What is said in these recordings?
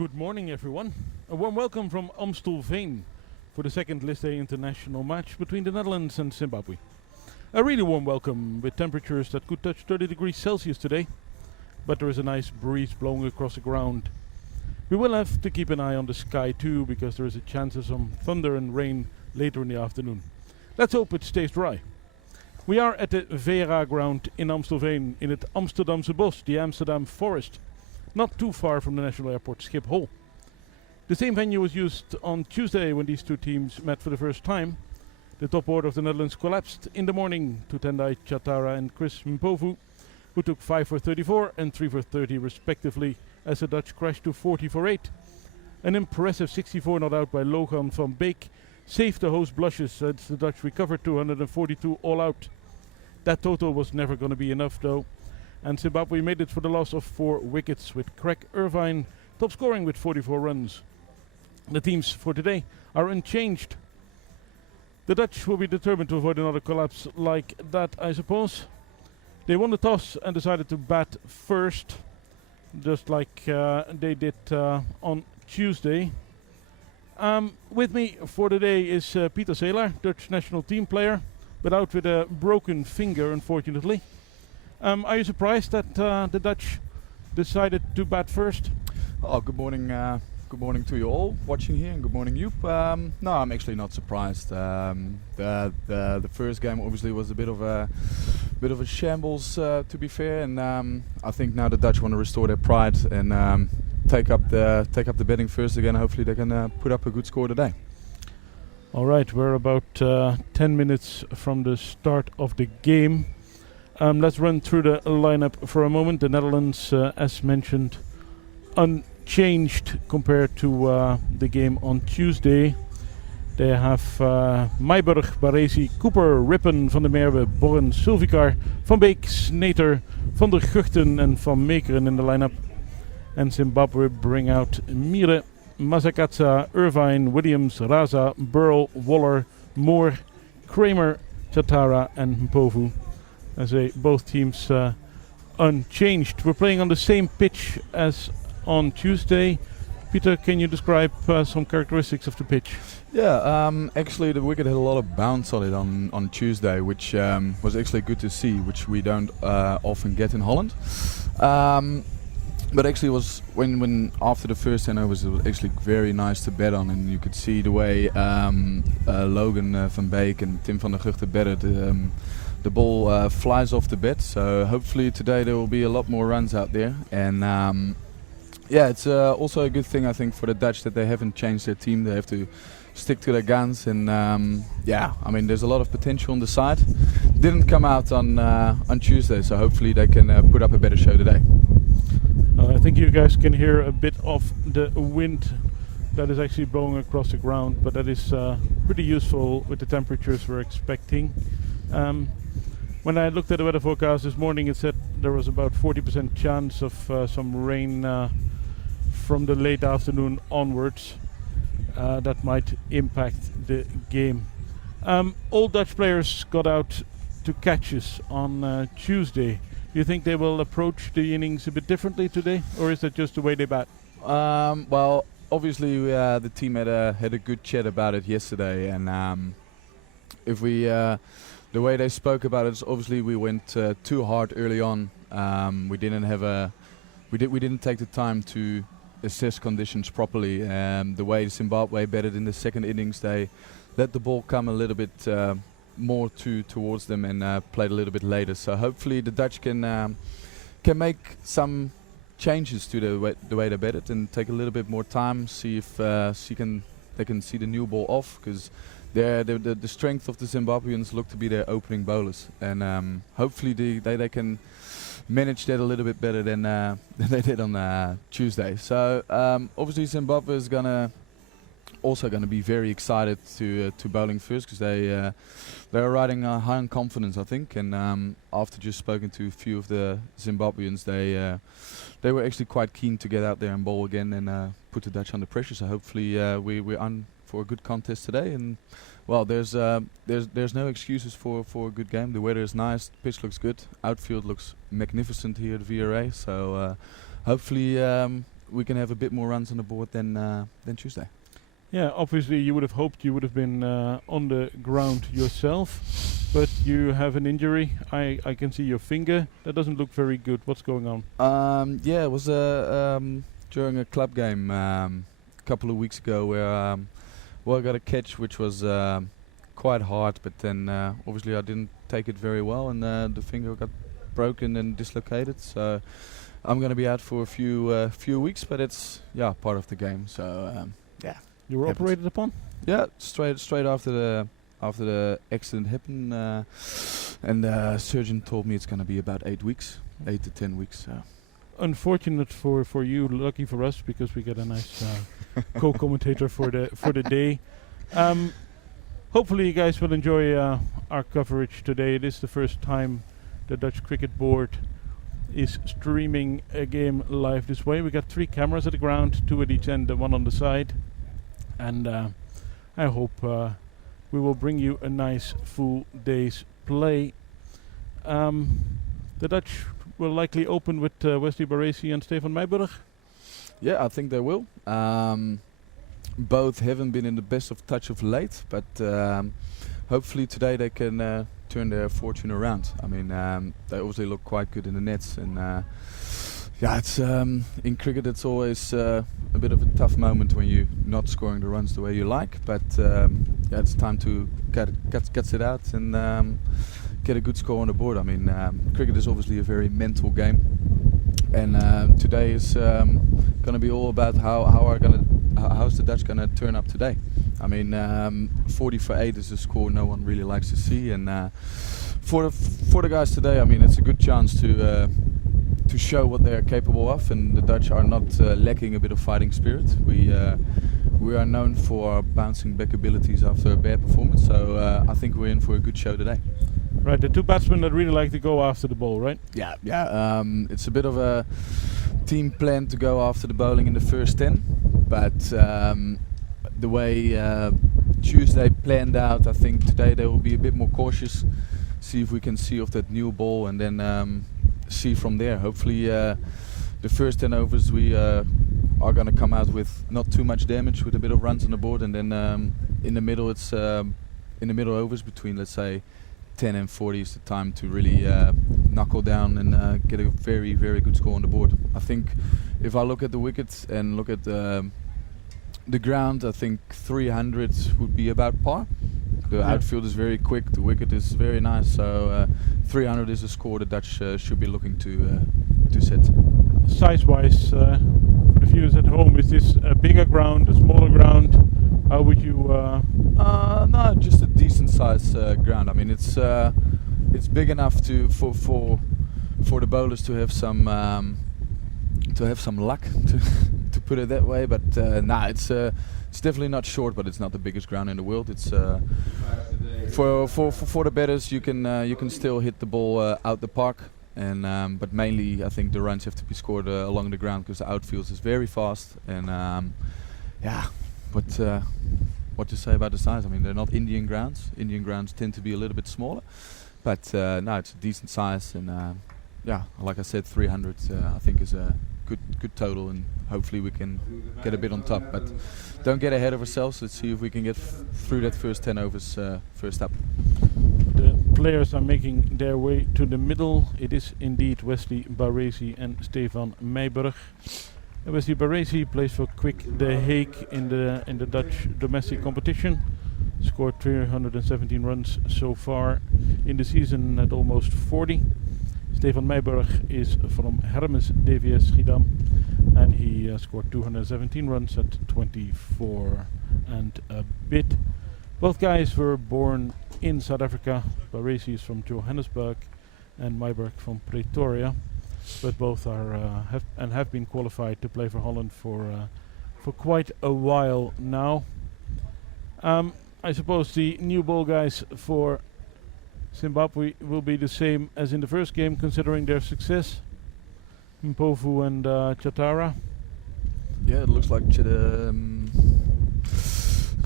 Good morning, everyone. A warm welcome from Amstelveen for the second List A international match between the Netherlands and Zimbabwe. A really warm welcome with temperatures that could touch 30 degrees Celsius today, but there is a nice breeze blowing across the ground. We will have to keep an eye on the sky too, because there is a chance of some thunder and rain later in the afternoon. Let's hope it stays dry. We are at the Vera ground in Amstelveen in het Amsterdamse Bos, the Amsterdam Forest, not too far from the National Airport Schiphol. The same venue was used on Tuesday when these two teams met for the first time. The top order of the Netherlands collapsed in the morning to Tendai Chatara and Chris Mpofu, who took 5 for 34 and 3 for 30 respectively, as the Dutch crashed to 40 for 8. An impressive 64 not out by Logan van Beek saved the host blushes as the Dutch recovered to 142 all out. That total was never going to be enough though, and Zimbabwe made it for the loss of 4 wickets, with Craig Irvine top scoring with 44 runs. The teams for today are unchanged. The Dutch will be determined to avoid another collapse like that, I suppose. They won the toss and decided to bat first, just like they did on Tuesday. With me for today is Peter Selaar, Dutch national team player, but out with a broken finger, unfortunately. Are you surprised that the Dutch decided to bat first? Oh, good morning. Good morning to you all watching here, and good morning, Joep. No, I'm actually not surprised. The first game obviously was a bit of a shambles, to be fair, and I think now the Dutch want to restore their pride and take up the batting first again. Hopefully they can put up a good score today. All right, we're about 10 minutes from the start of the game. Let's run through the lineup for a moment. The Netherlands, as mentioned, unchanged compared to the game on Tuesday. They have Meiburg, Baresi, Cooper, Rippen, Van der Merwe, Borren, Sulvikar, Van Beek, Snater, Van der Guchten and Van Meekeren in the lineup. And Zimbabwe bring out Mire, Masakatsa, Irvine, Williams, Raza, Burl, Waller, Moore, Kramer, Chatara and Mpofu. I say both teams unchanged. We're playing on the same pitch as on Tuesday. Peter, can you describe some characteristics of the pitch? Yeah, actually the wicket had a lot of bounce on it on Tuesday, which was actually good to see, which we don't often get in Holland. But actually, it was when after the first 10 overs, it was actually very nice to bet on, and you could see the way Logan van Beek and Tim van der Guchten batted. The ball flies off the bat, so hopefully today there will be a lot more runs out there. And yeah, it's also a good thing, I think, for the Dutch that they haven't changed their team. They have to stick to their guns, and yeah, I mean, there's a lot of potential on the side. Didn't come out on Tuesday, so hopefully they can put up a better show today. I think you guys can hear a bit of the wind that is actually blowing across the ground, but that is pretty useful with the temperatures we're expecting. When I looked at the weather forecast this morning, it said there was about 40% chance of some rain from the late afternoon onwards. That might impact the game. All Dutch players got out to catches on Tuesday. Do you think they will approach the innings a bit differently today, or is that just the way they bat? Well, obviously the team had a good chat about it yesterday, and if we the way they spoke about it is obviously we went too hard early on. We didn't take the time to assess conditions properly. The way Zimbabwe batted in the second innings, they let the ball come a little bit more towards them and played a little bit later. So hopefully the Dutch can make some changes to the way they batted and take a little bit more time, see if they can see the new ball off, because the strength of the Zimbabweans look to be their opening bowlers, and hopefully they can manage that a little bit better than they did on Tuesday. So obviously Zimbabwe is also gonna be very excited to bowling first, because they're riding high on confidence, I think, and after just spoken to a few of the Zimbabweans, they were actually quite keen to get out there and bowl again and put the Dutch under pressure. So hopefully we're on for a good contest today, and well, there's no excuses for a good game. The weather is nice, the pitch looks good, outfield looks magnificent here at VRA. So hopefully we can have a bit more runs on the board than Tuesday. Yeah, obviously you would have hoped you would have been on the ground yourself, but you have an injury. I can see your finger. That doesn't look very good. What's going on? Yeah, it was during a club game a couple of weeks ago where I got a catch which was quite hard, but then obviously I didn't take it very well, and the finger got broken and dislocated. So I'm going to be out for a few weeks, but it's part of the game. So yeah. You were happens. operated upon? Yeah, straight after the accident happened, and the surgeon told me it's going to be about 8 to 10 weeks. So. Unfortunate for you, lucky for us, because we get a nice co-commentator for the day. Hopefully you guys will enjoy our coverage today. It is the first time the Dutch Cricket Board is streaming a game live this way. We got 3 cameras at the ground, 2 at each end and 1 on the side. And I hope we will bring you a nice full day's play. The Dutch will likely open with Wesley Baresi and Stefan Meijburg. Yeah, I think they will. Both haven't been in the best of touch of late, but hopefully today they can turn their fortune around. I mean, they obviously look quite good in the nets, and it's in cricket it's always a bit of a tough moment when you're not scoring the runs the way you like. But it's time to get it out and get a good score on the board. I mean, cricket is obviously a very mental game, and today is going to be all about how's the Dutch going to turn up today. I mean, 40 for 8 is a score no one really likes to see, and for the guys today, I mean, it's a good chance to show what they are capable of, and the Dutch are not lacking a bit of fighting spirit. We are known for our bouncing back abilities after a bad performance, so I think we're in for a good show today. Right, the 2 batsmen that really like to go after the ball, right? Yeah. It's a bit of a team plan to go after the bowling in the first 10, but the way Tuesday planned out, I think today they will be a bit more cautious, see if we can see off that new ball, and then see from there. Hopefully the first 10 overs we are going to come out with not too much damage, with a bit of runs on the board, and then in the middle it's in the middle overs between, let's say, 10 and 40 is the time to really knuckle down and get a very, very good score on the board. I think if I look at the wickets and look at the ground, I think 300 would be about par. The outfield is very quick, the wicket is very nice, so 300 is a score the Dutch should be looking to set. Size-wise, for the viewers at home, is this a bigger ground, a smaller ground? How would you? No, just a decent size ground. I mean, it's big enough for the bowlers to have some luck, to put it that way. But it's definitely not short, but it's not the biggest ground in the world. It's for the batters, you can still hit the ball out the park, and but mainly I think the runs have to be scored along the ground, because the outfield is very fast, and what to say about the size? I mean, they're not Indian grounds. Indian grounds tend to be a little bit smaller, but no, it's a decent size, and like I said, 300 I think is a good total, and hopefully we can get a bit on top. But don't get ahead of ourselves. Let's see if we can get through that first 10 overs first up. The players are making their way to the middle. It is indeed Wesley Baresi and Stefan Meijburg. Wesley Baresi plays for Quick The Hague in the Dutch domestic competition. Scored 317 runs so far in the season at almost 40. Stefan Meijburg is from Hermes DVS Schiedam, and he scored 217 runs at 24 and a bit. Both guys were born in South Africa. Baresi is from Johannesburg and Meijburg from Pretoria, but both are have been qualified to play for Holland for quite a while now. I suppose the new ball guys for Zimbabwe will be the same as in the first game, considering their success. Mpofu and Chatara. Yeah, it looks like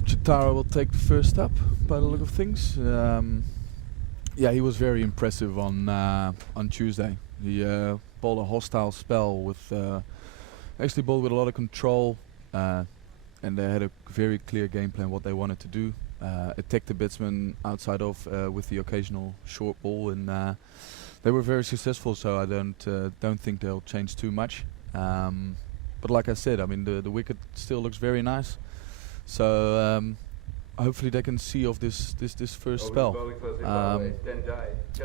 Chatara will take the first up by the look of things. He was very impressive on Tuesday. He bowled a hostile spell with actually bowled with a lot of control, and they had a very clear game plan what they wanted to do. Attack the batsman outside of with the occasional short ball, and they were very successful. So I don't think they'll change too much. But like I said, I mean the wicket still looks very nice. So hopefully they can see off this first spell.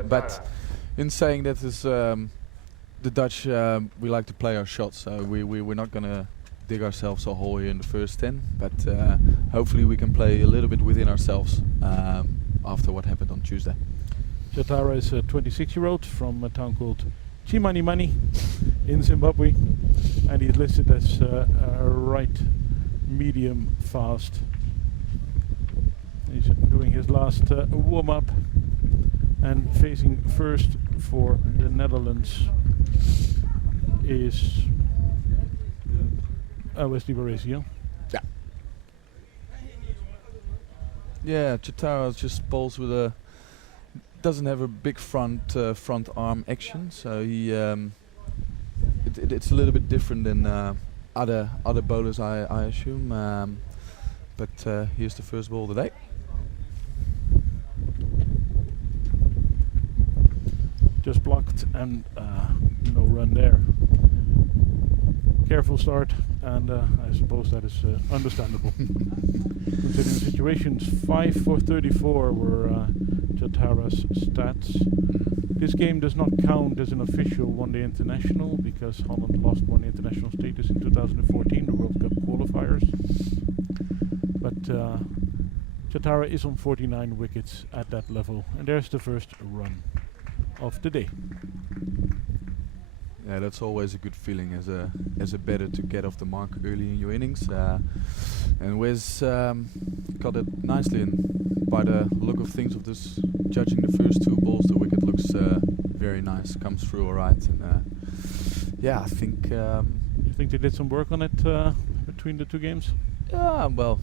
But in saying that, is the Dutch, we like to play our shots, so we're not gonna dig ourselves a hole here in the first 10. But hopefully we can play a little bit within ourselves after what happened on Tuesday. Chatara is a 26-year-old from a town called Chimanimani in Zimbabwe, and he's listed as a right medium fast. He's doing his last warm-up and facing first for the Netherlands is Wesley Baresi. Yeah, Chatara just bowls with a doesn't have a big front arm action, so he it's a little bit different than other bowlers, I assume. But here's the first ball today. Just blocked and no run there. Careful start, and I suppose that is understandable. Considering the situations, 5 for 34 were Chatara's stats. This game does not count as an official one-day international because Holland lost one-day international status in 2014, the World Cup qualifiers. But Chatara is on 49 wickets at that level, and there's the first run of the day. Yeah, that's always a good feeling as a batter to get off the mark early in your innings. And Wes got it nicely, and by the look of things of this, judging the first two balls, the wicket looks very nice, comes through alright. And yeah, I think. You think they did some work on it between the two games? Yeah, well,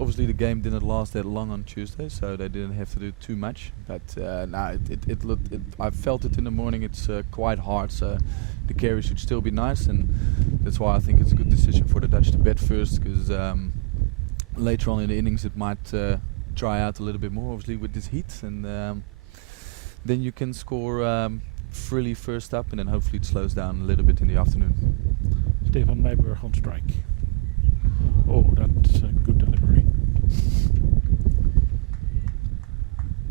obviously the game didn't last that long on Tuesday, so they didn't have to do too much. But it looked. I felt it in the morning. It's quite hard, so the carry should still be nice, and that's why I think it's a good decision for the Dutch to bat first, because later on in the innings it might dry out a little bit more, obviously with this heat, and then you can score freely first up, and then hopefully it slows down a little bit in the afternoon. Stefan Meiburg on strike. Oh, that's a good delivery.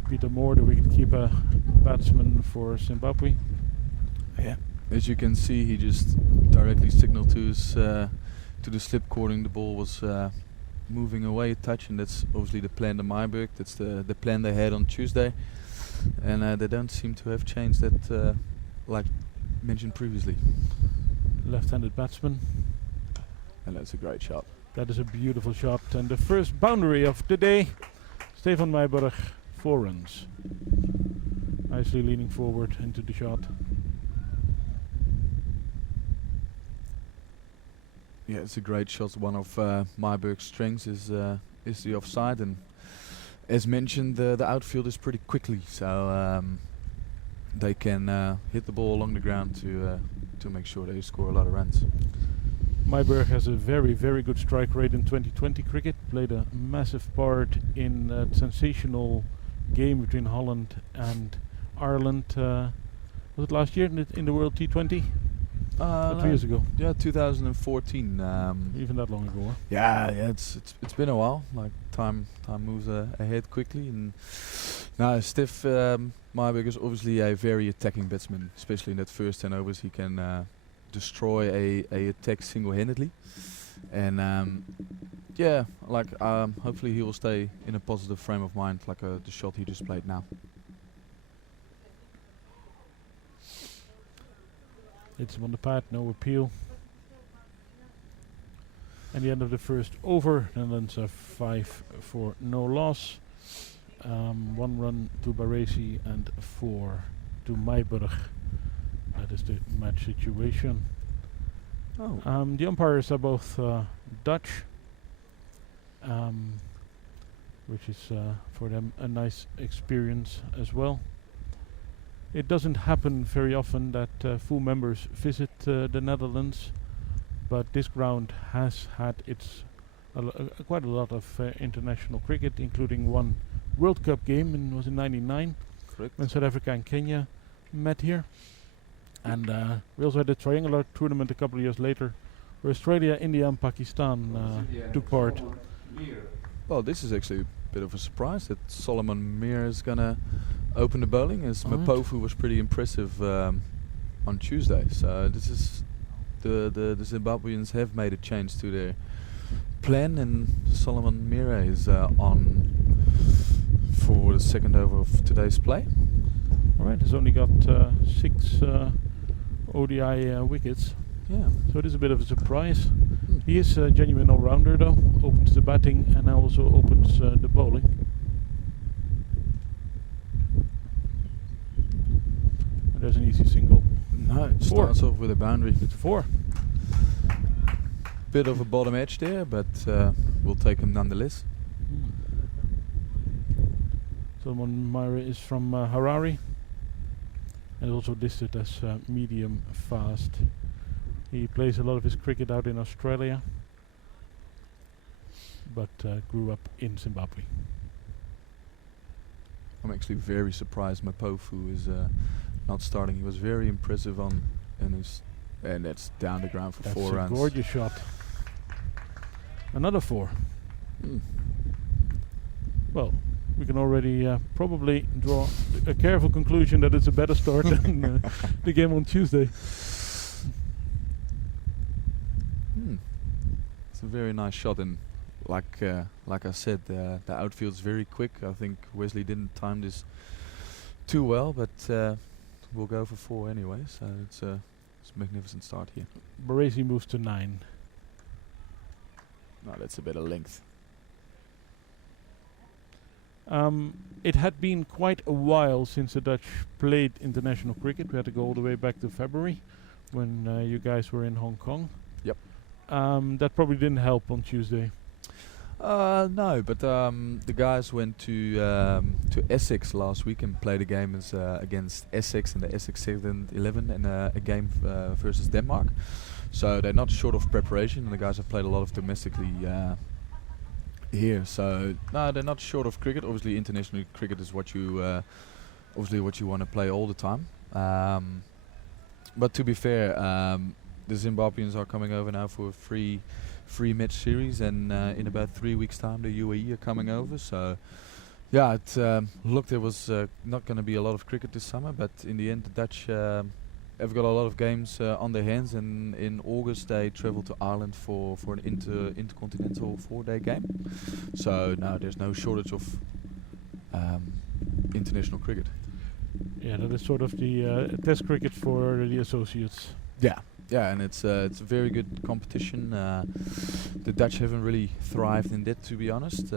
Peter Moore, the wicketkeeper batsman for Zimbabwe. Yeah. As you can see, he just directly signaled to his to the slip cording. The ball was moving away a touch, and that's obviously the plan to Meiburg. That's the plan they had on Tuesday, and they don't seem to have changed that, like mentioned previously. Left-handed batsman. And that's a great shot. That is a beautiful shot, and the first boundary of the day. Stefan Meiburg, 4 runs. Nicely leaning forward into the shot. Yeah, it's a great shot. One of Meiburg's strengths is the offside, and as mentioned, the outfield is pretty quickly, so they can hit the ball along the ground to make sure they score a lot of runs. Meiburg has a very, very good strike rate in 2020 cricket. Played a massive part in a sensational game between Holland and Ireland. Was it last year in the World T20? 2 years ago. Yeah, 2014. Even that long ago. Huh? Yeah, it's been a while. Like time moves ahead quickly, and now Stef Meiburg is obviously a very attacking batsman, especially in that first 10 overs. He can destroy a attack single-handedly, and yeah, like hopefully he will stay in a positive frame of mind, like the shot he just played now. It's on the pad, no appeal. And the end of the first over, Netherlands have 5 for no loss. 1 run to Baresi and 4 to Meiburg. That is the match situation. Oh. The umpires are both Dutch, which is for them a nice experience as well. It doesn't happen very often that full members visit the Netherlands. but this ground has had its quite a lot of international cricket, including one World Cup game, and was in '99 when South Africa and Kenya met here. And we also had a triangular tournament a couple of years later, where Australia, India, and Pakistan took part. Well, this is actually a bit of a surprise that Solomon Mir is gonna open the bowling, as Mapofu was pretty impressive on Tuesday. So this is the Zimbabweans have made a change to their plan, and Solomon Mire is on for the second over of today's play. Alright, he's only got 6 ODI wickets. Yeah. So it is a bit of a surprise. He is a genuine all-rounder though, opens the batting and now also opens the bowling. And there's an easy single. No, it starts off with a boundary. It's 4. Bit of a bottom edge there, but we'll take him nonetheless. Solomon Mire is from Harare and also listed as medium fast. He plays a lot of his cricket out in Australia, but grew up in Zimbabwe. I'm actually very surprised Mapofu is not starting. He was very impressive on, and that's down the ground for That's 4 a runs. gorgeous shot. Another 4. Well, we can already probably draw a careful conclusion that it's a better start than the game on Tuesday. It's a very nice shot, and like I said, the outfield's very quick. I think Wesley didn't time this too well, but we'll go for 4 anyway. So it's a magnificent start here. Baresi moves to 9. No, that's a bit of length. It had been quite a while since the Dutch played international cricket. We had to go all the way back to February when you guys were in Hong Kong. Yep. That probably didn't help on Tuesday. No, but the guys went to Essex last week and played a game against Essex in the Essex 2nd 11 and a game versus Denmark. So they're not short of preparation, and the guys have played a lot of domestically here. So no, they're not short of cricket. Obviously, international cricket is what you want to play all the time. But to be fair, the Zimbabweans are coming over now for a free match series, and in about 3 weeks' time, the UAE are coming over. So yeah, it looked there was not going to be a lot of cricket this summer, but in the end, the Dutch have got a lot of games on their hands, and in August they travel to Ireland for an intercontinental 4-day game. So now there's no shortage of international cricket. Yeah, that is sort of the test cricket for the associates. Yeah, and it's a very good competition. The Dutch haven't really thrived in that, to be honest.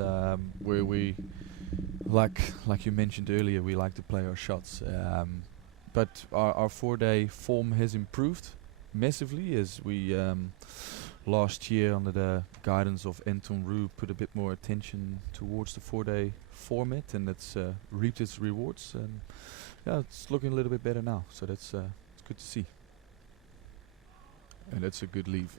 Where we, like you mentioned earlier, we like to play our shots. But our 4-day form has improved massively, as we last year, under the guidance of Anton Roux, put a bit more attention towards the 4-day format, and it's reaped its rewards. And yeah, it's looking a little bit better now, so that's it's good to see. And that's a good leave.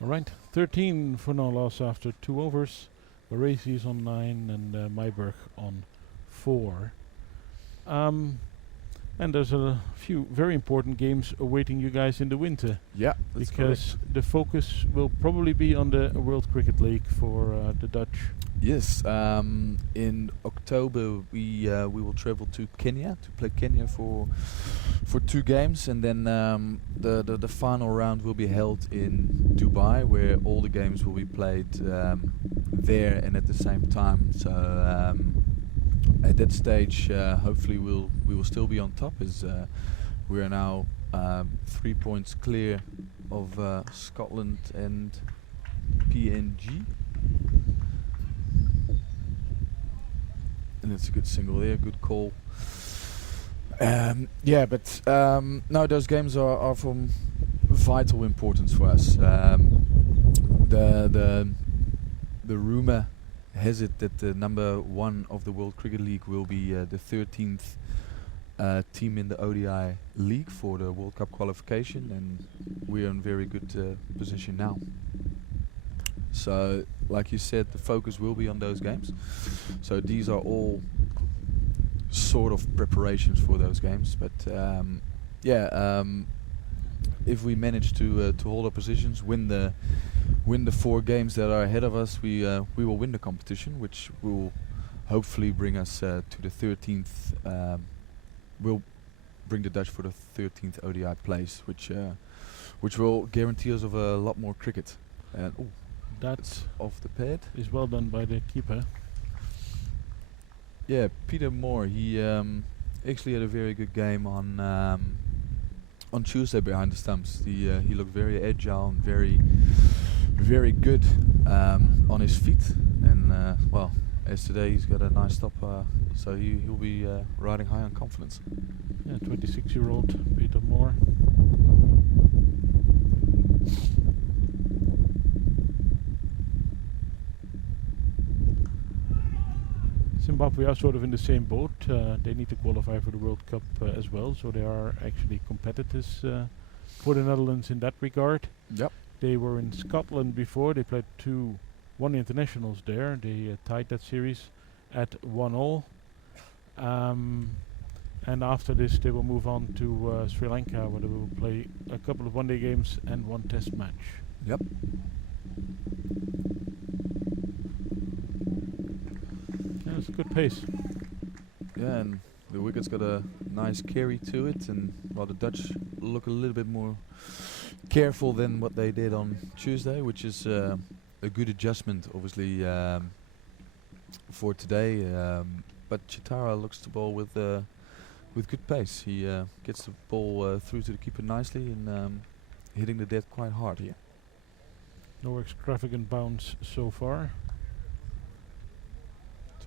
All right, 13 for no loss after 2 overs. Baresi is on 9 and Meiberg on 4. And there's a few very important games awaiting you guys in the winter. Yeah, that's because the focus will probably be on the World Cricket League for the Dutch. Yes, in October we will travel to Kenya to play Kenya for 2 games, and then the final round will be held in Dubai, where all the games will be played there and at the same time. So at that stage, hopefully we will still be on top, as we are now 3 points clear of Scotland and PNG. And it's a good single there, good call. Yeah, but no, those games are from vital importance for us. The rumor has it that the number 1 of the World Cricket League will be the 13th team in the ODI league for the World Cup qualification, and we are in very good position now. So, like you said, the focus will be on those games. So these are all sort of preparations for those games. But if we manage to hold our positions, win the 4 games that are ahead of us, we will win the competition, which will hopefully bring us to the 13th. Will bring the Dutch for the 13th ODI place, which will guarantee us of a lot more cricket. And That's off the pad. is well done by the keeper. Yeah, Peter Moore. He actually had a very good game on Tuesday behind the stumps. He looked very agile and very good on his feet. And well, as today he's got a nice stop, so he'll be riding high on confidence. Yeah, 26-year-old Peter Moore. Zimbabwe are sort of in the same boat. They need to qualify for the World Cup as well, so they are actually competitors for the Netherlands in that regard. Yep. They were in Scotland before. They played 1 internationals there. They tied that series at 1-all. And after this, they will move on to Sri Lanka, where they will play a couple of one-day games and 1 test match. Yep. Yeah, it's a good pace. Yeah, and the wicket's got a nice carry to it, and while the Dutch look a little bit more careful than what they did on Tuesday, which is a good adjustment, obviously, for today. But Chitara looks to bowl with good pace. He gets the ball through to the keeper nicely and hitting the dead quite hard here. No extravagant bounce so far.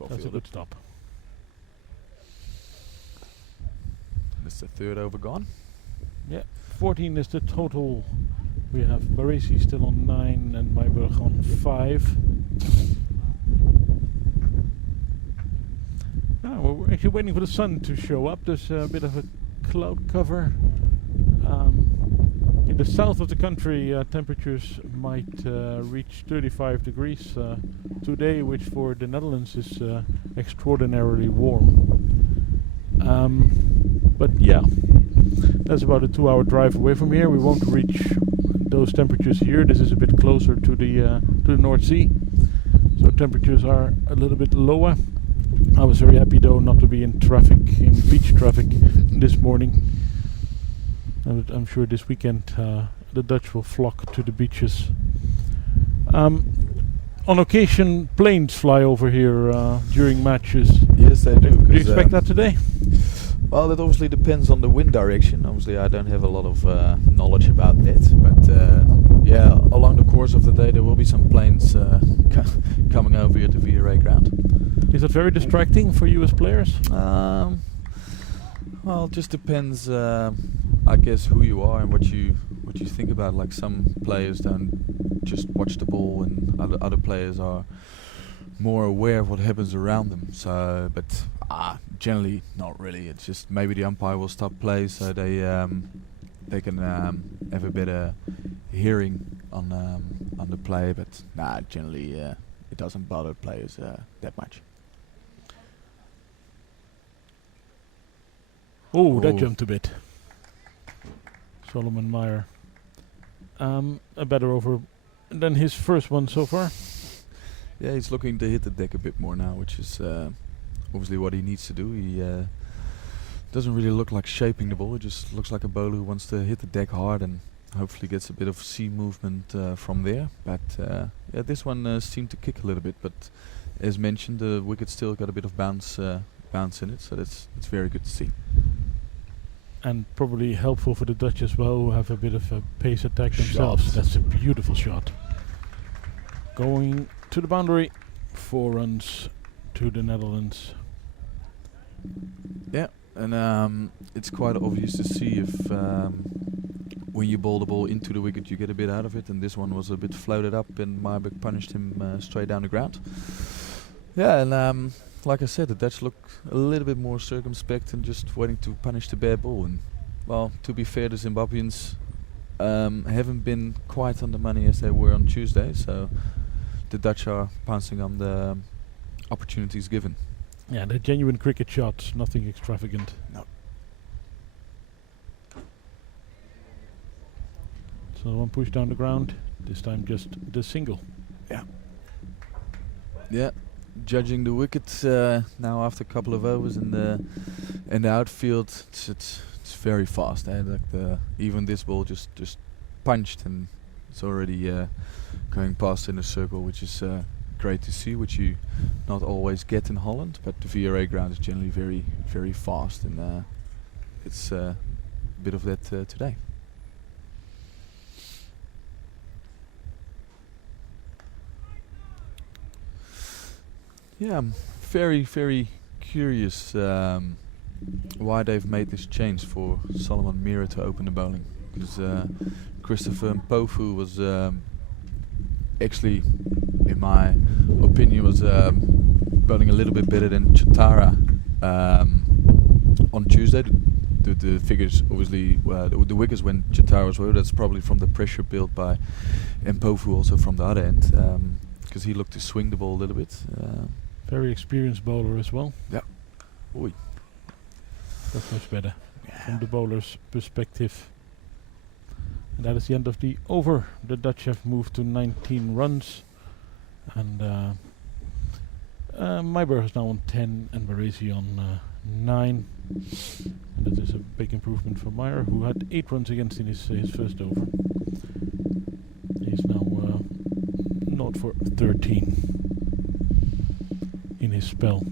That's a good stop. That's the 3rd over gone. Yeah, 14 is the total. We have Baresi still on 9 and Mayburg on 5. We're actually waiting for the sun to show up. There's a bit of a cloud cover. In the south of the country, temperatures might reach 35 degrees today, which for the Netherlands is extraordinarily warm. But yeah, that's about a 2-hour drive away from here. We won't reach those temperatures here. This is a bit closer to the North Sea, so temperatures are a little bit lower. I was very happy though not to be in beach traffic this morning. I'm sure this weekend the Dutch will flock to the beaches. On occasion, planes fly over here during matches. Yes, they do. Do you expect that today? Well, that obviously depends on the wind direction. Obviously, I don't have a lot of knowledge about that, but yeah, along the course of the day there will be some planes coming over here to VRA ground. Is that very distracting for you as players? Well, it just depends, I guess, who you are and what you think about. Like, some players don't just watch the ball, and other players are more aware of what happens around them. So, but generally not really. It's just maybe the umpire will stop play so they can have a better hearing on the play. But generally it doesn't bother players that much. Oh, that jumped a bit. Solomon Meyer. A better over than his first one so far. Yeah, he's looking to hit the deck a bit more now, which is obviously what he needs to do. He doesn't really look like shaping the ball. It just looks like a bowler who wants to hit the deck hard and hopefully gets a bit of sea movement from there. But yeah, this one seemed to kick a little bit. But as mentioned, the wicket still got a bit of bounce in it, so it's very good to see. And probably helpful for the Dutch as well, who have a bit of a pace attack themselves. That's a beautiful shot. Going to the boundary, 4 runs to the Netherlands. Yeah, and it's quite obvious to see if when you bowl the ball into the wicket you get a bit out of it, and this one was a bit floated up and Marbeck punished him straight down the ground. Yeah, and like I said, the Dutch look a little bit more circumspect and just waiting to punish the bare ball. And well, to be fair, the Zimbabweans haven't been quite on the money as they were on Tuesday, so the Dutch are pouncing on the opportunities given. Yeah, they're genuine cricket shots, nothing extravagant. No. So one push down the ground, this time just the single. Yeah, judging the wickets now after a couple of overs in the outfield, it's very fast. Like even this ball just punched and it's already going past in a circle, which is great to see, which you not always get in Holland. But the VRA ground is generally very, very fast, and it's a bit of that today. Yeah, I'm very, very curious why they've made this change for Solomon Mira to open the bowling. Because Christopher Mpofu was actually, in my opinion, was bowling a little bit better than Chatara on Tuesday. The figures, obviously, the wickets when Chatara was well, that's probably from the pressure built by Mpofu also from the other end. Because he looked to swing the ball a little bit. Very experienced bowler as well. Yeah. Oy. That's much better from the bowler's perspective. And that is the end of the over. The Dutch have moved to 19 runs. And Myburgh is now on 10 and Baresi on 9. And that is a big improvement for Meyer, who had 8 runs against in his first over. He's now not for 13 in his spell.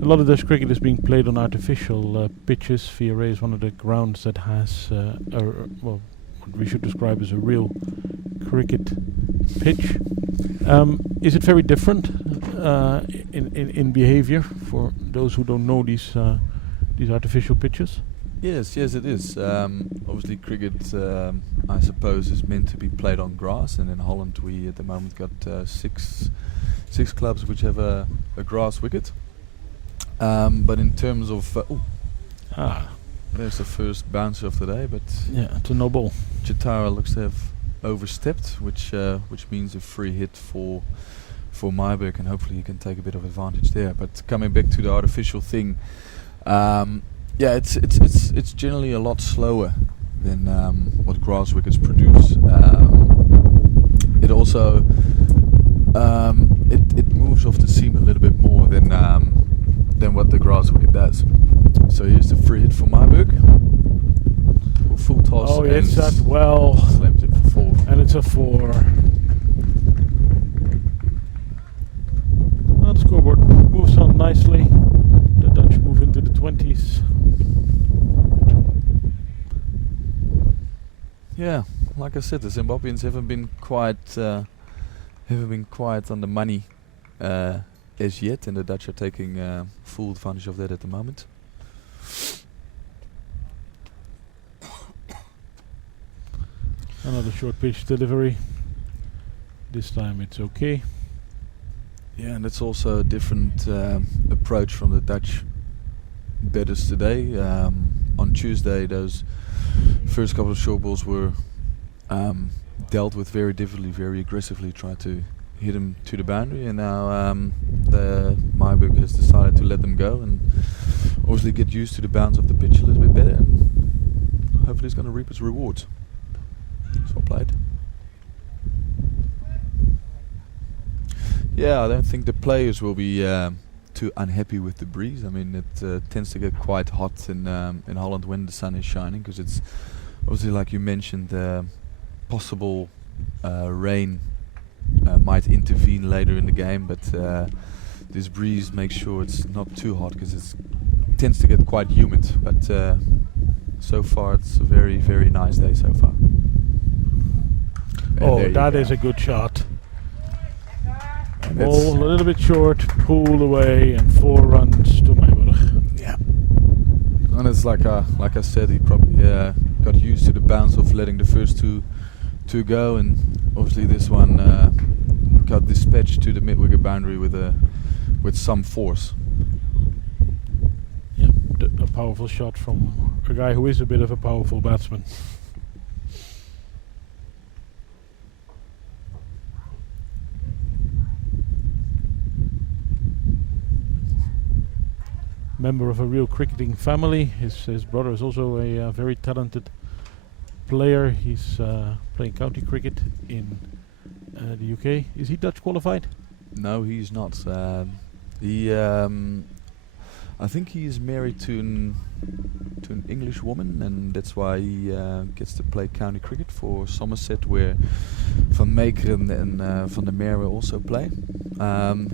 A lot of Dutch cricket is being played on artificial pitches. VRA is one of the grounds that has what we should describe as a real cricket pitch. Is it very different in behavior for those who don't know these artificial pitches? Yes, it is. Obviously, cricket, I suppose, is meant to be played on grass, and in Holland we at the moment got six clubs which have a grass wicket. But in terms of there's the first bouncer of the day, but yeah, it's a no ball. Chatara looks to have overstepped, which means a free hit for Myburgh, and hopefully he can take a bit of advantage there. But coming back to the artificial thing, it's generally a lot slower than what grass wickets produce. It also it moves off the seam a little bit more than what the grass wicket does. So here's the free hit for Myburgh. Full toss. Oh, it's that well. Slams it for 4. And it's a 4. Now the scoreboard moves on nicely. The Dutch move into the 20s. Yeah, like I said, the Zimbabweans haven't been quite on the money as yet, and the Dutch are taking full advantage of that at the moment. Another short pitch delivery. This time it's okay. Yeah, and it's also a different approach from the Dutch batters today. On Tuesday, those first couple of short balls were dealt with very differently, very aggressively, tried to hit him to the boundary, and now the Myburgh has decided to let them go and obviously get used to the bounce of the pitch a little bit better, and hopefully it's going to reap its rewards. So played. Yeah, I don't think the players will be too unhappy with the breeze. I mean, it tends to get quite hot in Holland when the sun is shining, because it's obviously, like you mentioned, possible rain might intervene later in the game, but this breeze makes sure it's not too hot, because it tends to get quite humid. But so far it's a very, very nice day so far. Oh, that is a good shot. Ball a little bit short, pulled away, and 4 runs to Myburgh. Yeah. And it's like I said, he probably got used to the bounce of letting the first two go, and obviously this one got dispatched to the mid-wicket boundary with a with some force. Yeah, a powerful shot from a guy who is a bit of a powerful batsman. Member of a real cricketing family. His brother is also a very talented player. He's playing county cricket in the UK. Is he Dutch qualified? No, he's not. I think he is married to an English woman, and that's why he gets to play county cricket for Somerset, where Van Meekeren and Van der Merwe also play.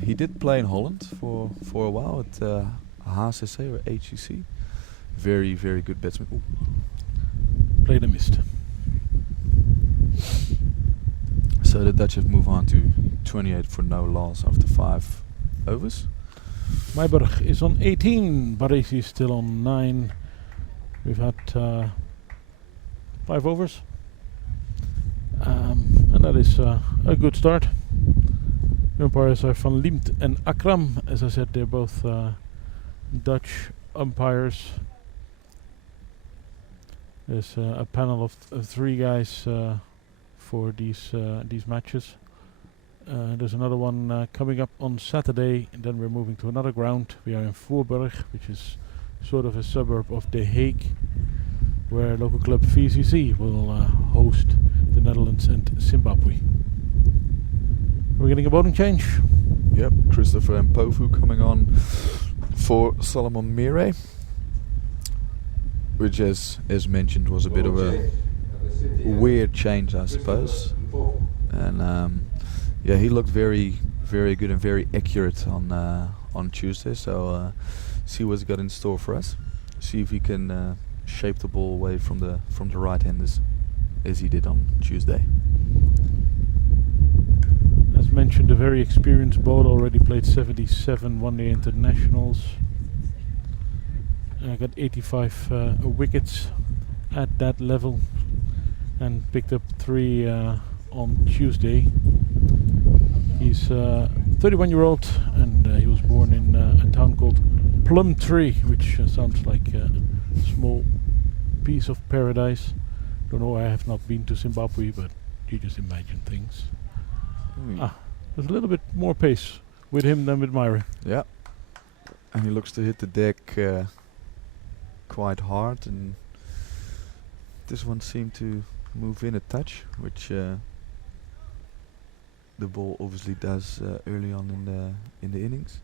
He did play in Holland for a while at HCC or HCC. Very, very good batsman. Ooh. Played and missed. So the Dutch have moved on to 28 for no loss after 5 overs. Meiberg is on 18. Baresi is still on 9. We've had 5 overs. And that is a good start. The umpires are Van Liemt and Akram. As I said, they're both Dutch umpires. There's a panel of 3 guys for these matches. There's another one coming up on Saturday, and then we're moving to another ground. We are in Voorburg, which is sort of a suburb of The Hague, where local club VCC will host the Netherlands and Zimbabwe. We're getting a bowling change. Yep, Christopher Mpofu coming on for Solomon Mire, which as mentioned was a bit of a weird change, I suppose. And yeah, he looked very, very good and very accurate on Tuesday. So see what's got in store for us. See if he can shape the ball away from the right-handers as he did on Tuesday. As mentioned, a very experienced bowler, already played 77 one-day internationals. Got 85 wickets at that level, and picked up 3 on Tuesday. He's 31-year-old, and he was born in a town called Plumtree, which sounds like a small piece of paradise. Don't know, I have not been to Zimbabwe, but you just imagine things. There's a little bit more pace with him than with Myra. Yeah, and he looks to hit the deck quite hard, and this one seemed to move in a touch, which the ball obviously does early on in the innings.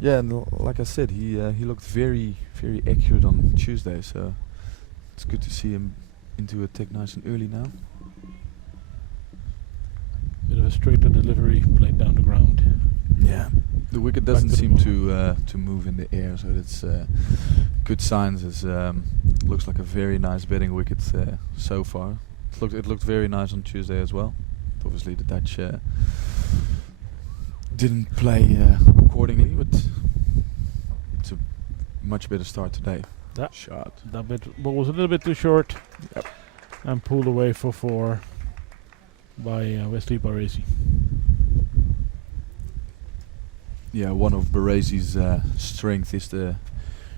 Yeah, and like I said, he looked very, very accurate on Tuesday, so it's good to see him into attack nice and early now. Bit of a straighter delivery, played down the ground. Yeah, the wicket doesn't seem to move in the air, so that's good signs. As looks like a very nice batting wicket so far. It looked very nice on Tuesday as well. Obviously, the Dutch didn't play accordingly, but it's a much better start today. That shot. That ball was a little bit too short. Yep. And pulled away for 4 by Wesley Baresi. Yeah, one of Baresi's strength is the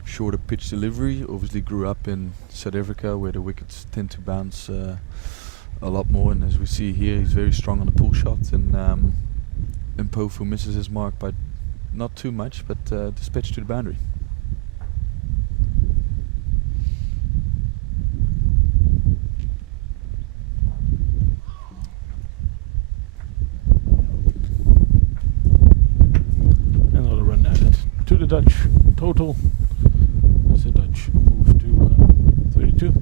shorter pitch delivery. Obviously grew up in South Africa, where the wickets tend to bounce a lot more, and as we see here, he's very strong on the pull shot, and Mpofu misses his mark by not too much, but dispatched to the boundary. Another run added to the Dutch total, as the Dutch move to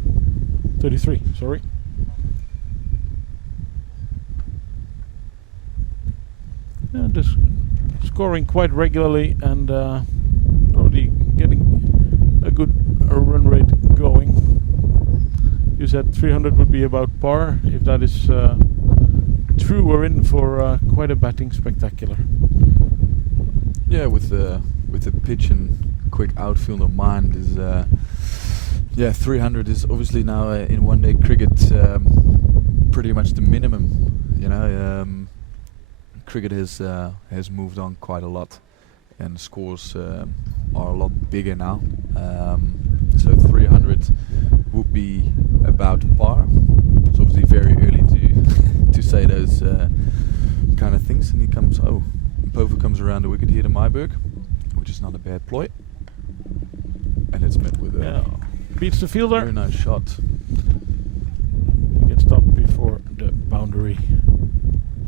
33, sorry. And just scoring quite regularly, and probably getting a good run rate going. You said 300 would be about par. If that is true, we're in for quite a batting spectacular. Yeah, with the pitch and quick outfield of mind is 300 is obviously now in one-day cricket pretty much the minimum. You know, cricket has moved on quite a lot, and the scores are a lot bigger now. So 300 would be about par. It's obviously very early to say those kind of things. And Pova comes around the wicket here to Myburg, which is not a bad ploy. And it's met with a beats the fielder. very nice shot. Gets stopped before the boundary,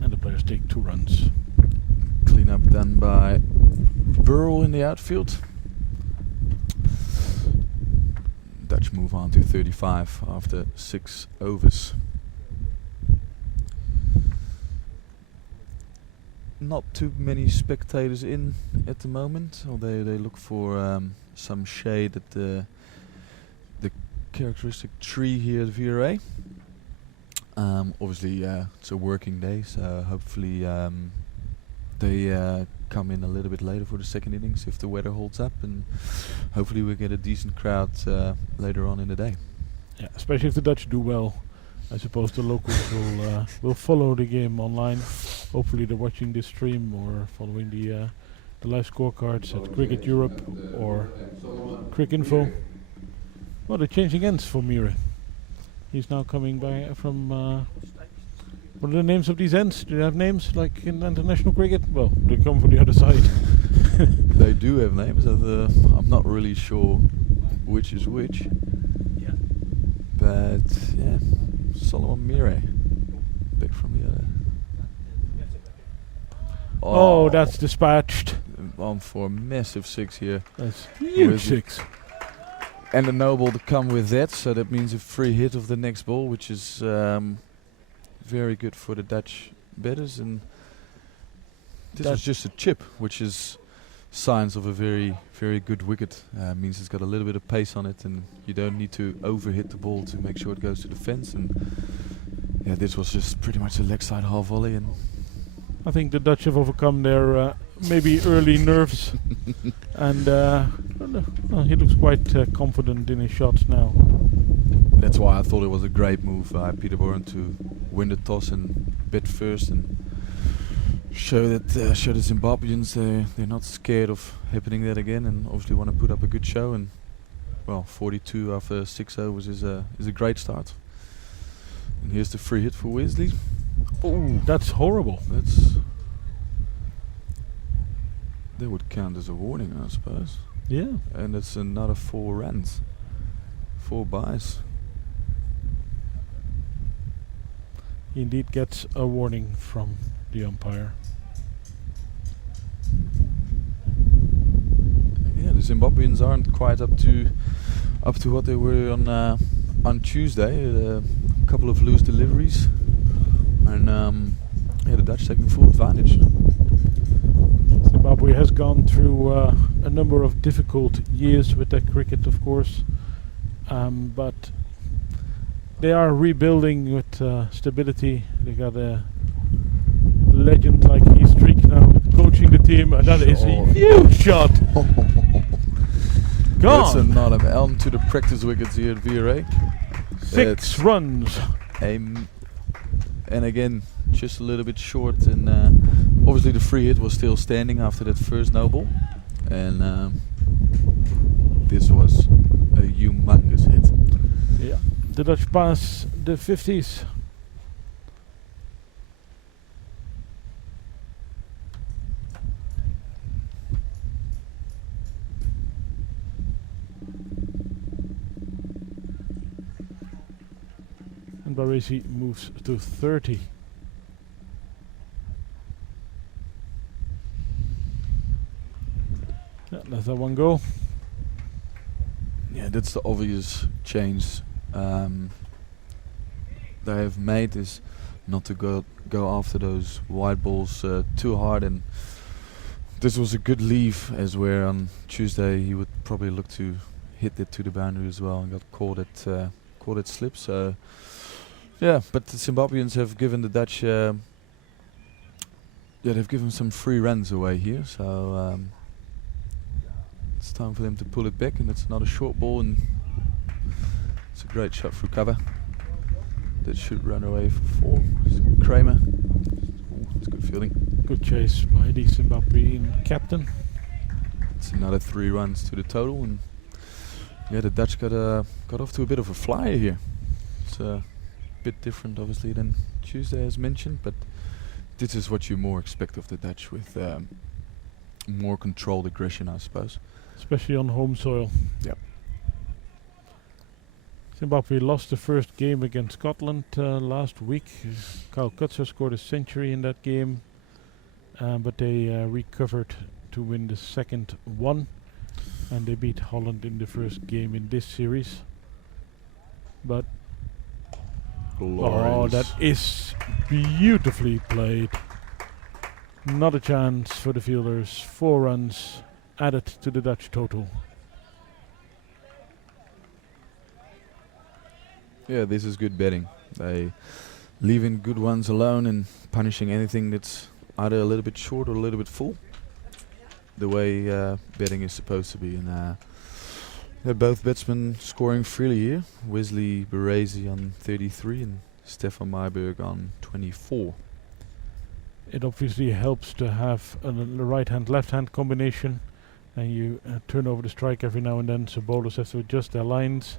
and the players take 2 runs. Clean up done by Burrell in the outfield. Dutch move on to 35 after 6 overs. Not too many spectators in at the moment, although they look for some shade at the characteristic tree here at VRA. Obviously it's a working day, so hopefully they come in a little bit later for the second innings if the weather holds up, and hopefully we get a decent crowd later on in the day. Yeah, especially if the Dutch do well. I suppose the locals will follow the game online. Hopefully they're watching this stream or following the live scorecards at Cricket Europe or Cricinfo. Well, they're changing ends for Mire. He's now coming by from... what are the names of these ends? Do they have names like in international cricket? Well, they come from the other side. They do have names. I'm not really sure which is which. Yeah. But yeah, Solomon Mire. Back from the other. Oh, that's dispatched. On for a massive 6 here. That's huge 6. And a noble to come with that, so that means a free hit of the next ball, which is very good for the Dutch batters. And this was just a chip, which is signs of a very, very good wicket. Means it's got a little bit of pace on it, and you don't need to overhit the ball to make sure it goes to the fence. And yeah, this was just pretty much a leg side half volley. And I think the Dutch have overcome their maybe early nerves, and he looks quite confident in his shots now. that's why I thought it was a great move by Peterborough to win the toss and bat first and show the Zimbabweans they're not scared of happening that again, and obviously want to put up a good show. And well, 42 after 6 overs is a great start. And here's the free hit for Wesley. Oh, that's horrible. That would count as a warning, I suppose. Yeah. And it's another 4 runs, 4 byes. He indeed gets a warning from the umpire. Yeah, the Zimbabweans aren't quite up to what they were on Tuesday. A couple of loose deliveries, and the Dutch taking full advantage. Zimbabwe has gone through a number of difficult years with their cricket, of course, but they are rebuilding with stability. They got a legend like Heathstreak now coaching the team, and that is a huge shot. That's Gone. another elm to the practice wickets here at VRA. 6 runs. And again, just a little bit short, and obviously the free hit was still standing after that first no ball, and this was a humongous hit. Yeah, the Dutch pass the 50s. And Baresi moves to 30. Yeah, let that one go. Yeah, that's the obvious change they have made, is not to go after those wide balls too hard. And this was a good leave, as where on Tuesday he would probably look to hit it to the boundary as well, and got caught at slip. So yeah, but the Zimbabweans have given the Dutch they've given some free runs away here, so it's time for them to pull it back. And it's not a short ball, and it's a great shot through cover. That should run away for 4. Kramer. Ooh, that's good fielding. Good chase by the Zimbabwean captain. It's another 3 runs to the total, and yeah, the Dutch got off to a bit of a flyer here. It's a bit different, obviously, than Tuesday, as mentioned, but this is what you more expect of the Dutch, with more controlled aggression, I suppose. Especially on home soil. Yep. Zimbabwe lost the first game against Scotland last week. Kyle Kutzer scored a century in that game, but they recovered to win the second one, and they beat Holland in the first game in this series. But oh, that is beautifully played. Not a chance for the fielders. 4 runs added to the Dutch total. Yeah, this is good betting. They leaving good ones alone and punishing anything that's either a little bit short or a little bit full. The way betting is supposed to be. And they're both batsmen scoring freely here. Wesley Baresi on 33 and Stefan Myberg on 24. It obviously helps to have a right-hand, left-hand combination, and you turn over the strike every now and then, so bowlers have to adjust their lines.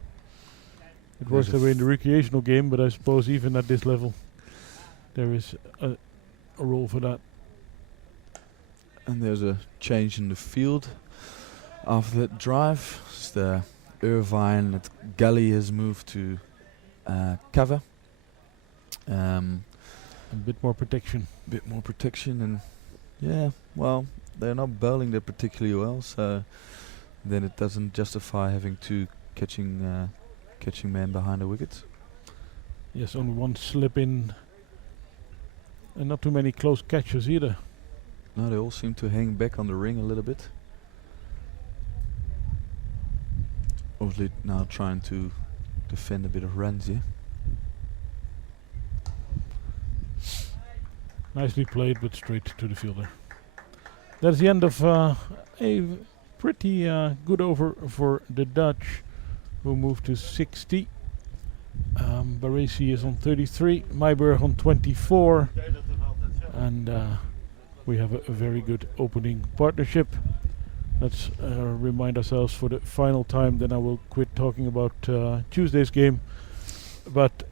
It works that way in the recreational game, but I suppose even at this level there is a role for that. And there's a change in the field after that drive. It's the Irvine that Gully has moved to cover. A bit more protection. And yeah, well, they're not bowling that particularly well, so then it doesn't justify having 2 catching men behind the wickets. Yes, only 1 slip in, and not too many close catches either. No, they all seem to hang back on the ring a little bit. Obviously now trying to defend a bit of runs here. Nicely played, but straight to the fielder. That's the end of a pretty good over for the Dutch, who moved to 60. Baresi is on 33, Myberg on 24, and we have a very good opening partnership. Let's remind ourselves for the final time, then I will quit talking about Tuesday's game. But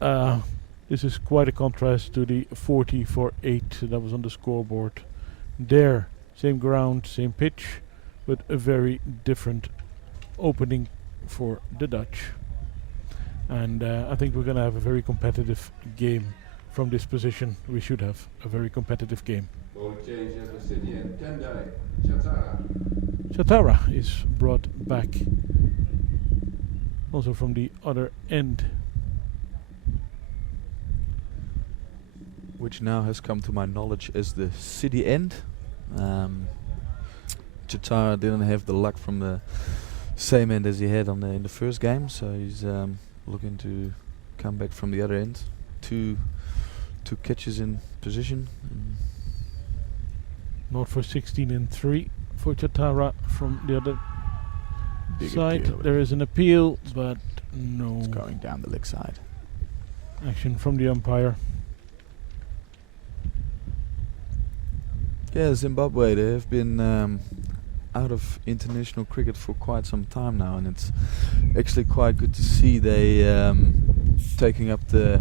this is quite a contrast to the 40 for 8 that was on the scoreboard. There, same ground, same pitch, but a very different opening for the Dutch. And I think we're going to have a very competitive game from this position. We should have a very competitive game. Chatara is brought back, also from the other end. Which now has come to my knowledge as the city end. Chatara didn't have the luck from the same end as he had on in the first game, so he's looking to come back from the other end. Two catches in position. Not for 16 and 3 for Chatara from the other side. There is an appeal, but no. It's going down the leg side. Action from the umpire. Yeah, Zimbabwe, they have been out of international cricket for quite some time now, and it's actually quite good to see they taking up the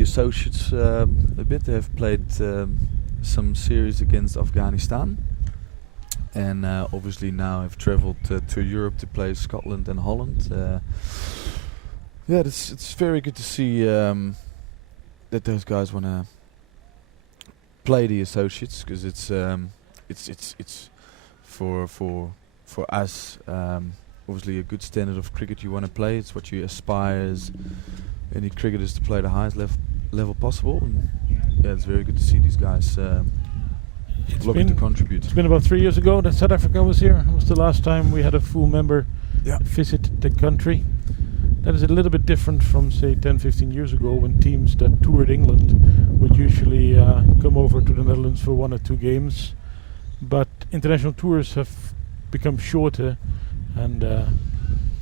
associates a bit. They have played some series against Afghanistan, and obviously now have travelled to Europe to play Scotland and Holland. Yeah, it's very good to see that those guys want to play the associates, because it's for us obviously a good standard of cricket you want to play. It's what you aspire as any cricketers to play the highest level possible. And yeah, it's very good to see these guys looking to contribute. It's been about 3 years ago that South Africa was here. It was the last time we had a full member visit the country. That is a little bit different from, say, 10-15 years ago, when teams that toured England would usually come over to the Netherlands for 1 or 2 games. But international tours have become shorter, and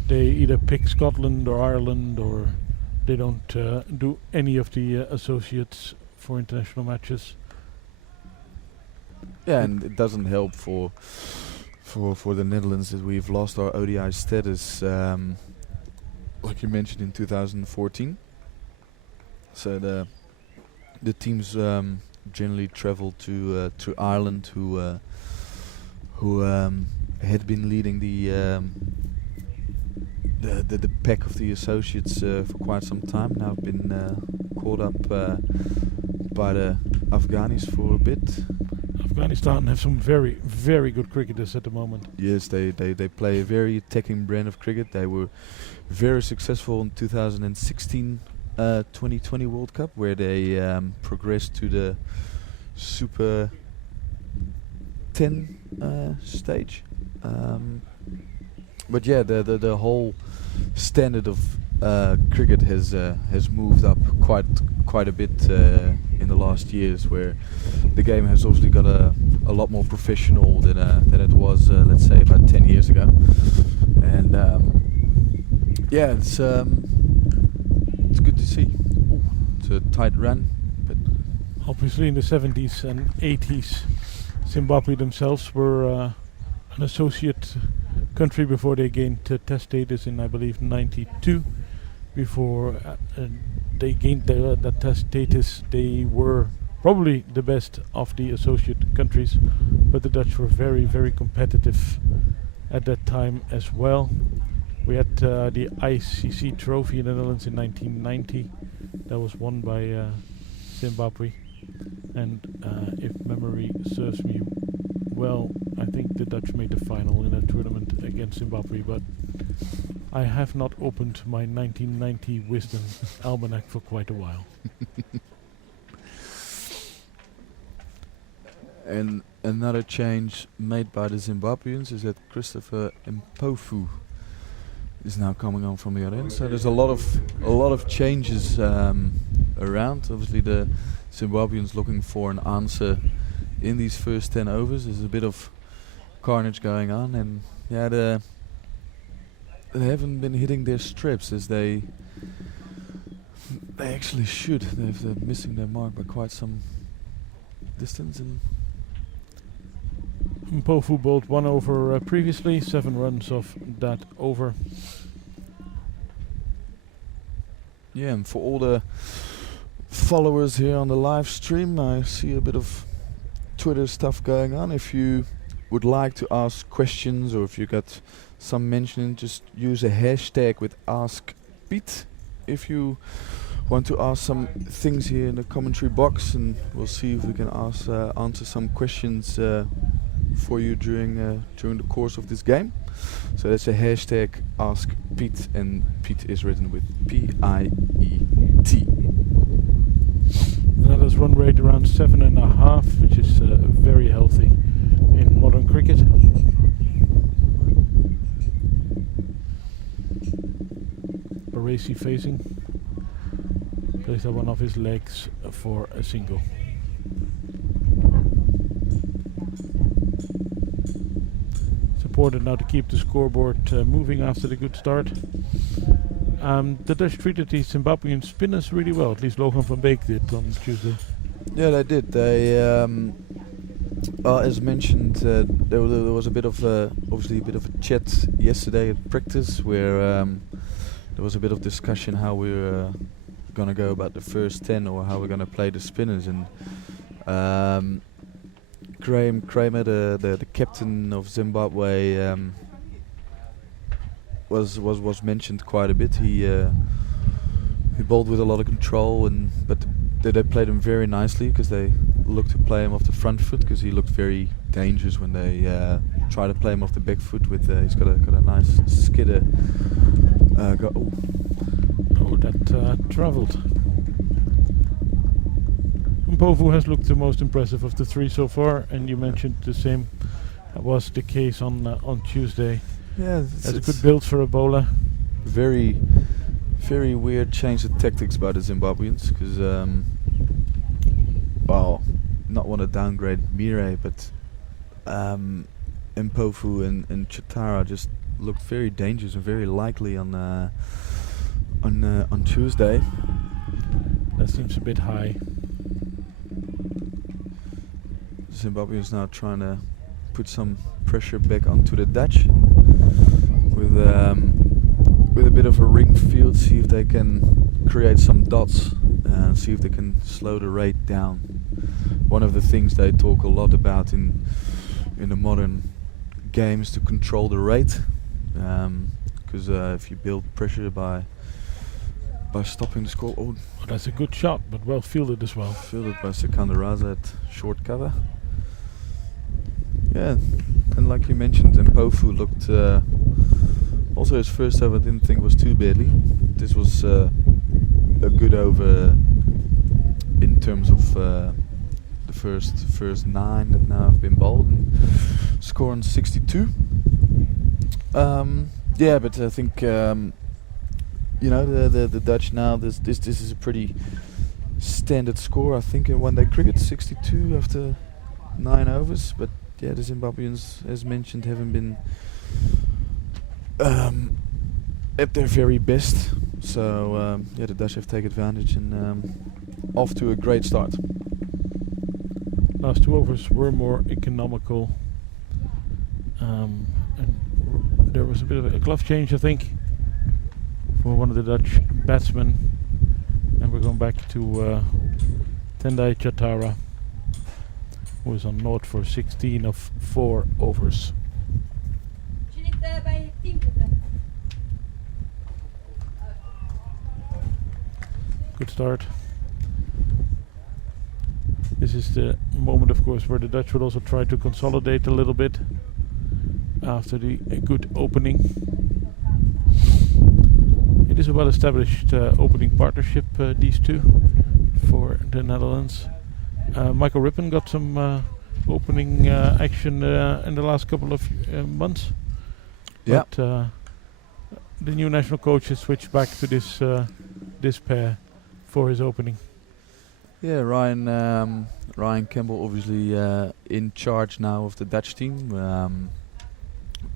they either pick Scotland or Ireland, or they don't do any of the associates for international matches. Yeah, and it doesn't help for the Netherlands that we've lost our ODI status, like you mentioned, in 2014. So the teams generally travel to Ireland, who had been leading the pack of the associates for quite some time. Now been caught up by the Afghanis for a bit. Afghanistan have some very, very good cricketers at the moment. Yes, they play a very attacking brand of cricket. They were very successful in 2016 2020 World Cup, where they progressed to the Super 10 stage. But yeah, the whole standard of cricket has moved up quite a bit in the last years, where the game has obviously got a lot more professional than it was, let's say, about 10 years ago. And yeah, it's good to see. Ooh, it's a tight run, but Obviously, in the 70s and 80s, Zimbabwe themselves were an associate country before they gained test status in, I believe, 92. Before they gained that test status, they were probably the best of the associate countries, but the Dutch were very, very competitive at that time as well. We had the ICC trophy in the Netherlands in 1990. That was won by Zimbabwe, and if memory serves me well, I think the Dutch made the final in that tournament against Zimbabwe, but I have not opened my 1990 Wisdom Almanac for quite a while. And another change made by the Zimbabweans is that Christopher Mpofu is now coming on from the other end. So there's a lot of changes around. Obviously, the Zimbabweans looking for an answer in these first 10 overs. There's a bit of carnage going on, and yeah, they haven't been hitting their strips as they actually should. They're missing their mark by quite some distance. And Mpofu bowled 1 over previously, 7 runs off that over. yeah, and for all the followers here on the live stream, I see a bit of Twitter stuff going on. If you would like to ask questions, or if you got some mentioning, just use a hashtag with AskPiet if you want to ask some things here in the commentary box, and we'll see if we can answer some questions for you during the course of this game. So that's a hashtag AskPiet, and Piet is written with P-I-E-T. Netherlands run rate around 7.5, which is very healthy in modern cricket. Baresi facing. Plays that one off his legs for a single. It's important now to keep the scoreboard moving after the good start. The Dutch treated the Zimbabwean spinners really well, at least Logan van Beek did on Tuesday. Yeah, they did. They, as mentioned, there was a bit of obviously a bit of a chat yesterday at practice, where there was a bit of discussion how we were going to go about the first 10, or how we're going to play the spinners. And Graham Kramer, the captain of Zimbabwe, was mentioned quite a bit. He bowled with a lot of control, but they played him very nicely, because they looked to play him off the front foot, because he looked very dangerous when they try to play him off the back foot. With he's got a nice skidder. That travelled. Mpofu has looked the most impressive of the three so far, and you mentioned the same was the case on Tuesday. Yeah, That's a good build for a bowler. Very, very weird change of tactics by the Zimbabweans, because well, not want to downgrade Mire, but Mpofu and Chatara just looked very dangerous and very likely on Tuesday. That seems a bit high. Zimbabweans now trying to put some pressure back onto the Dutch with a bit of a ring field, see if they can create some dots and see if they can slow the rate down. One of the things they talk a lot about in the modern game is to control the rate, because if you build pressure by stopping the score. Oh, that's a good shot, but well fielded as well. Fielded by Sekandaraza at short cover. Yeah, and like you mentioned, Mpofu looked also his first over. I didn't think was too badly. This was a good over in terms of the first 9 that now have been bowled and scoring 62. Yeah, but I think the Dutch now. This is a pretty standard score. I think in one day cricket, 62 after 9 overs. But yeah, the Zimbabweans, as mentioned, haven't been at their very best. So yeah, the Dutch have taken advantage and off to a great start. Last 2 overs were more economical, and there was a bit of a glove change, I think, for one of the Dutch batsmen, and we're going back to Tendai Chatara, who was on naught for 16 of 4 overs. Good start. This is the moment, of course, where the Dutch would also try to consolidate a little bit after the good opening. It is a well-established opening partnership, these two, for the Netherlands. Michael Rippen got some opening action in the last couple of months. Yeah. But the new national coach has switched back to this pair for his opening. Yeah, Ryan Campbell obviously in charge now of the Dutch team.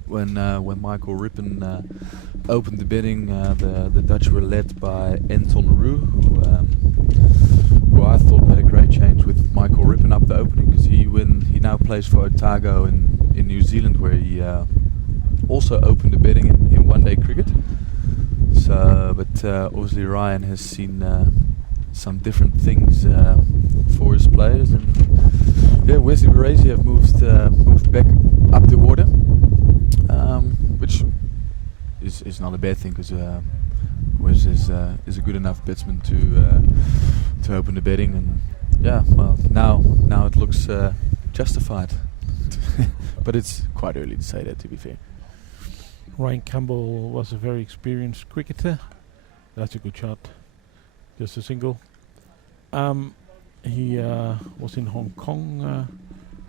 When Michael Rippen opened the bidding, the Dutch were led by Anton Roux, who I thought made a great change with Michael Rippen up the opening, because he now plays for Otago in New Zealand, where he also opened the bidding in one-day cricket. So, but obviously Ryan has seen some different things for his players, and yeah, Wesley Baresi have moved back up the order, which is not a bad thing, because Wes is a good enough batsman to open the batting, and yeah, well now it looks justified, but it's quite early to say that, to be fair. Ryan Campbell was a very experienced cricketer. That's a good shot. Just a single. He was in Hong Kong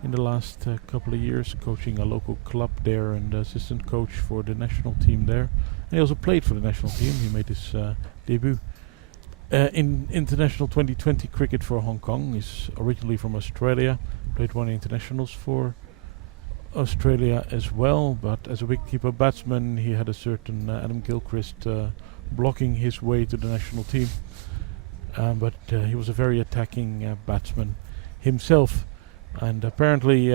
in the last couple of years, coaching a local club there and assistant coach for the national team there. And he also played for the national team. He made his debut in international 2020 cricket for Hong Kong. He's originally from Australia, played 1 internationals for Australia as well, but as a wicketkeeper batsman he had a certain Adam Gilchrist blocking his way to the national team. But he was a very attacking batsman himself, and apparently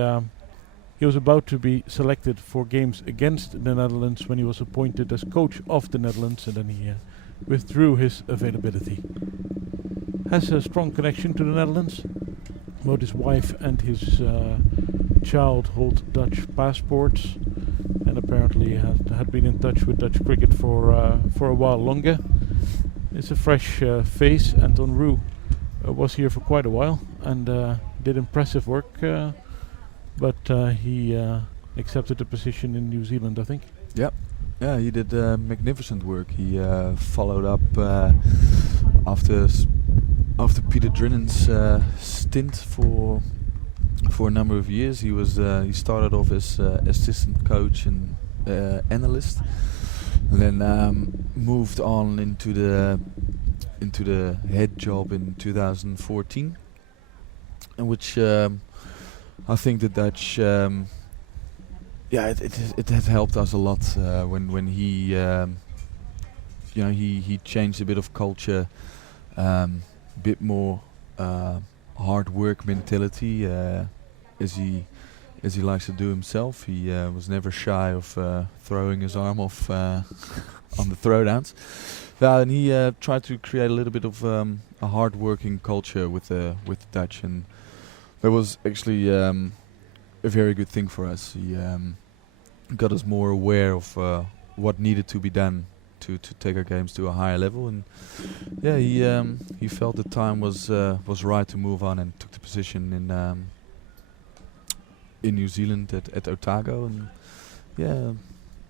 he was about to be selected for games against the Netherlands when he was appointed as coach of the Netherlands, and then he withdrew his availability. Has a strong connection to the Netherlands. Both his wife and his child hold Dutch passports, and apparently had been in touch with Dutch cricket for a while longer. It's a fresh face. Anton Roux was here for quite a while and did impressive work, but he accepted a position in New Zealand, I think. Yep. Yeah, he did magnificent work. He followed up after Peter Drinnen's stint for a number of years. He started off as assistant coach and analyst, and then moved on into the head job in 2014, in which I think the Dutch, it has helped us a lot when he he changed a bit of culture, bit more hard work mentality. as he likes to do himself. He was never shy of throwing his arm off on the throwdowns. And he tried to create a little bit of a hard-working culture with the Dutch, and that was actually a very good thing for us. He got us more aware of what needed to be done to take our games to a higher level, and he felt the time was right to move on, and took the position in New Zealand at Otago. And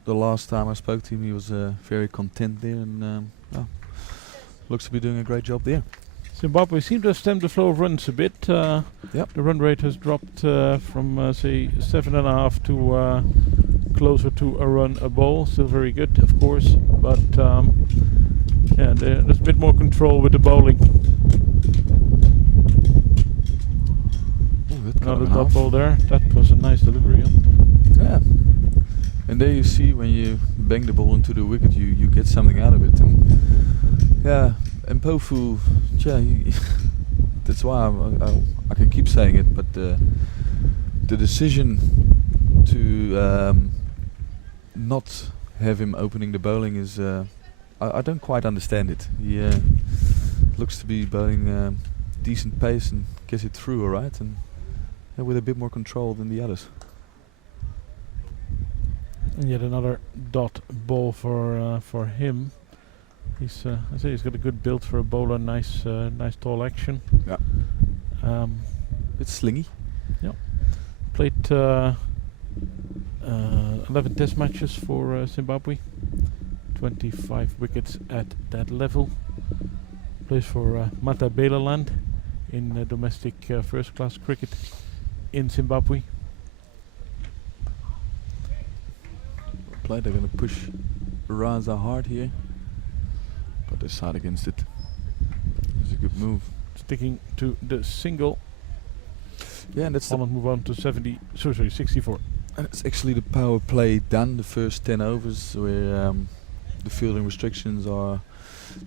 the last time I spoke to him, he was very content there, and looks to be doing a great job there. Zimbabwe seem to have stemmed the flow of runs a bit. The run rate has dropped from say 7.5 to closer to a run a ball. Still very good, of course, but there's a bit more control with the bowling. Another dot ball there. That was a nice delivery. Yeah. And there you see, when you bang the ball into the wicket, you get something out of it. And Pofu, that's why I can keep saying it, but the decision to not have him opening the bowling is, I don't quite understand it. He looks to be bowling decent pace and gets it through alright, and with a bit more control than the others. And yet another dot ball for him. He's he's got a good build for a bowler. Nice tall action. Yeah. Bit slingy. Yeah. Played 11 test matches for Zimbabwe. 25 wickets at that level. Plays for Matabeleland in domestic first-class cricket in Zimbabwe. They're going to push Raza hard here, but they side against it. It's a good move. Sticking to the single. Yeah, and that's move on to 64. And it's actually the power play done, the first 10 overs, where the fielding restrictions are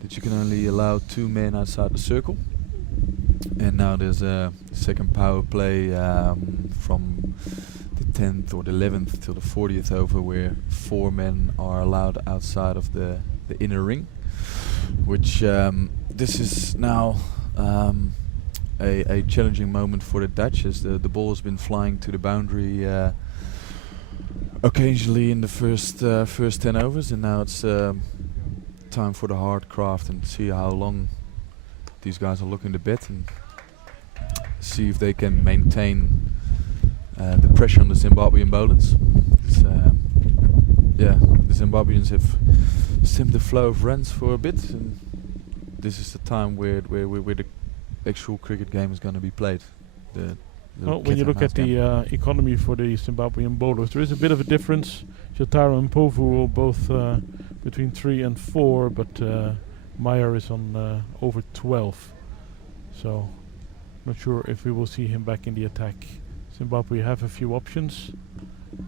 that you can only allow 2 men outside the circle. And now there's a second power play from the 10th or the 11th till the 40th over, where 4 men are allowed outside of the inner ring, which this is now a challenging moment for the Dutch, as the ball has been flying to the boundary occasionally in the first 10 overs, and now it's time for the hard craft and see how long these guys are looking to bet, and see if they can maintain the pressure on the Zimbabwean bowlers. The Zimbabweans have stemmed the flow of runs for a bit, and this is the time where the actual cricket game is going to be played. When you look at the economy for the Zimbabwean bowlers, there is a bit of a difference. Jotaro and Povu are both between 3 and 4, but Meyer is on over 12. So, not sure if we will see him back in the attack. Zimbabwe have a few options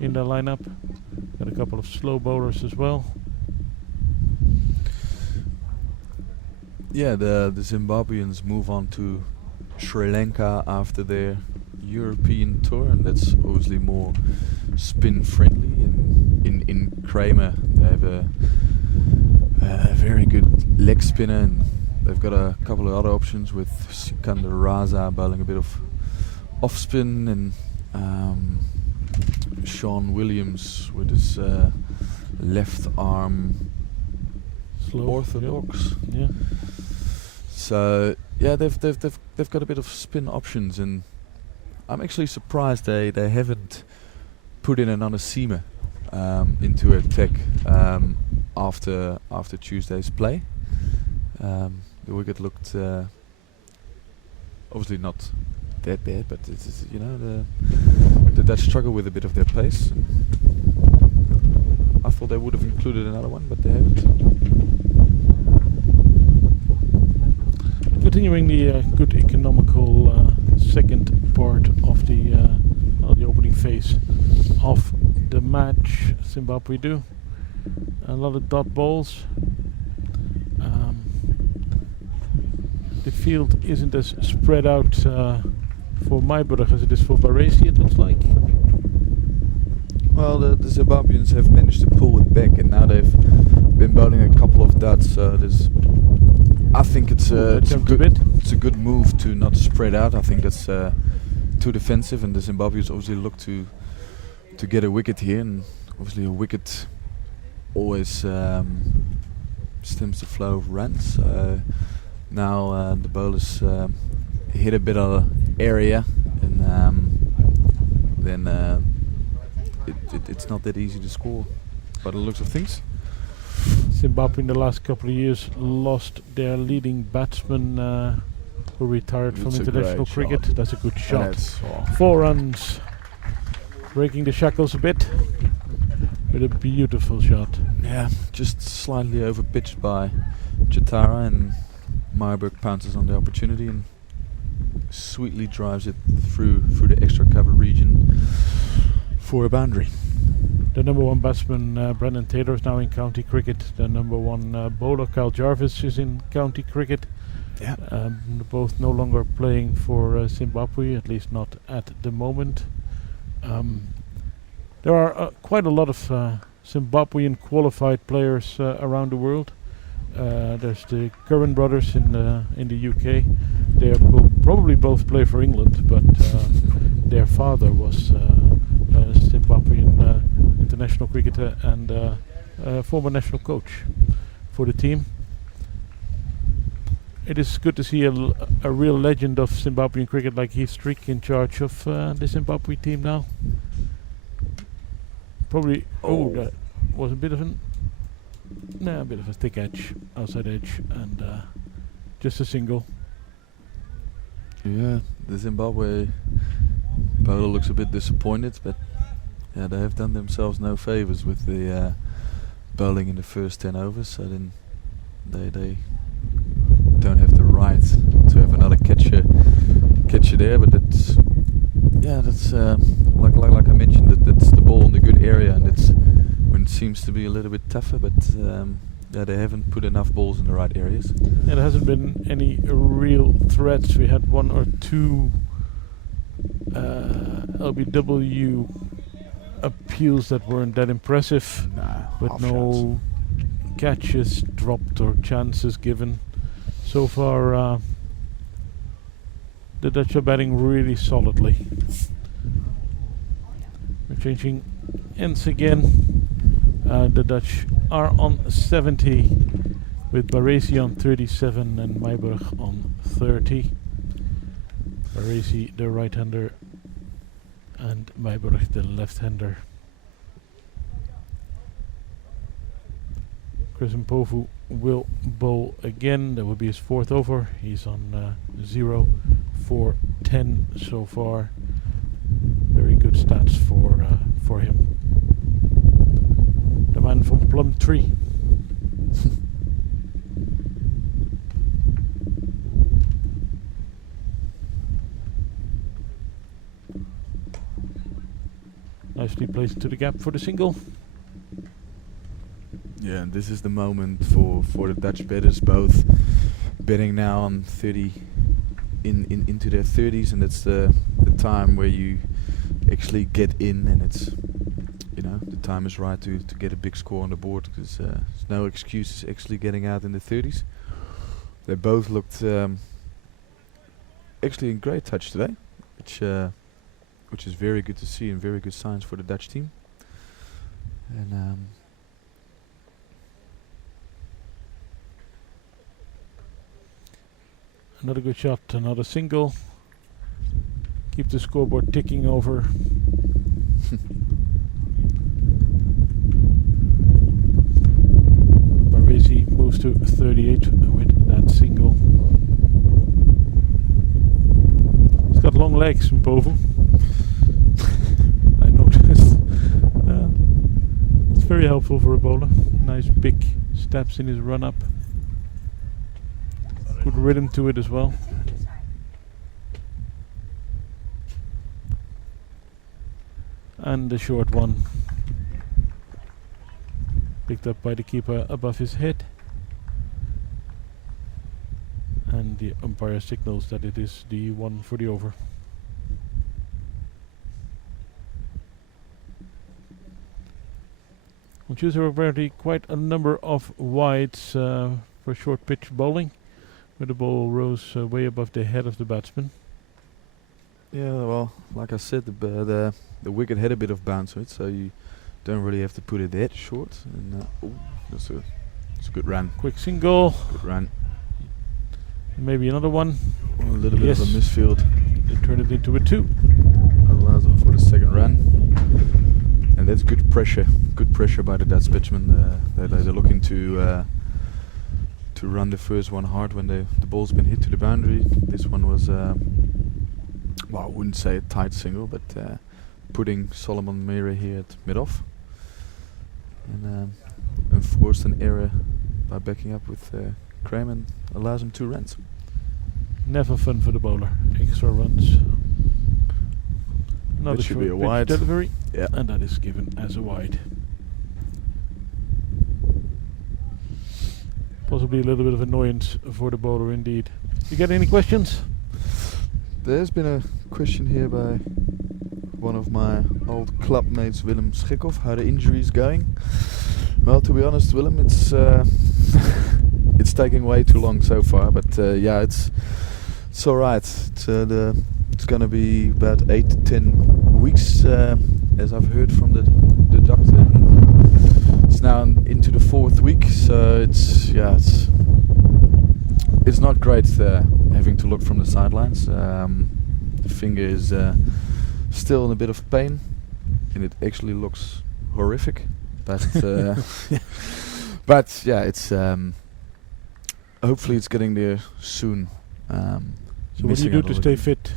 in their lineup. Got a couple of slow bowlers as well. Yeah, the Zimbabweans move on to Sri Lanka after their European tour, and that's obviously more spin friendly. In Kramer, they have a very good leg spinner, and they've got a couple of other options with Sikandar Raza bowling a bit of off spin, and Sean Williams with his left arm slow orthodox. Yeah. So yeah, they've got a bit of spin options, and I'm actually surprised they haven't put in another seamer into attack after Tuesday's play. The wicket looked obviously not that bad, but it's the Dutch struggle with a bit of their pace. I thought they would have included another one, but they haven't. Continuing the good economical second part of the opening phase of the match, Zimbabwe do a lot of dot balls. The field isn't as spread out for Myburg as it is for Baresi, it looks like. Well, the Zimbabweans have managed to pull it back, and now they've been bowling a couple of dots. I think it's a good move to not spread out. I think that's too defensive, and the Zimbabweans obviously look to get a wicket here, and obviously a wicket always stems the flow of runs. Now the bowlers hit a bit of area, and then it's not that easy to score by the looks of things. Zimbabwe in the last couple of years lost their leading batsman who retired from international cricket. That's a good shot. 4 runs, breaking the shackles a bit with a beautiful shot. Yeah, just slightly over pitched by Chatara, and Myburg pounces on the opportunity and sweetly drives it through the extra cover region for a boundary. The number 1 batsman, Brendan Taylor, is now in county cricket. The number 1 bowler, Kyle Jarvis, is in county cricket. Yeah. Both no longer playing for Zimbabwe, at least not at the moment. There are quite a lot of Zimbabwean qualified players around the world. There's the Curran brothers in the UK. They probably both play for England, but their father was a Zimbabwean international cricketer and former national coach for the team. It is good to see a real legend of Zimbabwean cricket like Heath Strick in charge of the Zimbabwe team now. Probably, that was a bit of a thick edge, outside edge, and just a single. Yeah, the Zimbabwe bowler looks a bit disappointed, but yeah, they have done themselves no favors with the bowling in the first 10 overs, so then they don't have the right to have another catcher there, but that's like I mentioned, that's the ball in the good area, and it's when it seems to be a little bit tougher, but they haven't put enough balls in the right areas. There hasn't been any real threats. We had 1 or 2 LBW appeals that weren't that impressive, but no catches dropped or chances given. So far, the Dutch are batting really solidly. We're changing ends again. The Dutch are on 70 with Baresi on 37 and Myburg on 30. Baresi the right-hander and Myburg the left-hander. Chris Mpofu will bowl again. That will be his 4th over. He's on 0 for 10 so far. Very good stats for him. The man from Plumtree. Nicely placed into the gap for the single. Yeah, and this is the moment for the Dutch batters, both betting now on 30 into their 30s, and it's the time where you actually get in, and it's the time is right to get a big score on the board, because there's no excuses actually getting out in the 30s. They both looked actually in great touch today, which is very good to see and very good signs for the Dutch team. And another good shot, another single. Keep the scoreboard ticking over. Baresi moves to 38 with that single. He's got long legs, Mpofu. I noticed. It's very helpful for a bowler. Nice big steps in his run-up. Good rhythm to it as well. And the short one. Picked up by the keeper above his head. And the umpire signals that it is the one for the over. bunches. There are apparently quite a number of wides for short pitch bowling, where the ball rose way above the head of the batsman. Yeah, well, like I said, the wicket had a bit of bounce to it, so you don't really have to put it that short. And that's a good run. Quick single. Good run. Maybe another one. A little bit of a misfield. They turn it into a 2. Allows them for the second run. And that's good pressure. Good pressure by the Dutch batsmen. They're looking to run the first one hard when the ball's been hit to the boundary. This one was, well, I wouldn't say a tight single, but putting Solomon Mire here at mid-off. And enforced an error by backing up with Kramer and allows him 2 runs. Never fun for the bowler. Extra runs. Another That should be a short pitch wide. delivery. Yeah. And that is given as a wide. Possibly a little bit of annoyance for the bowler indeed. You get any questions? There's been a question here by one of my old club mates, Willem Schikhoff, how the injury is going. Well, to be honest, Willem, it's it's taking way too long so far, but yeah, it's alright. It's gonna be about 8 to 10 weeks, as I've heard from the doctor. And it's now into the 4th week, so it's not great having to look from the sidelines. The finger is still in a bit of pain, and it actually looks horrific. But but yeah, it's hopefully it's getting there soon. So what do you do to stay fit?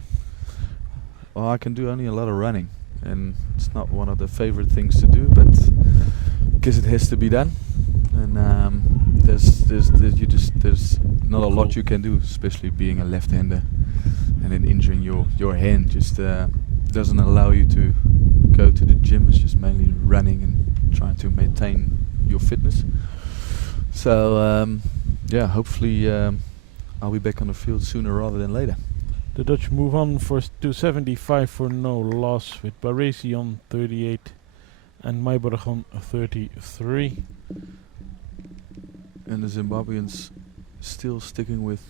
Well, I can do only a lot of running, and it's not one of the favorite things to do, but because it has to be done. And there's not a lot you can do, especially being a left-hander, and then injuring your hand just doesn't allow you to go to the gym. It's just mainly running and trying to maintain your fitness. So yeah, hopefully I'll be back on the field sooner rather than later. The Dutch move on to 75 for no loss, with Baresi on 38 and Mayborg on 33. And the Zimbabweans still sticking with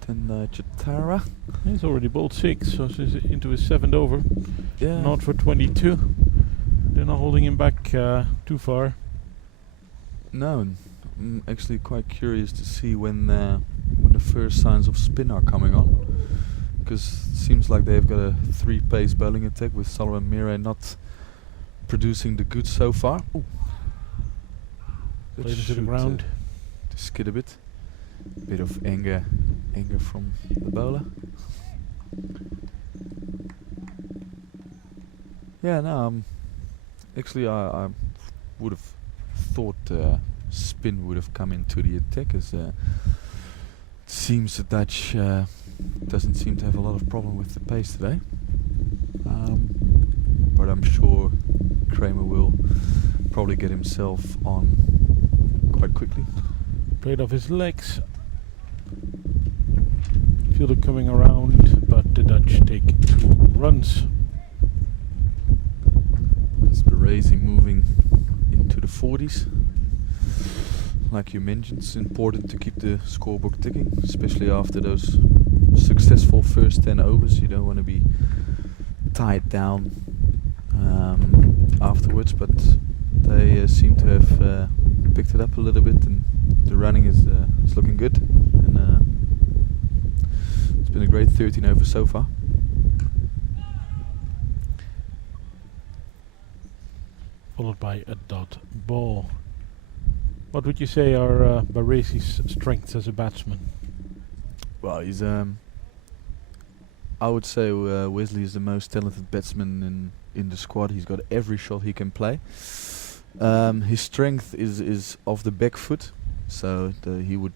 Tendai Chatara. He's already bowled 6, so he's into his 7th over. Yeah. Not for 22. They're not holding him back too far. No, I'm actually quite curious to see when the first signs of spin are coming on, because it seems like they've got a 3-pace bowling attack with Solomon Mire not producing the goods so far. Ooh. That Played into the should, ground. To skid a bit. Bit of anger from the bowler. Yeah, no, actually I would have thought spin would have come into the attack, as it seems the Dutch doesn't seem to have a lot of problem with the pace today. But I'm sure Kramer will probably get himself on quite quickly. Played off his legs. Fielder coming around, but the Dutch take 2 runs. It's Baresi moving into the 40s. Like you mentioned, it's important to keep the scorebook ticking, especially after those successful first 10 overs. You don't want to be tied down afterwards, but they seem to have picked it up a little bit, and the running is looking good. And it's been a great 13 overs so far. Followed by a dot ball. What would you say are Baresi's strengths as a batsman? Well, he's I would say Wesley is the most talented batsman in the squad. He's got every shot he can play. His strength is off the back foot, so he would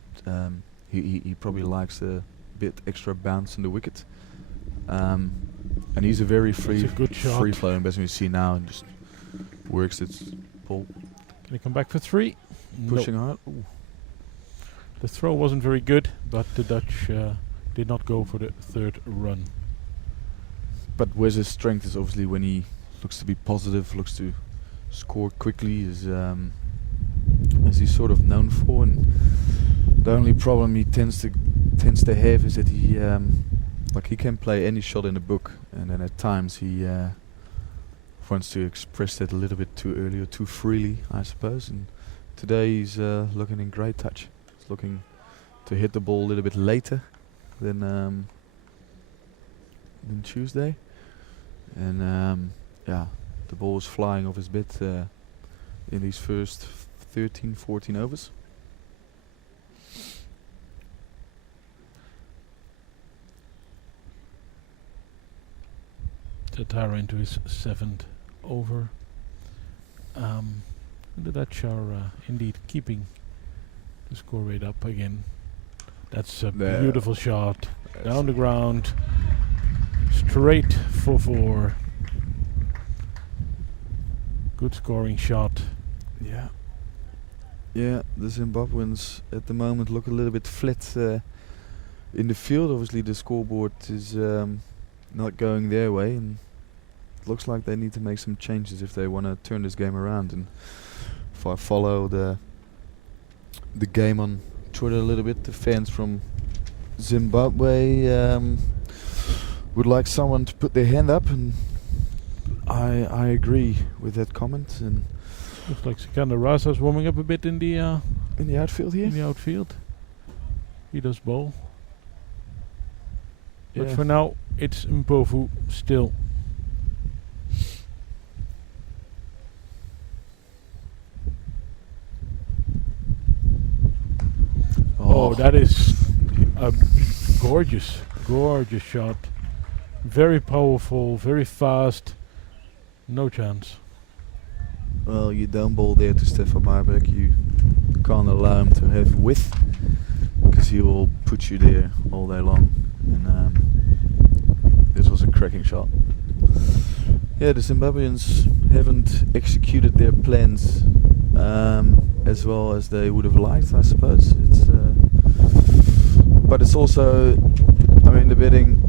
he probably likes a bit extra bounce in the wicket. And he's a very free flowing batsman. You see now, and just works its ball. Can he come back for 3? Pushing hard. Ooh. The throw wasn't very good, but the Dutch did not go for the 3rd run. But Wes's strength is obviously when he looks to be positive, looks to score quickly, as he's sort of known for. And the only problem he tends to have is that he can play any shot in the book, and then at times he wants to express that a little bit too early or too freely, I suppose. And today he's looking in great touch. He's looking to hit the ball a little bit later than Tuesday, and the ball is flying off his bit in these first 13-14 overs. Tatara into his 7th over. The Dutch are indeed keeping the score rate up again. That's a beautiful shot. Down the ground. Straight for 4. Good scoring shot. Yeah. Yeah, the Zimbabweans at the moment look a little bit flat in the field. Obviously the scoreboard is not going their way, and it looks like they need to make some changes if they want to turn this game around. And if I follow the game on Twitter a little bit, the fans from Zimbabwe would like someone to put their hand up, and I agree with that comment. And looks like Sikander Rasa's warming up a bit in the outfield here. In the outfield. He does bowl. But Yeah. for now, it's Mpofu still. Oh, that is a gorgeous shot. Very powerful, very fast. No chance. Well, you don't bowl there to Stefan Marbeck. You can't allow him to have width, because he will put you there all day long. And this was a cracking shot. Yeah, the Zimbabweans haven't executed their plans as well as they would have liked, I suppose. But it's also, I mean, the betting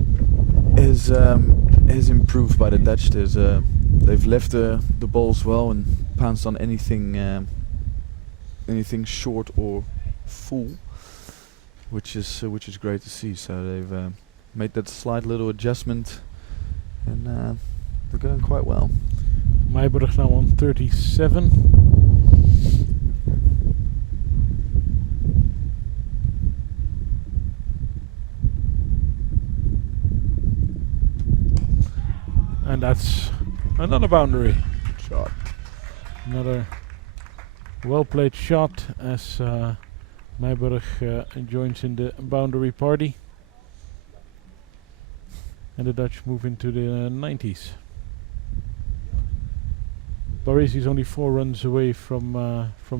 has improved by the Dutch. They've left the balls well and pounced on anything short or full, which is great to see. So they've made that slight little adjustment, and they're going quite well. Meiburg now on 37. And that's another boundary. Shot. Another well-played shot as Meiburg joins in the boundary party. And the Dutch move into the 90s. Barisi's only 4 runs away from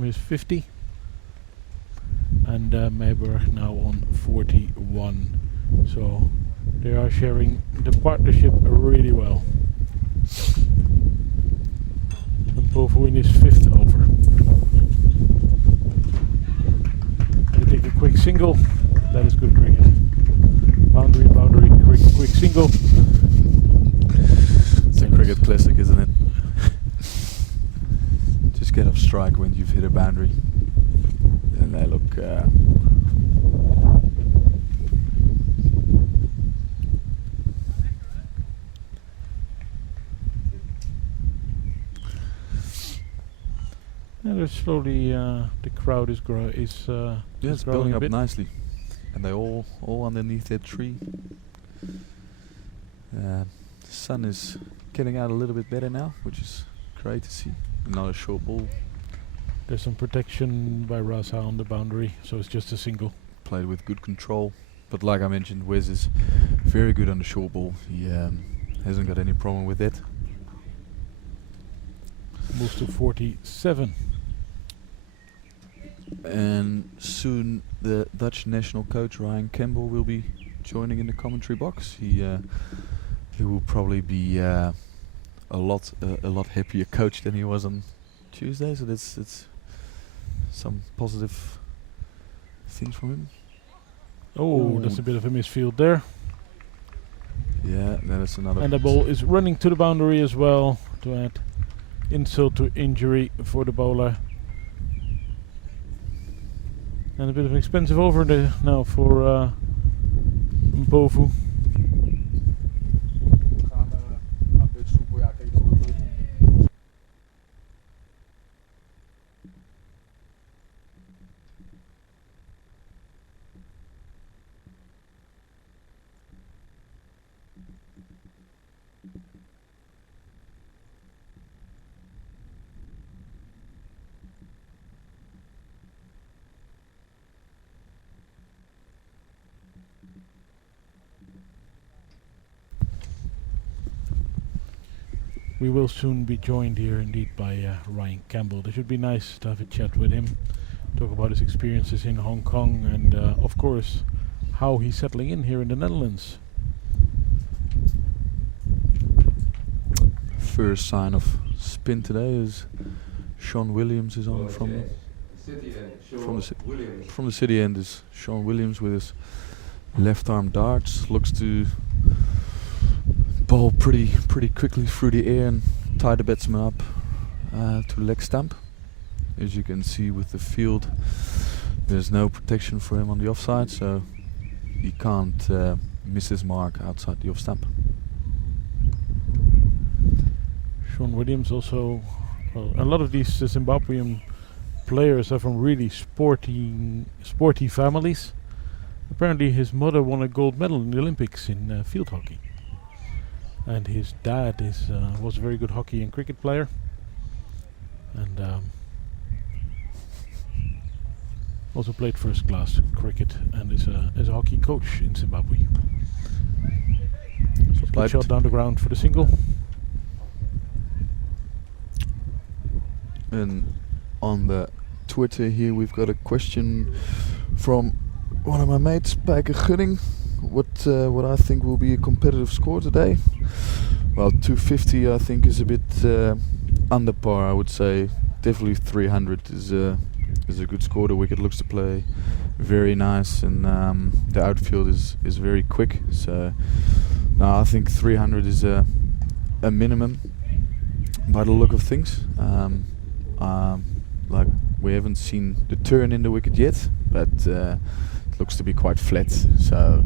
his 50. And Meiburg now on 41. So they are sharing the partnership really well. Mpofu in his 5th over. And they take a quick single. That is good cricket. Boundary, quick single. It's a cricket classic, isn't it? Just get off strike when you've hit a boundary. And they look and they're slowly, the crowd is it's growing building a up bit. nicely, and they all underneath that tree. The sun is getting out a little bit better now, which is great to see. Another short ball There's some protection by Rasa on the boundary, so it's just a single. played with good control, but like I mentioned, Wes is very good on the short ball. He hasn't got any problem with it. Moves to 47. And soon the Dutch national coach Ryan Campbell will be joining in the commentary box. He will probably be a lot happier coach than he was on Tuesday. So it's some positive things from him. Oh, that's a bit of a misfield there. Yeah, that is another. And the ball is running to the boundary as well to add insult to injury for the bowler. And a bit of an expensive over there now for Mpofu. We will soon be joined here indeed by Ryan Campbell. It should be nice to have a chat with him, talk about his experiences in Hong Kong and of course how he's settling in here in the Netherlands. First sign of spin today is Sean Williams is on from the city end is Sean Williams with his left arm darts. Looks to bowl pretty quickly through the air and tie the batsman up to leg stump. As you can see with the field, there's no protection for him on the offside, so he can't miss his mark outside the off stump. Sean Williams also, well, a lot of these Zimbabwean players are from really sporty families. Apparently his mother won a gold medal in the Olympics in field hockey. And his dad was a very good hockey and cricket player. And also played first class cricket and is a hockey coach in Zimbabwe. So good shot down the ground for the single. And on the Twitter here we've got a question from one of my mates, Pijke Gunning. What I think will be a competitive score today. Well, 250 I think is a bit under par. I would say definitely 300 is a good score. The wicket looks to play very nice, and the outfield is very quick. So now I think 300 is a minimum by the look of things. Like we haven't seen the turn in the wicket yet, but it looks to be quite flat. So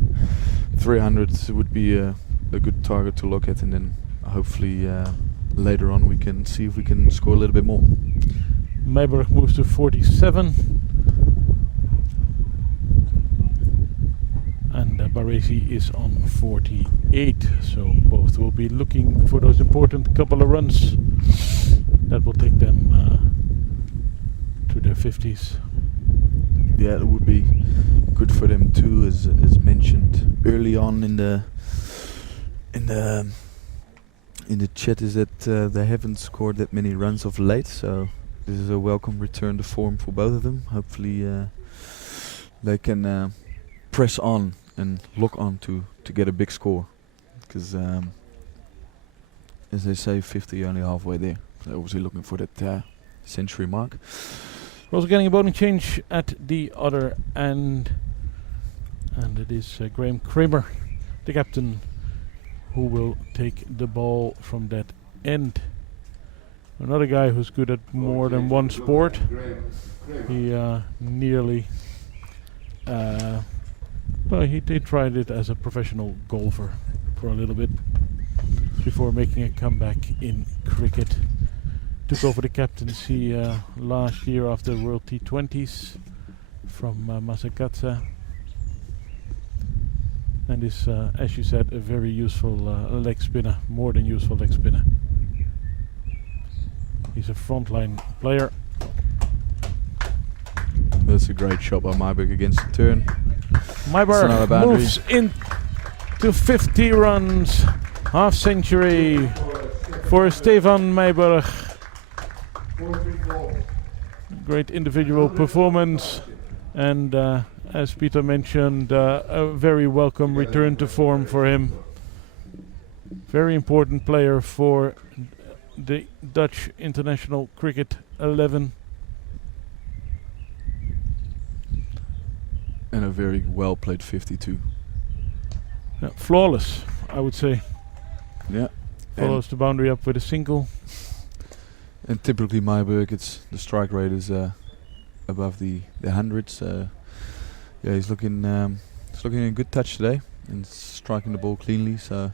300 would be a good target to look at, and then hopefully later on we can see if we can score a little bit more. Meiberg moves to 47. And Baresi is on 48. So both will be looking for those important couple of runs that will take them to their 50s. Yeah, it would be good for them too, as mentioned early on in the chat, is that they haven't scored that many runs of late, so this is a welcome return to form for both of them. Hopefully they can press on and lock on to get a big score, because as they say, 50 only halfway there. They're obviously looking for that century mark. We're also getting a bowling change at the other end, and it is Graham Kramer, the captain, who will take the ball from that end. Another guy who's good at more than one sport. He nearly well, he tried it as a professional golfer for a little bit before making a comeback in cricket. Took over the captaincy last year after the World T20s from Masakatsa, and is, as you said, a very useful leg spinner, more than useful leg spinner. He's a frontline player. That's a great shot by Meiberg against the turn. Meiberg moves into 50 runs, half century for Stefan Meiberg. Great individual performance, and as Peter mentioned, a very welcome return to form for him. Very important player for the Dutch international cricket 11. And a very well played 52. Flawless, I would say. Yeah. Follows the boundary up with a single. And typically Myburg, it's the strike rate is above the hundreds. Yeah, he's looking in good touch today and striking the ball cleanly. So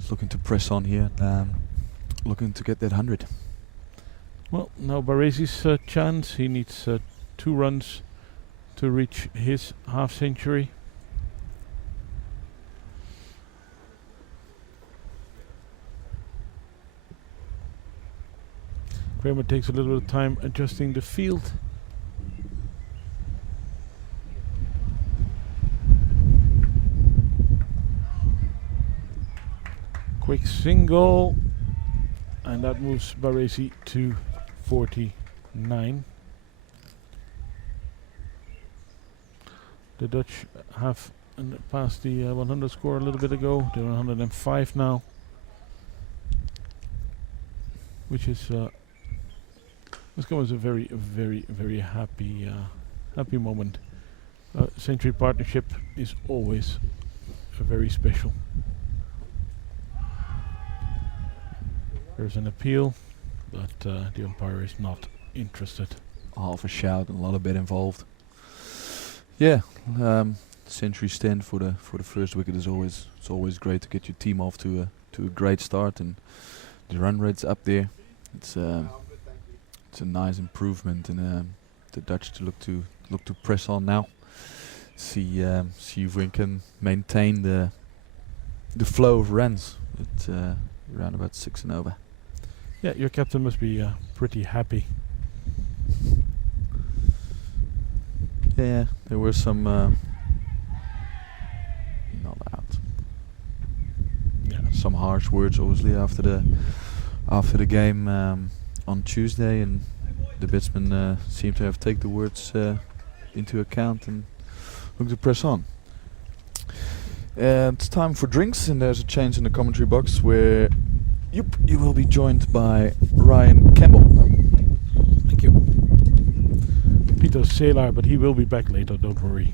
he's looking to press on here, looking to get that 100. Well, now Baresi's chance. He needs 2 runs to reach his half century. Kramer takes a little bit of time adjusting the field. Quick single, and that moves Baresi to 49. The Dutch have passed the 100 score a little bit ago. They're 105 now, which is this was a very, very, very happy moment. Century partnership is always very special. There's an appeal, but the umpire is not interested. Half a shout and a lot of bet involved. Yeah, century stand for the first wicket is always great to get your team off to a great start, and the run rate's up there. It's a nice improvement, and the Dutch to look to press on now. See if we can maintain the flow of runs at around about 6 and over. Yeah, your captain must be pretty happy. Yeah, there were some not out. Yeah, some harsh words obviously after the game on Tuesday, and the batsmen seem to have taken the words into account and look to press on. It's time for drinks, and there's a change in the commentary box where you will be joined by Ryan Campbell. Thank you. Peter Salar, but he will be back later, don't worry.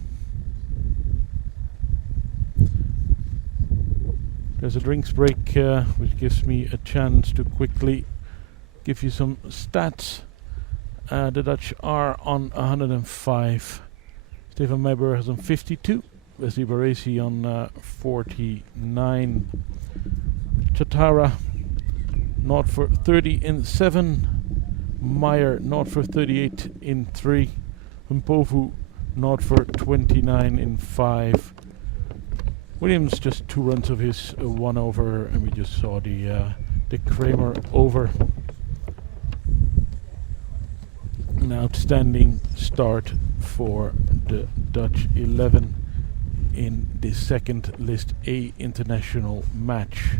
There's a drinks break, which gives me a chance to quickly give you some stats. The Dutch are on 105. Stefan Meijber has on 52. Wesley Baresi on 49. Chatara not for 30 in 7. Meyer not for 38 in 3. Mpofu not for 29 in 5. Williams just 2 runs of his 1 over, and we just saw the Kramer over. An outstanding start for the Dutch 11 in the second List A international match.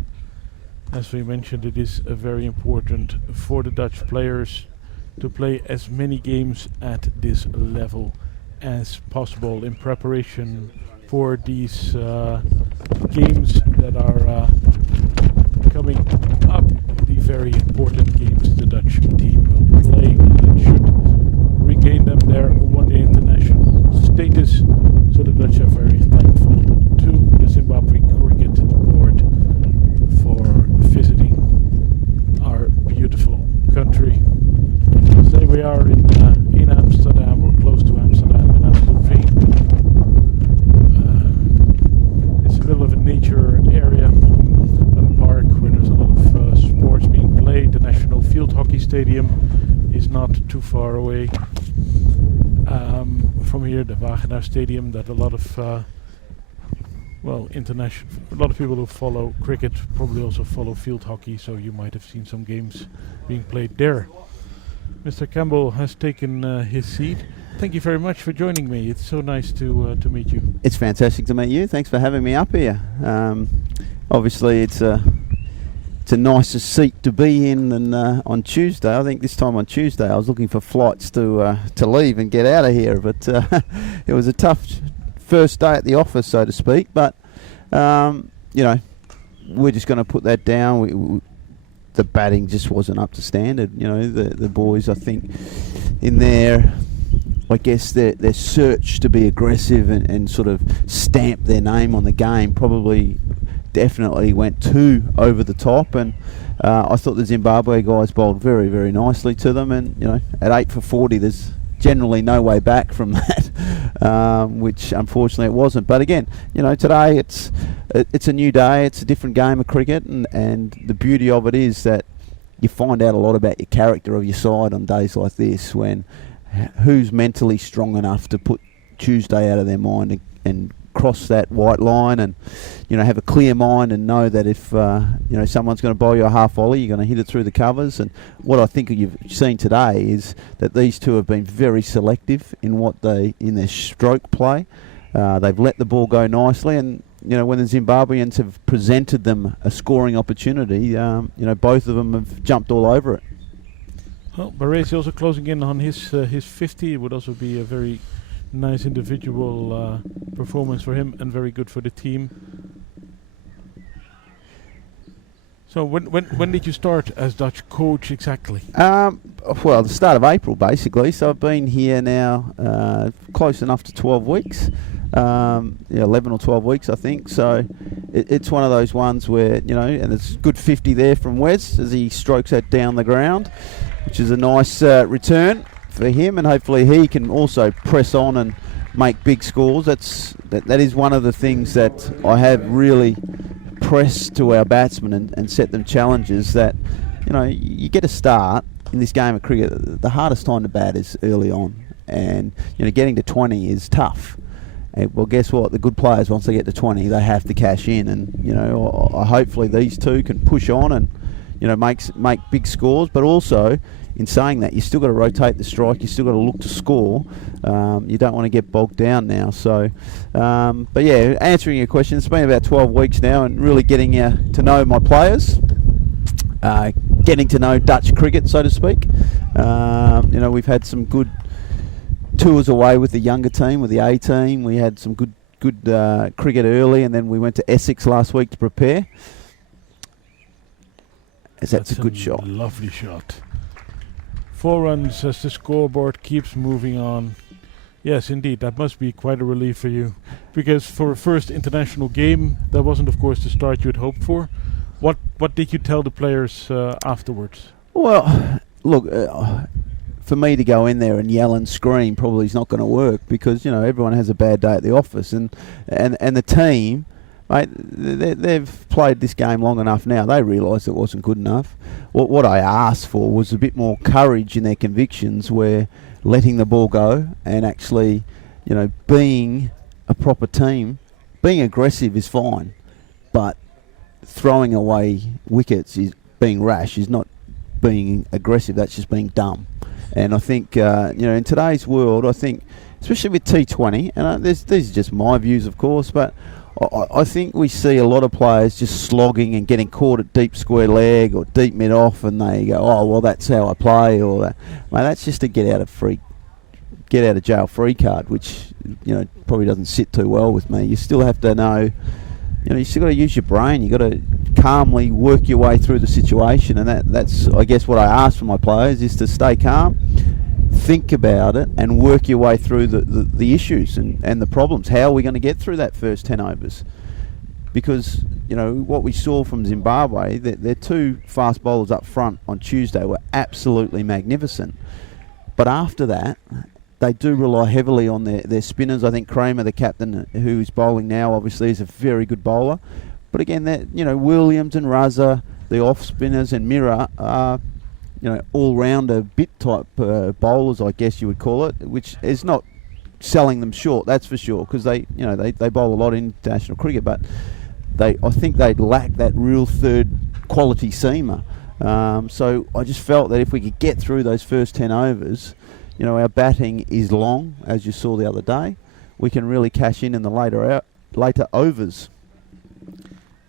As we mentioned, it is very important for the Dutch players to play as many games at this level as possible in preparation for these games that are coming up. The very important games the Dutch team will play and should regain them their one-day international status. So the Dutch are very thankful to the Zimbabwe Cricket Board for visiting our beautiful country. Today we are in Amsterdam, or close to Amsterdam, in Amstelveen. It's a middle of a nature area, a park where there's a lot of sports being played. The National Field Hockey Stadium is not too far away from here. The Wagenaar Stadium, that a lot of a lot of people who follow cricket probably also follow field hockey, so you might have seen some games being played there. Mr. Campbell has taken his seat. Thank you very much for joining me. It's so nice to meet you. It's fantastic to meet you. Thanks for having me up here. Obviously, it's a nicer seat to be in than on Tuesday. I think this time on Tuesday I was looking for flights to leave and get out of here, but it was a tough first day at the office, so to speak. But we're just going to put that down. The batting just wasn't up to standard. The boys, I think, in their, I guess their search to be aggressive and sort of stamp their name on the game probably definitely went too over the top, and I thought the Zimbabwe guys bowled very, very nicely to them, and at 8 for 40 there's generally no way back from that, which unfortunately it wasn't. But again, today it's a new day, it's a different game of cricket, and the beauty of it is that you find out a lot about your character of your side on days like this, when who's mentally strong enough to put Tuesday out of their mind and cross that white line, and have a clear mind and know that if someone's going to bowl you a half volley, you're going to hit it through the covers. And what I think you've seen today is that these two have been very selective in their stroke play. They've let the ball go nicely, and when the Zimbabweans have presented them a scoring opportunity, both of them have jumped all over it. Well, Baresi also closing in on his 50. It would also be a very nice individual performance for him, and very good for the team. So when did you start as Dutch coach exactly? Well, the start of April basically. So I've been here now close enough to 12 weeks, 11 or 12 weeks I think. So it's one of those ones where and it's good 50 there from Wes as he strokes that down the ground, which is a nice return for him, and hopefully he can also press on and make big scores. That is one of the things that I have really pressed to our batsmen and set them challenges, that you get a start in this game of cricket. The hardest time to bat is early on, and getting to 20 is tough. Well, guess what? The good players, once they get to 20, they have to cash in, and hopefully these two can push on and make big scores. But also, in saying that, you still got to rotate the strike, you still got to look to score. You don't want to get bogged down now. So, but yeah, answering your question, it's been about 12 weeks now, and really getting to know my players, getting to know Dutch cricket, so to speak. We've had some good tours away with the younger team, with the A team. We had some good cricket early, and then we went to Essex last week to prepare. That's a good shot. Lovely shot. 4 runs as the scoreboard keeps moving on. Yes, indeed, that must be quite a relief for you, because for a first international game, that wasn't, of course, the start you'd hoped for. What did you tell the players afterwards? Well, look, for me to go in there and yell and scream probably is not going to work, because everyone has a bad day at the office, and the team, mate, they've played this game long enough now. They realised it wasn't good enough. What I asked for was a bit more courage in their convictions, where letting the ball go and actually, being a proper team, being aggressive is fine, but throwing away wickets is being rash, is not being aggressive. That's just being dumb. And I think, in today's world, I think, especially with T20, and these are just my views, of course, but I think we see a lot of players just slogging and getting caught at deep square leg or deep mid-off, and they go, oh, well, that's how I play, or that. Mate, that's just a get out of jail free card, which, probably doesn't sit too well with me. You still have to know, you still got to use your brain. You got to calmly work your way through the situation, and that's, I guess, what I ask from my players, is to stay calm, think about it, and work your way through the issues and the problems. How are we going to get through that first 10 overs? Because, what we saw from Zimbabwe, their 2 fast bowlers up front on Tuesday were absolutely magnificent. But after that, they do rely heavily on their spinners. I think Kramer, the captain, who's bowling now, obviously is a very good bowler. But again, Williams and Raza, the off spinners, and Mira are all-rounder bit type bowlers, I guess you would call it, which is not selling them short, that's for sure, because they bowl a lot in international cricket, but I think they'd lack that real third quality seamer. So I just felt that if we could get through those first 10 overs, our batting is long, as you saw the other day. We can really cash in the later overs.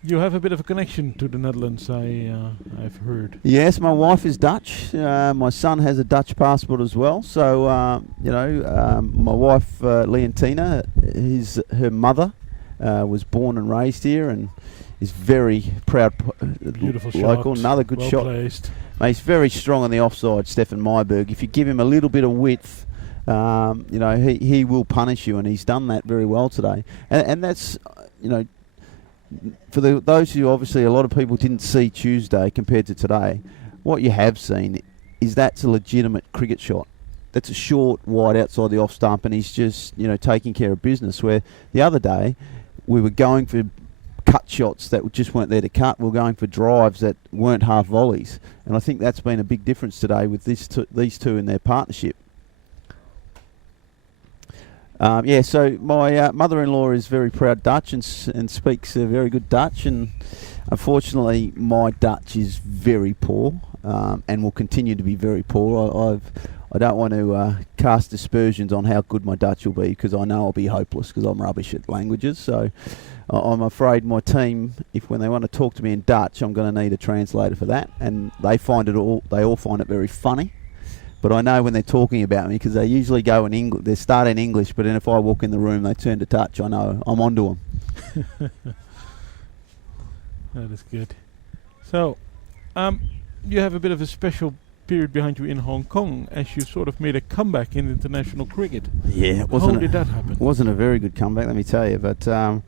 You have a bit of a connection to the Netherlands, I've heard. Yes, my wife is Dutch. My son has a Dutch passport as well. So, my wife, Leontina, her mother was born and raised here and is very proud. Beautiful local. shot. Another good well shot. Placed. Mate, he's very strong on the offside, Stefan Myberg. If you give him a little bit of width, he will punish you, and he's done that very well today. And that's, for those who obviously a lot of people didn't see Tuesday compared to today, what you have seen is that's a legitimate cricket shot. That's a short, wide outside the off stump, and he's just, taking care of business. Where the other day, we were going for cut shots that just weren't there to cut. We were going for drives that weren't half volleys. And I think that's been a big difference today with these two in their partnership. So my mother-in-law is very proud Dutch and speaks very good Dutch, and unfortunately my Dutch is very poor and will continue to be very poor. I don't want to cast aspersions on how good my Dutch will be, because I know I'll be hopeless because I'm rubbish at languages. So I'm afraid my team, when they want to talk to me in Dutch, I'm going to need a translator for that, and they all find it very funny. But I know when they're talking about me, because they usually go in English, they start in English, but then if I walk in the room, they turn to Dutch. I know I'm onto them. That is good. So, you have a bit of a special period behind you in Hong Kong, as you sort of made a comeback in international cricket. Yeah, how did that happen? It wasn't a very good comeback, let me tell you. But I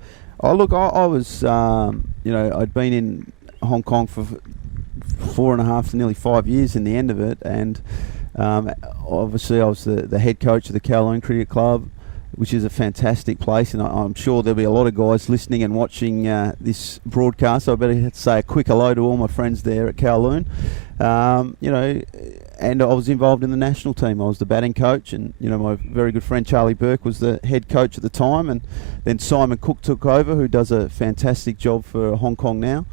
was, I'd been in Hong Kong for 4.5 to nearly 5 years in the end of it, and obviously I was the head coach of the Kowloon Cricket Club, which is a fantastic place, and I'm sure there'll be a lot of guys listening and watching this broadcast, so I better say a quick hello to all my friends there at Kowloon. And I was involved in the national team. I was the batting coach, and my very good friend Charlie Burke was the head coach at the time, and then Simon Cook took over, who does a fantastic job for Hong Kong now.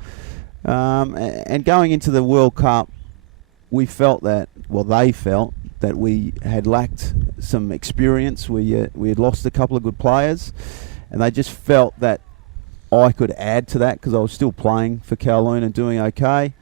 And going into the World Cup, they felt that we had lacked some experience. We had lost a couple of good players, and they just felt that I could add to that, because I was still playing for Kowloon and doing okay.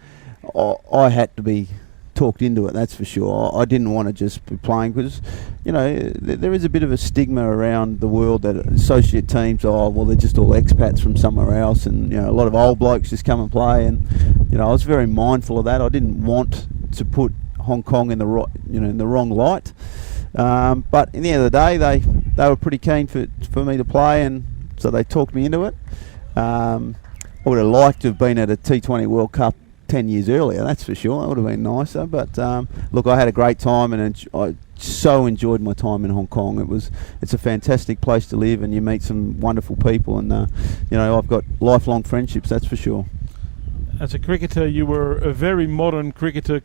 I had to be talked into it, that's for sure. I didn't want to just be playing, because there is a bit of a stigma around the world that associate teams they're just all expats from somewhere else, and a lot of old blokes just come and play, and I was very mindful of that. I didn't want to put Hong Kong in the wrong light, but in the end of the day, they were pretty keen for me to play, and so they talked me into it. I would have liked to have been at a T20 World Cup 10 years earlier, that's for sure. That would have been nicer, but look, I had a great time, and I so enjoyed my time in Hong Kong. It's a fantastic place to live, and you meet some wonderful people, and I've got lifelong friendships, that's for sure. As a cricketer, you were a very modern cricketer,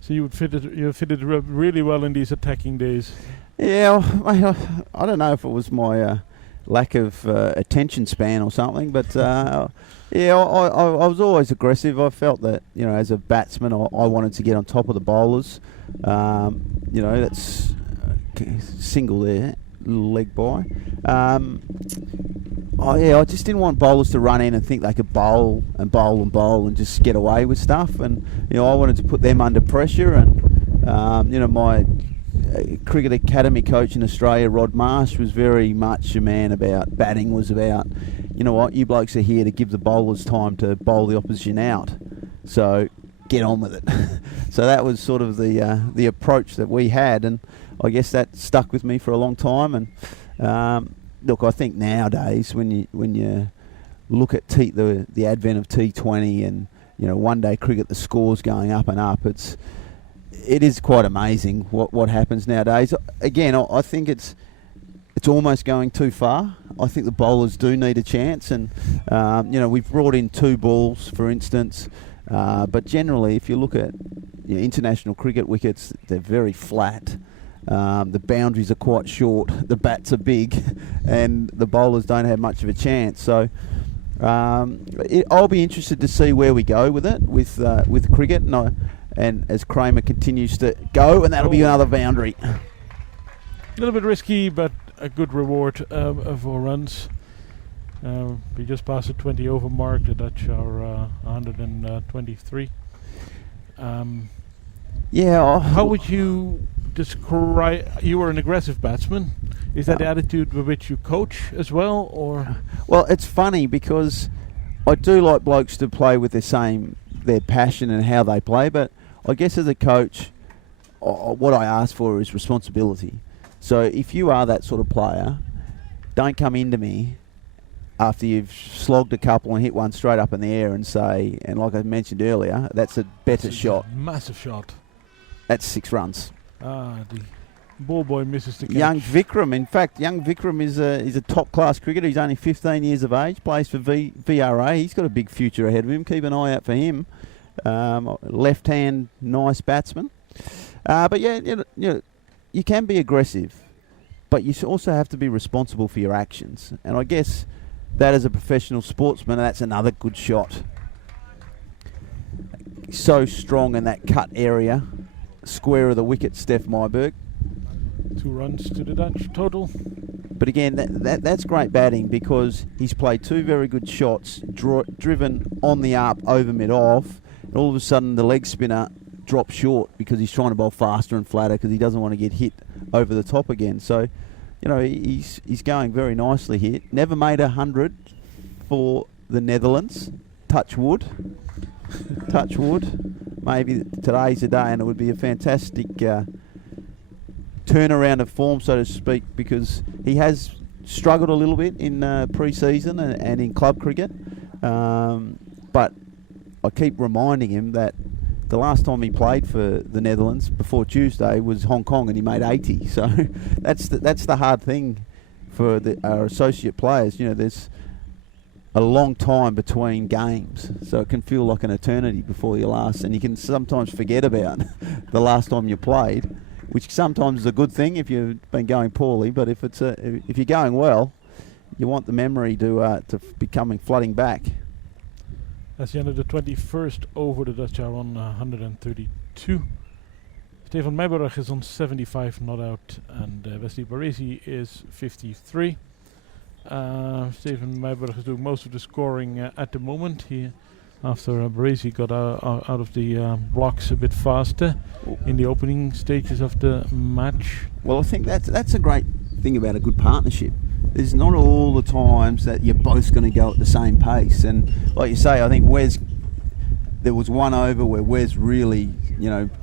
so you fitted really well in these attacking days. Yeah, I don't know if it was my lack of attention span or something, but I was always aggressive. I felt that, as a batsman, I wanted to get on top of the bowlers. That's single there, little leg by. I just didn't want bowlers to run in and think they could bowl and just get away with stuff. And, I wanted to put them under pressure. And, my cricket academy coach in Australia, Rod Marsh, was very much a man about batting, was about, you blokes are here to give the bowlers time to bowl the opposition out. So get on with it. So that was sort of the approach that we had, and I guess that stuck with me for a long time. And look, I think nowadays when you look at the advent of T20 and one day cricket, the scores going up and up, it is quite amazing what happens nowadays. Again, I think it's almost going too far. I think the bowlers do need a chance, and we've brought in 2 balls, for instance, but generally, if you look at international cricket wickets, they're very flat. The boundaries are quite short, the bats are big, and the bowlers don't have much of a chance. So I'll be interested to see where we go with it, with cricket, and as Kramer continues to go, and that'll be another boundary. A little bit risky, but a good reward of 4 runs. We just passed the 20 over mark. The Dutch are 123. How would you describe? You were an aggressive batsman. Is that the attitude with which you coach as well, or? Well, it's funny because I do like blokes to play with their passion and how they play, but I guess as a coach, what I ask for is responsibility. So if you are that sort of player, don't come into me after you've slogged a couple and hit one straight up in the air and say, and like I mentioned earlier, that's a better shot. Massive shot. That's 6 runs. The ball boy misses the catch. Young Vikram, in fact, young Vikram is a top-class cricketer. He's only 15 years of age, plays for VRA. He's got a big future ahead of him. Keep an eye out for him. Left-hand, nice batsman. But yeah, you can be aggressive, but you also have to be responsible for your actions. And I guess that as a professional sportsman, that's another good shot. So strong in that cut area. Square of the wicket, Steph Myberg. 2 runs to the Dutch total. But again, that's great batting because he's played 2 very good shots, driven on the up, over mid-off, and all of a sudden the leg spinner drops short because he's trying to bowl faster and flatter because he doesn't want to get hit over the top again. So, he's going very nicely here. Never made 100 for the Netherlands. Touch wood. Touch wood. Maybe today's the day, and it would be a fantastic turnaround of form, so to speak, because he has struggled a little bit in pre-season and in club cricket. But I keep reminding him that the last time he played for the Netherlands before Tuesday was Hong Kong, and he made 80. So that's the hard thing for our associate players. There's a long time between games, so it can feel like an eternity before your last, and you can sometimes forget about the last time you played, which sometimes is a good thing if you've been going poorly. But if you're going well, you want the memory to be flooding back. That's the end of the 21st over. The Dutch are on 132. Stefan Meijberg is on 75 not out, and Wesley Baresi is 53. Stefan Meijberg is doing most of the scoring at the moment. After Baresi got out of the blocks a bit faster in the opening stages of the match. Well, I think that's a great thing about a good partnership. There's not all the times that you're both going to go at the same pace. And like you say, I think there was one over where Wes really,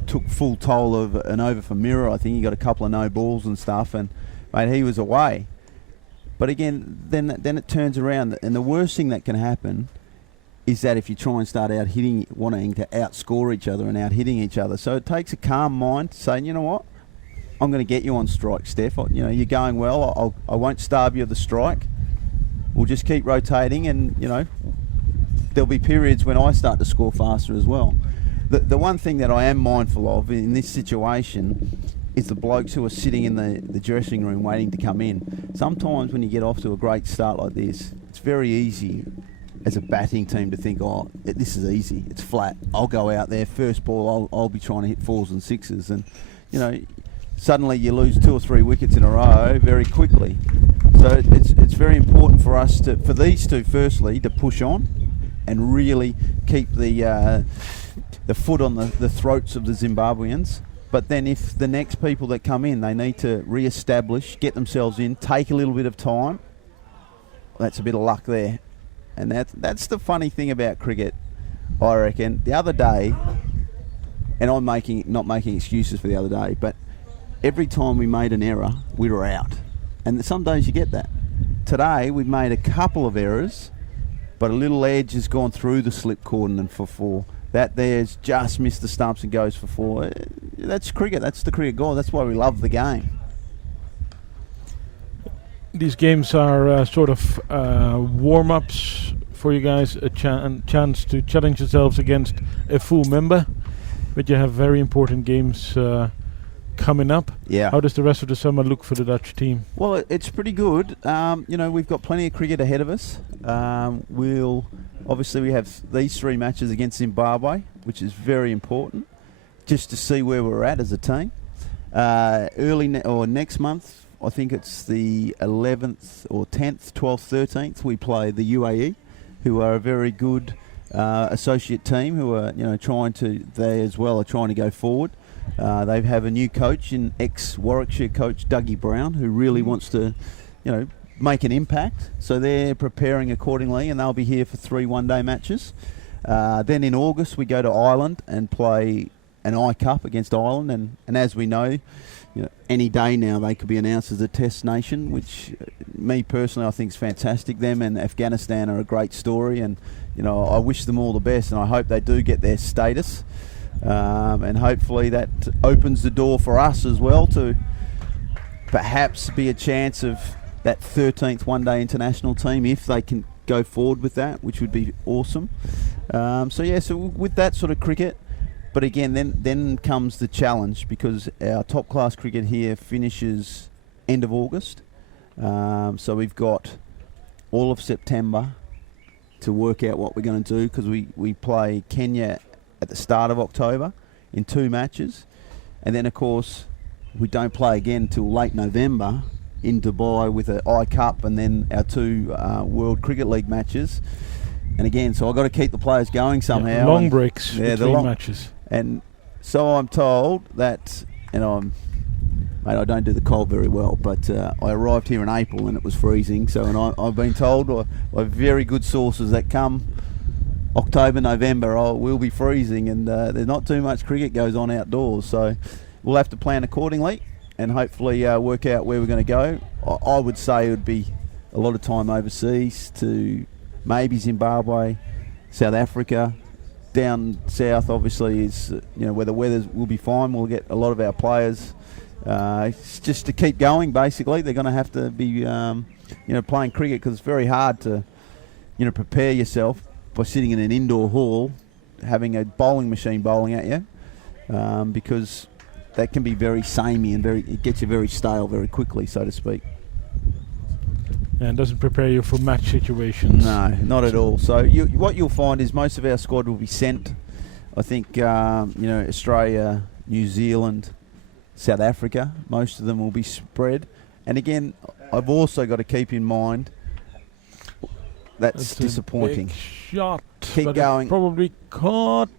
took full toll of an over for Mirror. I think he got a couple of no balls and stuff, and mate, he was away. But again, then it turns around, and the worst thing that can happen is that if you try and start wanting to outscore each other and out-hitting each other. So it takes a calm mind to say, you know what, I'm going to get you on strike, Steph. You're going well. I won't starve you of the strike. We'll just keep rotating, and there'll be periods when I start to score faster as well. The one thing that I am mindful of in this situation is the blokes who are sitting in the dressing room waiting to come in. Sometimes when you get off to a great start like this, it's very easy as a batting team to think, this is easy, it's flat, I'll go out there, first ball I'll be trying to hit 4s and 6s, and suddenly you lose 2 or 3 wickets in a row very quickly. So it's very important for us for these two firstly to push on and really keep the foot on the throats of the Zimbabweans. But then if the next people that come in, they need to re-establish, get themselves in, take a little bit of time. That's a bit of luck there. And that's the funny thing about cricket, I reckon. The other day, and I'm not making excuses for the other day, but every time we made an error, we were out. And some days you get that. Today, we've made a couple of errors, but a little edge has gone through the slip cordon and for 4. That there's just missed the stumps and goes for 4. That's cricket. That's the cricket goal. That's why we love the game. These games are sort of warm-ups for you guys, a chance to challenge yourselves against a full member. But you have very important games coming up. Yeah. How does the rest of the summer look for the Dutch team? Well, it's pretty good. We've got plenty of cricket ahead of us. We have these 3 matches against Zimbabwe, which is very important, just to see where we're at as a team. Next month, I think it's the 11th or 10th, 12th, 13th, we play the UAE, who are a very good associate team who are, trying to go forward. They have a new coach, an ex-Warwickshire coach, Dougie Brown, who really wants to, make an impact. So they're preparing accordingly, and they'll be here for 3 one-day matches. Then in August, we go to Ireland and play an I Cup against Ireland. And as we know, any day now they could be announced as a test nation, which me personally I think is fantastic. Them and Afghanistan are a great story, and I wish them all the best, and I hope they do get their status, and hopefully that opens the door for us as well to perhaps be a chance of that 13th one-day international team if they can go forward with that, which would be awesome. So with that sort of cricket. But again, then comes the challenge, because our top-class cricket here finishes end of August. So we've got all of September to work out what we're going to do, because we play Kenya at the start of October in 2 matches. And then, of course, we don't play again till late November in Dubai with an I Cup and then our 2 World Cricket League matches. And again, so I've got to keep the players going somehow. Yeah, long breaks between matches. And so I'm told that, mate, I don't do the cold very well, but I arrived here in April and it was freezing. So, and I've been told by very good sources that come October, November, we'll be freezing, and there's not too much cricket goes on outdoors. So we'll have to plan accordingly and hopefully work out where we're going to go. I would say it would be a lot of time overseas to maybe Zimbabwe, South Africa. Down south, obviously, is where the weather will be fine. We'll get a lot of our players. It's just to keep going. Basically, they're going to have to be, playing cricket, because it's very hard to, prepare yourself by sitting in an indoor hall, having a bowling machine bowling at you, because that can be very samey and it gets you very stale very quickly, so to speak. And doesn't prepare you for match situations. No, not at all. So what you'll find is most of our squad will be sent. I think Australia, New Zealand, South Africa. Most of them will be spread. And again, I've also got to keep in mind that's disappointing. A big shot. Keep going. Probably caught.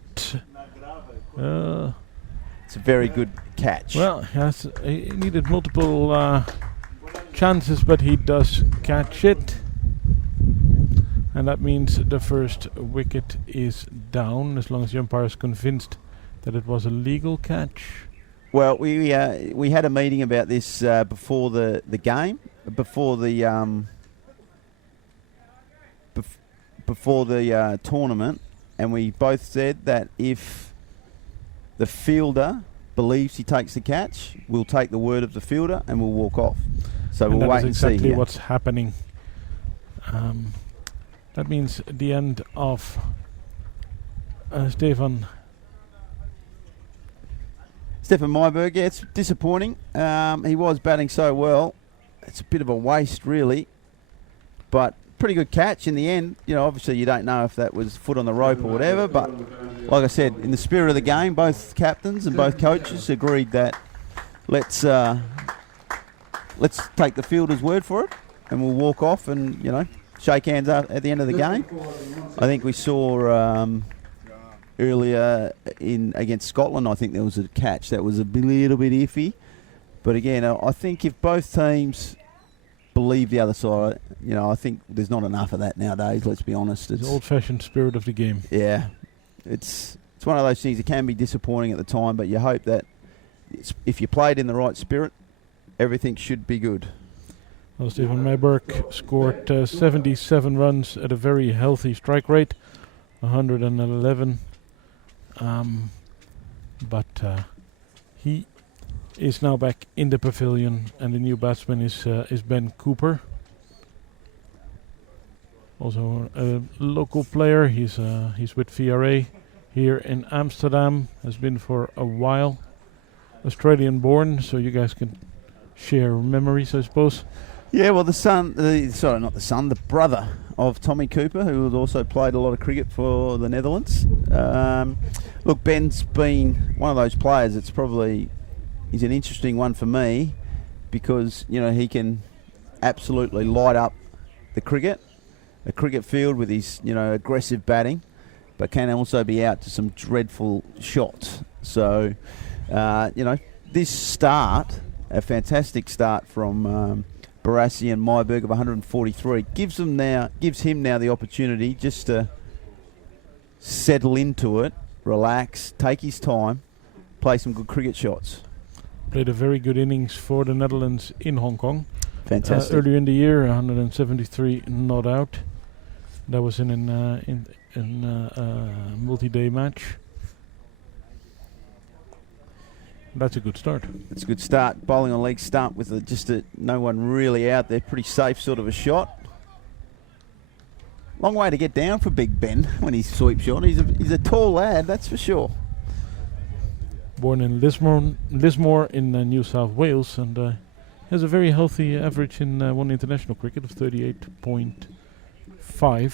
It's a very good catch. Well, he needed multiple chances, but he does catch it, and that means the first wicket is down, as long as the umpire is convinced that it was a legal catch. Well, we had a meeting about this before the game, before the tournament, and we both said that if the fielder believes he takes the catch, we'll take the word of the fielder and we'll walk off. So we'll wait and see. That's exactly what's happening. That means the end of Stefan Myberg. Yeah, it's disappointing. He was batting so well. It's a bit of a waste, really. But pretty good catch in the end. Obviously you don't know if that was foot on the rope or whatever. But like I said, in the spirit of the game, both captains and both coaches agreed that let's take the fielder's word for it, and we'll walk off and, shake hands at the end of the game. I think we saw earlier against Scotland, I think there was a catch that was a little bit iffy. But again, I think if both teams believe the other side, I think there's not enough of that nowadays, let's be honest. It's the old-fashioned spirit of the game. Yeah. It's one of those things. It can be disappointing at the time, but you hope that if you played in the right spirit, everything should be good. Well, Stephen Myberg scored 77 runs at a very healthy strike rate, 111. But he is now back in the pavilion, and the new batsman is Ben Cooper. Also a local player. He's with VRA here in Amsterdam. Has been for a while. Australian born, so you guys can share memories, I suppose. Yeah, well, the brother of Tommy Cooper, who has also played a lot of cricket for the Netherlands. Look, Ben's been one of those players. He's an interesting one for me, because he can absolutely light up the cricket field with his aggressive batting, but can also be out to some dreadful shots. So this start, a fantastic start from Barassi and Myberg of 143, gives him now the opportunity just to settle into it, relax, take his time, play some good cricket shots. played a very good innings for the Netherlands in Hong Kong. Fantastic. Earlier in the year, 173 not out. That was in a multi-day match. That's a good start. It's a good start. Bowling on leg stump with no one really out there. Pretty safe sort of a shot. Long way to get down for Big Ben when he sweeps shot. He's a tall lad, that's for sure. Born in Lismore in New South Wales, and has a very healthy average in one international cricket of 38.5.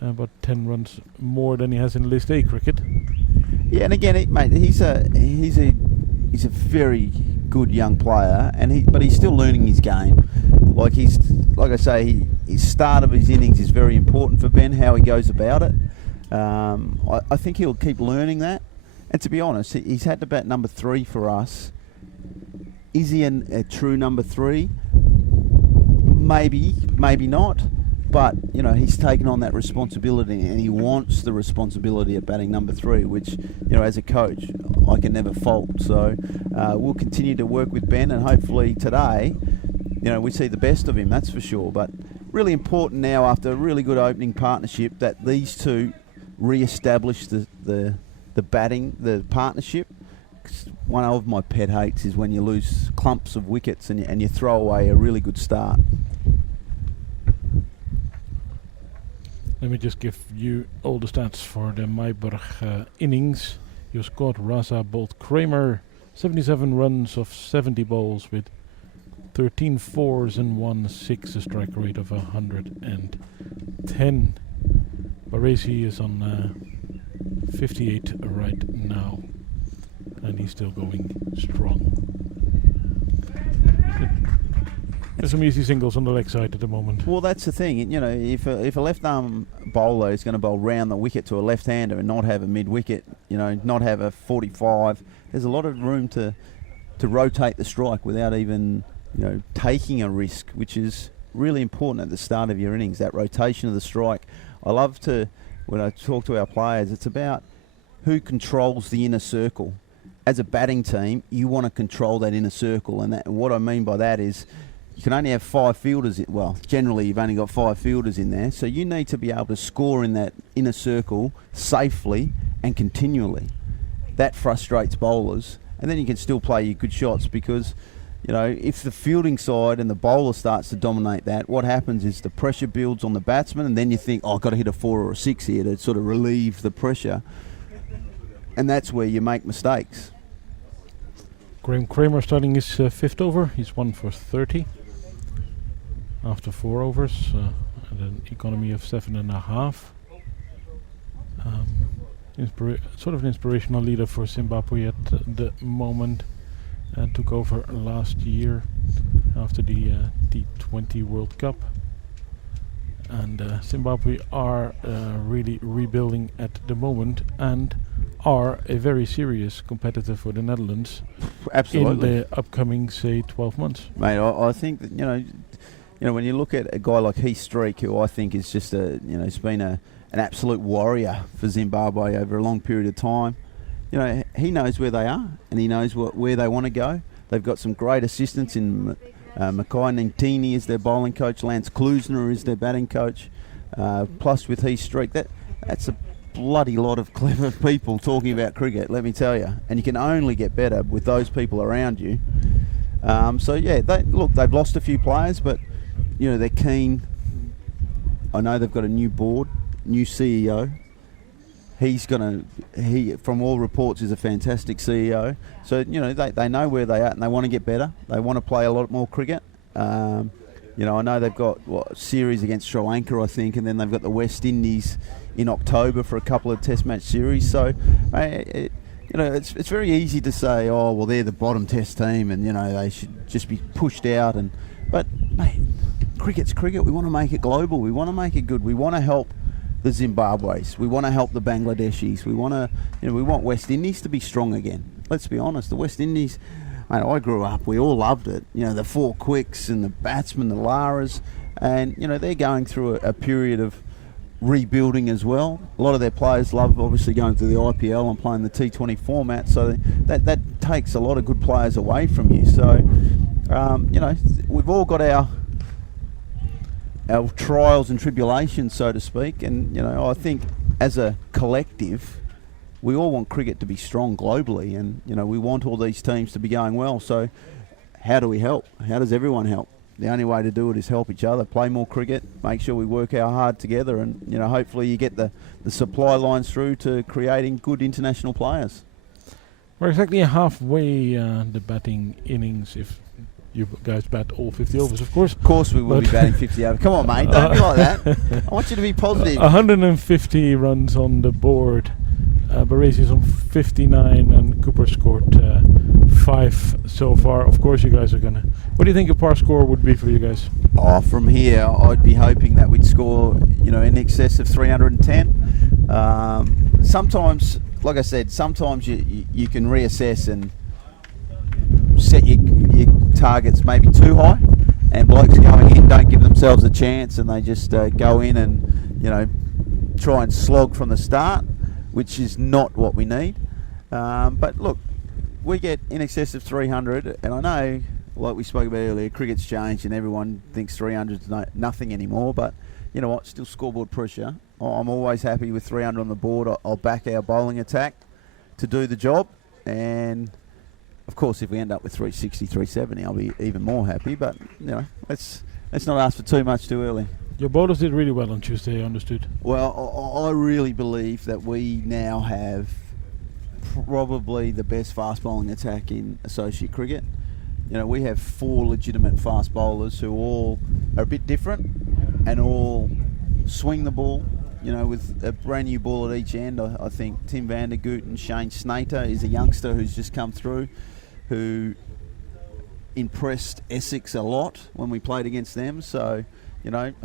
About 10 runs more than he has in List A cricket. Yeah, and again, mate, he's a very good young player, but he's still learning his game. Like I say, his start of his innings is very important for Ben. How he goes about it, I think he'll keep learning that. And to be honest, he's had to bat number 3 for us. Is he a true number 3? Maybe not. But, he's taken on that responsibility, and he wants the responsibility of batting number 3, which, as a coach, I can never fault. So we'll continue to work with Ben, and hopefully today, we see the best of him, that's for sure. But really important now, after a really good opening partnership, that these two re-establish the partnership. One of my pet hates is when you lose clumps of wickets and you throw away a really good start. Let me just give you all the stats for the Maiburg innings. You scored Raza bowled Kramer, 77 runs of 70 balls with 13 fours and 1 6, a strike rate of 110. Baresi is on 58 right now, and he's still going strong. There's some easy singles on the leg side at the moment. Well, that's the thing. If a left-arm bowler is going to bowl round the wicket to a left-hander and not have a mid-wicket, not have a 45, there's a lot of room to rotate the strike without even, taking a risk, which is really important at the start of your innings, that rotation of the strike. I love to, when I talk to our players, it's about who controls the inner circle. As a batting team, you want to control that inner circle, and what I mean by that is, you can only have 5 fielders. Generally you've only got 5 fielders in there. So you need to be able to score in that inner circle safely and continually. That frustrates bowlers. And then you can still play your good shots because, if the fielding side and the bowler starts to dominate that, what happens is the pressure builds on the batsman, and then you think, I've got to hit a 4 or a 6 here to sort of relieve the pressure. And that's where you make mistakes. Graham Kramer starting his 5th over. He's 1 for 30. After 4 overs, at an economy of 7.5. Sort of an inspirational leader for Zimbabwe at the moment. Took over last year after the T20 World Cup. And Zimbabwe are really rebuilding at the moment and are a very serious competitor for the Netherlands. Absolutely. In the upcoming, say, 12 months. Mate, I think that, when you look at a guy like Heath Streak, who I think is just he's been an absolute warrior for Zimbabwe over a long period of time. He knows where they are, and he knows where they want to go. They've got some great assistants in Makai Nintini is their bowling coach, Lance Klusner is their batting coach. Plus with Heath Streak, that's a bloody lot of clever people talking about cricket, let me tell you. And you can only get better with those people around you. They've lost a few players, but they're keen. I know they've got a new board, new CEO. He, from all reports, is a fantastic CEO. So, they know where they are and they want to get better. They want to play a lot more cricket. I know they've got a series against Sri Lanka, I think, and then they've got the West Indies in October for a couple of Test match series. So, it's very easy to say, oh, well, they're the bottom Test team, and they should just be pushed out. But mate, cricket's cricket. We want to make it global. We want to make it good. We want to help the Zimbabwe's. We want to help the Bangladeshis. We want West Indies to be strong again. Let's be honest. The West Indies. Mate, I grew up. We all loved it. The 4 quicks and the batsmen, the Laras, and they're going through a period of rebuilding as well. A lot of their players love obviously going to the IPL and playing the T20 format, so that takes a lot of good players away from you. So, we've all got our trials and tribulations, so to speak, and I think as a collective, we all want cricket to be strong globally, and we want all these teams to be going well. So how do we help? How does everyone help? The only way to do it is help each other, play more cricket, make sure we work our hard together, and hopefully you get the supply lines through to creating good international players. We're exactly halfway the batting innings, if you guys bat all 50 overs, of course. Of course we will be batting 50 overs. Come on, mate, don't be like that. I want you to be positive. 150 runs on the board. Baresi's on 59 and Cooper scored 5 so far. Of course you guys are gonna... What do you think a par score would be for you guys? From here I'd be hoping that we'd score in excess of 310. Sometimes, like I said, sometimes you can reassess and set your targets maybe too high, and blokes going in don't give themselves a chance, and they just go in and try and slog from the start, which is not what we need. But look, we get in excess of 300, and I know, like we spoke about earlier, cricket's changed and everyone thinks 300 is nothing anymore, but you know what, still scoreboard pressure. I'm always happy with 300 on the board. I'll back our bowling attack to do the job, and of course if we end up with 360, 370, I'll be even more happy, but let's not ask for too much too early. Your bowlers did really well on Tuesday, I understood. Well, I really believe that we now have probably the best fast bowling attack in associate cricket. We have 4 legitimate fast bowlers who all are a bit different and all swing the ball, with a brand new ball at each end. I think Tim van der Goot and Shane Snater is a youngster who's just come through, who impressed Essex a lot when we played against them. So,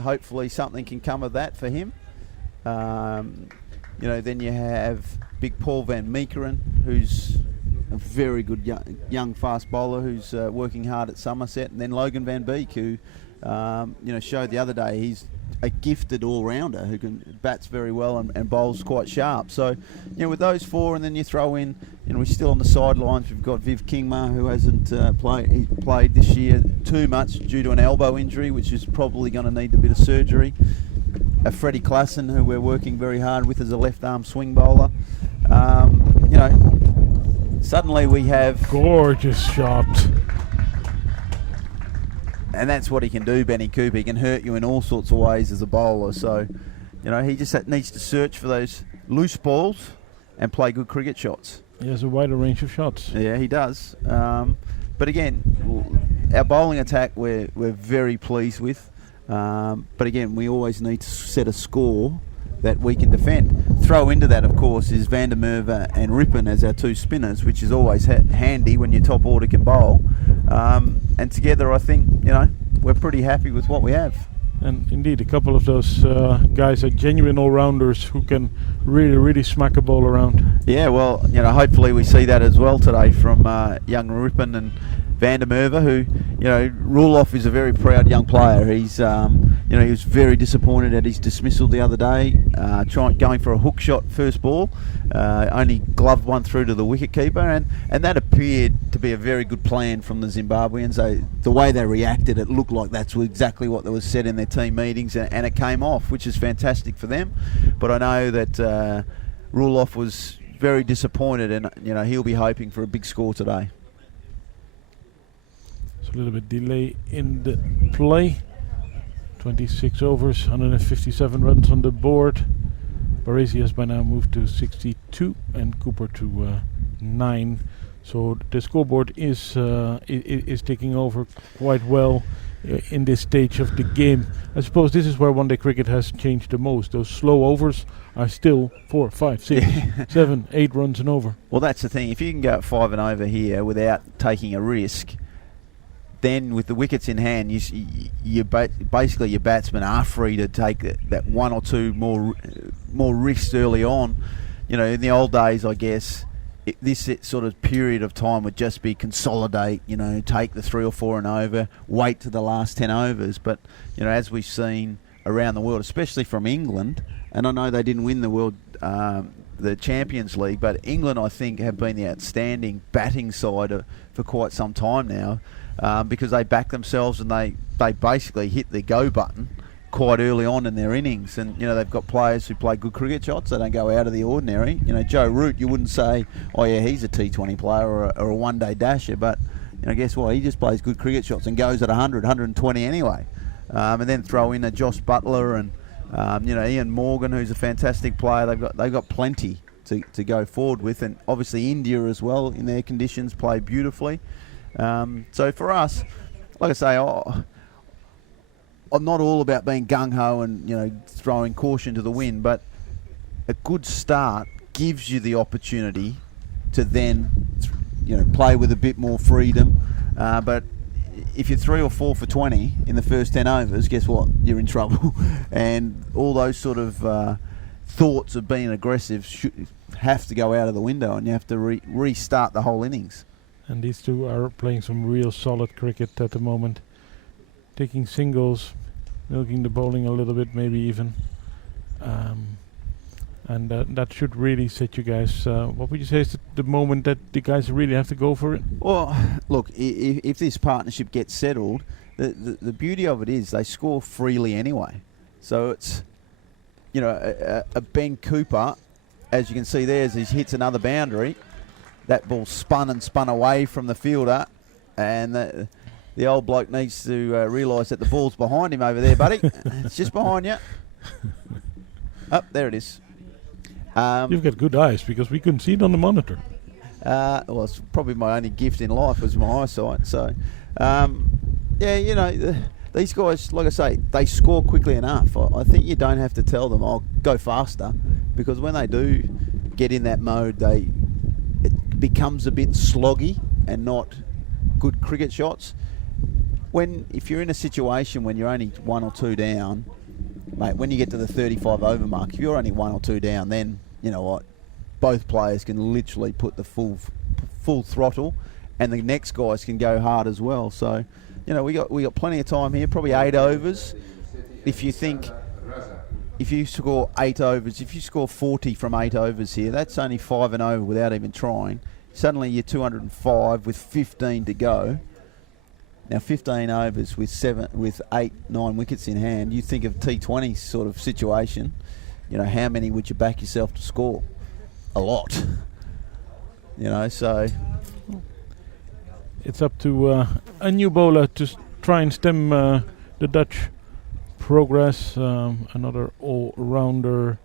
hopefully something can come of that for him. Then you have big Paul van Meekeren, who's a very good young fast bowler who's working hard at Somerset, and then Logan van Beek, who showed the other day he's a gifted all-rounder who bats very well and bowls quite sharp. So, with those 4, and then you throw in, we're still on the sidelines. We've got Viv Kingma, who hasn't played this year too much due to an elbow injury, which is probably going to need a bit of surgery. Freddie Klassen, who we're working very hard with as a left-arm swing bowler. Suddenly we have... Gorgeous shot. And that's what he can do, Benny Cooper. He can hurt you in all sorts of ways as a bowler. So, he just needs to search for those loose balls and play good cricket shots. He has a wider range of shots. Yeah, he does. But again, our bowling attack we're very pleased with. But again, we always need to set a score that we can defend. Throw into that, of course, is Van der Merwe and Rippon as our 2 spinners, which is always handy when your top order can bowl. And together, I think, we're pretty happy with what we have. And indeed, a couple of those guys are genuine all-rounders who can really, really smack a ball around. Yeah, well, hopefully we see that as well today from young Rippon and Van der Merwe, who, Ruloff is a very proud young player. He's, he was very disappointed at his dismissal the other day, going for a hook shot first ball, only gloved one through to the wicketkeeper, and that appeared to be a very good plan from the Zimbabweans. The way they reacted, it looked like that's exactly what was said in their team meetings, and it came off, which is fantastic for them. But I know that Ruloff was very disappointed, and he'll be hoping for a big score today. A little bit delay in the play. 26 overs, 157 runs on the board. Baresi has by now moved to 62 and Cooper to 9. So the scoreboard is taking over quite well in this stage of the game. I suppose this is where one-day cricket has changed the most. Those slow overs are still 4, 5, 6, 7, 8 runs and over. Well, that's the thing. If you can go at 5 and over here without taking a risk, then with the wickets in hand, basically your batsmen are free to take that 1 or 2 more risks early on. In the old days, I guess, this sort of period of time would just be consolidate, take the 3 or 4 and over, wait to the last 10 overs. But, as we've seen around the world, especially from England. And I know they didn't win the Champions League, but England, I think, have been the outstanding batting side for quite some time now, because they back themselves and they basically hit the go button quite early on in their innings. And, they've got players who play good cricket shots. They don't go out of the ordinary. Joe Root, you wouldn't say, oh yeah, he's a T20 player or a one-day dasher, but guess what? He just plays good cricket shots and goes at 100, 120 anyway. And then throw in a Josh Butler and Ian Morgan, who's a fantastic player. They've got plenty to go forward with, and obviously India as well in their conditions play beautifully. So for us, like I say, I'm not all about being gung ho and throwing caution to the wind, but a good start gives you the opportunity to then play with a bit more freedom. But if you're 3 or 4 for 20 in the first 10 overs, guess what? You're in trouble. And all those sort of thoughts of being aggressive have to go out of the window, and you have to restart the whole innings. And these two are playing some real solid cricket at the moment. Taking singles, milking the bowling a little bit, maybe even. And that should really set you guys. What would you say is the moment that the guys really have to go for it? Well, look, if this partnership gets settled, the beauty of it is they score freely anyway. So it's, a Ben Cooper, as you can see there, as he hits another boundary, that ball spun away from the fielder, and the old bloke needs to realise that the ball's behind him over there, buddy. It's just behind you. There it is. You've got good eyes, because we couldn't see it on the monitor. Well, it's probably my only gift in life was my eyesight. So, these guys, like I say, they score quickly enough. I think you don't have to tell them, "I'll go faster," because when they do get in that mode, it becomes a bit sloggy and not good cricket shots. If you're in a situation when you're only 1 or 2 down, mate, when you get to the 35 over mark, if you're only 1 or 2 down, then you know what, both players can literally put the full throttle, and the next guys can go hard as well. So, we got plenty of time here. Probably 8 overs. If you score 8 overs, if you score 40 from 8 overs here, that's only 5 and over without even trying. Suddenly you're 205 with 15 to go. Now 15 overs with 8, 9 wickets in hand. You think of T20 sort of situation, how many would you back yourself to score? A lot. So it's up to a new bowler to try and stem the Dutch progress. Another all-rounder.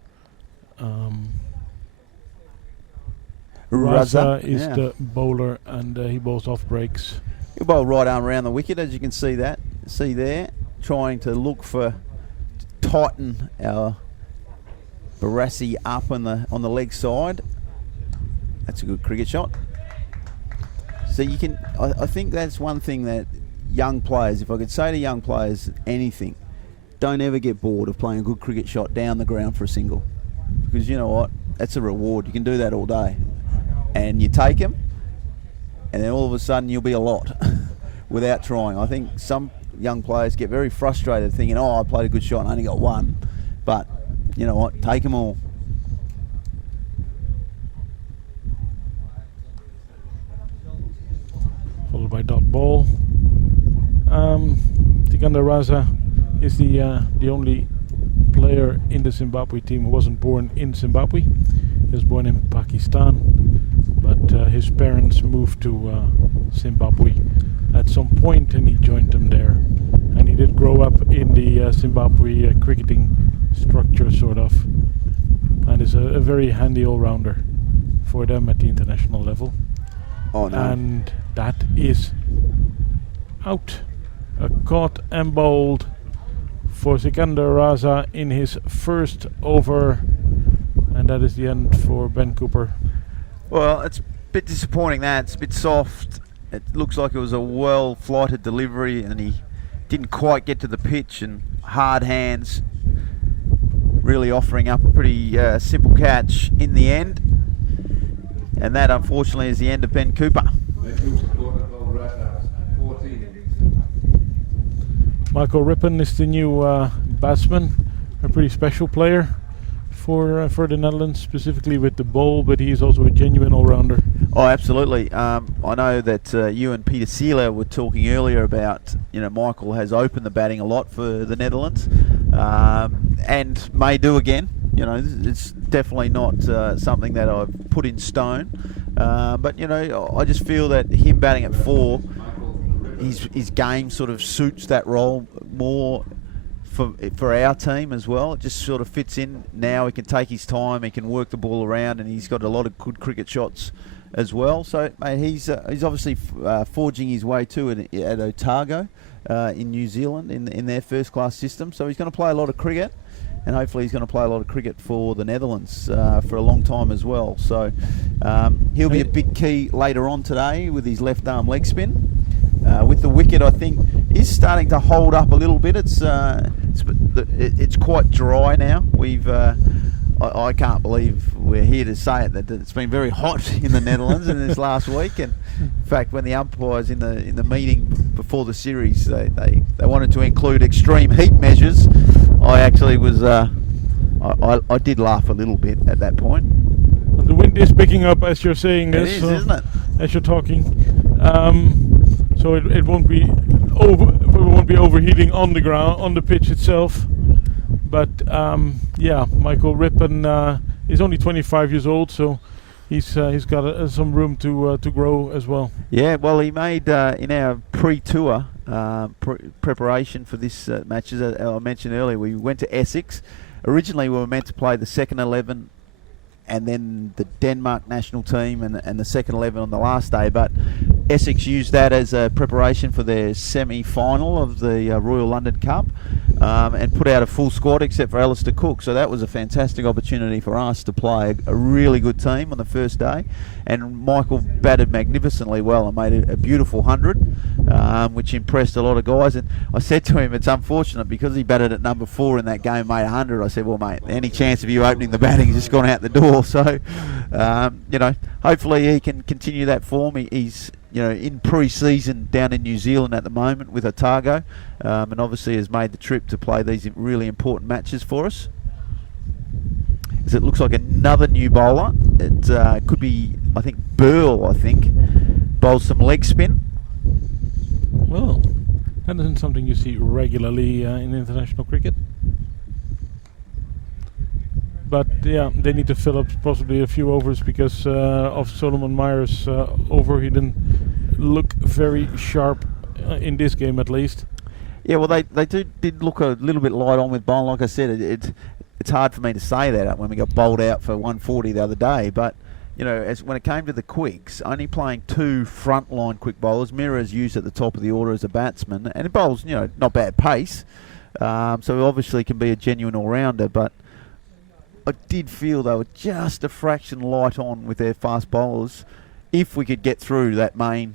Raza is the bowler, and he bowls off breaks. He'll bowl right arm around the wicket, as you can see there, trying to look to tighten our Barassi up on the leg side. That's a good cricket shot. So you can, I think that's one thing that young players, if I could say to young players anything, don't ever get bored of playing a good cricket shot down the ground for a single, because you know what, that's a reward. You can do that all day, and you take them, and then all of a sudden you'll be a lot without trying. I think some young players get very frustrated thinking, I played a good shot and I only got one. But you know what, take them all. Followed by dot ball. Tiganda Raza is the only player in the Zimbabwe team who wasn't born in Zimbabwe. He was born in Pakistan, but his parents moved to Zimbabwe at some point, and he joined them there. And he did grow up in the Zimbabwe cricketing structure, sort of, and is a very handy all-rounder for them at the international level. Oh no! And that is out. Caught and bowled for Sikander Raza in his first over, and that is the end for Ben Cooper. Well, it's a bit disappointing. It's a bit soft. It looks like it was a well-flighted delivery, and he didn't quite get to the pitch, and hard hands really offering up a pretty simple catch in the end. And that, unfortunately, is the end of Ben Cooper. Michael Rippon is the new batsman, a pretty special player for the Netherlands, specifically with the ball, but he's also a genuine all-rounder. Oh, absolutely. I know that you and Peter Seeler were talking earlier about, Michael has opened the batting a lot for the Netherlands, and may do again. It's definitely not something that I've put in stone, but I just feel that him batting at 4, his game sort of suits that role more for our team as well. It just sort of fits in. Now he can take his time, he can work the ball around, and he's got a lot of good cricket shots as well. So mate, he's obviously forging his way too at Otago in New Zealand in their first class system. So he's going to play a lot of cricket, and hopefully he's going to play a lot of cricket for the Netherlands for a long time as well. So he'll be a big key later on today with his left arm leg spin. With the wicket, I think is starting to hold up a little bit. It's quite dry now. I can't believe we're here to say it, that it's been very hot in the Netherlands in this last week. And in fact, when the umpires in the meeting before the series, they wanted to include extreme heat measures, I actually was I did laugh a little bit at that point. The wind is picking up as you're saying this. It is, isn't it? As you're talking. So it won't be overheating on the ground, on the pitch itself. But Michael Rippen is only 25 years old, so he's got some room to grow as well. Yeah, well, he made in our pre-tour preparation for this match, as I mentioned earlier, we went to Essex. Originally, we were meant to play the second 11 and then the Denmark national team and the second 11 on the last day, but Essex used that as a preparation for their semi-final of the Royal London Cup, and put out a full squad except for Alistair Cook. So that was a fantastic opportunity for us to play a really good team on the first day. And Michael batted magnificently well and made a beautiful 100, which impressed a lot of guys. And I said to him, it's unfortunate because he batted at number 4 in that game and made 100. I said, well, mate, any chance of you opening the batting has just gone out the door. So, hopefully he can continue that form. He's in pre-season down in New Zealand at the moment with Otago, and obviously has made the trip to play these really important matches for us. As it looks like another new bowler. It could be, I think, Burl, bowls some leg spin. Well, that isn't something you see regularly in international cricket. But yeah, they need to fill up possibly a few overs because of Solomon Myers' over. He didn't look very sharp in this game, at least. Yeah, well, they did look a little bit light on with bowling. Like I said, it's hard for me to say that when we got bowled out for 140 the other day. But when it came to the quicks, only playing 2 frontline quick bowlers. Mira's used at the top of the order as a batsman, and it bowls not bad pace. So obviously can be a genuine all-rounder, but I did feel they were just a fraction light on with their fast bowlers if we could get through that main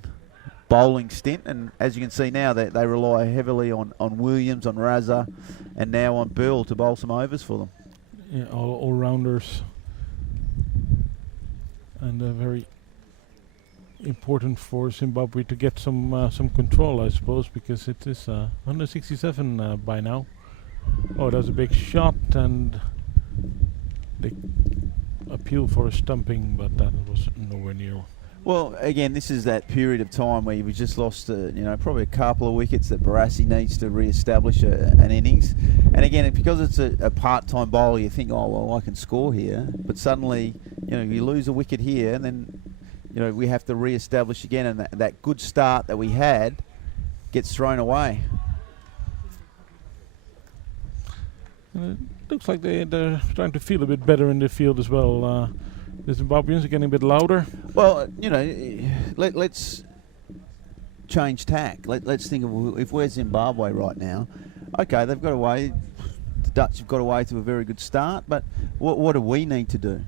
bowling stint. And as you can see now, they rely heavily on Williams, on Raza, and now on Burl to bowl some overs for them. Yeah, all-rounders. And very important for Zimbabwe to get some control, I suppose, because it is 167 by now. Oh, that was a big shot, and they appeal for a stumping, but that was nowhere near. Well, again, this is that period of time where we just lost, probably a couple of wickets that Barassi needs to re-establish an innings. And again, because it's a part-time bowler, you think, oh, well, I can score here. But suddenly, you lose a wicket here, and then, we have to re-establish again, and that good start that we had gets thrown away. Looks like they're starting to feel a bit better in the field as well. The Zimbabweans are getting a bit louder. Well, let's change tack. Let's think of if we're Zimbabwe right now. Okay, they've got away. The Dutch have got away to a very good start, but what do we need to do?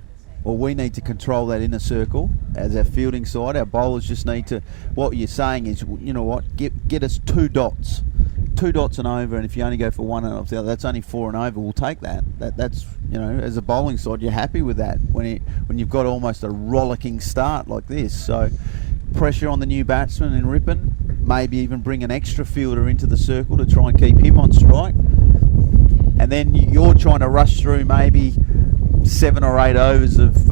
Well, we need to control that inner circle as our fielding side. Our bowlers just need to. What you're saying is, get us 2 dots. 2 dots and over, and if you only go for 1 and off the other, that's only 4 and over. We'll take that. That's as a bowling side, you're happy with that when you've got almost a rollicking start like this. So pressure on the new batsman in Rippen. Maybe even bring an extra fielder into the circle to try and keep him on strike. and then you're trying to rush through maybe 7 or 8 overs of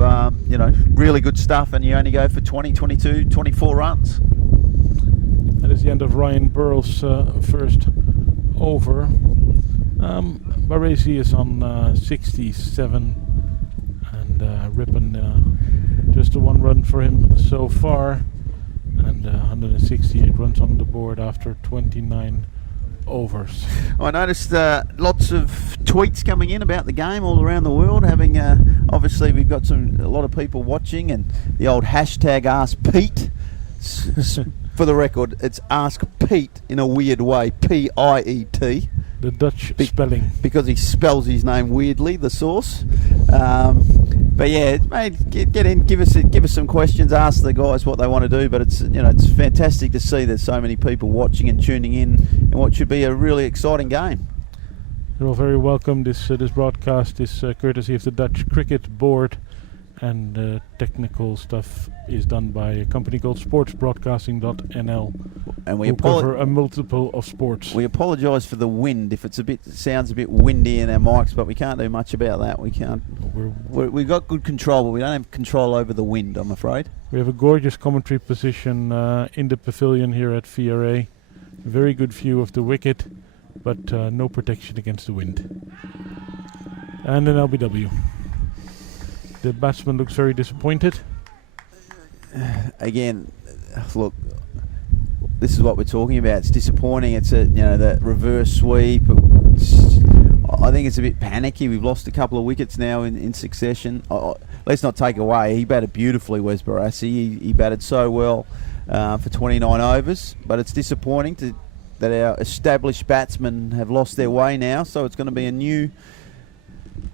really good stuff, and you only go for 20, 22, 24 runs. That is the end of Ryan Burrell's first over. Baresi is on 67, and Rippon just a 1 run for him so far, and 168 runs on the board after 29 overs. I noticed lots of tweets coming in about the game all around the world. Having obviously we've got a lot of people watching, and the old hashtag Ask Pete. For the record, it's Ask Pete in a weird way, P-I-E-T. The Dutch spelling. Because he spells his name weirdly, the source. But yeah, mate, get in, give us some questions, ask the guys what they want to do. But it's it's fantastic to see there's so many people watching and tuning in in what should be a really exciting game. You're all very welcome. This broadcast is courtesy of the Dutch Cricket Board, and technical stuff is done by a company called sportsbroadcasting.nl, and we cover a multiple of sports. We apologise for the wind if sounds a bit windy in our mics, but we can't do much about that. We can't. We've got good control, but we don't have control over the wind, I'm afraid. We have a gorgeous commentary position in the pavilion here at VRA. Very good view of the wicket, but no protection against the wind. And an LBW. The batsman looks very disappointed. Again, look, this is what we're talking about. It's disappointing. It's that reverse sweep. I think it's a bit panicky. We've lost a couple of wickets now in succession. Let's not take away. He batted beautifully, Wes Barassi. He batted so well for 29 overs. But it's disappointing that our established batsmen have lost their way now. So it's going to be a new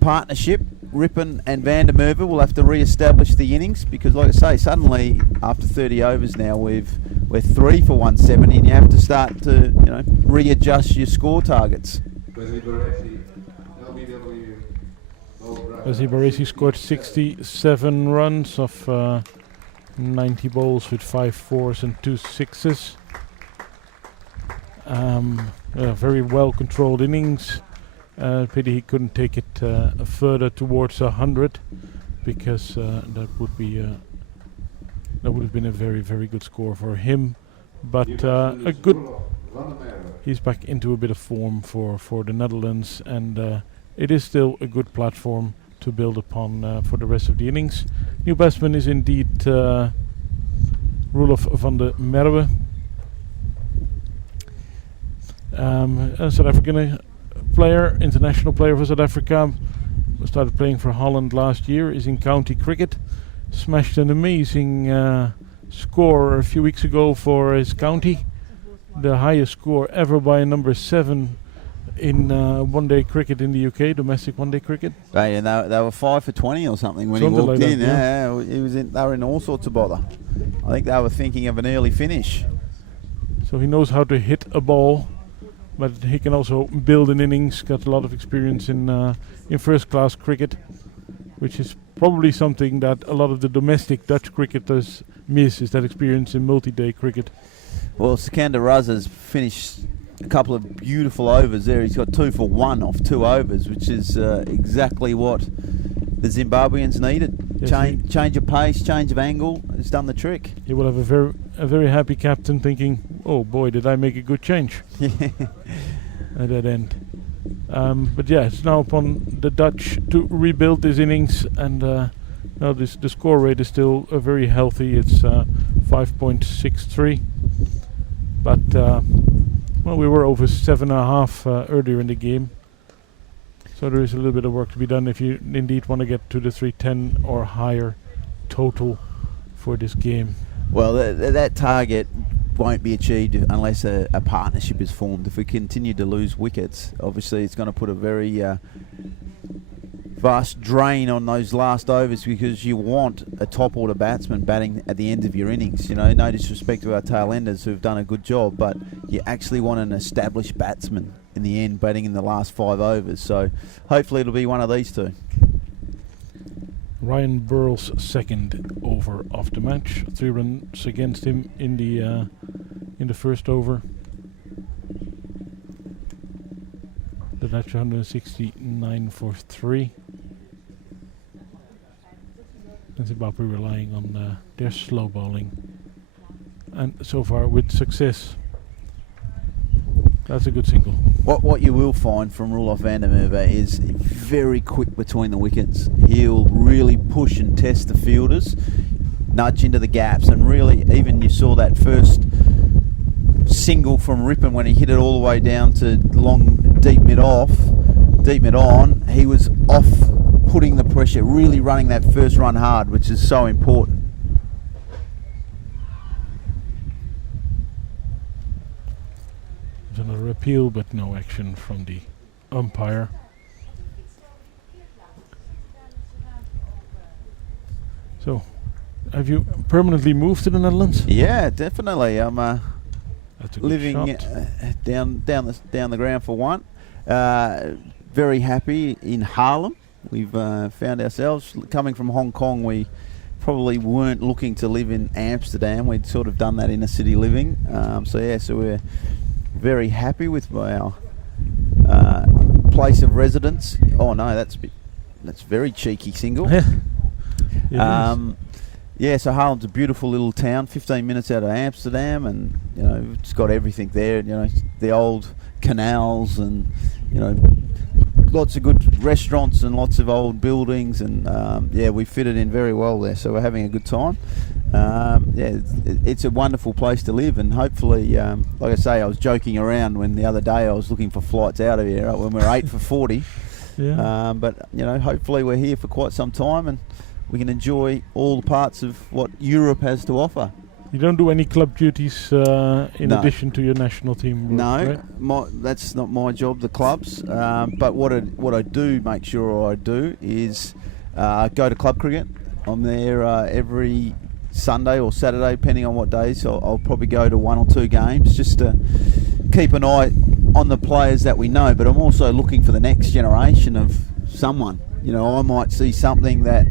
partnership. Rippon and Van der Merwe will have to re-establish the innings, because like I say, suddenly after 30 overs now we're 3 for 170, and you have to start to readjust your score targets. Wesley Baresi scored 67 runs off 90 balls with 5 fours and 2 sixes. Very well controlled innings. Pity he couldn't take it further towards 100, because that would have been a very, very good score for him. But he's back into a bit of form for the Netherlands, and it is still a good platform to build upon for the rest of the innings. New batsman is indeed Roelof van der Merwe, a South African player, international player for South Africa. Started playing for Holland last year. Is in county cricket. Smashed an amazing score a few weeks ago for his county. The highest score ever by a number 7 in one-day cricket in the UK, domestic one-day cricket. Right, and they were 5 for 20 or something when he walked like in. They were in all sorts of bother. I think they were thinking of an early finish. So he knows how to hit a ball, but he can also build an innings. Got a lot of experience in first-class cricket, which is probably something that a lot of the domestic Dutch cricketers miss, is that experience in multi-day cricket. Well, Sikander Raza's finished a couple of beautiful overs there. He's got 2 for 1 off 2 overs, which is exactly what the Zimbabweans needed. Yes, change of pace, change of angle has done the trick. He will have a very happy captain thinking, oh boy, did I make a good change at that end. But yeah, it's now upon the Dutch to rebuild this innings, and now the score rate is still very healthy. It's 5.63, but we were over 7.5 earlier in the game. So there is a little bit of work to be done if you indeed want to get to the 310 or higher total for this game. Well, that target won't be achieved unless a partnership is formed. If we continue to lose wickets, obviously it's going to put a very vast drain on those last overs, because you want a top order batsman batting at the end of your innings. No disrespect to our tail enders who've done a good job, but you actually want an established batsman in the end batting in the last 5 overs. So hopefully it'll be one of these two. Ryan Burrell's second over of the match. 3 runs against him in the first over. The Dutch 169 for 3. And Zimbabwe relying on their slow bowling. And so far with success. That's a good single. What you will find from Roelof van der Merwe is very quick between the wickets. He'll really push and test the fielders, nudge into the gaps, and really, even you saw that first single from Rippon when he hit it all the way down to long, deep mid on, he was off putting the pressure, really running that first run hard, which is so important. Another appeal, but no action from the umpire. So, have you permanently moved to the Netherlands? Yeah, definitely. I'm That's a good living shot. down the ground for one. Very happy in Haarlem. We've found ourselves coming from Hong Kong. We probably weren't looking to live in Amsterdam. We'd sort of done that inner city living. So we're very happy with our place of residence. Oh no, that's very cheeky single. So Haarlem's a beautiful little town, 15 minutes out of Amsterdam, and it's got everything there. The old canals, and lots of good restaurants and lots of old buildings, and we fitted in very well there. So we're having a good time. It's a wonderful place to live, and hopefully, like I say, I was joking around when the other day I was looking for flights out of here when we're 8 for 40. Yeah. But hopefully we're here for quite some time, and we can enjoy all the parts of what Europe has to offer. You don't do any club duties in No. addition to your national team work, right? That's not my job, the clubs. But what I do make sure I do is go to club cricket. I'm there every Sunday or Saturday, depending on what days. So I'll probably go to 1 or 2 games just to keep an eye on the players that we know. But I'm also looking for the next generation of someone. I might see something that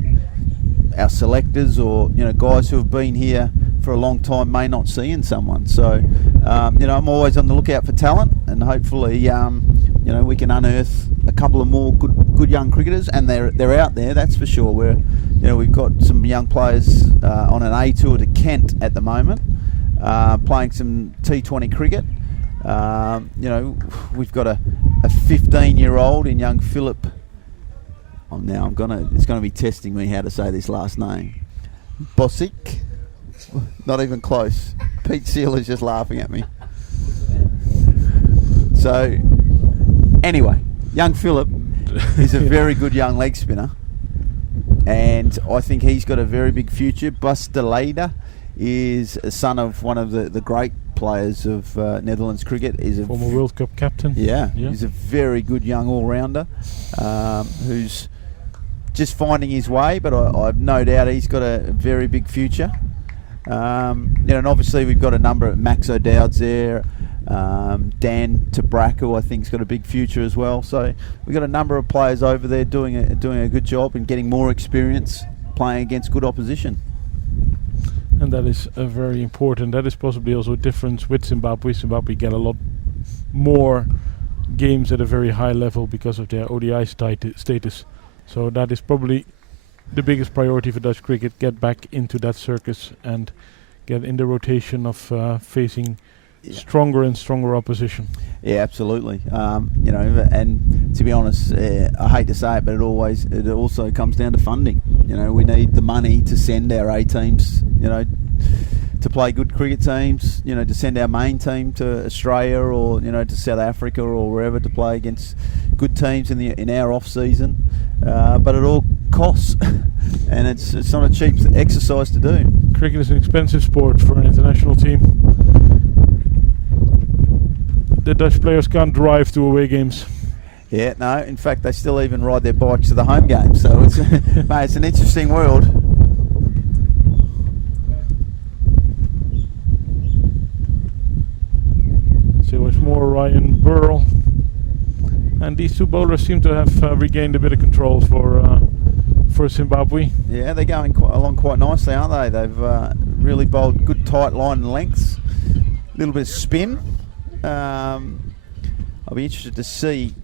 our selectors or guys who have been here for a long time may not see in someone. So I'm always on the lookout for talent, and hopefully we can unearth a couple of more good young cricketers, and they're out there, that's for sure. We've got some young players on an A tour to Kent at the moment, playing some T20 cricket. We've got a 15-year-old in young Philip. It's gonna be testing me how to say this last name. Bosic. Not even close. Pete Sealer's just laughing at me. So, anyway, young Philip is a very good young leg spinner, and I think he's got a very big future. Busteleda is a son of one of the great players of Netherlands cricket. He's a Former World Cup captain. Yeah, he's a very good young all-rounder who's just finding his way, but I've no doubt he's got a very big future. And obviously we've got a number of Max O'Dowd's there, Dan Tabraco I think's got a big future as well. So we've got a number of players over there doing a good job and getting more experience playing against good opposition. And that is very important. That is possibly also a difference with Zimbabwe. Zimbabwe get a lot more games at a very high level because of their ODI status. So that is probably the biggest priority for Dutch cricket, get back into that circus and get in the rotation of facing stronger and stronger opposition. Yeah, absolutely. And to be honest, I hate to say it, but it also comes down to funding. We need the money to send our A teams, to play good cricket teams, to send our main team to Australia or, to South Africa or wherever to play against good teams in our off season. But it all costs, and it's not a cheap exercise to do. Cricket is an expensive sport for an international team. The Dutch players can't drive to away games. Yeah, no. In fact, they still even ride their bikes to the home games. So it's mate, it's an interesting world. So it's more Ryan Burrell. And these two bowlers seem to have regained a bit of control for Zimbabwe. Yeah, they're going along quite nicely, aren't they? They've really bowled good tight line and lengths. A little bit of spin. I'll be interested to see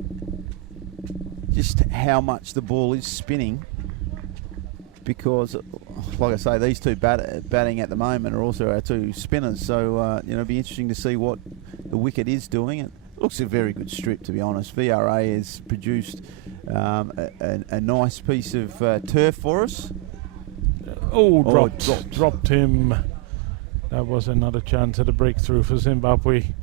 just how much the ball is spinning, because, like I say, these two batting at the moment are also our two spinners. So, it'll be interesting to see what the wicket is doing. It looks a very good strip, to be honest. VRA has produced a nice piece of turf for us. Dropped him. That was another chance at a breakthrough for Zimbabwe,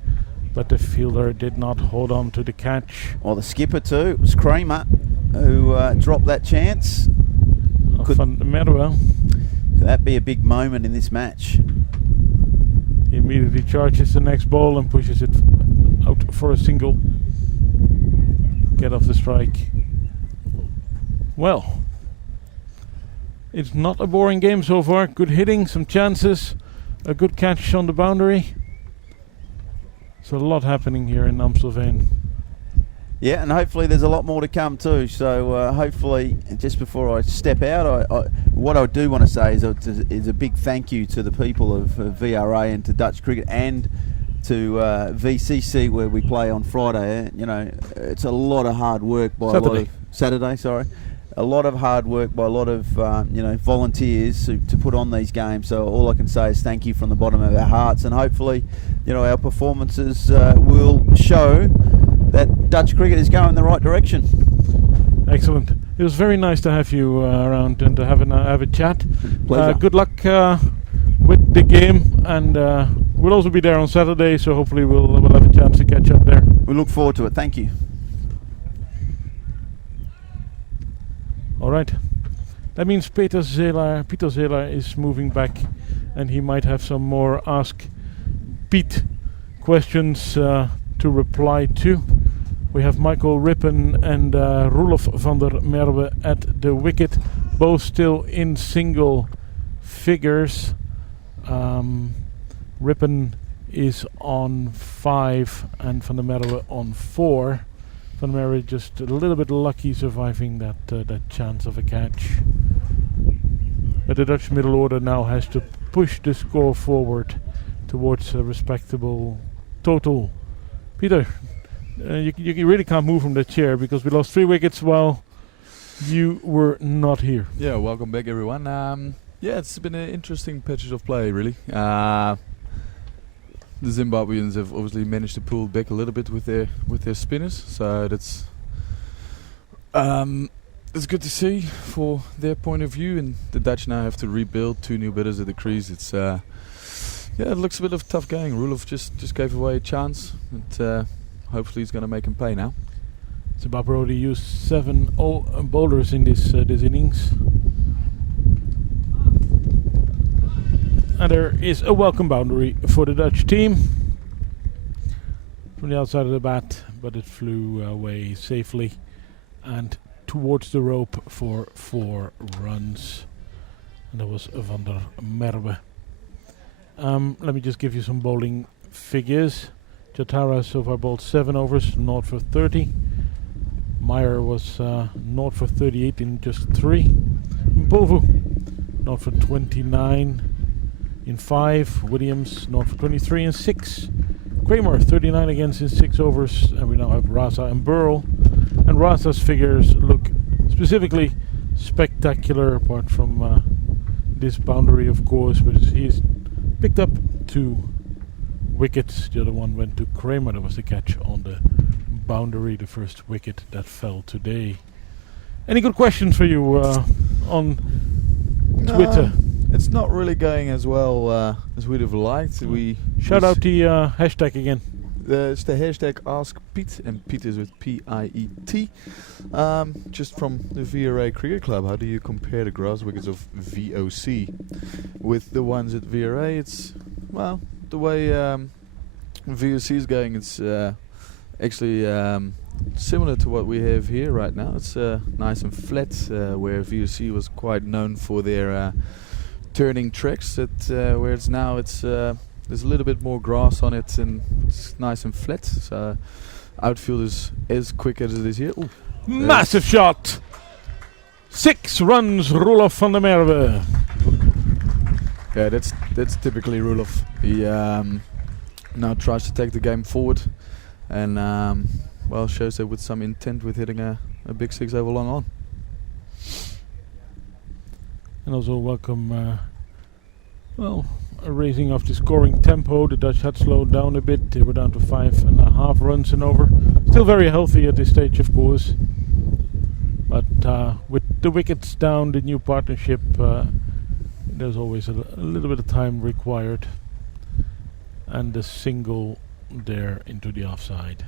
but the fielder did not hold on to the catch. Well, the skipper too. It was Kramer who dropped that chance. Van der Merwe. Could that be a big moment in this match? He immediately charges the next ball and pushes it out for a single. Get off the strike. Well, it's not a boring game so far. Good hitting, some chances, a good catch on the boundary. So a lot happening here in Amstelveen. Yeah, and hopefully there's a lot more to come too. So hopefully, just before I step out, what I do want to say is a big thank you to the people of VRA and to Dutch Cricket and to VCC, where we play on Friday. It's a lot of hard work by a lot of hard work by a lot of volunteers to put on these games. So all I can say is thank you from the bottom of our hearts, and hopefully, our performances will show that Dutch cricket is going in the right direction. Excellent. It was very nice to have you around and to have a chat. Pleasure. Good luck with the game, and we'll also be there on Saturday, so hopefully we'll have a chance to catch up there. We look forward to it. Thank you. All right. That means Peter Zelaar is moving back, and he might have some more Ask Piet questions to reply to. We have Michael Rippen and Roelof van der Merwe at the wicket, both still in single figures. Rippen is on 5 and van der Merwe on 4. Van der Merwe just a little bit lucky surviving that chance of a catch. But the Dutch middle order now has to push the score forward towards a respectable total. Peter, you really can't move from the chair because we lost 3 wickets while you were not here. Yeah, welcome back everyone. It's been an interesting patches of play, really. The Zimbabweans have obviously managed to pull back a little bit with their spinners, so that's good to see for their point of view. And the Dutch now have to rebuild 2 new batters at the crease. It's it looks a bit of tough going. Roelof just gave away a chance, and hopefully he's going to make him pay now. Zimbabwe already used 7 bowlers in this innings. And there is a welcome boundary for the Dutch team from the outside of the bat, but it flew away safely and towards the rope for 4 runs. And that was Van der Merwe. Let me just give you some bowling figures. Jatara so far bowled 7 overs, 0 for 30. Meyer was 0 for 38 in just 3. Mpovu 0 for 29 in 5. Williams 0 for 23 in 6. Kramer 39 against in 6 overs, and we now have Raza and Burrell. And Raza's figures look specifically spectacular, apart from this boundary, of course, but he's picked up 2 wickets. The other one went to Kramer. That was the catch on the boundary, the first wicket that fell today. Any good questions for you on Twitter? It's not really going as well as we'd have liked. Shout out the hashtag again. It's the hashtag AskPiet, and Piet is with P-I-E-T. Just from the VRA Cricket Club, how do you compare the grass wickets of VOC with the ones at VRA? It's, well, the way VOC is going, it's actually similar to what we have here right now. It's nice and flat, where VOC was quite known for their turning tracks. Where it's now, it's there's a little bit more grass on it, and it's nice and flat. So outfield is as quick as it is here. Ooh, massive shot! 6 runs, Roelof van der Merwe. Yeah, that's typically Roelof. He now tries to take the game forward, and shows that with some intent with hitting a a big 6 over long on. And also welcome, a raising of the scoring tempo. The Dutch had slowed down a bit. They were down to 5.5 runs and over. Still very healthy at this stage, of course. But with the wickets down, the new partnership, there's always a little bit of time required. And the single there into the offside.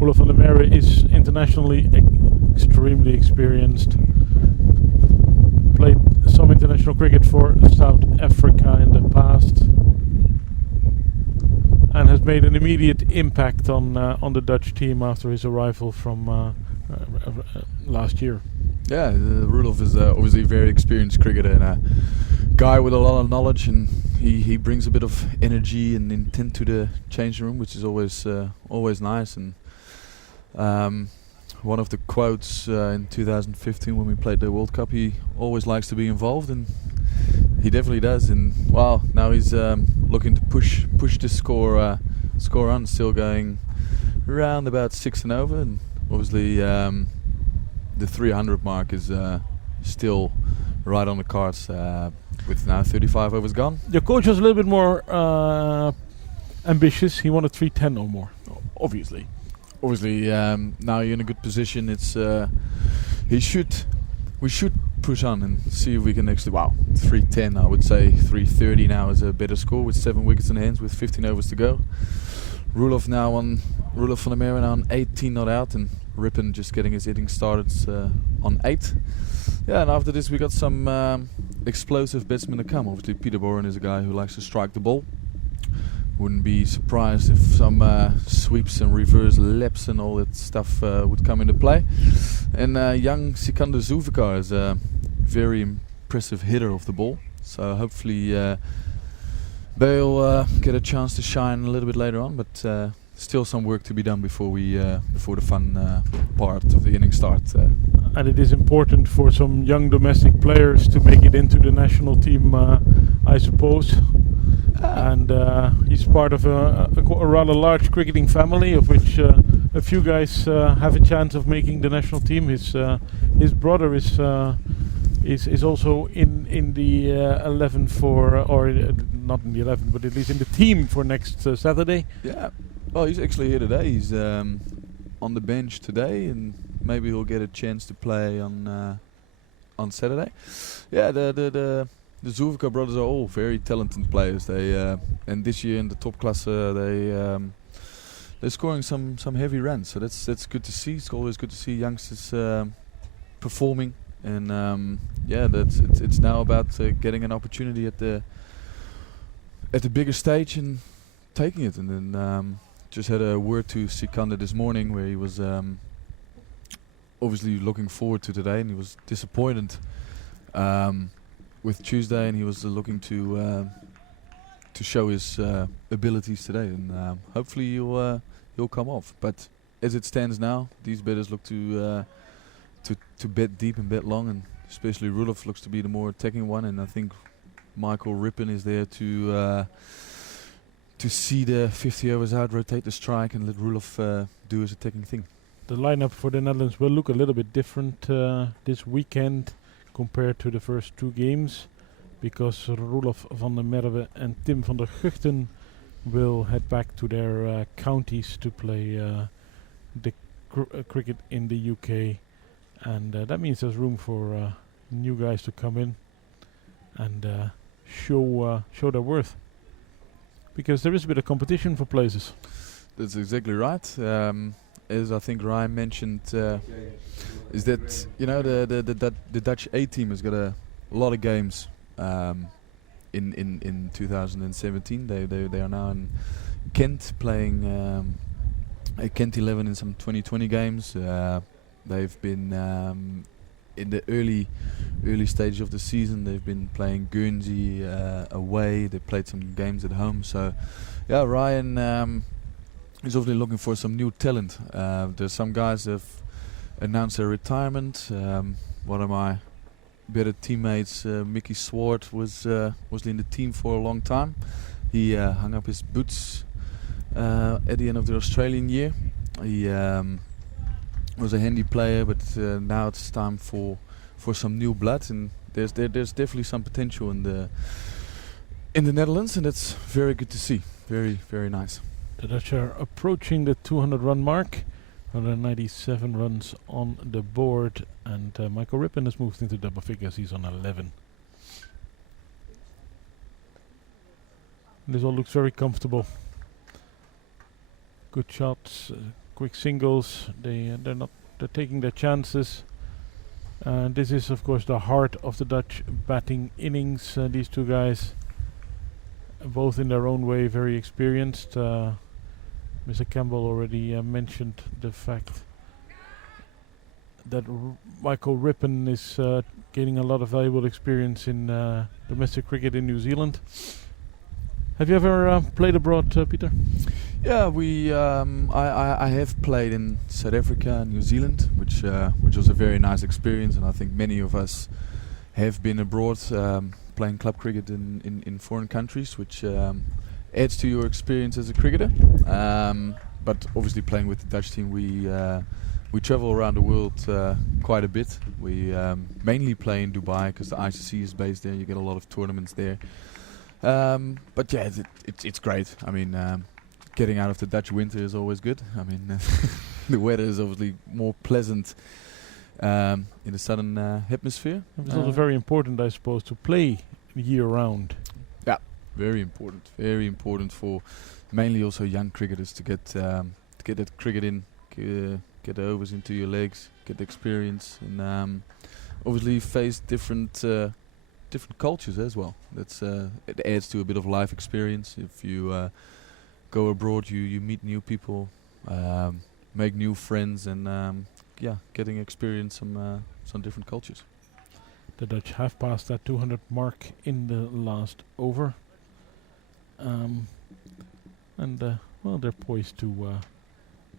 Olaf van der Merwe is internationally extremely experienced. Played some international cricket for South Africa in the past, and has made an immediate impact on the Dutch team after his arrival from last year. Yeah, Roelof is obviously a very experienced cricketer and a guy with a lot of knowledge, and he brings a bit of energy and intent to the changing room, which is always nice. And one of the quotes in 2015 when we played the World Cup, he always likes to be involved, and he definitely does. And now he's looking to push the score on, still going around about 6 and over, and obviously the 300 mark is still right on the cards with now 35 overs gone. Your coach was a little bit more ambitious. He wanted 310 or more, obviously. Obviously, now you're in a good position. It's we should push on and see if we can actually. 310. I would say 330 now is a better score with 7 wickets in hands with 15 overs to go. Roelof van der Merwe now on 18 not out, and Rippon just getting his hitting started on 8. Yeah, and after this we got some explosive batsmen to come. Obviously, Peter Boren is a guy who likes to strike the ball. Wouldn't be surprised if some sweeps and reverse laps and all that stuff would come into play. And young Sikander Zulfikar is a very impressive hitter of the ball. So hopefully they'll get a chance to shine a little bit later on. But still some work to be done before the fun part of the inning starts. And it is important for some young domestic players to make it into the national team, I suppose. And he's part of a rather large cricketing family, of which a few guys have a chance of making the national team. His brother is also in the 11 for, or not in the 11, but at least in the team for next Saturday. Yeah. Well, he's actually here today. He's on the bench today, and maybe he'll get a chance to play on Saturday. Yeah, the Zulfikar brothers are all very talented players. They and this year in the top class they're scoring some heavy runs. So that's good to see. It's always good to see youngsters performing. And it's now about getting an opportunity at the bigger stage and taking it. And then just had a word to Sikander this morning where he was obviously looking forward to today, and he was disappointed with Tuesday, and he was looking to show his abilities today, and hopefully he'll come off. But as it stands now, these batters look to bat deep and bat long, and especially Roelof looks to be the more attacking one, and I think Michael Rippon is there to see the 50 overs out, rotate the strike, and let Roelof do his attacking thing. The lineup for the Netherlands will look a little bit different this weekend compared to the first 2 games, because Roelof van der Merwe and Tim van der Guchten will head back to their counties to play the cricket in the UK, and that means there's room for new guys to come in and show their worth, because there is a bit of competition for places. That's exactly right. As I think Ryan mentioned, is that the Dutch A team has got a lot of games in 2017. They are now in Kent playing a Kent 11 in some 2020 games. They've been in the early stage of the season. They've been playing Guernsey away. They played some games at home. So yeah, Ryan is obviously looking for some new talent. There's some guys that have announced their retirement. One of my better teammates, Mickey Swart, was in the team for a long time. He hung up his boots at the end of the Australian year, He was a handy player, but now it's time for some new blood, and there's definitely some potential in the Netherlands, and it's very good to see. Very, very nice. The Dutch are approaching the 200 run mark. 197 runs on the board, and Michael Rippen has moved into double figures. He's on 11. This all looks very comfortable. Good shots, quick singles. They're taking their chances. This is, of course, the heart of the Dutch batting innings. These two guys, both in their own way, very experienced. Mr. Campbell already mentioned the fact that Michael Rippen is gaining a lot of valuable experience in domestic cricket in New Zealand. Have you ever played abroad, Peter? Yeah, I have played in South Africa and New Zealand, which was a very nice experience, and I think many of us have been abroad playing club cricket in foreign countries, which adds to your experience as a cricketer. But obviously playing with the Dutch team, we travel around the world quite a bit. We mainly play in Dubai because the ICC is based there. You get a lot of tournaments there. But yeah, it's great. I mean, getting out of the Dutch winter is always good. I mean, the weather is obviously more pleasant in the southern hemisphere. It's also very important, I suppose, to play year-round. Yeah, very important. Very important for mainly also young cricketers to get that cricket in, get the overs into your legs, get the experience, and obviously face different cultures as well. It adds to a bit of life experience. If you go abroad, you meet new people, make new friends, and getting experience some different cultures. The Dutch have passed that 200 mark in the last over, and they're poised to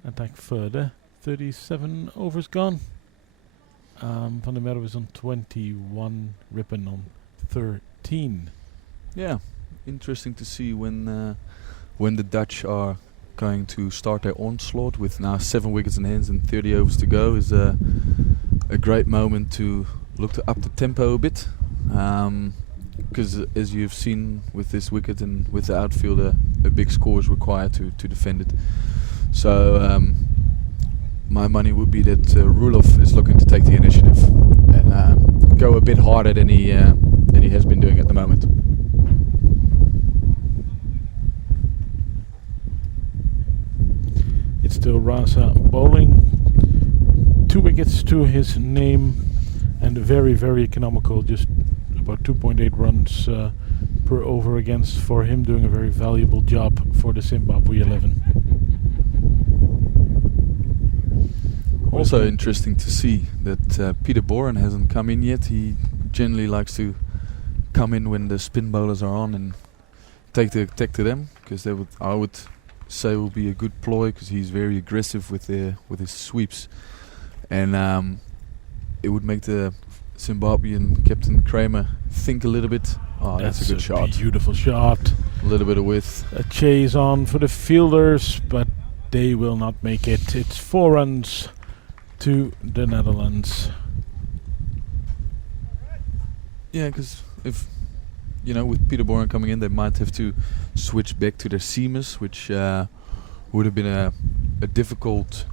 attack further. 37 overs gone. Van der Merwe is on 21, Rippen on 13. Yeah, interesting to see when the Dutch are going to start their onslaught with now 7 wickets in hands and 30 overs to go. Is a great moment to look to up the tempo a bit, because as you've seen with this wicket and with the outfielder, a big score is required to defend it. So my money would be that Roelof is looking to take the initiative and go a bit harder than he has been doing at the moment. It's still Rasa bowling. 2 wickets to his name, and very, very economical, just about 2.8 runs per over against, for him, doing a very valuable job for the Zimbabwe 11. Also interesting to see that Peter Boren hasn't come in yet. He generally likes to come in when the spin bowlers are on and take the attack to them, because I would say will be a good ploy, because he's very aggressive with his sweeps, and it would make the Zimbabwean captain Kramer think a little bit. Oh, that's a good shot. Beautiful shot. A little bit of width. A chase on for the fielders, but they will not make it. It's 4 runs to the Netherlands. Yeah, because if with Peter Boren coming in, they might have to switch back to their seamers, which would have been a difficult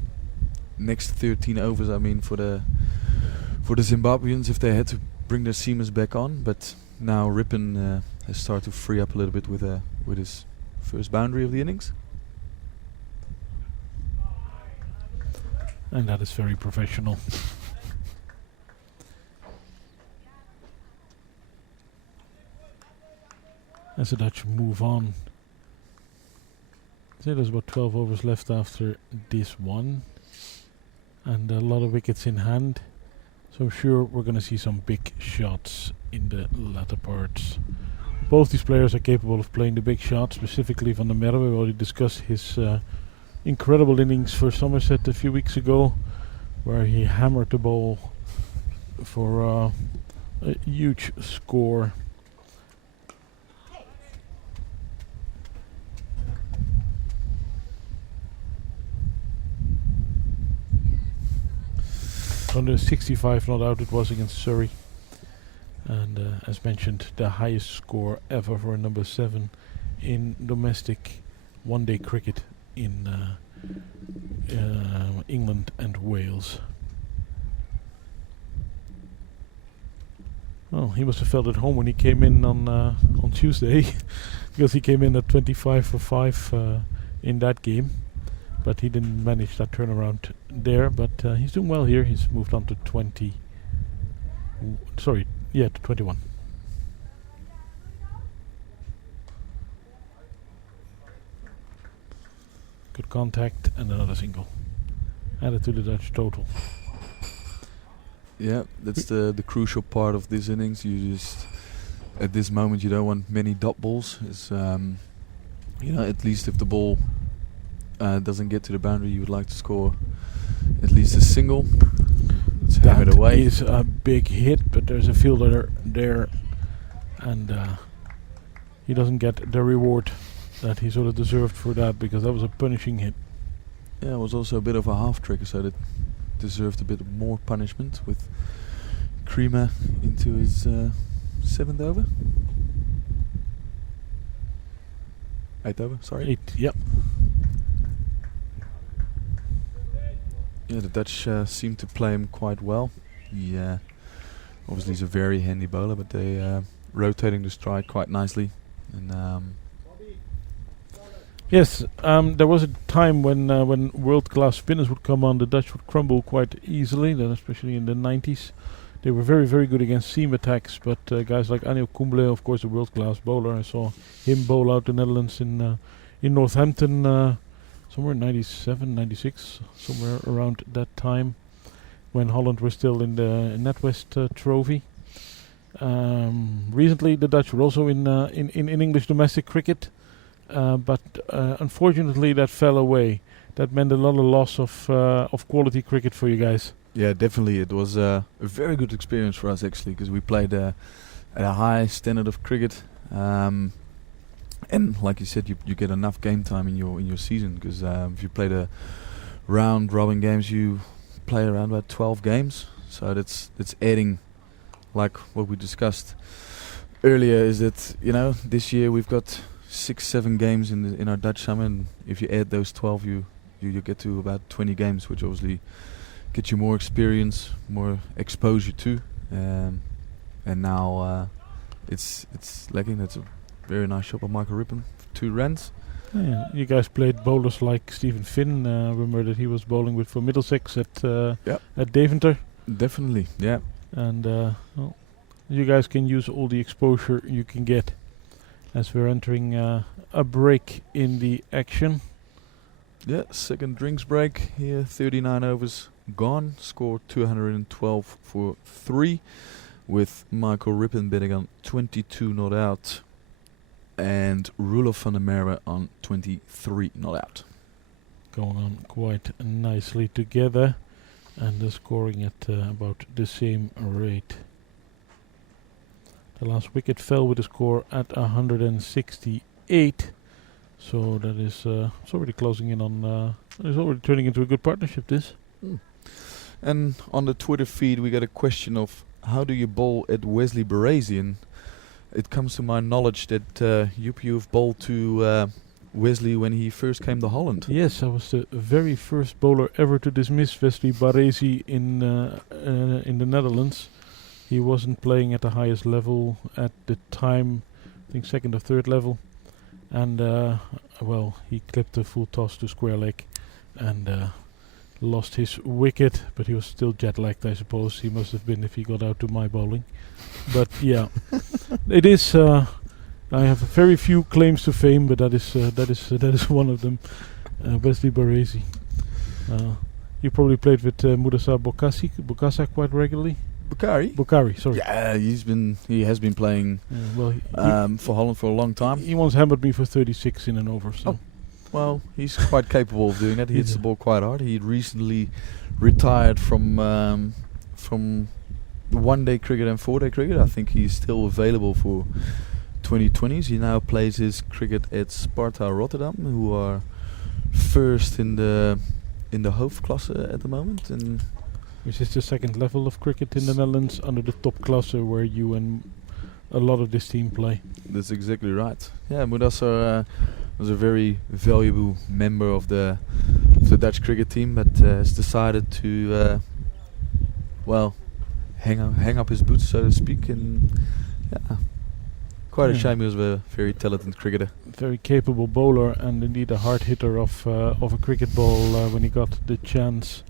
next 13 overs. I mean, for the Zimbabweans, if they had to bring their seamers back on. But now Rippen has started to free up a little bit with his first boundary of the innings. And that is very professional. As the Dutch move on. So there's about 12 overs left after this one. And a lot of wickets in hand. So I'm sure we're going to see some big shots in the latter parts. Both these players are capable of playing the big shots, specifically Van der Merwe. We already discussed his incredible innings for Somerset a few weeks ago, where he hammered the ball for a huge score. On the 65 not out it was against Surrey. And as mentioned, the highest score ever for a number 7 in domestic one-day cricket in England and Wales. Well, he must have felt at home when he came in on Tuesday, because he came in at 25 for 5 in that game. But he didn't manage that turnaround there. But he's doing well here. He's moved on to 20. To 21. Good contact and another single. Added to the Dutch total. Yeah, that's the crucial part of this innings. You just, at this moment, you don't want many dot balls. It's, at least if the ball doesn't get to the boundary, you would like to score at least a single. Let's hammer it away. That is a big hit, but there's a fielder there, and he doesn't get the reward that he sort of deserved for that, because that was a punishing hit. Yeah, it was also a bit of a half trick, so that deserved a bit more punishment with Creamer into his 7th over. 8th over, sorry. 8, yep. Yeah, the Dutch seem to play him quite well. He obviously is a very handy bowler, but they rotating the strike quite nicely. And yes, there was a time when world-class spinners would come on, the Dutch would crumble quite easily, then especially in the 90s. They were very, very good against seam attacks, but guys like Anil Kumble, of course, a world-class bowler. I saw him bowl out the Netherlands in Northampton somewhere in 97, 96, somewhere around that time, when Holland were still in the NatWest Trophy. Recently, the Dutch were also in English domestic cricket. But unfortunately that fell away. That meant a lot of loss of quality cricket for you guys. yeah, definitely, it was a very good experience for us actually, because we played at a high standard of cricket, and like you said, you get enough game time in your season, because if you play the round robin games, you play around about 12 games. So that's adding, like what we discussed earlier, is that this year we've got 6-7 games in our Dutch summer, and if you add those 12, you get to about 20 games, which obviously get you more experience, more exposure to, and now it's lacking. That's a very nice shot by Michael Rippon, 2 runs. Yeah, you guys played bowlers like Stephen Finn. Remember that he was bowling with for Middlesex at Deventer. Definitely, yeah. And well, you guys can use all the exposure you can get, as we're entering a break in the action. Yeah, second drinks break here. 39 overs gone. Score 212 for 3, with Michael Rippon betting on 22 not out, and Roelof van der Merwe on 23 not out. Going on quite nicely together, and they're scoring at about the same rate. The last wicket fell with a score at 168. So that is it's already closing in on. It's already turning into a good partnership. This. And on the Twitter feed, we got a question of how do you bowl at Wesley Baresi, and it comes to my knowledge that you've bowled to Wesley when he first came to Holland. Yes, I was the very first bowler ever to dismiss Wesley Baresi in the Netherlands. He wasn't playing at the highest level at the time, I think 2nd or 3rd level. And, well, he clipped a full toss to square leg and lost his wicket, but he was still jet-lagged, I suppose. He must have been if he got out to my bowling. But, yeah, it is... I have very few claims to fame, but that is one of them. Wesley Baresi. You probably played with Mudasa Bokassa quite regularly. Bukhari, sorry. Yeah, he has been playing for Holland for a long time. He once hammered me for 36 in an over. So. Oh, well, he's quite capable of doing that. He hits the ball quite hard. He recently retired from one-day cricket and 4-day cricket. I think he's still available for 2020s. He now plays his cricket at Sparta Rotterdam, who are first in the Hoofdklasse at the moment, and which is the second level of cricket in the Netherlands under the top class, where you and a lot of this team play. That's exactly right. Yeah, Mudassar was a very valuable member of the Dutch cricket team, but has decided to, hang up his boots, so to speak, and quite a shame. He was a very talented cricketer. Very capable bowler, and indeed a hard hitter of a cricket ball when he got the chance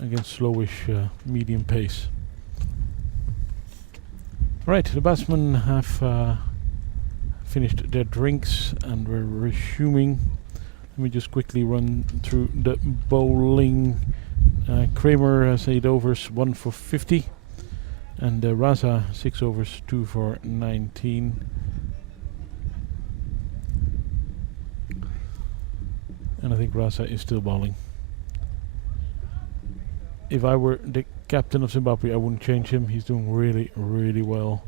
against slowish medium pace. Right, the batsmen have finished their drinks and we're resuming. Let me just quickly run through the bowling. Kramer has 8 overs, 1 for 50. And Raza, 6 overs, 2 for 19. And I think Raza is still bowling. If I were the captain of Zimbabwe, I wouldn't change him. He's doing really, really well.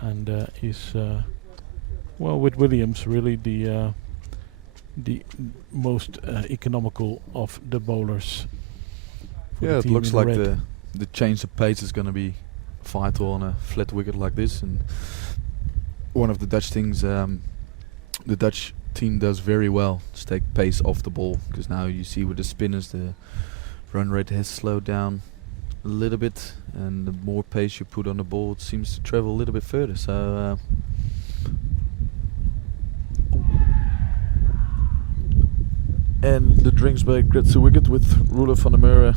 And is, with Williams, really the most economical of the bowlers. Yeah, it looks like the change of pace is going to be vital on a flat wicket like this. And one of the Dutch things the Dutch team does very well is take pace off the ball, because now you see with the spinners the run rate has slowed down a little bit, and the more pace you put on the ball, it seems to travel a little bit further. So and the drinks break gets the wicket with Roelof van der Merwe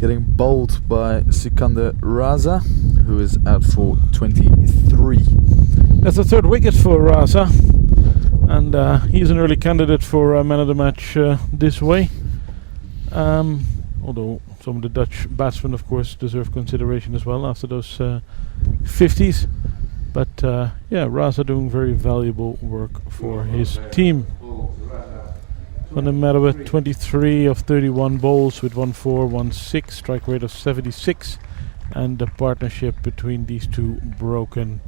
getting bowled by Sikander Raza, who is out for 23. That's the third wicket for Raza, and he's an early candidate for man of the match this way. Although some of the Dutch batsmen, of course, deserve consideration as well after those 50s. But Raza doing very valuable work for his team. Van der Merwe, 23 of 31 bowls with 1-4, 1-6, strike rate of 76, and the partnership between these two broken.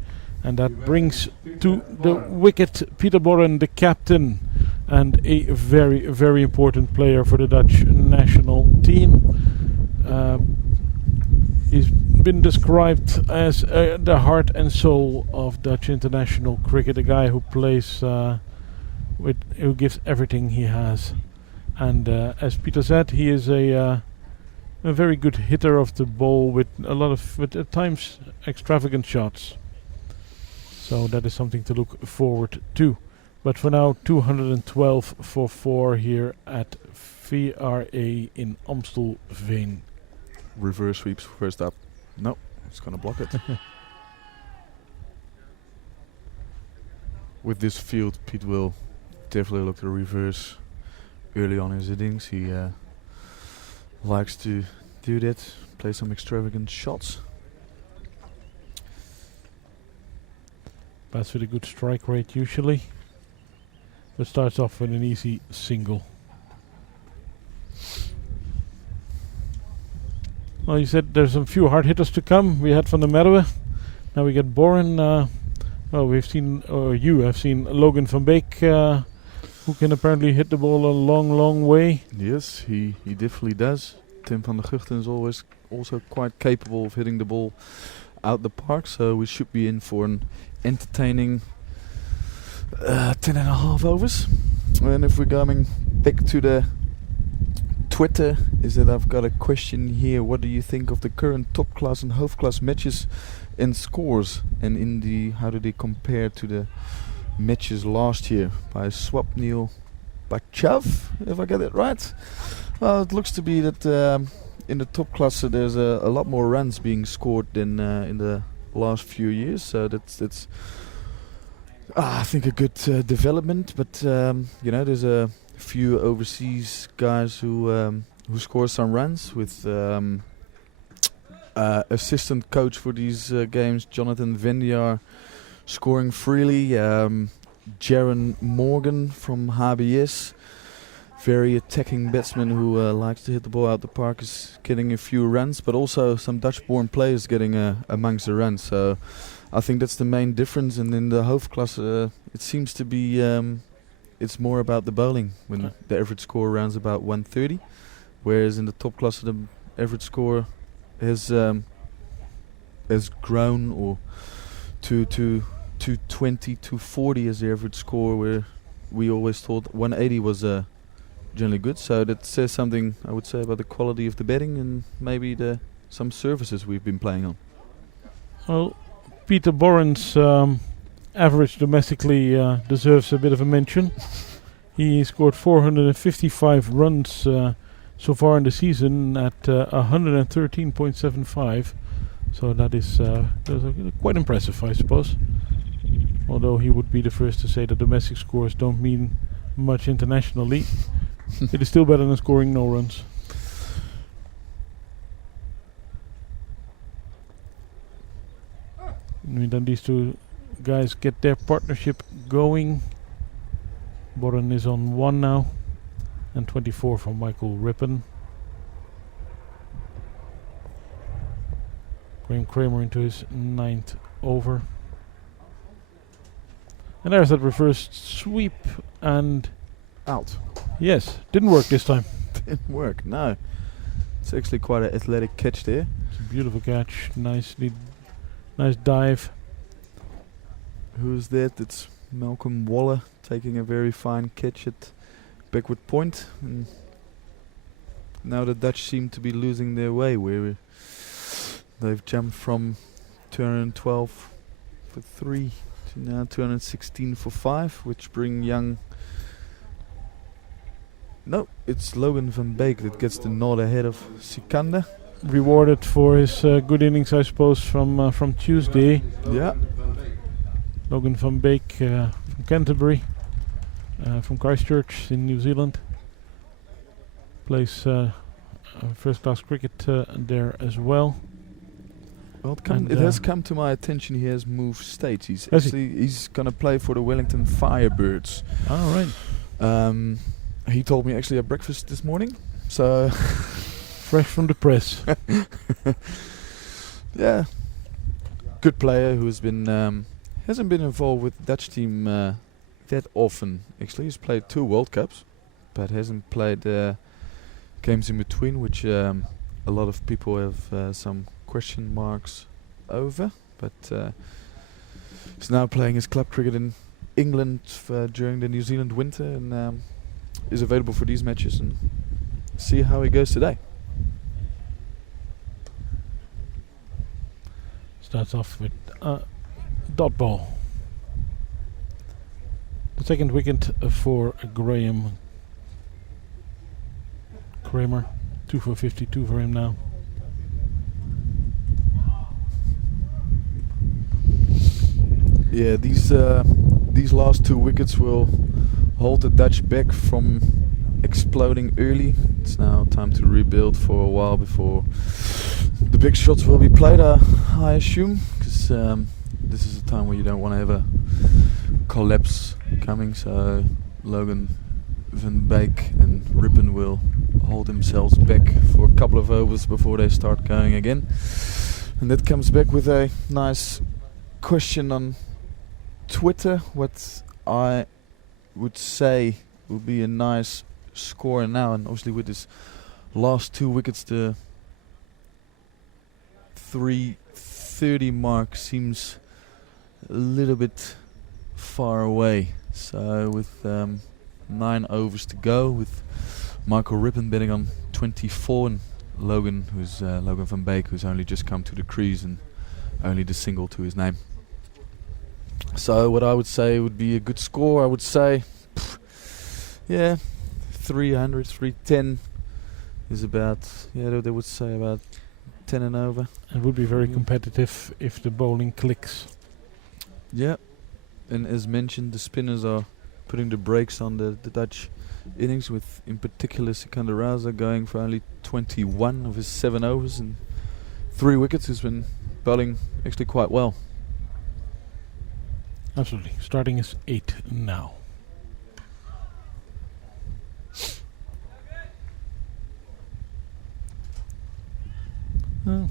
And that brings to the wicket Peter Boren, the captain, and a very, very important player for the Dutch national team. He's been described as the heart and soul of Dutch international cricket, a guy who plays who gives everything he has. And as Peter said, he is a very good hitter of the ball with a lot of, at times, extravagant shots. So that is something to look forward to. But for now, 212 for 4 here at VRA in Amstelveen. Reverse sweeps first up. No, it's going to block it. With this field, Pete will definitely look to reverse early on in his innings. He likes to do that, play some extravagant shots. Bats with a good strike rate usually, but starts off with an easy single. Well, you said there's a few hard hitters to come. We had Van der Merwe. Now we get Boren. We've seen, or you have seen, Logan van Beek, who can apparently hit the ball a long, long way. Yes, he definitely does. Tim van der Guchten is always also quite capable of hitting the ball out the park, so we should be in for an entertaining 10.5 overs. And if we're coming back to the Twitter, is that I've got a question here. What do you think of the current top class and hoofdklasse matches and scores, and how do they compare to the matches last year? By Swapnil Bachav, if I get it right. Well, it looks to be that in the top class there's a lot more runs being scored than in the last few years. So that's I think a good development. But there's a few overseas guys who score some runs with assistant coach for these games, Jonathan Vendiar, scoring freely. Jaron Morgan from HBS, very attacking batsman who likes to hit the ball out the park, is getting a few runs, but also some Dutch-born players getting amongst the runs. So I think that's the main difference. And in the hoofdklasse, it seems to be it's more about the bowling, when the average score runs about 130, whereas in the top class the average score has grown, or to 220, 240 as the average score, where we always thought 180 was generally good. So that says something, I would say, about the quality of the betting and maybe some services we've been playing on. Well, Peter Boren's average domestically deserves a bit of a mention. He scored 455 runs so far in the season at 113.75. So that is quite impressive, I suppose. Although he would be the first to say that domestic scores don't mean much internationally. It is still better than scoring no runs. And then these two guys get their partnership going. Boren is on 1 now, and 24 from Michael Rippon. Graham Kramer into his 9th over. And there's that reverse sweep, and Out. yes, didn't work this time. Didn't work, no. It's actually quite an athletic catch there. It's a beautiful catch, nice dive. Who's that? It's Malcolm Waller taking a very fine catch at backward point. And now the Dutch seem to be losing their way, where they've jumped from 212 for 3 to now 216 for 5, which bring young... No, it's Logan van Beek that gets the nod ahead of Sikander. Rewarded for his good innings, I suppose, from Tuesday. Yeah. Logan van Beek from Canterbury, from Christchurch in New Zealand. Plays first-class cricket there as well. Well, And it has come to my attention he has moved states. Has He's going to play for the Wellington Firebirds. All right. He told me actually at breakfast this morning. So Fresh from the press. yeah, good player who has been hasn't been involved with the Dutch team that often. Actually, he's played 2 World Cups, but hasn't played games in between, which a lot of people have some question marks over. But he's now playing his club cricket in England during the New Zealand winter, and is available for these matches, and see how he goes today. Starts off with dot ball. The second wicket for Graham Kramer. 2 for 52 for him now. Yeah, these last 2 wickets will hold the Dutch back from exploding early. It's now time to rebuild for a while before the big shots will be played, I assume, because this is a time where you don't want to have a collapse coming. So Logan van Beek and Rippon will hold themselves back for a couple of overs before they start going again. And that comes back with a nice question on Twitter. What I would say would be a nice score now, and obviously with his last 2 wickets, the 3:30 mark seems a little bit far away. So with 9 overs to go, with Michael Rippon betting on 24, and Logan van Beek, who's only just come to the crease and only the single to his name. So what I would say would be a good score. I would say, 300, 310 is about, they would say about 10 and over. It would be very competitive if the bowling clicks. Yeah, and as mentioned, the spinners are putting the brakes on the Dutch innings, with in particular Sikander Raza going for only 21 of his 7 overs and 3 wickets. He's been bowling actually quite well. Absolutely. Starting is 8 now.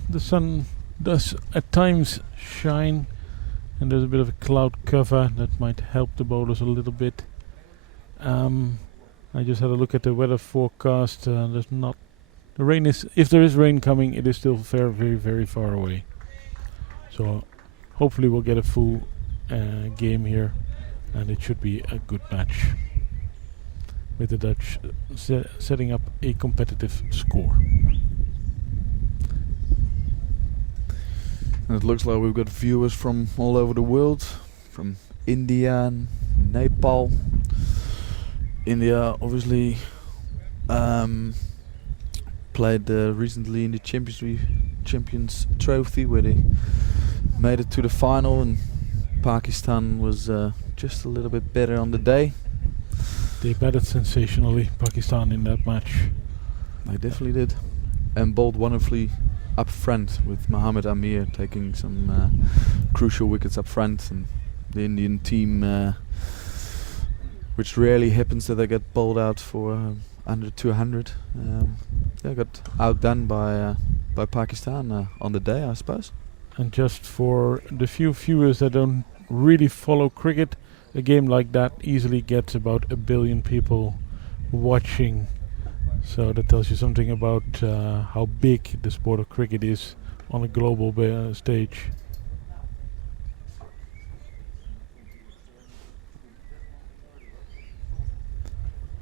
The sun does at times shine, and there's a bit of a cloud cover that might help the bowlers a little bit. I just had a look at the weather forecast. There's The rain is, if there is rain coming, it is still very, very, very far away. So hopefully we'll get a full game here, and it should be a good match, with the Dutch setting up a competitive score. And it looks like we've got viewers from all over the world, from India and Nepal. India obviously played recently in the Champions Trophy, where they made it to the final, and Pakistan was just a little bit better on the day. They batted sensationally, Pakistan, in that match. They definitely did, and bowled wonderfully up front, with Mohammed Amir taking some crucial wickets up front, and the Indian team, which rarely happens that they get bowled out for under 200, they got outdone by Pakistan on the day, I suppose. And just for the few viewers that don't really follow cricket, a game like that easily gets about 1 billion people watching. So that tells you something about how big the sport of cricket is on a global stage.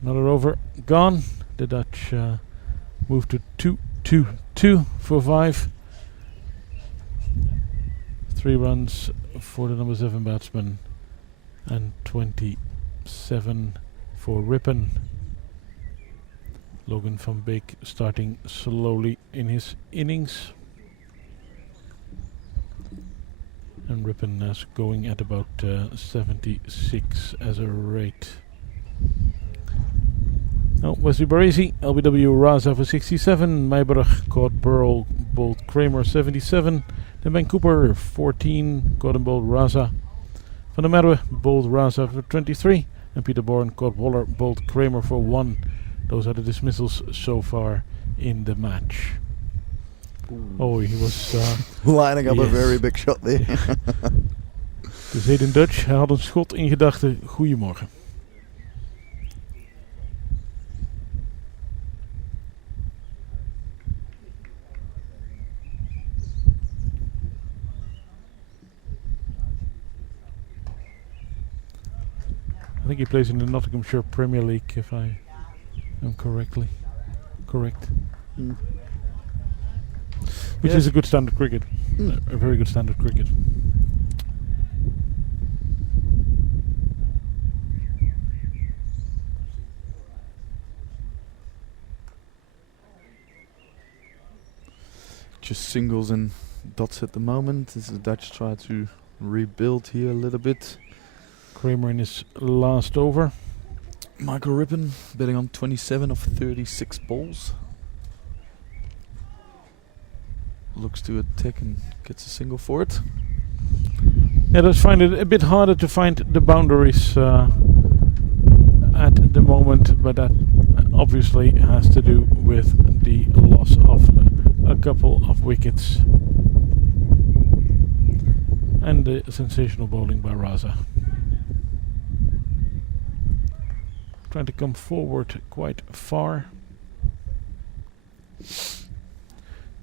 Another over gone. The Dutch move to 2-2-2 for 5. 3 runs for the number 7 batsman and 27 for Ripon. Logan van Beek starting slowly in his innings. And Ripon is going at about 76 as a rate. Now Wesley Baresi, LBW Raza for 67. Meiberg caught Burrell, bowled Kramer 77. Then Ben Cooper 14, caught and bowled Raza. Van der Merwe bowled Raza for 23. And Peter Bourne caught Waller, bowled Kramer for 1. Those are the dismissals so far in the match. Oh, he was lining up a very big shot there. Dus heet in Dutch, hij had een schot in gedachten. Goedemorgen. I think he plays in the Nottinghamshire Premier League, if I am correct. Which is a good standard cricket. A very good standard cricket. Just singles and dots at the moment as the Dutch try to rebuild here a little bit. Kramer in his last over. Michael Ripon betting on 27 of 36 balls. Looks to attack and gets a single for it. Yeah, I find it a bit harder to find the boundaries at the moment, but that obviously has to do with the loss of a couple of wickets and the sensational bowling by Raza. Trying to come forward quite far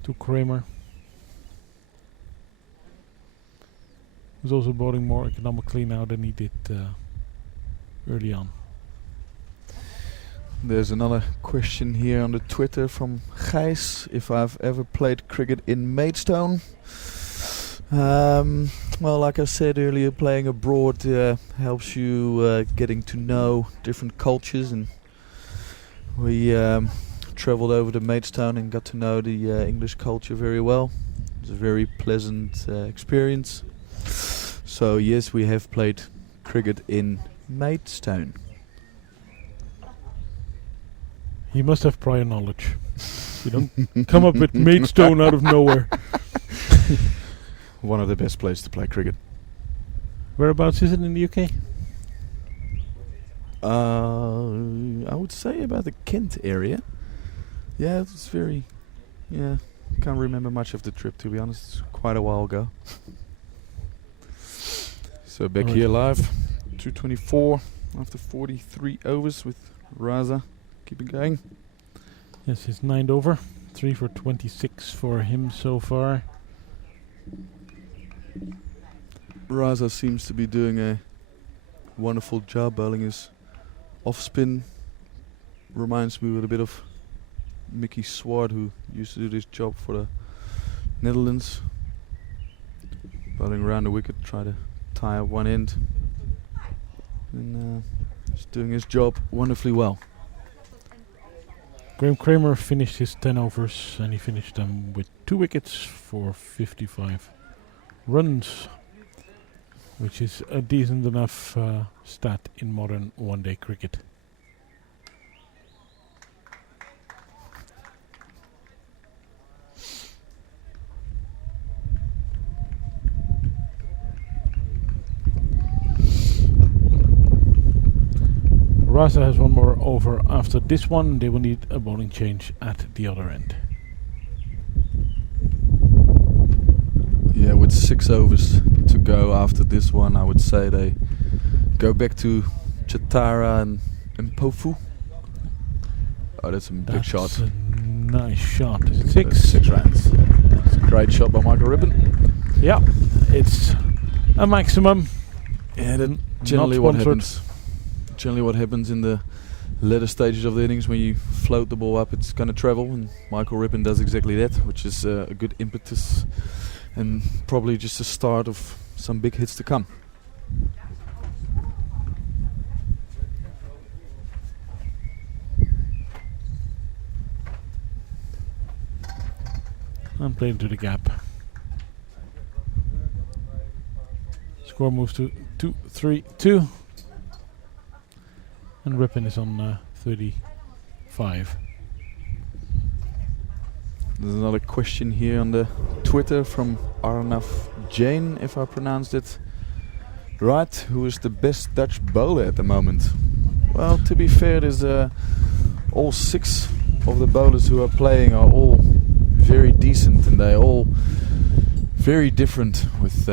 to Kramer, who's also bowling more economically now than he did early on. There's another question here on the Twitter from Gijs. If I've ever played cricket in Maidstone. Well, like I said earlier, playing abroad helps you getting to know different cultures, and we travelled over to Maidstone and got to know the English culture very well. It was a very pleasant experience. So yes, we have played cricket in Maidstone. He must have prior knowledge. You don't come up with Maidstone out of nowhere. One of the best places to play cricket. Whereabouts is it in the UK? I would say about the Kent area. Yeah, it's very... Yeah, can't remember much of the trip, to be honest. It's quite a while ago. So back here live, 224 after 43 overs with Raza. Keep it going. Yes, his 9th over. 3 for 26 for him so far. Raza seems to be doing a wonderful job bowling his off spin. Reminds me a bit of Mickey Swart, who used to do this job for the Netherlands. Bowling around the wicket, try to tie up one end. And he's doing his job wonderfully well. Graham Kramer finished his 10 overs and he finished them with 2 wickets for 55 runs, which is a decent enough stat in modern one-day cricket. Raza has one more over after this one. They will need a bowling change at the other end. Yeah, with 6 overs to go after this one, I would say they go back to Chatara and Mpofu. Oh, that's a big shot. That's a nice shot. Is it 6? That's 6 runs. It's a great shot by Michael Ribbon. Yeah, it's a maximum. Yeah, that Not generally what sponsored. happens. Generally what happens in the later stages of the innings, when you float the ball up, it's going to travel, and Michael Ribbon does exactly that, which is a good impetus and probably just the start of some big hits to come. And play into the gap. Score moves to 2-3-2. And Rippon is on 35. There's another question here on the Twitter from Arnav Jain, if I pronounced it right. Who is the best Dutch bowler at the moment? Well, to be fair, there's all 6 of the bowlers who are playing are all very decent, and they're all very different, with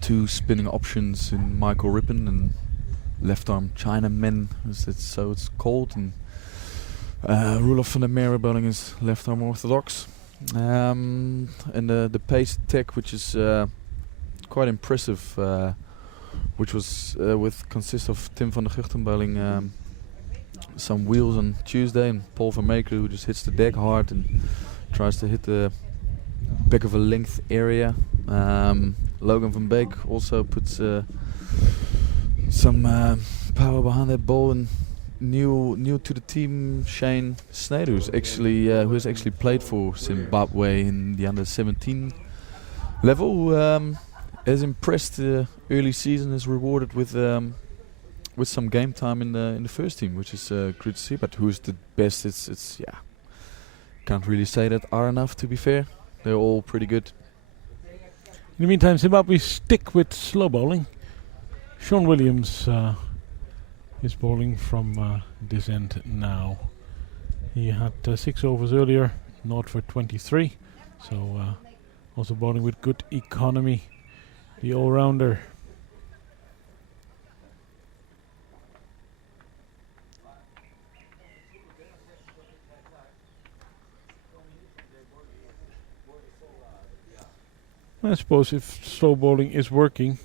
2 spinning options in Michael Rippon and left arm Chinaman, so it's called, and Roelof van der Merwe bowling is left arm orthodox, and the pace attack, which is quite impressive, which was consists of Tim van der Guchten bowling some wheels on Tuesday, and Paul van Meeker, who just hits the deck hard and tries to hit the back of a length area. Logan van Beek also puts some power behind that ball, and new to the team, Shane Snyder, who has actually played for Zimbabwe in the under-17 level, who has impressed early season, is rewarded with some game time in the first team, which is good to see. But who's the best? It's can't really say that are enough, to be fair. They're all pretty good. In the meantime, Zimbabwe stick with slow bowling. Sean Williams is bowling from this end now. He had 6 overs earlier, 0 for 23. So also bowling with good economy. The all-rounder. I suppose if slow bowling is working.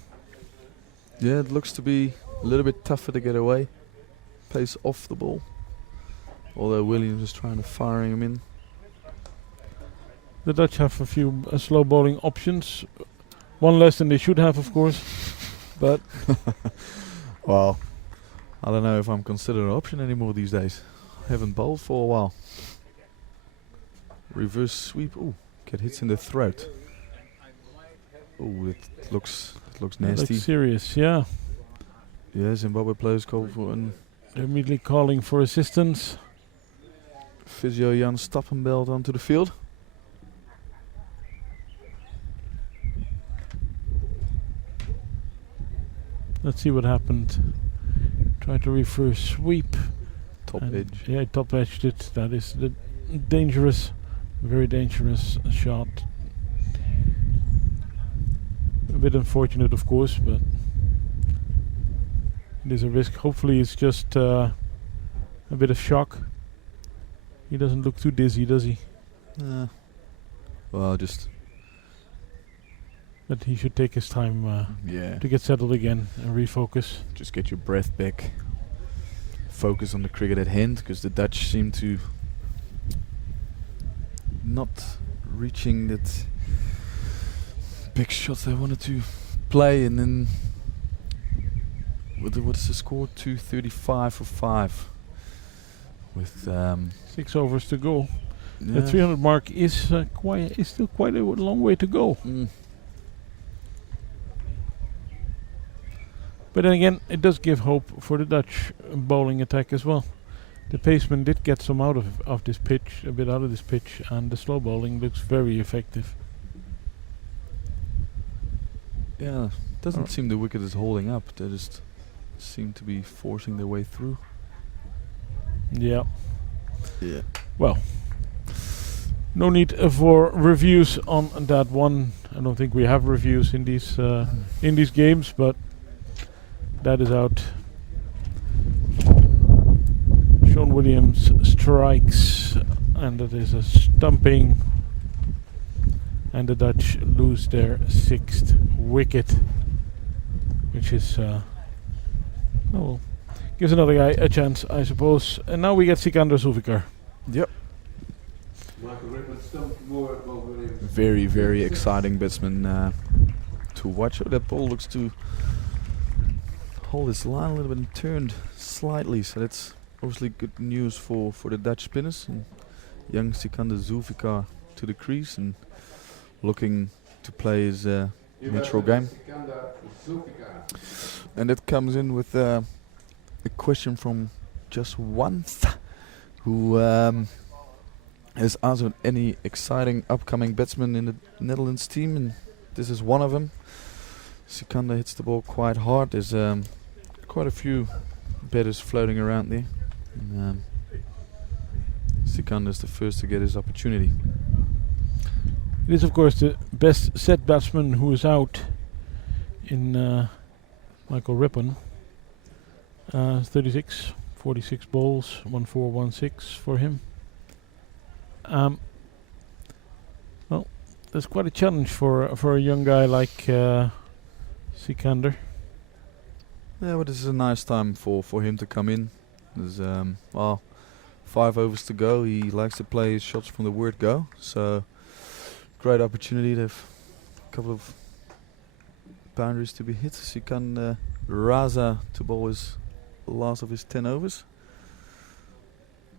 Yeah, it looks to be a little bit tougher to get away. Pace off the ball. Although Williams is trying to fire him in. The Dutch have a few slow bowling options. One less than they should have, of course. But well, I don't know if I'm considered an option anymore these days. I haven't bowled for a while. Reverse sweep. Ooh, get hits in the throat. Ooh, it looks nasty. looks serious, yeah. Yeah, Zimbabwe players call for an They're immediately calling for assistance. physio Jan Stappenbelt onto the field. Let's see what happened. Try to reverse sweep. Top and edge. Yeah, top edged it. That is the dangerous, very dangerous shot. A bit unfortunate, of course, but it is a risk. Hopefully it's just a bit of shock. He doesn't look too dizzy, does he? Well, just But he should take his time yeah, to get settled again and refocus. just get your breath back. Focus on the cricket at hand, because the Dutch seem to not reaching that big shots they wanted to play, and then what's the score? 235 for 5 with 6 overs to go. yeah. The 300 mark is still quite a long way to go. But then again, it does give hope for the Dutch bowling attack as well. The paceman did get some out of this pitch, a bit out of this pitch, and the slow bowling looks very effective. Yeah, doesn't seem the wicket is holding up. They just seem to be forcing their way through. Yeah. Yeah. Well, no need for reviews on that one. I don't think we have reviews in these games, but that is out. Sean Williams strikes, and that is a stumping. And the Dutch lose their 6th wicket, which is gives another guy a chance, I suppose. And now we get Sikander Zulfikar. Yep. Very, very exciting batsman to watch. Oh, that ball looks to hold his line a little bit and turned slightly, so that's obviously good news for the Dutch spinners. And young Sikander Zulfikar to the crease and looking to play his natural game. And it comes in with a question from Just One, who has asked any exciting upcoming batsmen in the Netherlands team, and this is one of them. Sikander hits the ball quite hard. There's quite a few batters floating around there. And, Sikander is the first to get his opportunity. It is, of course, the best set batsman who is out in Michael Rippon. 36, 46 balls, 1416 for him. Well, that's quite a challenge for a young guy like Sikander. Yeah, but this is a nice time for him to come in. There's 5 overs to go. He likes to play his shots from the word go. So great opportunity to have a couple of boundaries to be hit. Sikander Raza to bowl his last of his 10 overs.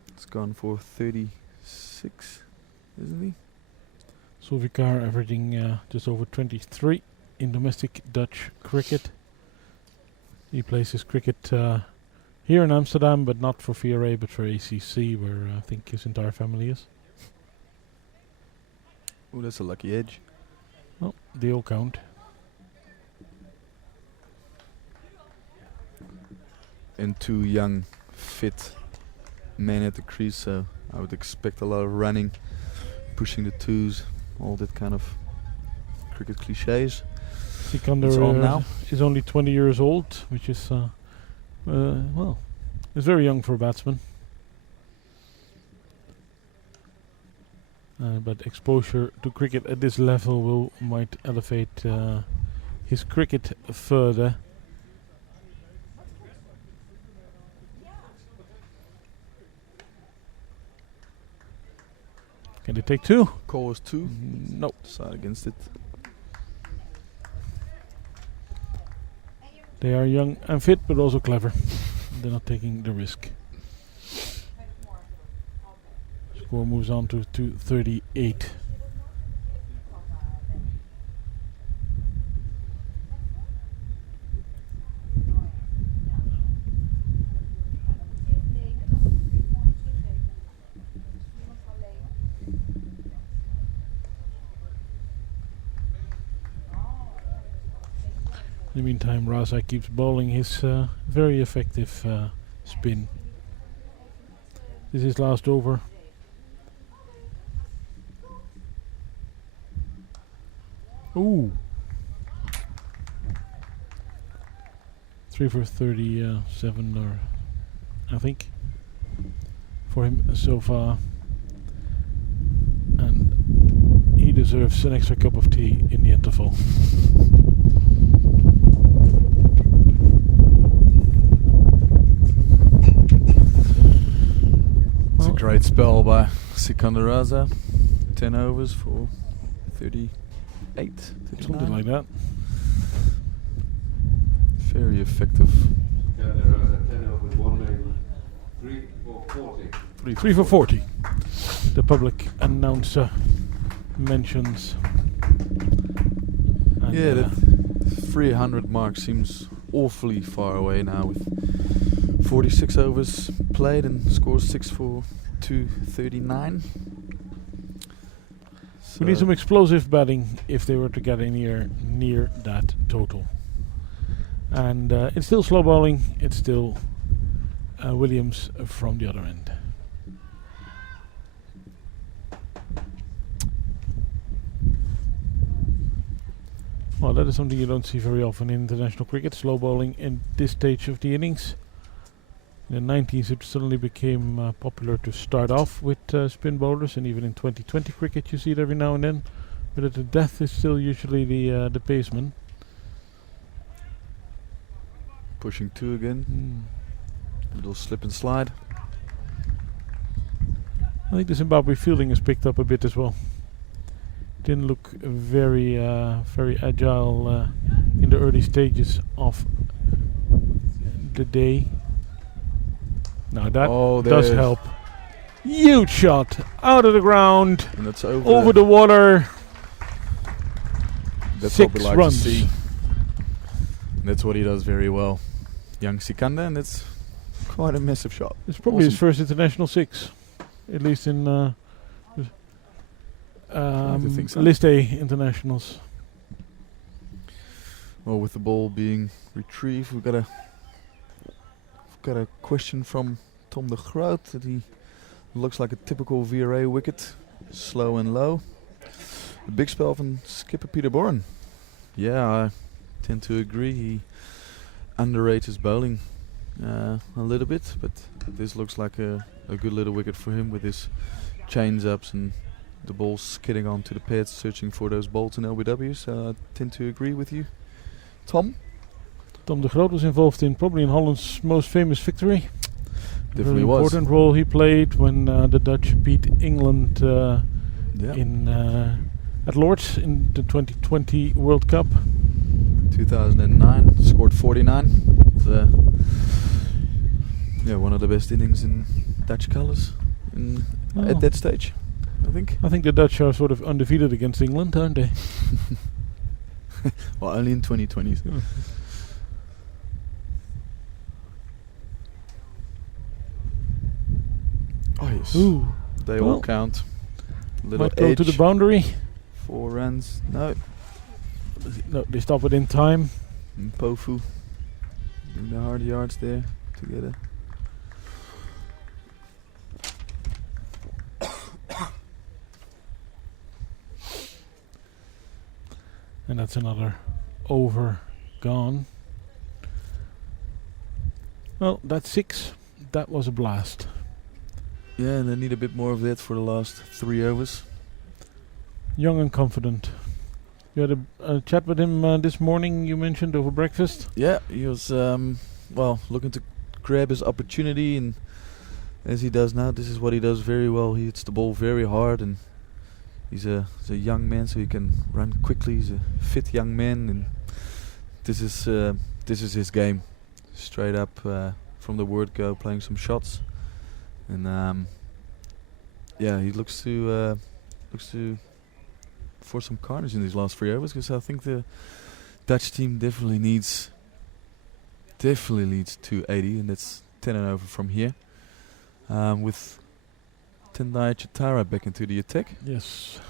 It's gone for 36, isn't he? Zulfikar averaging just over 23 in domestic Dutch cricket. He plays his cricket here in Amsterdam, but not for VRA, but for ACC, where I think his entire family is. Oh, that's a lucky edge. Well, they all count. And 2 young, fit men at the crease, so I would expect a lot of running, pushing the twos, all that kind of cricket cliches. Sikander is only 20 years old, which is, is very young for a batsman. But exposure to cricket at this level might elevate his cricket further. Can they take 2? Call was 2. No. Decide against it. They are young and fit, but also clever. They're not taking the risk. Score moves on to 238. In the meantime, Raza keeps bowling his very effective spin. This is last over. Ooh. 3 for 37, or I think, for him so far. deserves an extra cup of tea in the interval. It's a great spell by Sikander Raza. 10 overs for 38, 39. Something like that. Very effective. 3 for 40. The public announcer mentions. And Yeah, that 300 mark seems awfully far away now with 46 overs played and scores 6 for 239. we need some explosive batting if they were to get near that total. And it's still slow bowling. It's still Williams from the other end. Well, that is something you don't see very often in international cricket, slow bowling in this stage of the innings. In the 90s it suddenly became popular to start off with spin bowlers, and even in 2020 cricket you see it every now and then. But at the death is still usually the paceman. Pushing 2 again. Little slip and slide. I think the Zimbabwe fielding has picked up a bit as well. Didn't look very agile in the early stages of the day. Now that does help. Huge shot out of the ground, And that's over the water. That's 6 what we like runs. to see. And that's what he does very well. Young Sikander, and that's quite a massive shot. It's probably his Awesome. first international 6, at least in think so. List A internationals. Well, with the ball being retrieved, we've got a question from Tom de Groot that he looks like a typical VRA wicket, slow and low. A big spell from skipper Peter Boren. Yeah, I tend to agree. He underrates his bowling a little bit, but this looks like a good little wicket for him with his chains ups and the ball skidding onto the pads, searching for those bolts and LBWs. So I tend to agree with you, Tom. Tom de Groot was involved in probably in Holland's most famous victory. Definitely Very was. important role he played when the Dutch beat England at Lord's in the 2020 World Cup. 2009, scored 49. One of the best innings in Dutch colours at that stage, I think. I think the Dutch are sort of undefeated against England, aren't they? Well, only in 2020s. Oh yes, Ooh, they well, all count. Little might go edge, to the boundary. 4 runs. No, No, they stop it in time. and Pofu in the hard yards there together. And that's another over gone. Well, that's 6. That was a blast. Yeah, and they need a bit more of that for the last 3 overs. Young and confident. You had a chat with him this morning, you mentioned, over breakfast. Yeah, he was looking to grab his opportunity, and as he does now, this is what he does very well. He hits the ball very hard, and he's a young man, so he can run quickly. He's a fit young man, and this is his game. Straight up from the word go, playing some shots, and he looks to for some carnage in these last 3 overs, because I think the Dutch team definitely leads 280, and that's 10 and over from here. With Tendai Chitara back into the attack. Yes.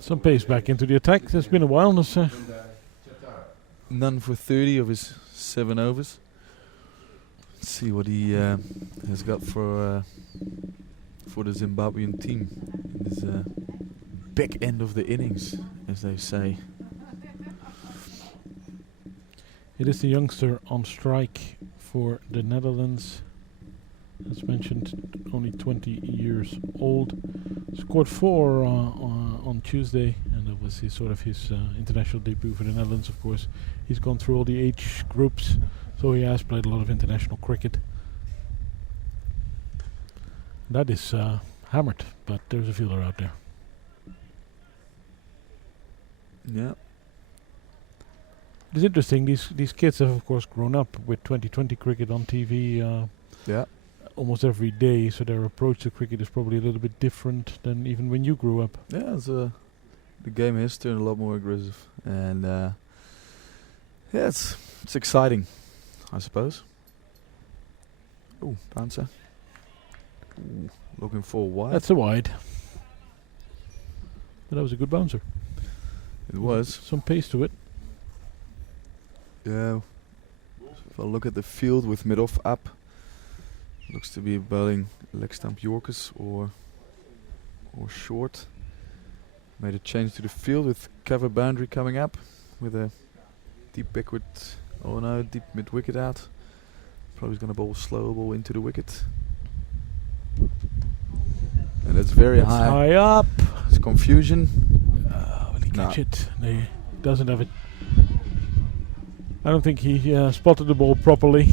Some pace back into the attack. It's been a while. None for 30 of his 7 overs. Let's see what he has got for the Zimbabwean team in this back end of the innings, as they say. It is the youngster on strike for the Netherlands. As mentioned, only 20 years old. Scored 4 on Tuesday, and that was his international debut for the Netherlands. Of course, he's gone through all the age groups, so he has played a lot of international cricket. That is hammered, but there's a fielder out there. Yeah. It's interesting. These kids have, of course, grown up with 2020 cricket on TV. Yeah. Almost every day, so their approach to cricket is probably a little bit different than even when you grew up. Yeah, the game has turned a lot more aggressive, and yeah, it's exciting, I suppose. Oh, bouncer. Ooh, looking for a wide. That's a wide. But that was a good bouncer. It was. Some pace to it. Yeah. If I look at the field with mid-off up, looks to be bowling leg stump Yorkers or short. Made a change to the field with cover boundary coming up with a deep backward. Oh no, deep mid wicket out. Probably going to bowl slow ball into the wicket. And it's very high. High up. It's confusion. Will he catch it? No, he doesn't have it. I don't think he spotted the ball properly.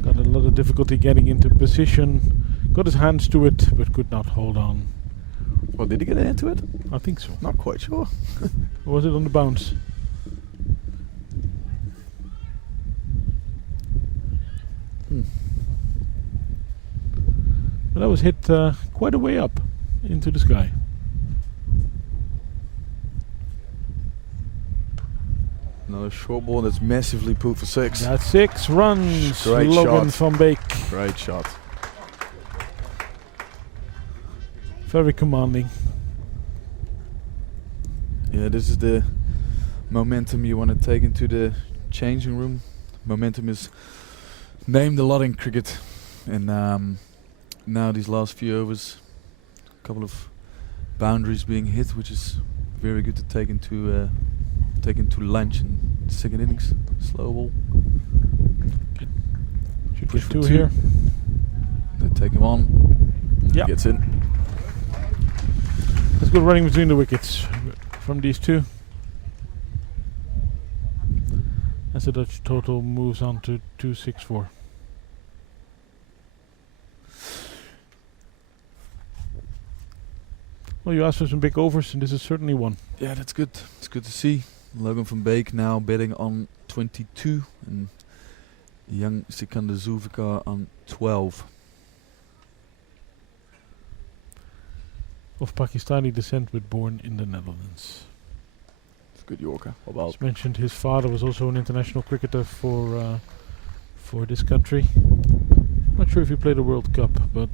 Got a lot of difficulty getting into position. Got his hands to it, but could not hold on. Well, did he get into it? I think so. Not quite sure. Or was it on the bounce? But that was hit quite a way up into the sky. Another short ball that's massively pulled for 6. That's 6 runs. Great Logan shot. van Beek. Great shot. Very commanding. Yeah, this is the momentum you want to take into the changing room. Momentum is named a lot in cricket, and now these last few overs, a couple of boundaries being hit, which is very good to take into lunch and second innings. Slow ball. Should Push get for 2 2. here. They take him on. Yeah. He gets in. Let's go running between the wickets from these two. As the Dutch total moves on to 264. Well, you asked for some big overs, and this is certainly one. Yeah, that's good. It's good to see. Logan van Beek now betting on 22 and young Sikander Zulfikar on 12. Of Pakistani descent but born in the Netherlands. It's a good Yorker. Well, As mentioned, his father was also an international cricketer for this country. Not sure if he played a World Cup, but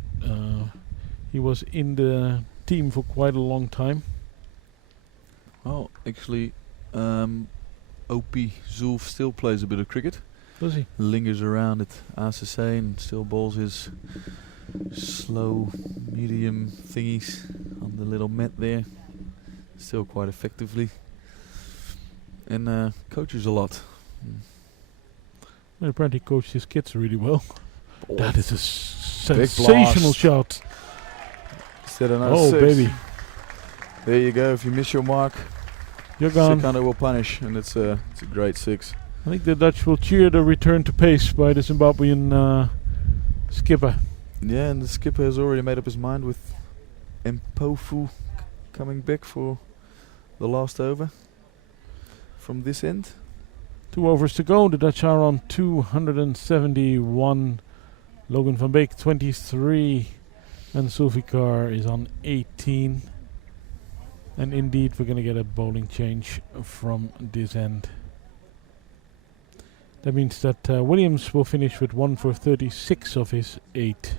he was in the team for quite a long time. well, actually, OP Zulf still plays a bit of cricket. Does he? Lingers around at ACC and still bowls his slow, medium thingies on the little mat there. Still quite effectively. And coaches a lot. Well, apparently coached his kids really well. Oh, That is a big sensational blast. shot. Instead of Oh, 6. baby. There you go. If you miss your mark, You're gone. Sikander will punish, and it's a great 6. I think the Dutch will cheer the return to pace by the Zimbabwean skipper. Yeah, and the skipper has already made up his mind with Mpofu coming back for the last over from this end. 2 overs to go. The Dutch are on 271. Logan van Beek 23. And Zulfikar is on 18. And indeed, we're going to get a bowling change from this end. That means that Williams will finish with 1 for 36 of his 8.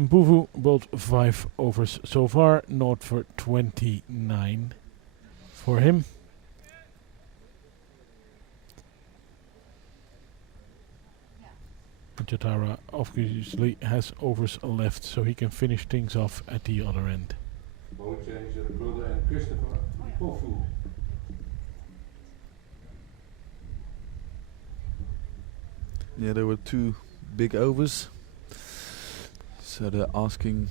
Mpuvu bowled 5 overs so far, 0 for 29 for him. Jatara obviously has overs left, so he can finish things off at the other end. Bowling change at Brother and Christopher Mpofu. Yeah, there were 2 big overs. So the asking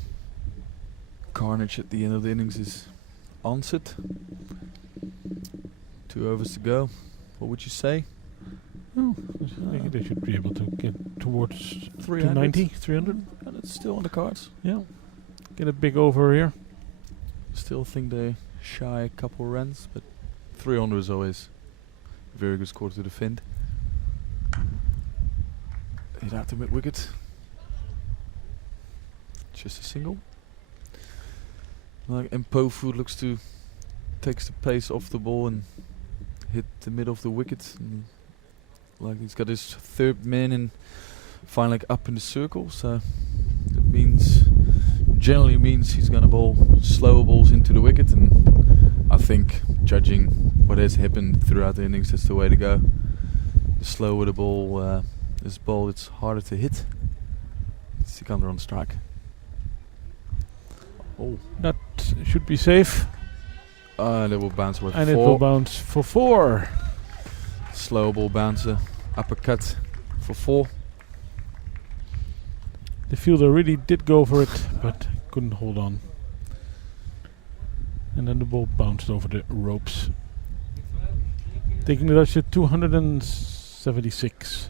carnage at the end of the innings is answered. 2 overs to go. What would you say? Oh, I think they should be able to get towards 300. 290, 300. And it's still on the cards. Yeah. Get a big over here. Still think they shy a couple runs, but 300 is always a very good score to defend. Hit out the mid wicket. Just a single. And Pofu looks to takes the pace off the ball and hit the middle of the wicket. And he's got his third man and finally up in the circle, so that generally means he's gonna bowl slower balls into the wicket, and I think judging what has happened throughout the innings, that's the way to go. The slower the ball is bowled, it's harder to hit. Sikander on strike. Oh, That should be safe. that will bounce with And 4. it will bounce for 4. Slow ball bouncer, uppercut for 4. The fielder really did go for it, but couldn't hold on. And then the ball bounced over the ropes. Taking the Dutch to 276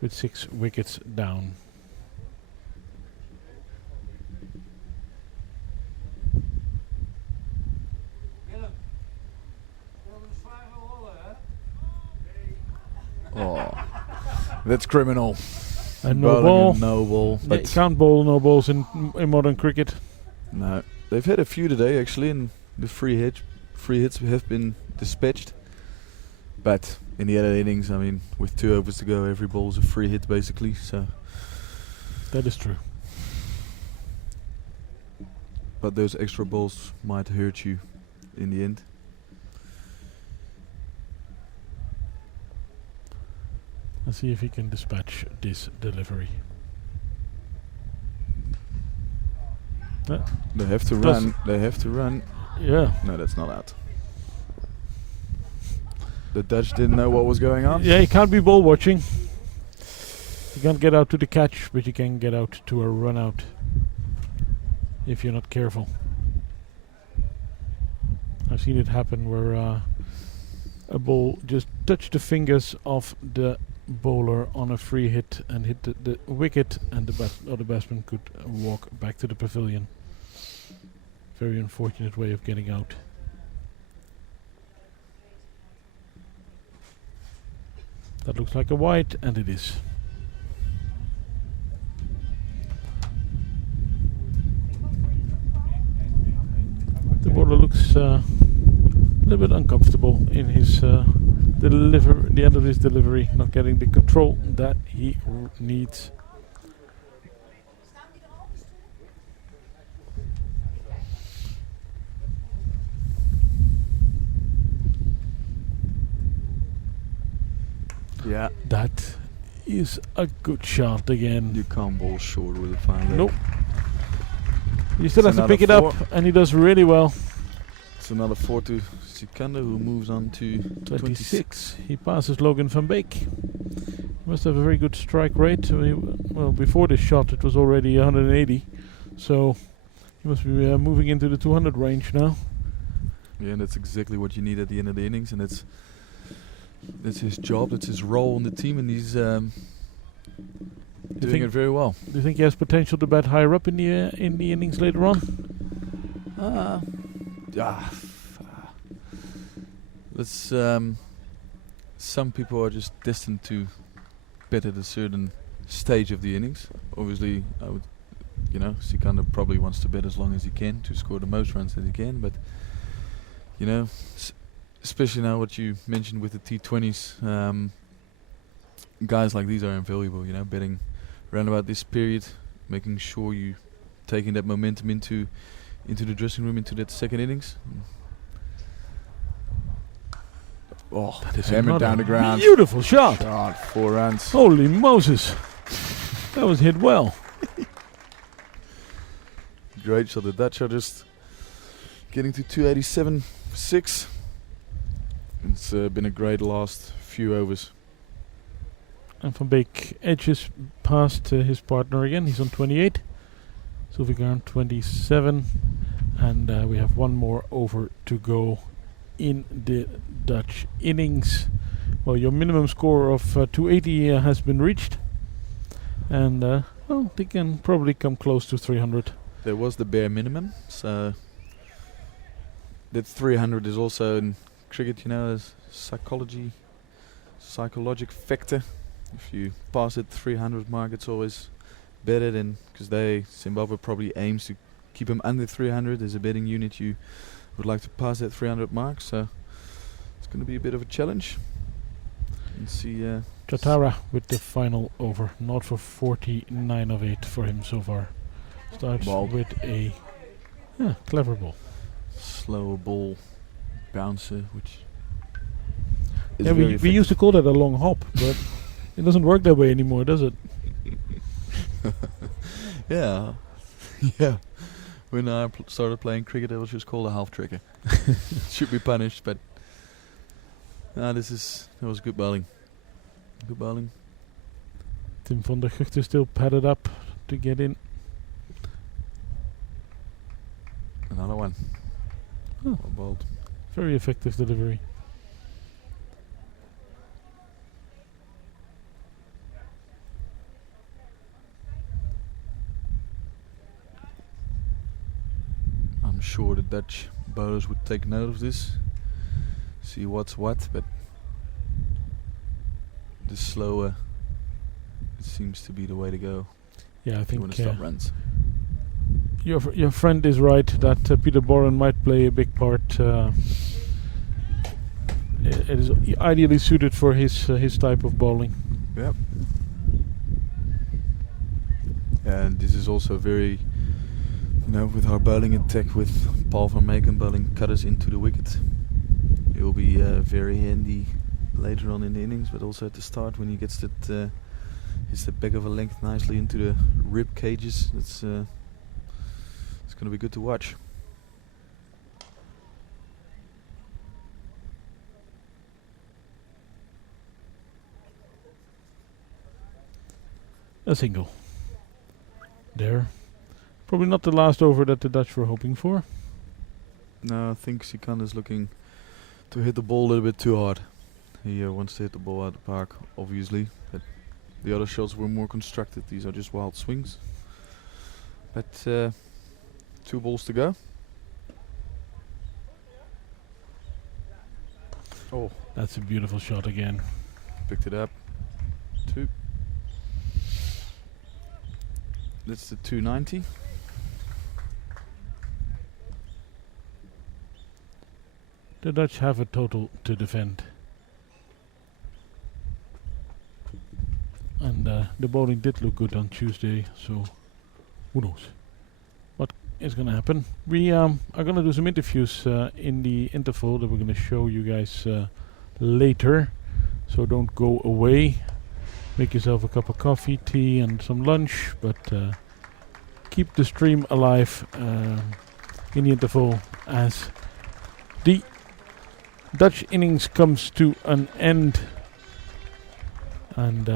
with 6 wickets down. Oh, that's criminal. And no Bowling ball. a no ball. Yeah, But you can't bowl no balls in modern cricket. no, they've had a few today actually, and the free hits have been dispatched. But in the other innings, I mean, with 2 overs to go, every ball's a free hit basically. So, That is true. but those extra balls might hurt you in the end. Let's see if he can dispatch this delivery. They have to Does- run. They have to run. Yeah. No, that's not out. The Dutch didn't know what was going on. Yeah, you can't be ball watching. You can't get out to the catch, but you can get out to a run out if you're not careful. I've seen it happen where a ball just touched the fingers of the bowler on a free hit and hit the wicket, and the other batsman could walk back to the pavilion. Very unfortunate way of getting out. That looks like a wide, and it is. The bowler looks a little bit uncomfortable in his the end of his delivery, not getting the control that he needs. Yeah. That is a good shot again. You can't bowl short with a fine leg. Nope. You still It's have to pick it another up, and he does really well. It's another 4 to Sikander, who moves on to 26. He passes Logan van Beek. He must have a very good strike rate. Well, before this shot it was already 180, so he must be moving into the 200 range now. Yeah, and that's exactly what you need at the end of the innings, and that's his job, that's his role in the team, and he's doing it very well. Do you think he has potential to bat higher up in the innings later on? Let's. Some people are just destined to bat at a certain stage of the innings. Obviously, I would, Sikander probably wants to bat as long as he can to score the most runs that he can. But especially now what you mentioned with the T20s, guys like these are invaluable. Batting around about this period, making sure you taking that momentum into the dressing room, into that second innings. Oh, That is hammered down the ground. Beautiful shot. 4 runs. Holy Moses. That was hit well. Great shot. The Dutch are just getting to 287 for 6. It's been a great last few overs. And Van Beek edges past his partner again. He's on 28. Zulfikar 27, and we have one more over to go in the Dutch innings. Well, your minimum score of 280 has been reached, and well, they can probably come close to 300. There was the bare minimum, so that 300 is also in cricket, as psychological factor. If you pass it 300 mark, it's always better than, because Zimbabwe probably aims to keep them under 300. As a betting unit, you would like to pass that 300 mark, so it's going to be a bit of a challenge. And see Chatara with the final over, not for 49 of 8 for him so far. Starts with a clever ball. Slow ball bouncer, which is Yeah, very we used to call that a long hop, but it doesn't work that way anymore, does it? yeah. Yeah. When I started playing cricket, it was just called a half trigger. Should be punished, but that was good bowling. Good bowling. Tim van der Gucht is still padded up to get in. Another one. Oh. Well bowled. Very effective delivery. I'm sure the Dutch bowlers would take note of this, see what's what, but the slower it seems to be the way to go. Yeah, I if you want to think stop runs. your friend is right that Peter Boren might play a big part. It is ideally suited for his type of bowling. Yep. And this is also very, with our bowling attack with Paul van Meeken bowling cutters into the wicket, it will be very handy later on in the innings, but also at the start when he gets that hits the back of a length nicely into the rib cages. It's going to be good to watch. A single. There. Probably not the last over that the Dutch were hoping for. No, I think Sikan is looking to hit the ball a little bit too hard. He wants to hit the ball out of the park, obviously, but the other shots were more constructed. These are just wild swings. But 2 balls to go. Oh, That's a beautiful shot again. picked it up. 2. That's the 290. The Dutch have a total to defend. And the bowling did look good on Tuesday, so who knows what is going to happen. We are going to do some interviews in the interval that we're going to show you guys later, so don't go away. Make yourself a cup of coffee, tea and some lunch, but keep the stream alive in the interval as the Dutch innings comes to an end. And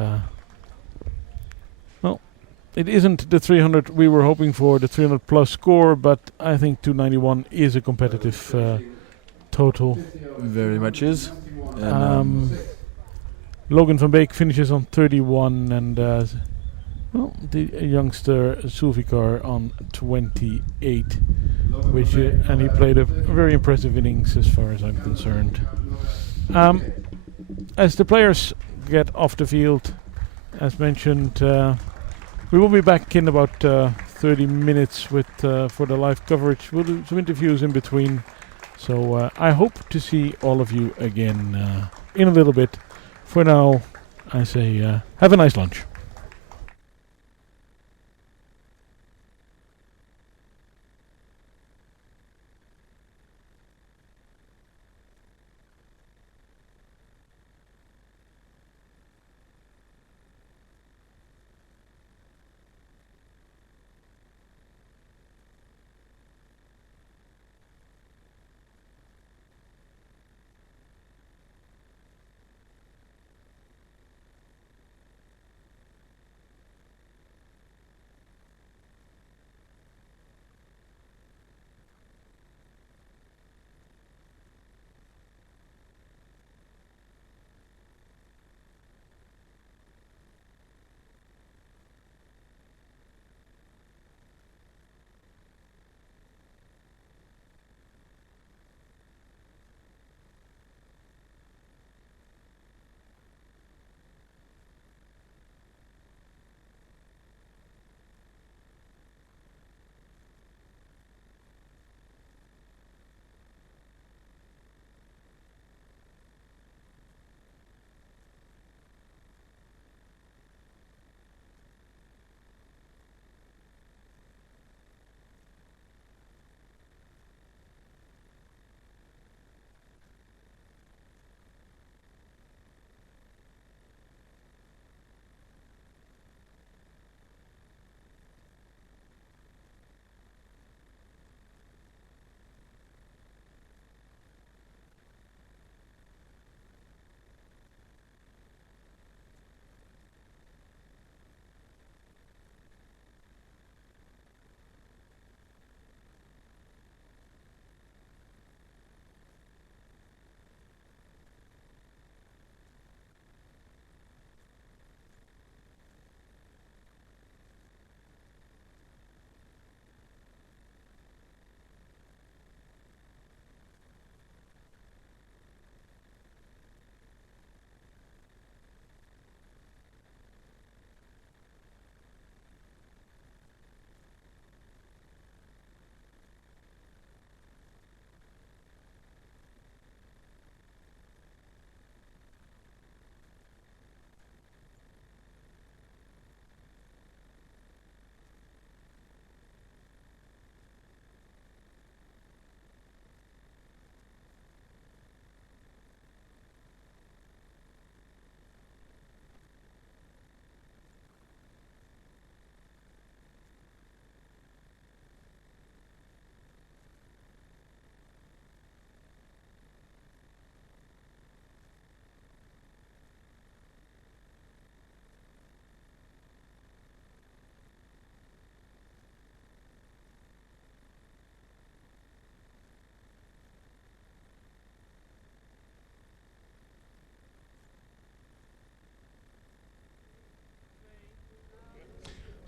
well, it isn't the 300 we were hoping for, the 300 plus score, but I think 291 is a competitive total. Very much is. And, Logan van Beek finishes on 31, and well, the youngster Zulfikar on 28, which and he played a very impressive innings as far as I'm concerned. As the players get off the field, as mentioned, we will be back in about 30 minutes with for the live coverage. We'll do some interviews in between, so I hope to see all of you again in a little bit. For now, I say have a nice lunch.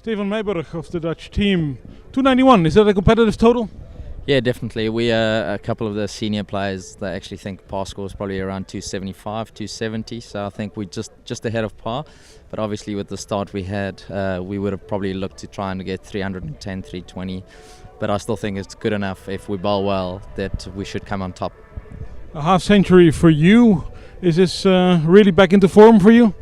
Stefan Meiberg of the Dutch team. 291, is that a competitive total? Yeah, definitely. We a couple of the senior players, they actually think par score is probably around 275, 270. So I think we're just ahead of par. But obviously with the start we had, we would have probably looked to try and get 310, 320. But I still think it's good enough if we bowl well that we should come on top. A half century for you. Is this really back into form for you?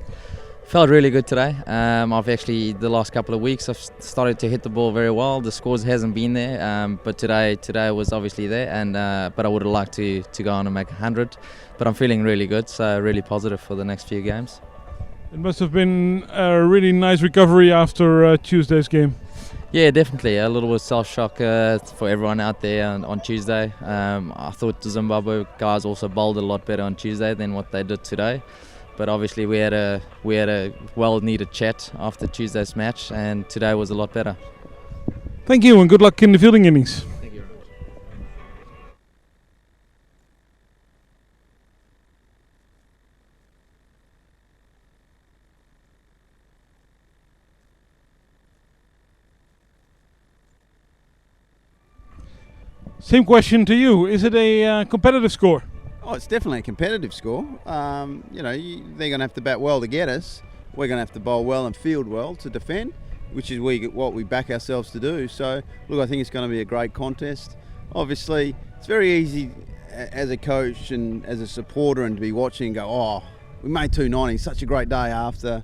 Felt really good today. I've actually, the last couple of weeks, I've started to hit the ball very well. The scores hasn't been there, but today was obviously there. And but I would have liked to go on and make 100. But I'm feeling really good, so really positive for the next few games. It must have been a really nice recovery after Tuesday's game. Yeah, definitely. A little bit of self-shock for everyone out there on Tuesday. I thought the Zimbabwe guys also bowled a lot better on Tuesday than what they did today. But obviously we had a well-needed chat after Tuesday's match, and today was a lot better. Thank you, and good luck in the fielding innings. Thank you very much. Same question to you. Is it a competitive score? Oh, it's definitely a competitive score. They're going to have to bat well to get us. We're going to have to bowl well and field well to defend, which is what we back ourselves to do. So, look, I think it's going to be a great contest. Obviously, it's very easy as a coach and as a supporter and to be watching and go, oh, we made 290, such a great day after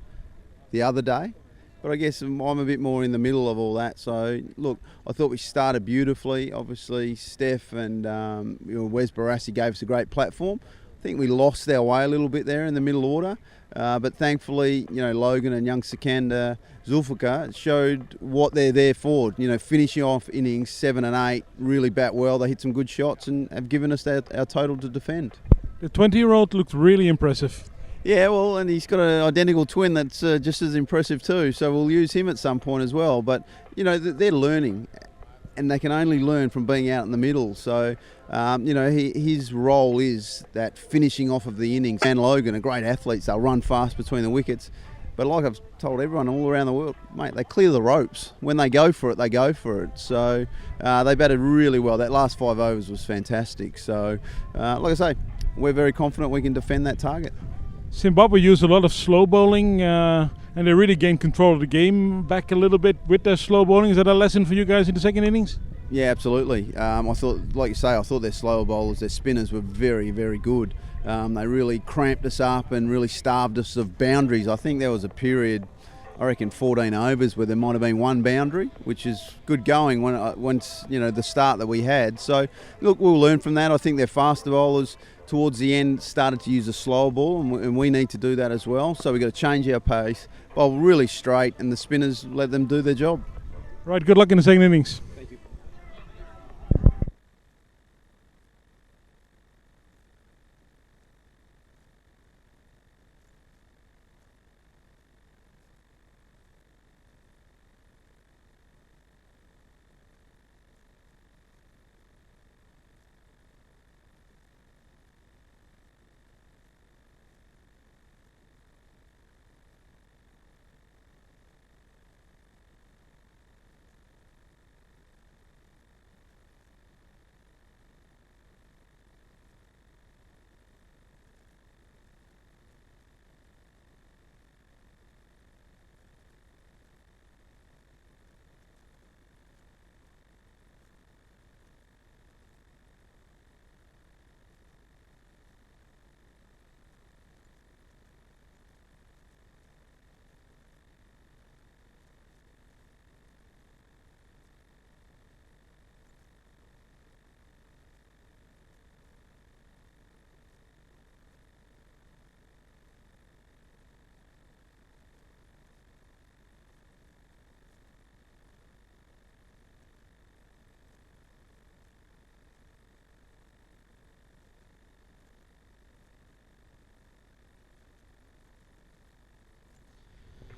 the other day. But I guess I'm a bit more in the middle of all that. So, look, I thought we started beautifully. Obviously, Steph and Wes Barassi gave us a great platform. I think we lost our way a little bit there in the middle order. But thankfully, Logan and young Sikandar Zulfikar showed what they're there for. Finishing off innings 7 and 8, really bat well. They hit some good shots and have given us our total to defend. The 20-year-old looked really impressive. Yeah, well, and he's got an identical twin that's just as impressive too, so we'll use him at some point as well. But, they're learning, and they can only learn from being out in the middle. So, his role is that finishing off of the innings. And Logan are great athletes. They'll run fast between the wickets. But like I've told everyone all around the world, mate, they clear the ropes. When they go for it, they go for it. So they batted really well. That last 5 overs was fantastic. So, like I say, we're very confident we can defend that target. Zimbabwe used a lot of slow bowling and they really gained control of the game back a little bit with their slow bowling. Is that a lesson for you guys in the second innings? Yeah, absolutely. I thought, like you say, I thought their slower bowlers, their spinners were very, very good. They really cramped us up and really starved us of boundaries. I think there was a period, I reckon 14 overs, where there might have been one boundary, which is good going once the start that we had. So, look, we'll learn from that. I think their faster bowlers towards the end started to use a slower ball, and we need to do that as well. So we've got to change our pace, bowl really straight, and the spinners let them do their job. Right, good luck in the second innings. Thank you.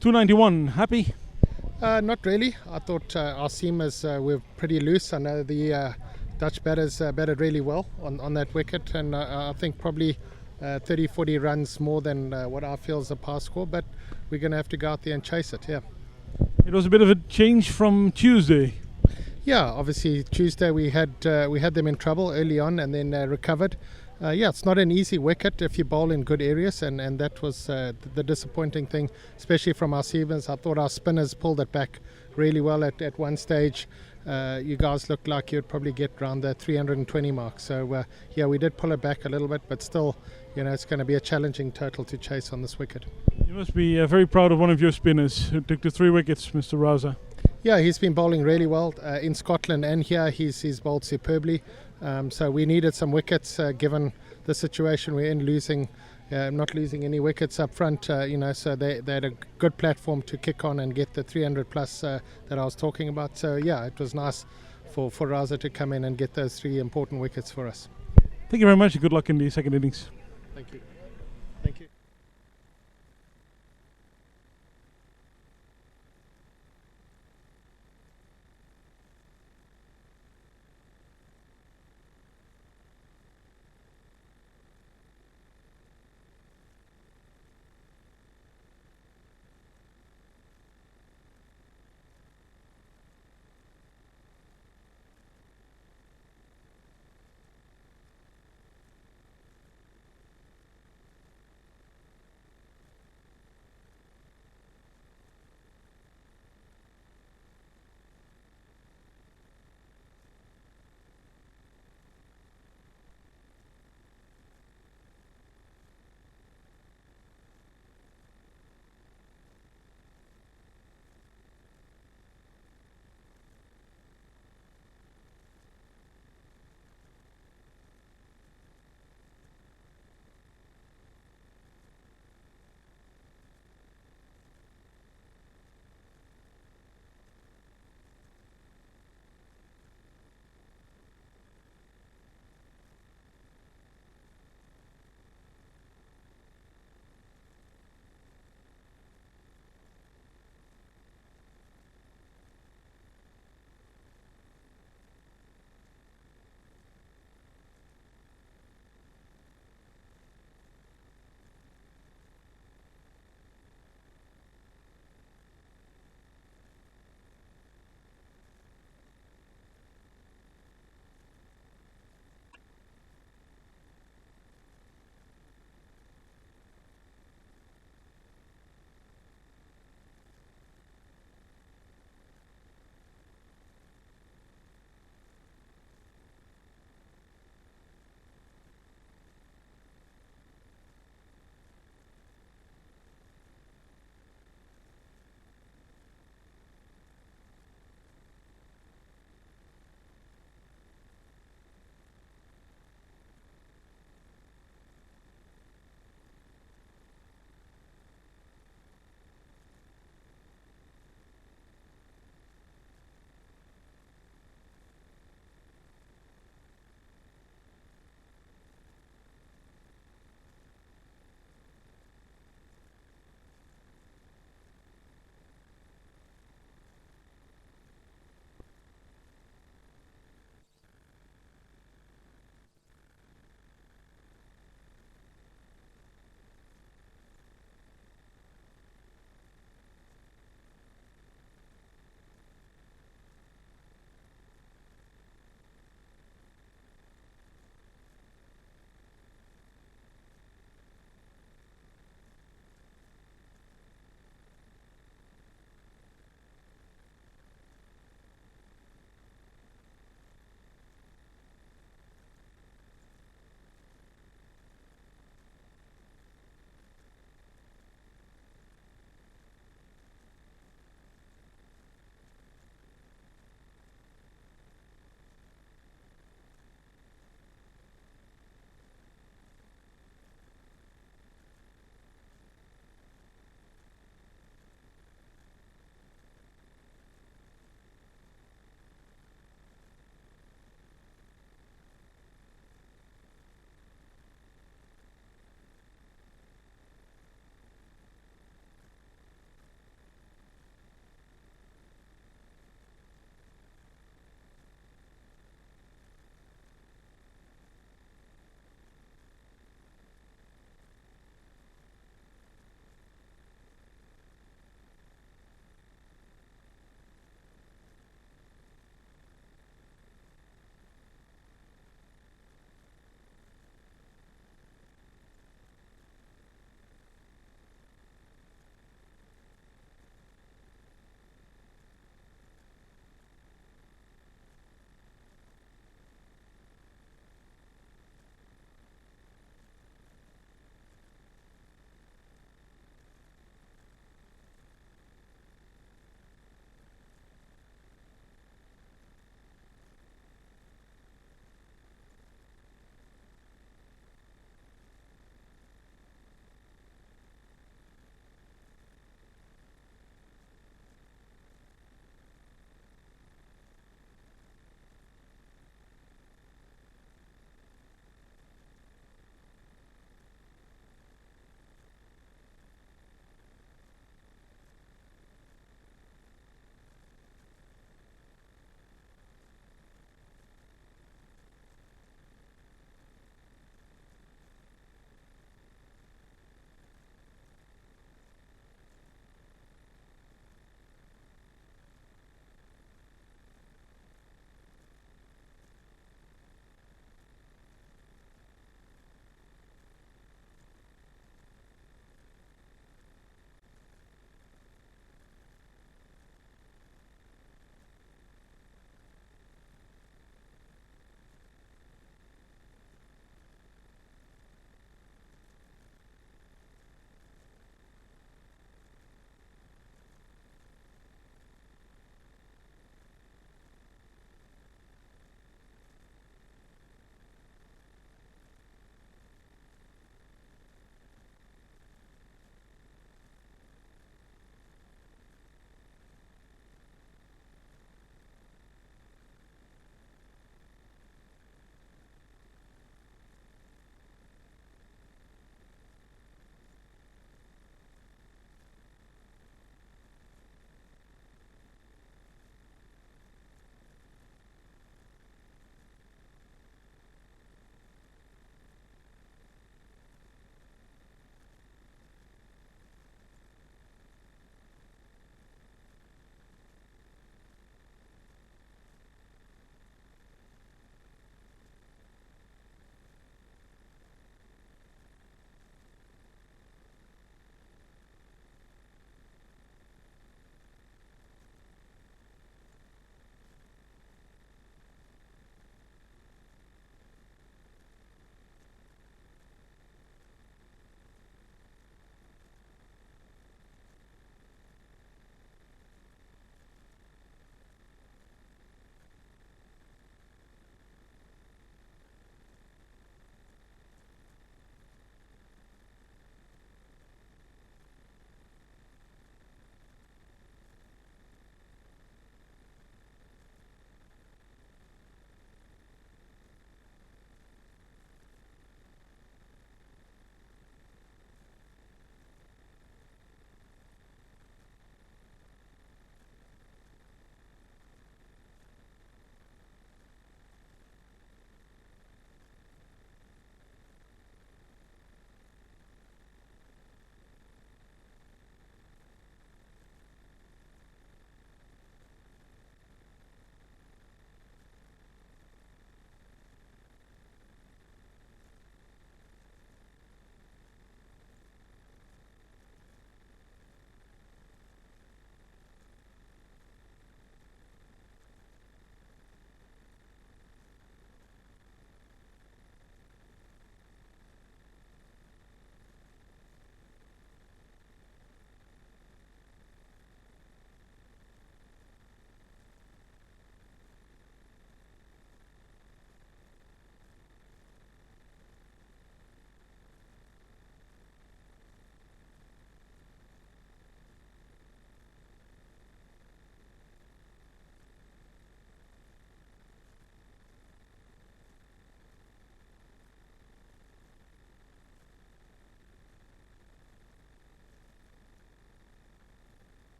.291, happy? Not really. I thought our seamers were pretty loose. I know the Dutch batters batted really well on that wicket, and I think probably 30-40 runs more than what I feel is a par score, but we're going to have to go out there and chase it, yeah. It It was a bit of a change from Tuesday. Yeah, obviously Tuesday we had them in trouble early on and then recovered. Yeah, it's not an easy wicket if you bowl in good areas, and that was the disappointing thing, especially from our seamers. I thought our spinners pulled it back really well at one stage. You guys looked like you'd probably get around the 320 mark. So yeah, we did pull it back a little bit, but still, it's going to be a challenging total to chase on this wicket. You must be very proud of one of your spinners who took the 3 wickets, Mr. Raza. Yeah, he's been bowling really well in Scotland and here. He's bowled superbly. So we needed some wickets given the situation we're in, not losing any wickets up front. So they had a good platform to kick on and get the 300 plus that I was talking about. So yeah, it was nice for Raza to come in and get those 3 important wickets for us. Thank you very much. Good luck in the second innings. Thank you. Thank you.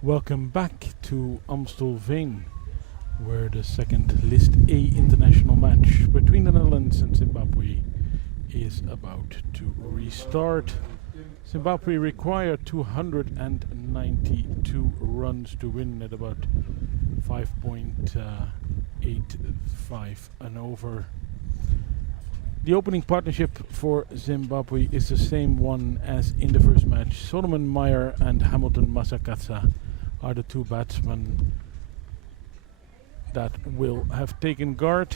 Welcome back to Amstelveen, where the second List A international match between the Netherlands and Zimbabwe is about to restart. Zimbabwe required 292 runs to win at about 5.85 and over. The opening partnership for Zimbabwe is the same one as in the first match. Solomon Meyer and Hamilton Masakatsa are the two batsmen that will have taken guard.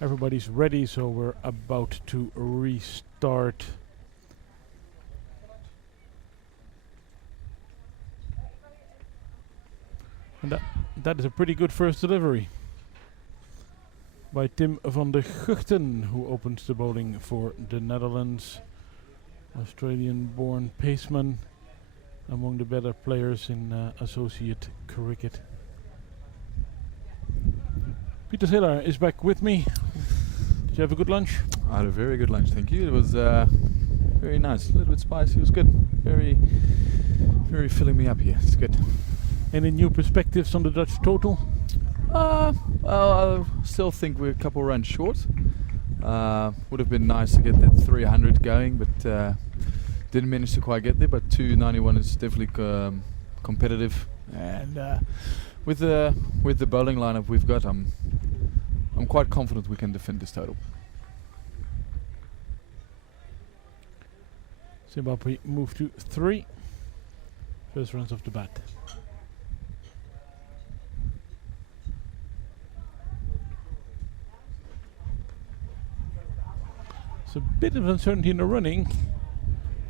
Everybody's ready, so we're about to restart. And that is a pretty good first delivery by Tim van der Guchten, who opens the bowling for the Netherlands. Australian-born paceman, among the better players in associate cricket. Peter Siller is back with me. Did you have a good lunch? I had a very good lunch, thank you. It was very nice, a little bit spicy. It was good. Very, very filling me up here. It's good. Any new perspectives on the Dutch total? Well, I still think we're a couple runs short. Would have been nice to get that 300 going, but didn't manage to quite get there. But 291 is definitely competitive, and with the bowling lineup we've got, I'm quite confident we can defend this total. Zimbabwe move to 3. First runs off the bat. A bit of uncertainty in the running,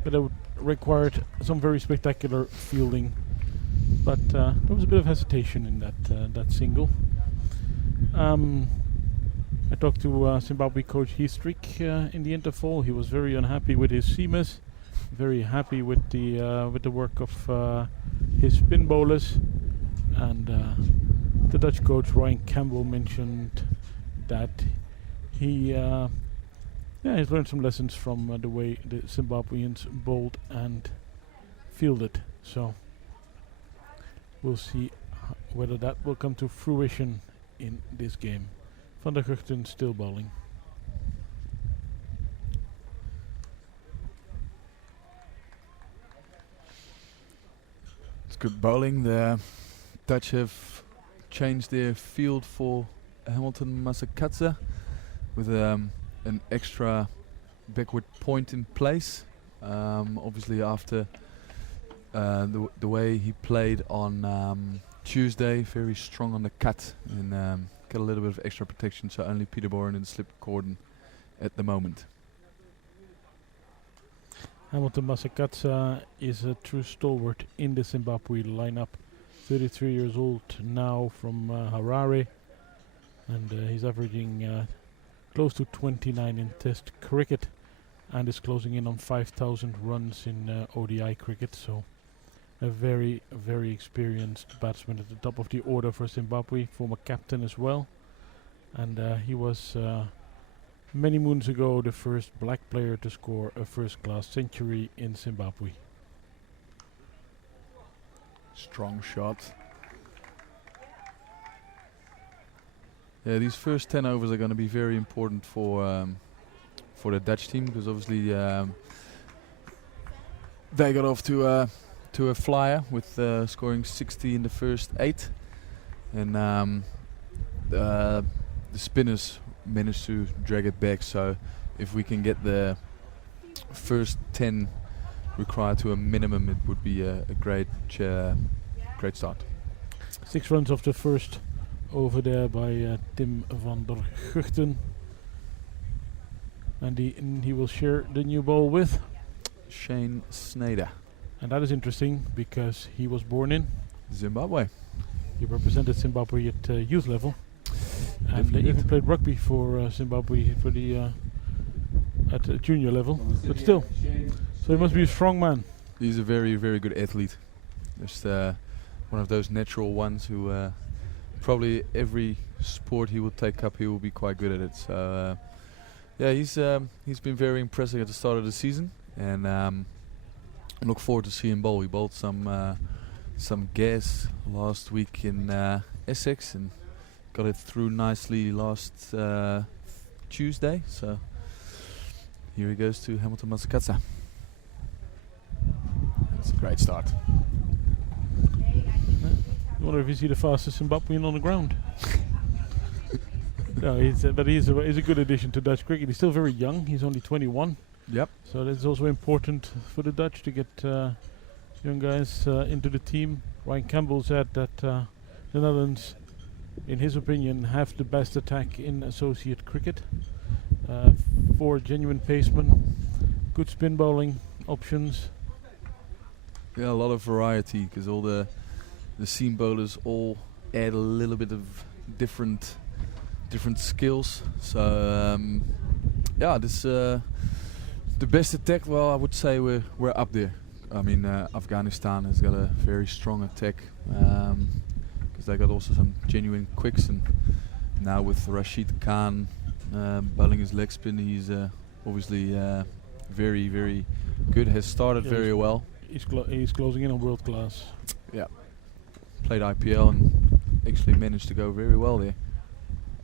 but it required some very spectacular fielding. But there was a bit of hesitation in that single. I talked to Zimbabwe coach Heathrick in the interval. He was very unhappy with his seamers, very happy with the work of his spin bowlers, and the Dutch coach Ryan Campbell mentioned that he's learned some lessons from the way the Zimbabweans bowled and fielded. So we'll see whether that will come to fruition in this game. Van der Guchten still bowling. It's good bowling. The Dutch have changed their field for Hamilton Masakatsa with an extra backward point in place. Obviously after the way he played on Tuesday, very strong on the cut, and got a little bit of extra protection, so only Peter Boren and Slip Corden at the moment. Hamilton Masakatsa is a true stalwart in the Zimbabwe lineup. 33 years old now, from Harare, and he's averaging close to 29 in Test cricket, and is closing in on 5,000 runs in ODI cricket. So a very, very experienced batsman at the top of the order for Zimbabwe, former captain as well. And he was many moons ago the first black player to score a first-class century in Zimbabwe. Strong shot. Yeah, these first 10 overs are going to be very important for the Dutch team, because obviously they got off to a flyer with scoring 60 in the first 8, and the spinners managed to drag it back. So if we can get the first 10 required to a minimum, it would be a great start. 6 runs off the first over there by Tim van der Guchten, and he will share the new ball with Shane Snyder. And that is interesting because he was born in Zimbabwe. He represented Zimbabwe at youth level, and Definitely even did. played rugby for Zimbabwe for the at junior level. But still, so he must be a strong man. He's a very, very good athlete. Just one of those natural ones who probably every sport he will take up, he will be quite good at it. So yeah, he's been very impressive at the start of the season, and I look forward to seeing him bowl. He bowled some some gas last week in Essex and got it through nicely last Tuesday. So here he goes to Hamilton Masakatsa. That's a great start. I wonder if you see the fastest Zimbabwean on the ground. No, he's a good addition to Dutch cricket. He's still very young. He's only 21. Yep. So that's also important for the Dutch to get young guys into the team. Ryan Campbell said that the Netherlands, in his opinion, have the best attack in associate cricket. 4 genuine pacemen, good spin bowling options. Yeah, a lot of variety because all the seam bowlers all add a little bit of different skills. So yeah, this the best attack. Well, I would say we're up there. I mean, Afghanistan has got a very strong attack because they got also some genuine quicks, and now with Rashid Khan bowling his leg spin, he's obviously very, very good. Has started very well. He's closing in on world class. Yeah, played IPL and actually managed to go very well there.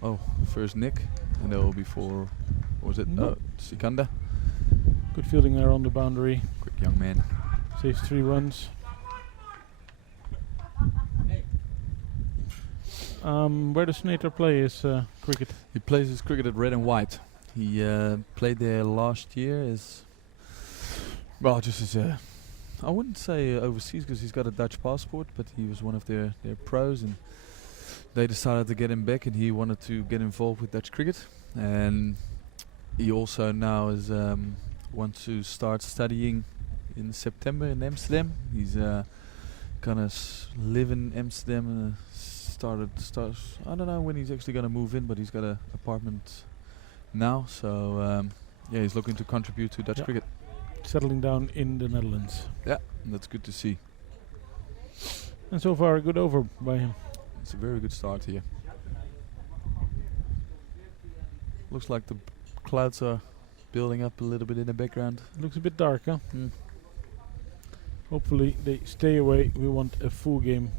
Oh, first nick, and that will be for, what was it? Sikanda. Good fielding there on the boundary. Quick young man. Saves 3 runs. Where does Snater play his cricket? He plays his cricket at Red and White. He played there last year as, well, just as a, I wouldn't say overseas because he's got a Dutch passport, but he was one of their pros, and they decided to get him back, and he wanted to get involved with Dutch cricket. And he also now is wants to start studying in September in Amsterdam. He's gonna live in Amsterdam and started. I don't know when he's actually gonna move in, but he's got an apartment now. So yeah, he's looking to contribute to Dutch cricket. Settling down in the Netherlands. Yeah, that's good to see. And so far, a good over by him. It's a very good start here. Looks like the clouds are building up a little bit in the background. Looks a bit dark, huh? Hopefully they stay away. We want a full game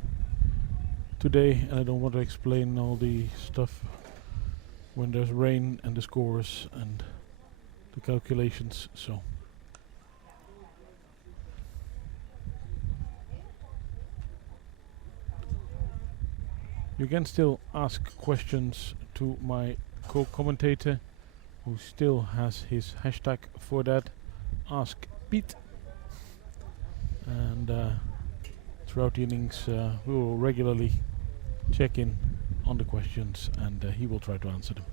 today, and I don't want to explain all the stuff when there's rain and the scores and the calculations. So you can still ask questions to my co-commentator, who still has his hashtag for that, Ask Pete. And throughout the innings we will regularly check in on the questions, and he will try to answer them.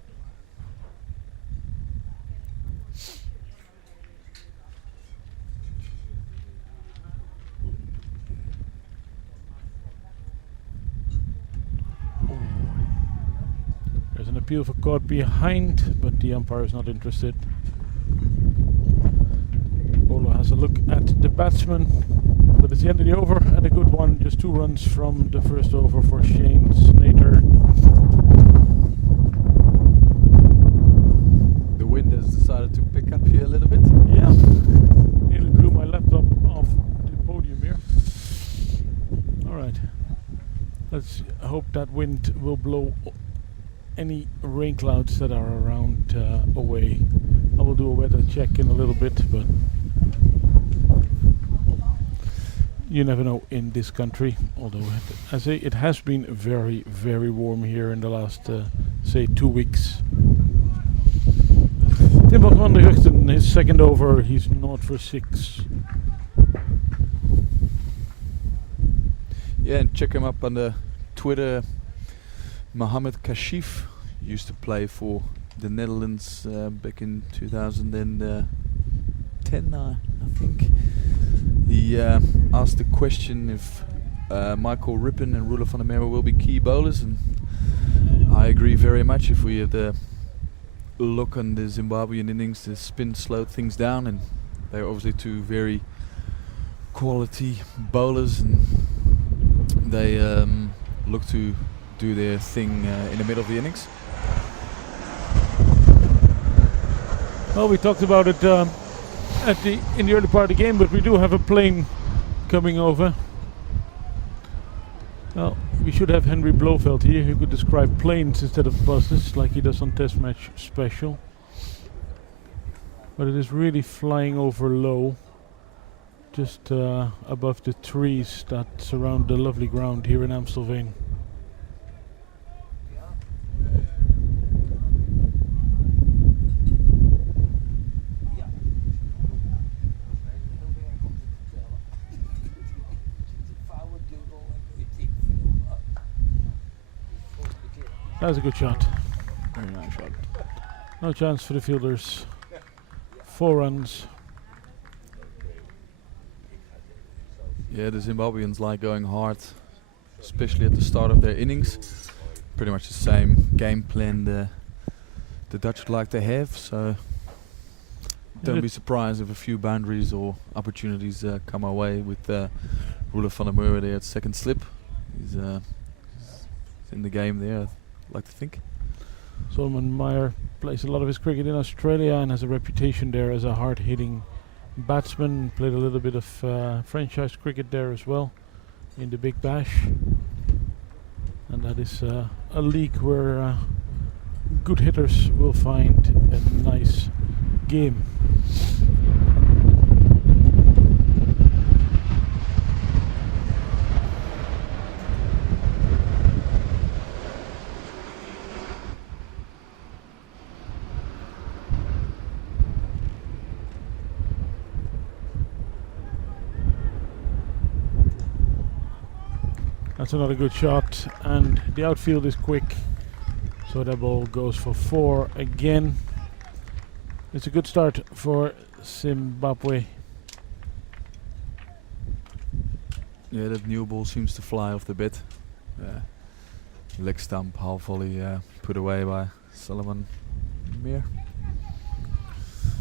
There's an appeal for caught behind, but the umpire is not interested. Bowler has a look at the batsman, but it's the end of the over, and a good one. Just 2 runs from the first over for Shane Snater. The wind has decided to pick up here a little bit. Yeah, nearly blew my laptop off the podium here. Alright, let's hope that wind will blow any rain clouds that are around away. I will do a weather check in a little bit, but you never know in this country. Although I say it has been very, very warm here in the last, say, 2 weeks. Tim van der Hugten, his second over, he's not for 6. Yeah, and check him up on the Twitter. Mohammed Kashif used to play for the Netherlands back in 2010, I think. He asked the question if Michael Rippon and Roelof van der Merwe will be key bowlers, and I agree very much. If we had a look on the Zimbabwean innings, the spin slowed things down, and they're obviously 2 very quality bowlers, and they look to do their thing in the middle of the innings. Well, we talked about it in the early part of the game, but we do have a plane coming over. Well, we should have Henry Blofeld here who could describe planes instead of buses like he does on Test Match Special. But it is really flying over low, just above the trees that surround the lovely ground here in Amstelveen. That was a good shot. Very nice shot. No chance for the fielders. 4 runs. Yeah, the Zimbabweans like going hard, especially at the start of their innings. Pretty much the same game plan the Dutch would like to have, so don't be surprised if a few boundaries or opportunities come our way with Ruler van der Merwe there at second slip. He's in the game there, I'd like to think. Solomon Meyer plays a lot of his cricket in Australia and has a reputation there as a hard-hitting batsman. Played a little bit of franchise cricket there as well in the Big Bash. And that is a league where good hitters will find a nice game. That's another good shot, and the outfield is quick, so that ball goes for 4 again. It's a good start for Zimbabwe. Yeah, that new ball seems to fly off the bit. Leg stump, half volley put away by Solomon Meyer.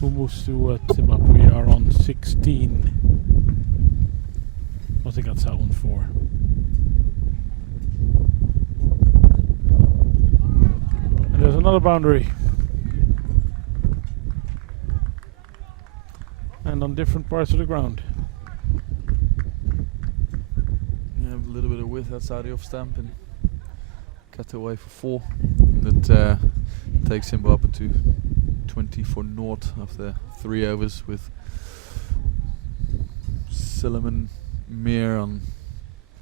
Who moves to Zimbabwe? We are on 16. I think that's that one 4. And there's another boundary. And on different parts of the ground. Yeah, a little bit of width outside the off stump and cut away for 4. That takes him up to 24 naught after 3 overs with Solomon Meyer on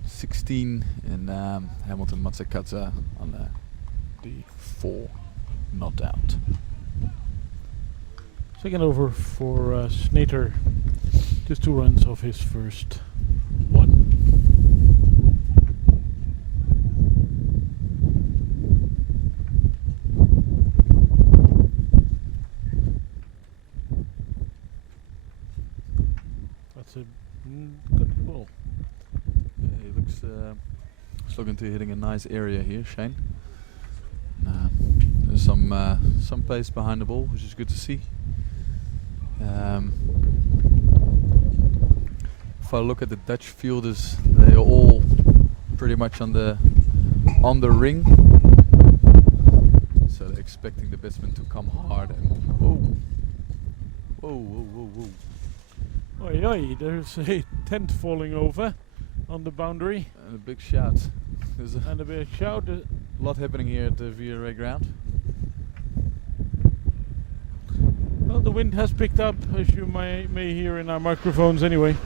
16 and Hamilton Matsakata on the 4 not out. Second over for Snater. Just 2 runs off his first 1. That's a good ball. Yeah, he looks looking to hitting a nice area here, Shane. There's some pace behind the ball, which is good to see. If I look at the Dutch fielders, they are all pretty much on the ring, so they're expecting the batsman to come hard and whoa. Oi, oi, there's a tent falling over on the boundary. And a big shout. There's a And a big shout. lot happening here at the VRA ground. Well, the wind has picked up, as you may hear in our microphones anyway.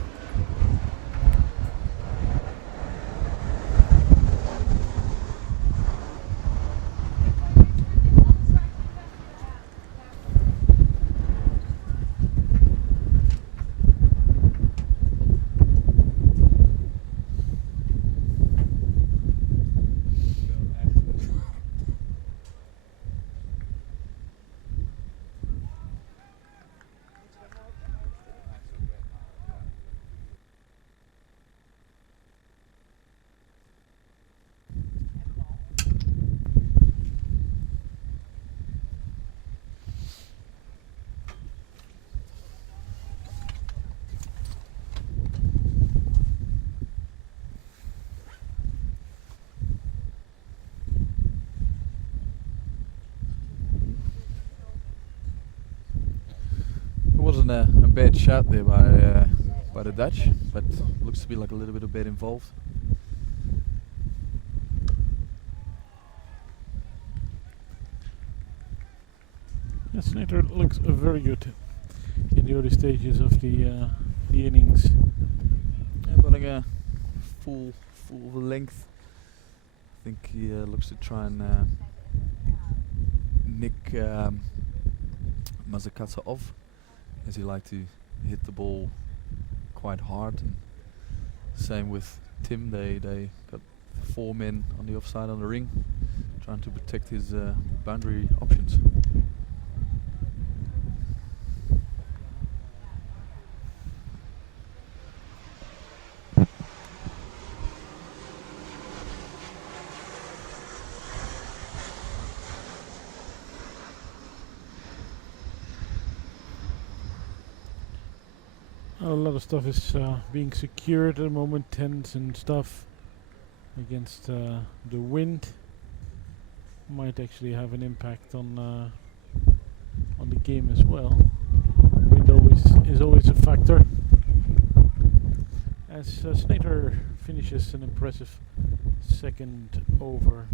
Wasn't a bad shot there by the Dutch, but looks to be like a little bit of bad involved. Snater looks very good in the early stages of the innings. Yeah, bowling a full length. I think he looks to try and nick Mazakatsa off, as he liked to hit the ball quite hard. And same with Tim. They got 4 men on the offside on the ring, trying to protect his boundary options. A lot of stuff is being secured at the moment, tents and stuff against the wind. Might actually have an impact on the game as well. Wind is always a factor. As Snater finishes an impressive second over,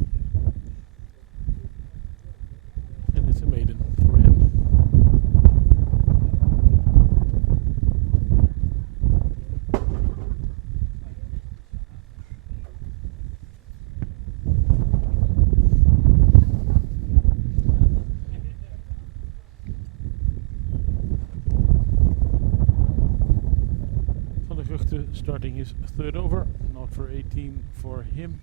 and it's a maiden for him. Starting his third over, not for 18 for him.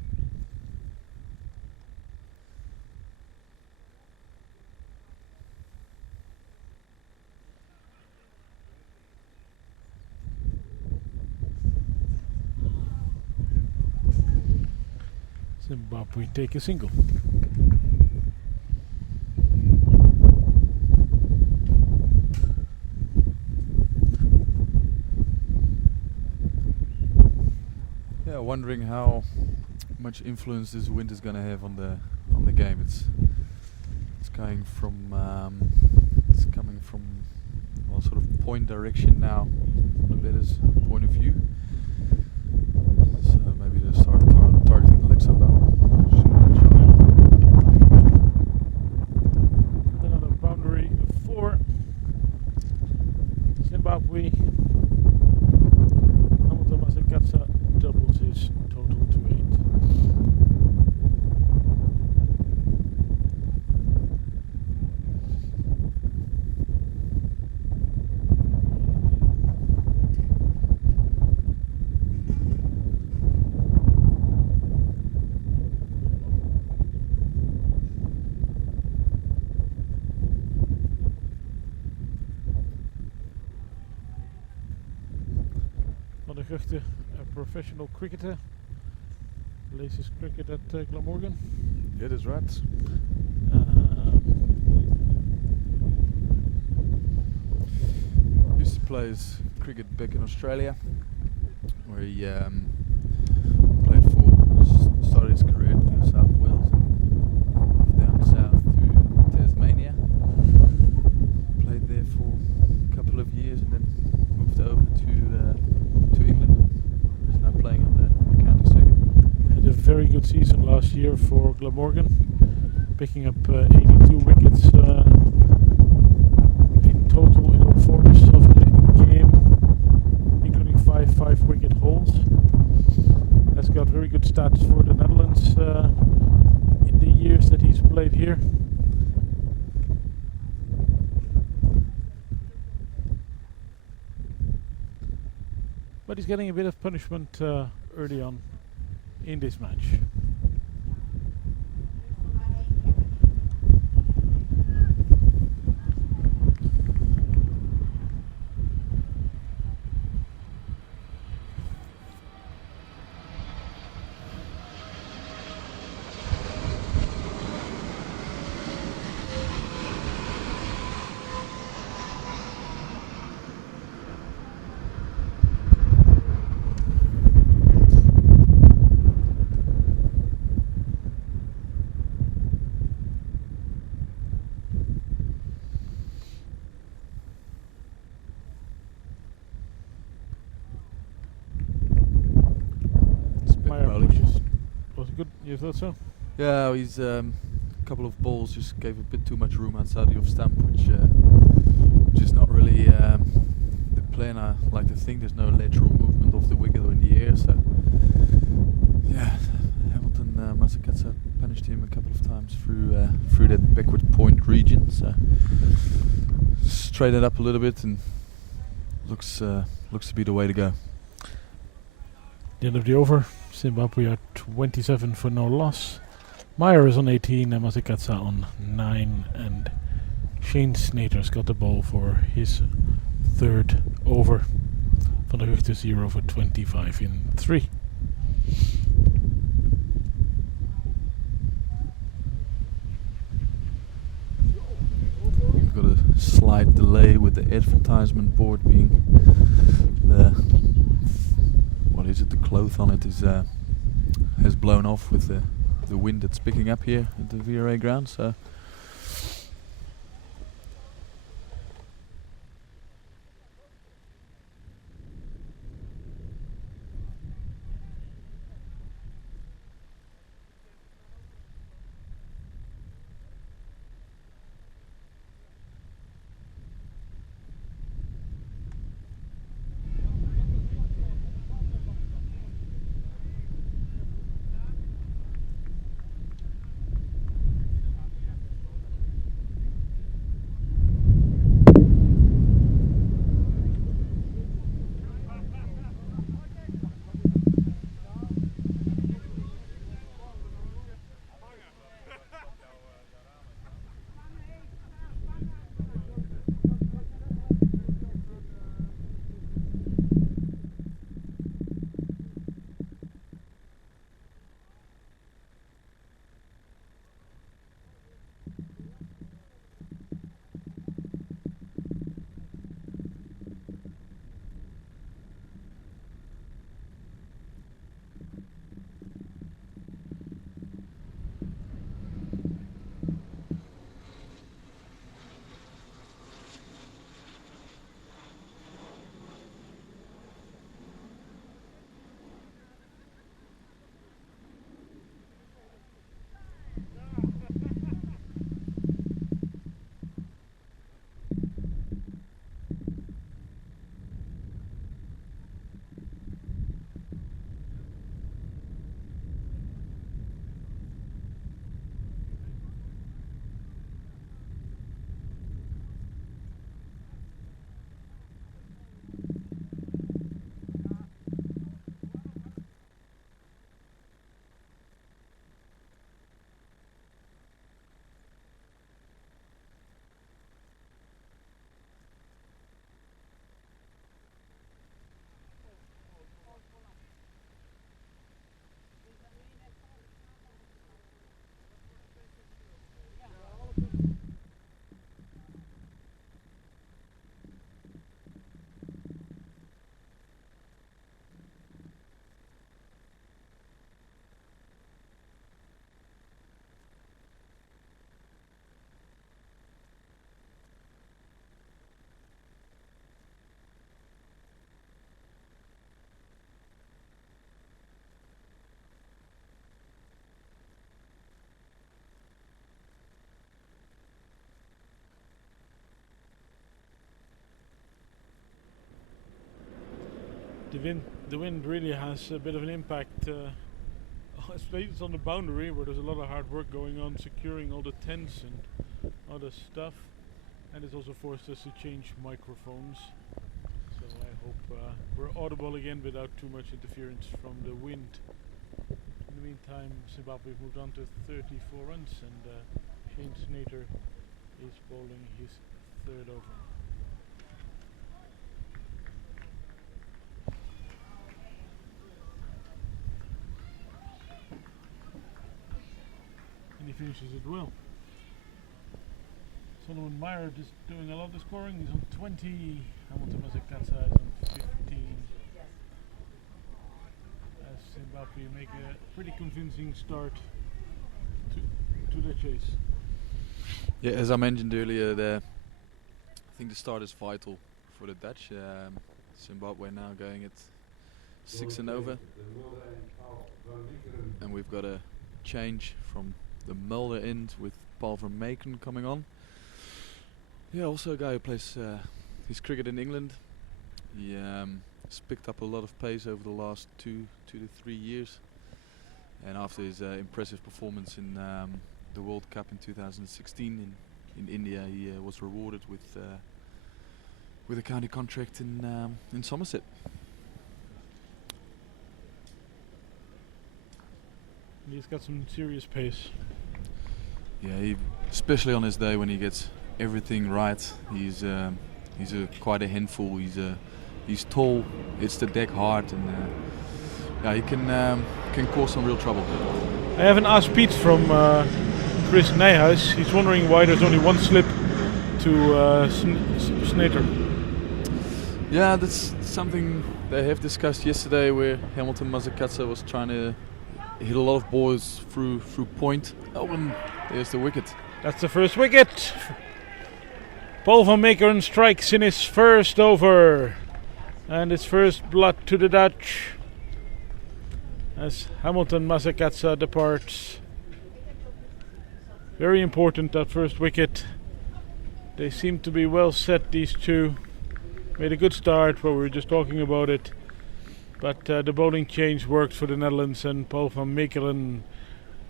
Zimbabwe take a single. Wondering how much influence this wind is going to have on the game. It's coming from sort of point direction now, from the batter's point of view. So maybe they'll start targeting the legs up. Another boundary for Zimbabwe. Mazakatsa doubles his total to 8. Van der Guchten, a professional cricketer, plays cricket at Glamorgan. Yeah, that's right. Used to play his cricket back in Australia, where he played started his career in New South Wales and down south to Tasmania. Played there for a couple of years and then moved over to England. He's now playing on the county circuit. Had a very good season last year for Glamorgan, picking up 82 wickets in total in all forms of the game, including 5 wicket hauls. Has got very good stats for the Netherlands in the years that he's played here. But he's getting a bit of punishment early on in this match. Was it good? You thought so? Yeah, he's couple of balls just gave a bit too much room outside the off stump, which is not really the plan I like to think. There's no lateral movement of the wicket or in the air, so yeah, Hamilton Masakatsa punished him a couple of times through that backward point region. So straighten it up a little bit and looks to be the way to go. The end of the over. Zimbabwe are 27 for no loss. Meyer is on 18 and Masakatsa on 9, and Shane Snater's got the ball for his third over. Van der Hugh 0 for 25 in 3. We've got a slight delay with the advertisement board being the the cloth on it is has blown off with the wind that's picking up here at the VRA ground. So the wind really has a bit of an impact. Especially it's on the boundary where there's a lot of hard work going on securing all the tents and other stuff, and it's also forced us to change microphones. So I hope we're audible again without too much interference from the wind. In the meantime, Zimbabwe moved on to 34 runs, and Shane Snater is bowling his third over. And he finishes it well. Solomon Meyer just doing a lot of the scoring. He's on 20. Hamilton Masakatsa is on 15. As Zimbabwe make a pretty convincing start to the chase. yeah, as I mentioned earlier, I think the start is vital for the Dutch. Zimbabwe now going at 6 and over, and we've got a change from the Mulder end with Paul van Meeken coming on. Yeah, also a guy who plays his cricket in England. He has picked up a lot of pace over the last 2 to 3 years. And after his impressive performance in the World Cup in 2016 in India, he was rewarded with a county contract in Somerset. He's got some serious pace. Yeah, especially on his day when he gets everything right. He's quite a handful. He's tall, hits the deck hard, and yeah, he can cause some real trouble. I haven't asked Piet from Chris Nijhuis. He's wondering why there's only one slip to Snater. Yeah, that's something they have discussed yesterday, where Hamilton Mazakatsa was trying to hit a lot of balls through point. Oh, and there's the wicket. That's the first wicket. Paul van Meekeren strikes in his first over. And it's first blood to the Dutch as Hamilton Mazakatsa departs. Very important, that first wicket. They seem to be well set, these two. Made a good start, but we were just talking about it. But the bowling change worked for the Netherlands, and Paul van Meekeren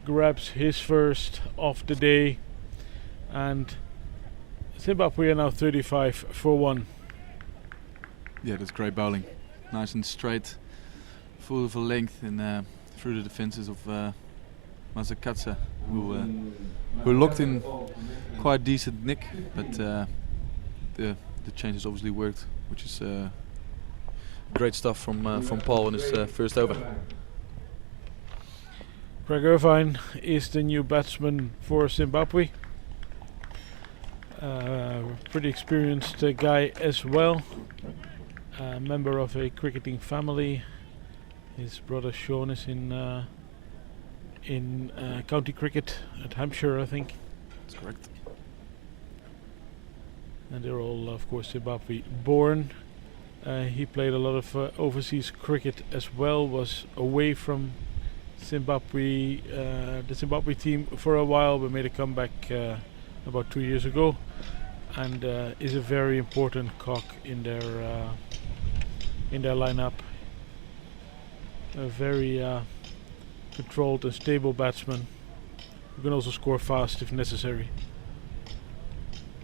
grabs his first of the day. And Zimbabwe are now 35 for 1. Yeah, that's great bowling. Nice and straight, full of a length, and through the defences of Mazakatsa, who locked in quite decent nick, but the changes obviously worked, which is great stuff from Paul in his first over. Craig Irvine is the new batsman for Zimbabwe. Pretty experienced guy as well. Member of a cricketing family. His brother Sean is in county cricket at Hampshire, I think. That's correct. And they're all, of course, Zimbabwe born. He played a lot of overseas cricket as well. Was away from Zimbabwe, the Zimbabwe team for a while, but made a comeback about 2 years ago, and is a very important cog in their lineup. A very controlled and stable batsman who can also score fast if necessary.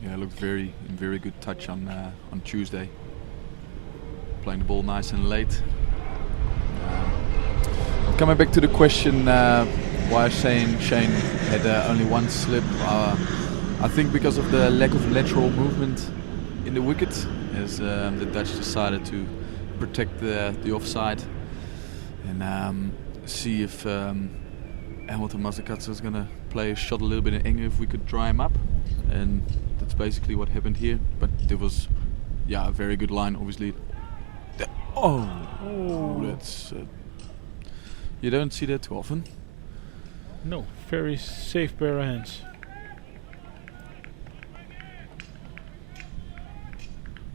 Yeah, looked in very good touch on Tuesday. Playing the ball nice and late. I'm coming back to the question why Shane had only one slip. I think because of the lack of lateral movement in the wicket, as the Dutch decided to protect the offside and see if Hamilton Mazakatsa is going to play a shot a little bit in angle if we could dry him up, and that's basically what happened here. But there was a very good line, obviously. That's you don't see that too often. No, very safe pair of hands.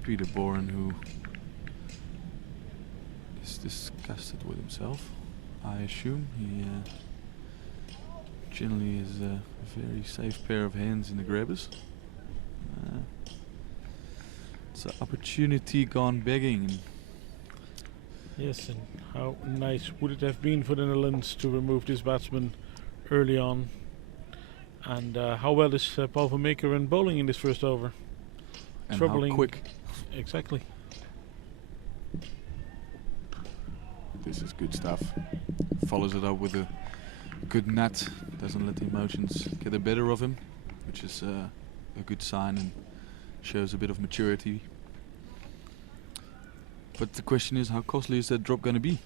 Peter Boren, who is disgusted with himself, I assume. He generally is a very safe pair of hands in the grabbers. It's an opportunity gone begging. Yes, and how nice would it have been for the Netherlands to remove this batsman early on? And how well is Paul van Meekeren bowling in this first over? And Troubling. how quick. Exactly. This is good stuff. Follows it up with a good nut. Doesn't let the emotions get the better of him, which is a good sign and shows a bit of maturity. But the question is, how costly is that drop going to be?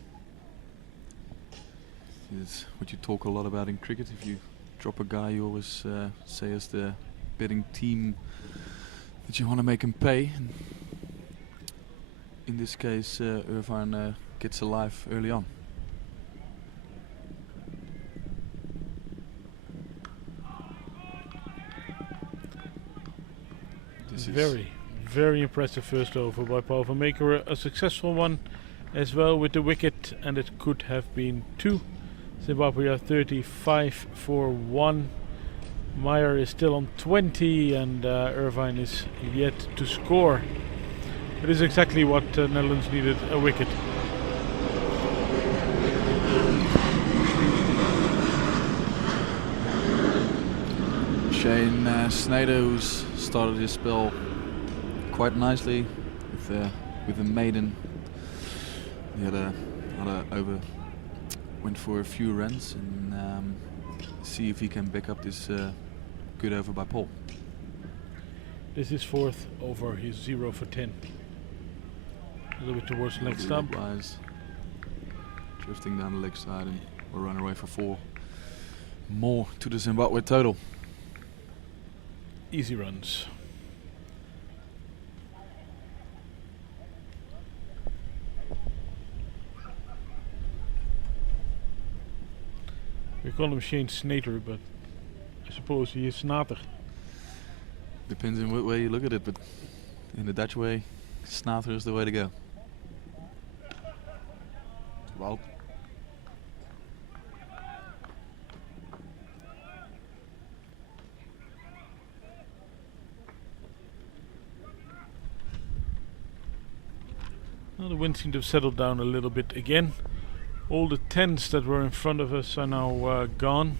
It's what you talk a lot about in cricket. If you drop a guy, you always say as the betting team that you want to make him pay. And in this case, Irvine gets alive early on. This is very impressive first over by Paul van Meekeren. A successful one as well with the wicket, and it could have been 2. Zimbabwe are 35 for 1. Meyer is still on 20 and Irvine is yet to score. It is exactly what Netherlands needed, a wicket. Shane Snyder, who's started his spell quite nicely with the maiden. He had a over, went for a few runs, and see if he can back up this good over by Paul. This is fourth over his 0 for 10. A little bit towards leg stump. Lies, drifting down the leg side, and we'll run away for 4 more to the Zimbabwe total. Easy runs. We call him Shane Snater, but I suppose he is Snater. Depends on what way you look at it, but in the Dutch way, Snater is the way to go. Well, well, the wind seemed to have settled down a little bit again. All the tents that were in front of us are now gone.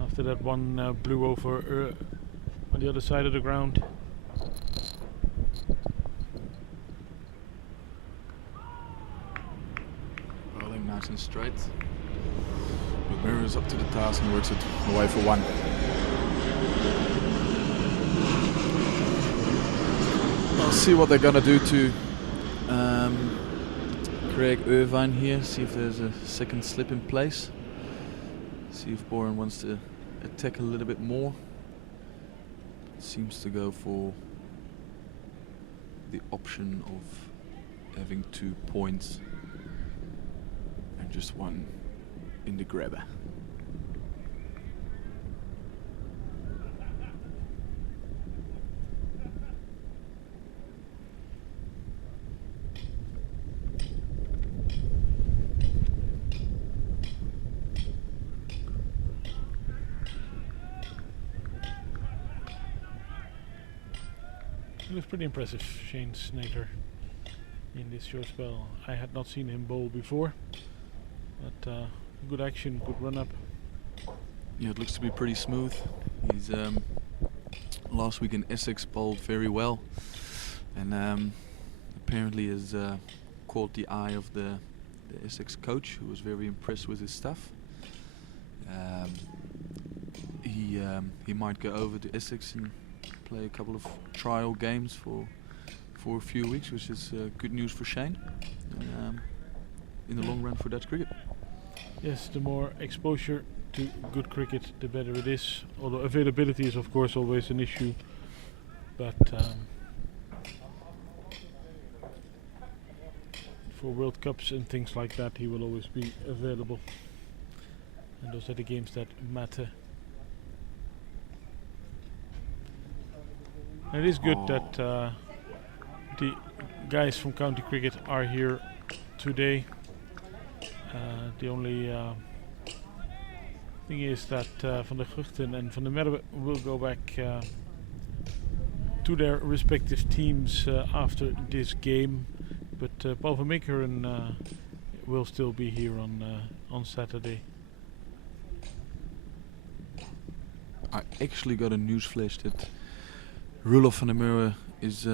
After that one blew over on the other side of the ground. rolling nice and straight. McMurray is up to the task and works it away for 1. I'll see what they're gonna do to Craig Irvine here. See if there's a second slip in place. See if Boren wants to attack a little bit more. Seems to go for the option of having 2 points and just 1 in the grabber. He was pretty impressive, Shane Snater, in this short spell. I had not seen him bowl before, but good action, good run up. Yeah, it looks to be pretty smooth. He's last week in Essex bowled very well, and apparently has caught the eye of the Essex coach, who was very impressed with his stuff. He might go over to Essex and play a couple of trial games for a few weeks, which is good news for Shane, and in the long run for Dutch cricket. Yes, the more exposure to good cricket, the better it is. Although availability is of course always an issue, but for World Cups and things like that, he will always be available. And those are the games that matter. And it is good that the guys from county cricket are here today. The only thing is that Van der Guchten and Van der Merwe will go back to their respective teams after this game, but Paul van Meekeren will still be here on Saturday. I actually got a news flash that Roelof van der Merwe is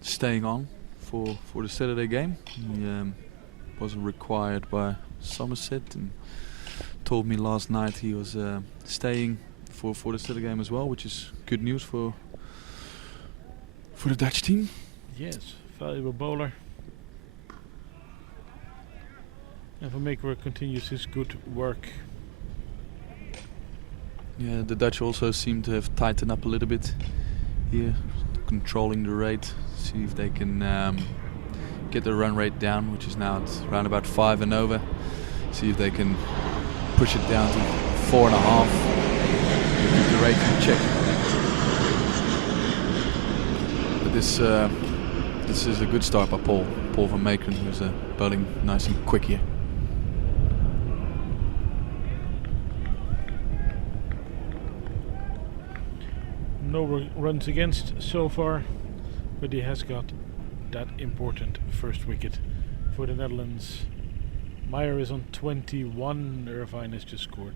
staying on for the Saturday game. He wasn't required by Somerset and told me last night he was staying for the Saturday game as well, which is good news for the Dutch team. Yes, valuable bowler. And Van Meekeren continues his good work. Yeah, the Dutch also seem to have tightened up a little bit here, controlling the rate. See if they can get the run rate down, which is now at around about 5 and over. See if they can push it down to 4.5. Keep the rate in check. But this is a good start by Paul van Meekeren, who's bowling nice and quick here. no runs against so far, but he has got that important first wicket for the Netherlands. Meyer is on 21. Irvine has just scored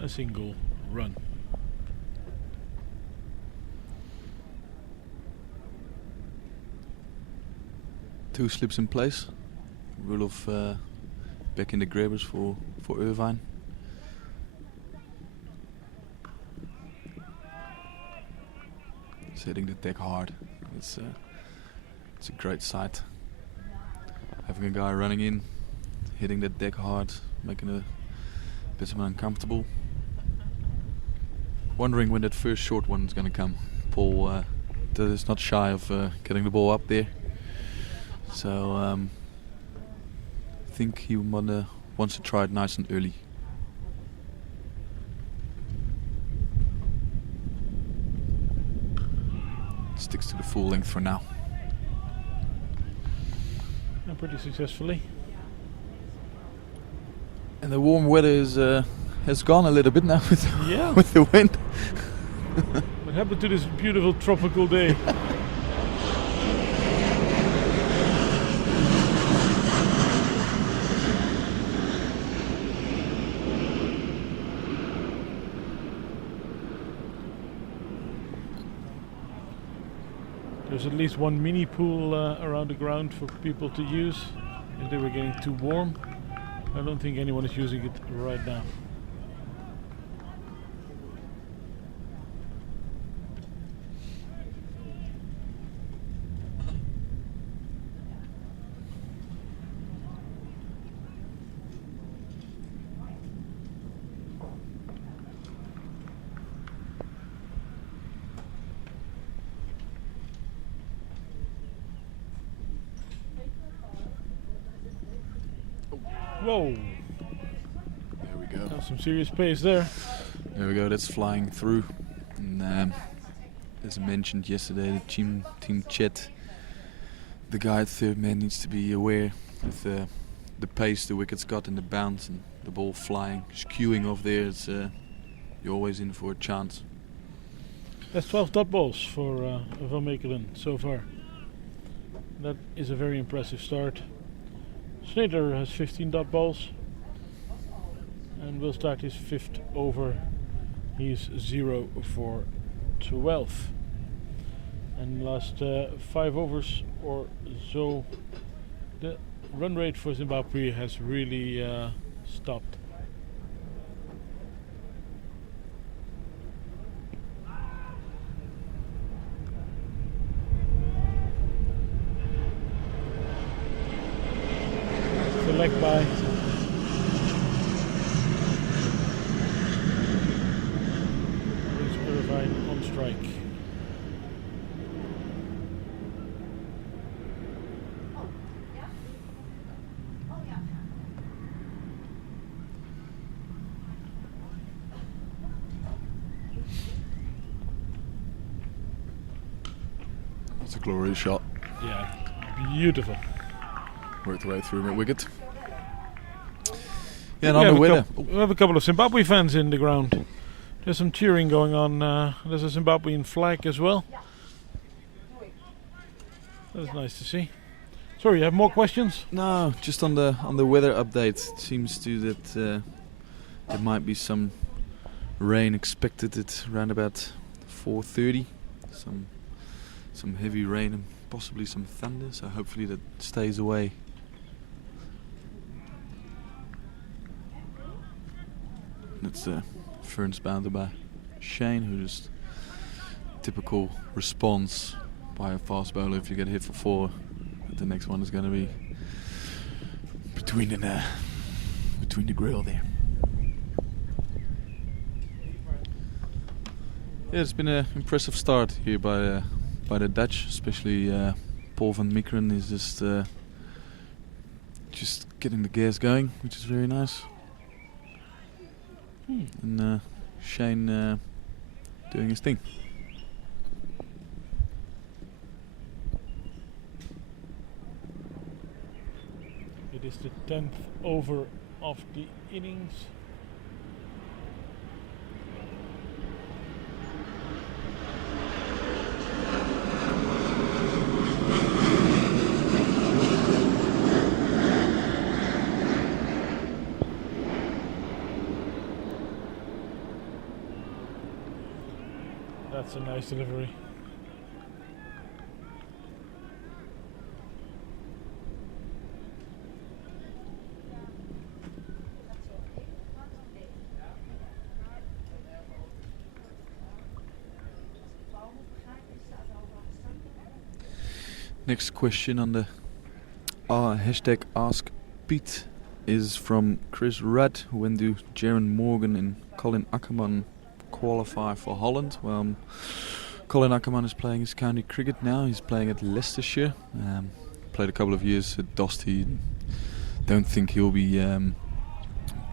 a single run. Two slips in place. Rule of back in the grabbers for Irvine. He's hitting the deck hard. It's a great sight. Having a guy running in, hitting the deck hard, making a batsman uncomfortable. Wondering when that first short one is going to come. Paul is not shy of getting the ball up there. So I think he wants to try it nice and early. Sticks to the full length for now. And pretty successfully. And the warm weather has gone a little bit now with the wind. What happened to this beautiful tropical day? There's at least one mini pool around the ground for people to use if they were getting too warm. I don't think anyone is using it right now. Whoa! There we go. That's some serious pace there. There we go. That's flying through. And as I mentioned yesterday, the team chat, the guy at third man needs to be aware of the pace the wicket's got and the bounce and the ball flying, skewing off there. It's you're always in for a chance. That's 12 dot balls for Van Mechelen so far. That is a very impressive start. Sneijder has 15 dot balls and will start his fifth over. He's 0 for 12. And last 5 overs or so, the run rate for Zimbabwe has really stopped. Leg by. Is Irvine on strike. That's a glorious shot. Yeah, beautiful. Worked the way through mid-wicket. Yeah, and we on have the weather. we have a couple of Zimbabwe fans in the ground. There's some cheering going on. There's a Zimbabwean flag as well. That's nice to see. Sorry, you have more questions? No, just on the weather update. It seems to that there might be some rain expected at around about 4:30. Some heavy rain and possibly some thunder. So hopefully that stays away. That's the Ferns bounded by Shane, who just typical response by a fast bowler. If you get hit for 4, the next one is going to be between the grill there. Yeah, it's been an impressive start here by the Dutch, especially Paul van Mechelen is just getting the gears going, which is very nice. And Shane doing his thing. It is the 10th over of the innings. That's a nice delivery. Next question on the hashtag Ask Pete is from Chris Rudd. When do Jaron Morgan and Colin Ackerman qualify for Holland? Well, Colin Ackerman is playing his county cricket now. He's playing at Leicestershire. Played a couple of years at Dostie. Don't think he'll be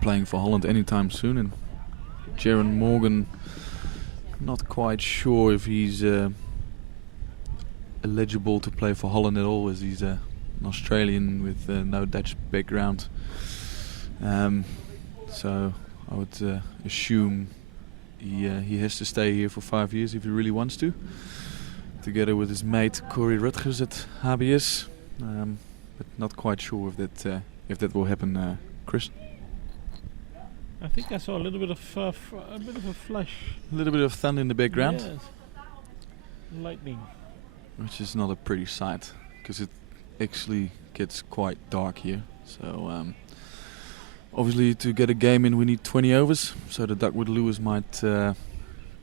playing for Holland anytime soon. And Jaron Morgan, not quite sure if he's eligible to play for Holland at all, as he's an Australian with no Dutch background. So I would assume he has to stay here for 5 years if he really wants to, together with his mate Corey Rutgers at HBS. But not quite sure if that will happen, Chris. I think I saw a little bit of a flash. A little bit of thunder in the background. Yes. Lightning. Which is not a pretty sight, because it actually gets quite dark here. So obviously to get a game in we need 20 overs, so the Duckwood Lewis might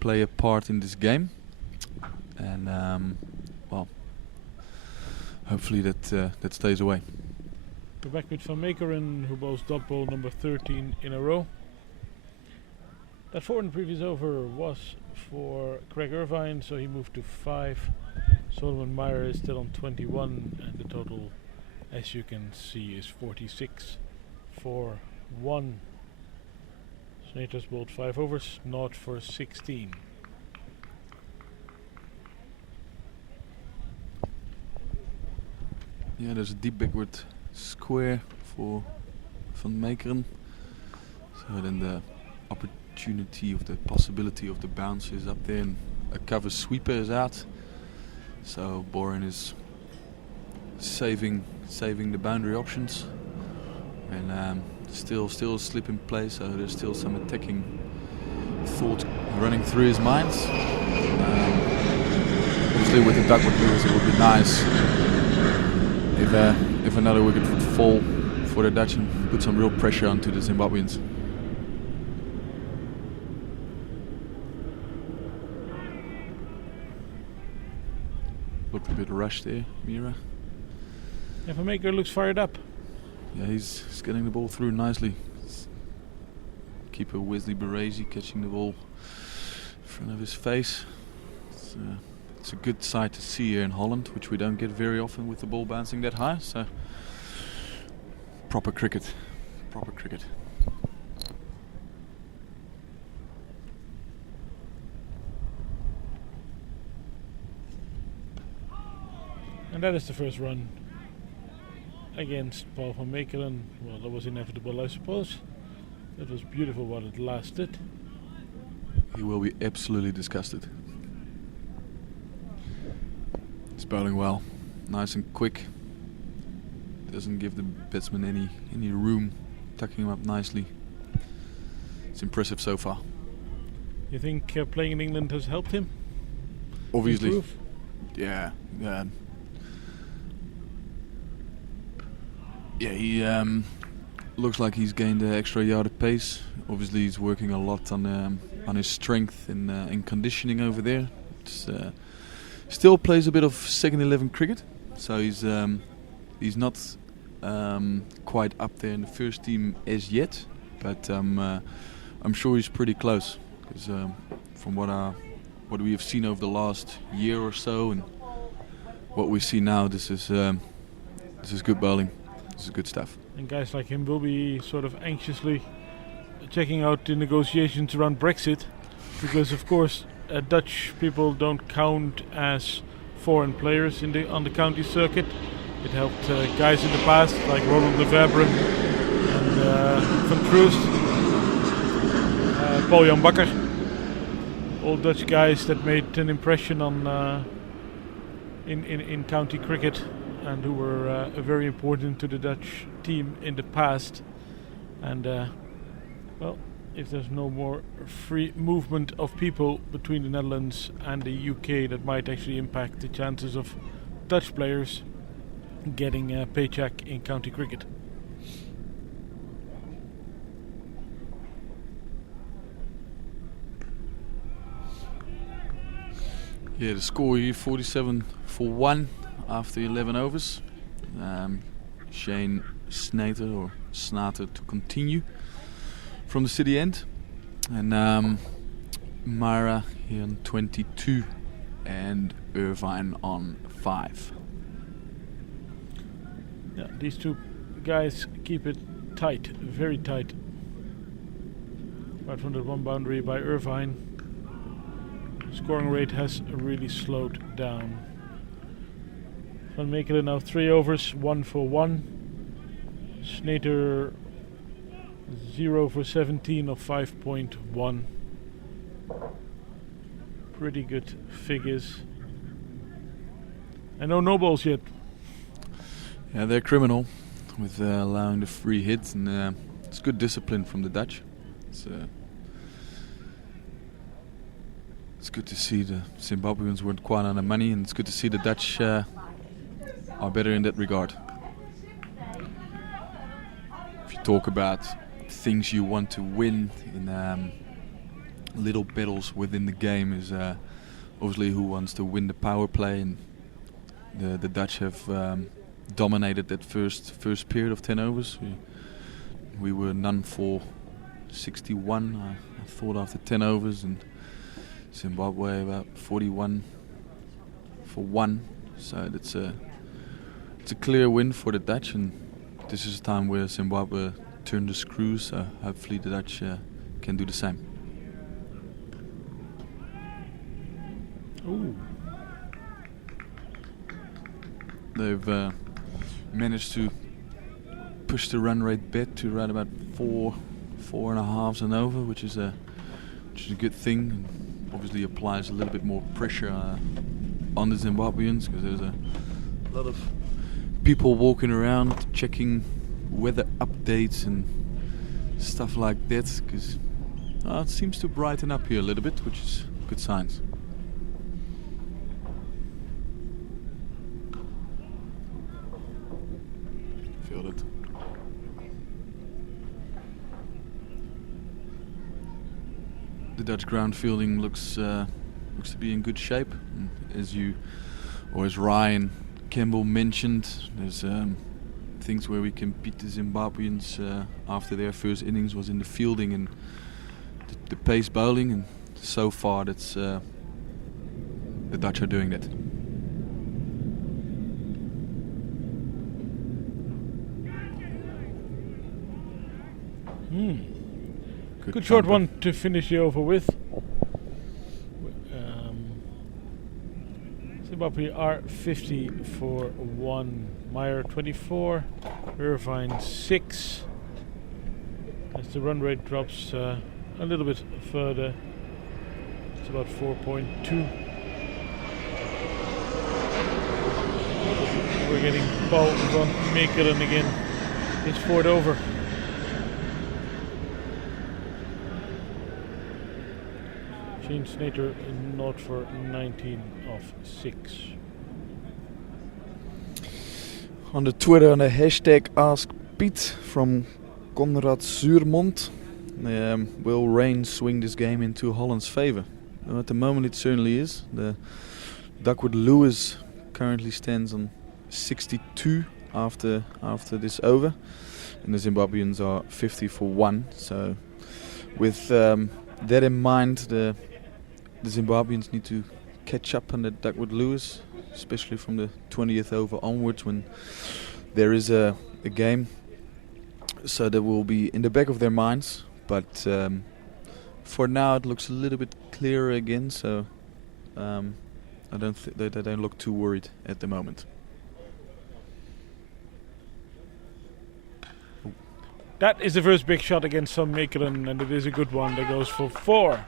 play a part in this game. And well, hopefully that stays away. We're back with Van Meekeren, who bowls dot ball number 13 in a row. That 4 in the previous over was for Craig Irvine, so he moved to 5. Solomon Meyer is still on 21, and the total, as you can see, is 46 for 1. Snater's bowled 5 overs, not for 16. Yeah, there's a deep backward square for Van Meekeren. So then the opportunity of the possibility of the bounce is up there, and a cover sweeper is out. So Boren is saving the boundary options, and still slip in play. So there's still some attacking thought running through his mind. Obviously, with the Duckwood Lewis, it would be nice if another wicket would fall for the Dutch and put some real pressure onto the Zimbabweans. Looked a bit rushed there, Mira. And Van Meekeren looks fired up. Yeah, he's getting the ball through nicely. Keeper Wesley Baresi catching the ball in front of his face. It's a good sight to see here in Holland, which we don't get very often with the ball bouncing that high. So proper cricket. And that is the first run against Paul Van Meekeren. Well, that was inevitable, I suppose. It was beautiful while it lasted. He will be absolutely disgusted. He's bowling well, nice and quick. Doesn't give the batsman any room, tucking him up nicely. It's impressive so far. You think playing in England has helped him? Obviously. Improve? Yeah. He looks like he's gained an extra yard of pace. Obviously, he's working a lot on his strength in conditioning over there. Still plays a bit of second 11 cricket, so he's not quite up there in the first team as yet. But I'm sure he's pretty close, because from what we have seen over the last year or so and what we see now, this is good bowling. This is good stuff. And guys like him will be sort of anxiously checking out the negotiations around Brexit, because of course Dutch people don't count as foreign players on the county circuit. It helped guys in the past like Ronald de Verbre and Van Kroost, Paul Jan Bakker, all Dutch guys that made an impression on in county cricket, and who were very important to the Dutch team in the past. And well, if there's no more free movement of people between the Netherlands and the UK, that might actually impact the chances of Dutch players getting a paycheck in county cricket. Yeah, the score here 47 for 1 after 11 overs. Shane Snater to continue from the city end. And Myra here on 22 and Irvine on 5. Yeah, these two guys keep it tight, very tight. Right from the one boundary by Irvine. Scoring rate has really slowed down. Van Mekelen now 3 overs, 1 for 1. Snater 0 for 17 of 5.1. Pretty good figures. And no balls yet. Yeah, they're criminal with allowing the free hits, and it's good discipline from the Dutch. It's good to see the Zimbabweans weren't quite on the money, and it's good to see the Dutch are better in that regard. If you talk about things you want to win in little battles within the game, is obviously who wants to win the power play, and the Dutch have dominated that first period of 10 overs. We were none for 61, I thought, after 10 overs, and Zimbabwe about 41 for 1. So it's a clear win for the Dutch, and this is a time where Zimbabwe turned the screws. So hopefully the Dutch can do the same. Ooh. They've managed to push the run rate bet to around about 4.5 and over, which is a good thing. And obviously applies a little bit more pressure on the Zimbabweans, because there's a lot of people walking around checking weather updates and stuff like that, because it seems to brighten up here a little bit, which is good signs. Feel it. The Dutch ground fielding looks to be in good shape. And as Ryan Campbell mentioned, there's things where we can beat the Zimbabweans after their first innings was in the fielding and the pace bowling, and so far that's the Dutch are doing that. Good short one to finish the over with. Zimbabwe are 50 for 1. Meyer 24, Irvine 6. As the run rate drops a little bit further, it's about 4.2. We're getting Paul van Mekelen again. His 4th over. Shane Snater not for 19 of 6. On the Twitter, on the hashtag AskPiet from Konrad Zuurmond, will rain swing this game into Holland's favour? Well, at the moment it certainly is. The Duckwood Lewis currently stands on 62 after this over, and the Zimbabweans are 50 for 1. So with that in mind, the Zimbabweans need to catch up on the Duckwood Lewis, especially from the 20th over onwards, when there is a game. So that will be in the back of their minds. But for now, it looks a little bit clearer again. So I don't look too worried at the moment. That is the first big shot against Van Mekelen, and it is a good one that goes for 4.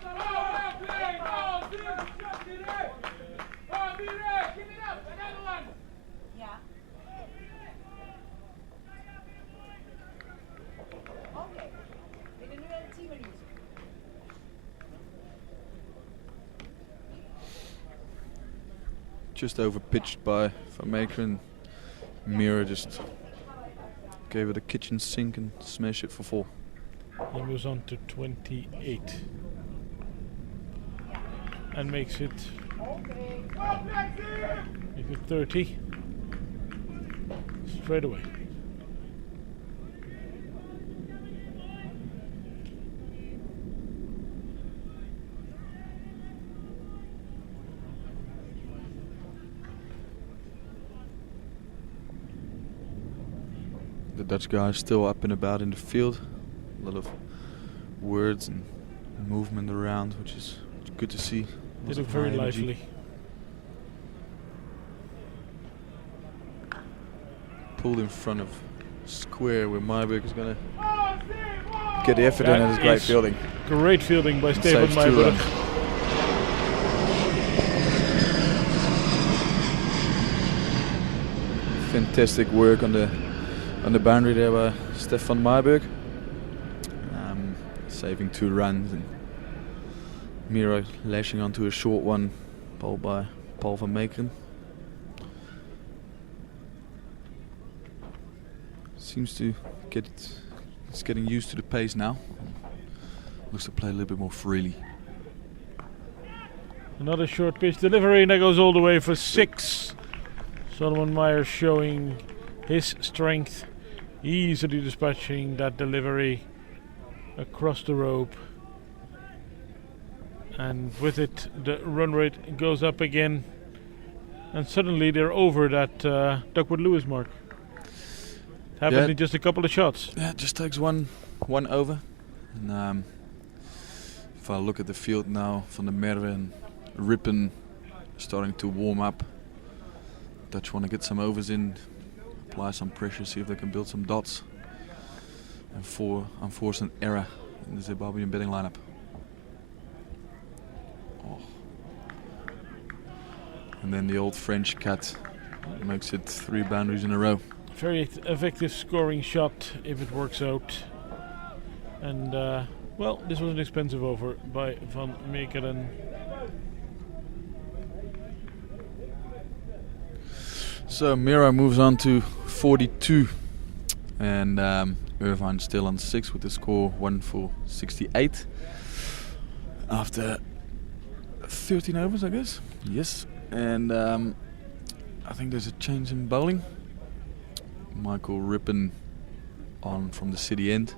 just over pitched by Van Meeker, and Mira just gave it a kitchen sink and smashed it for 4. He moves on to 28 and makes it 30 straight away. The Dutch guys still up and about in the field. A lot of words and movement around, which is good to see. They Lots look of very high energy. lively. Pulled in front of square where Myburg is going to get the effort in, That and it's great is fielding. Great fielding by And Stefan saves 2 Myburg. runs. Fantastic work on the boundary there by Stefan Myburg. Saving 2 runs, and Mira lashing onto a short one, bowled by Paul van Meekeren. Seems to it's getting used to the pace now. Looks to play a little bit more freely. Another short pitch delivery, and that goes all the way for 6. Solomon Meyer showing his strength, easily dispatching that delivery across the rope. And with it, the run rate goes up again. And suddenly they're over that Duckworth Lewis mark. It happened Yeah. in just a couple of shots. Yeah, it just takes one over. And if I look at the field now, Van der Merwe and Rippen starting to warm up. Dutch want to get some overs in, apply some pressure, see if they can build some dots, and enforce an error in the Zimbabwean batting lineup. Oh. And then the old French cat makes it 3 boundaries in a row. Very effective scoring shot if it works out. And well, this was an expensive over by Van Meekeren. So Mira moves on to 42, and Irvine still on 6 with the score 1 for 68 after 13 overs, I guess. Yes, and I think there's a change in bowling. Michael Rippen on from the city end.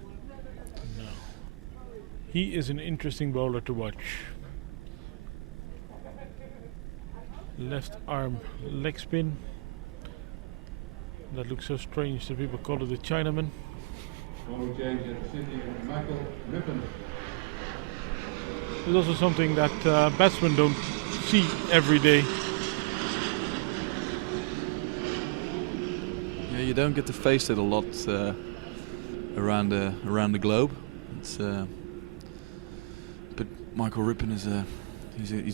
No. He is an interesting bowler to watch. Left arm leg spin. That looks so strange that people call it a Chinaman. Bowling change at the City of Michael Rippen. There's also something that batsmen don't see every day. Yeah, you don't get to face it a lot around the globe. It's but Michael Rippen is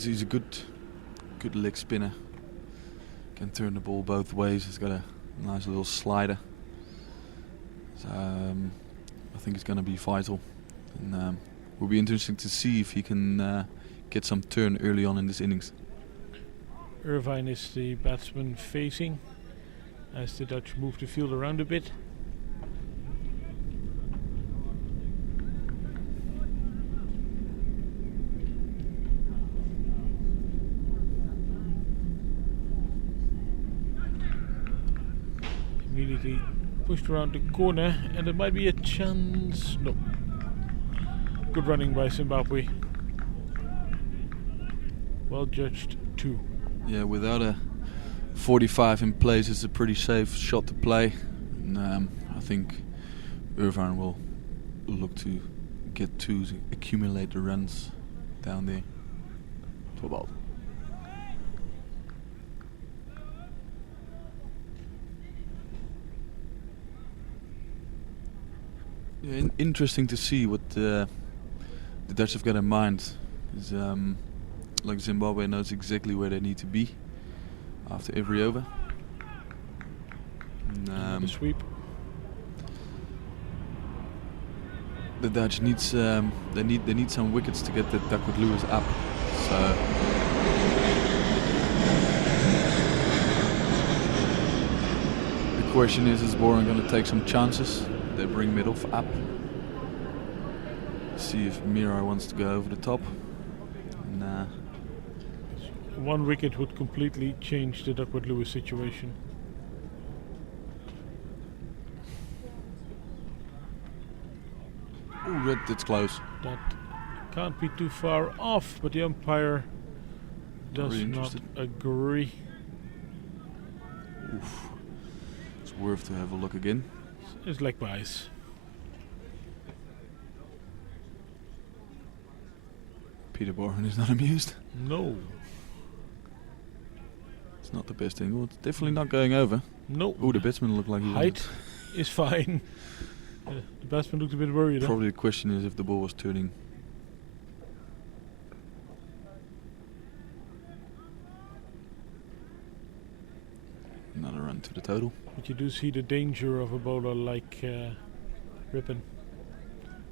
he's a good leg spinner. Can turn the ball both ways. He's got a nice little slider. So, I think it's going to be vital. And will be interesting to see if he can get some turn early on in this innings. Irvine is the batsman facing as the Dutch move the field around a bit. Immediately pushed around the corner, and it might be a chance. No. Good running by Zimbabwe. Well judged too. Yeah, without a 45 in place, it's a pretty safe shot to play. And, I think Irvine will look to get 2 to accumulate the runs down there to about. Yeah, interesting to see what the Dutch have got in mind. Is, like Zimbabwe knows exactly where they need to be after every over. And, The sweep. the Dutch needs they need some wickets to get the Duckworth Lewis up. So question is Boren going to take some chances? They bring mid-off up. See if Mirai wants to go over the top. Nah. One wicket would completely change the Duckworth Lewis situation. Ooh, that's close. That can't be too far off, but the umpire does Very not interested. agree. Oof. It's worth to have a look again. It's leg byes. Peter Boren is not amused. No. It's not the best angle. It's definitely not going over. No. Ooh, the batsman looked like he Height is fine. The batsman looked a bit worried. Huh? Probably the question is if the ball was turning. Another run to the total. But you do see the danger of a bowler like Rippon.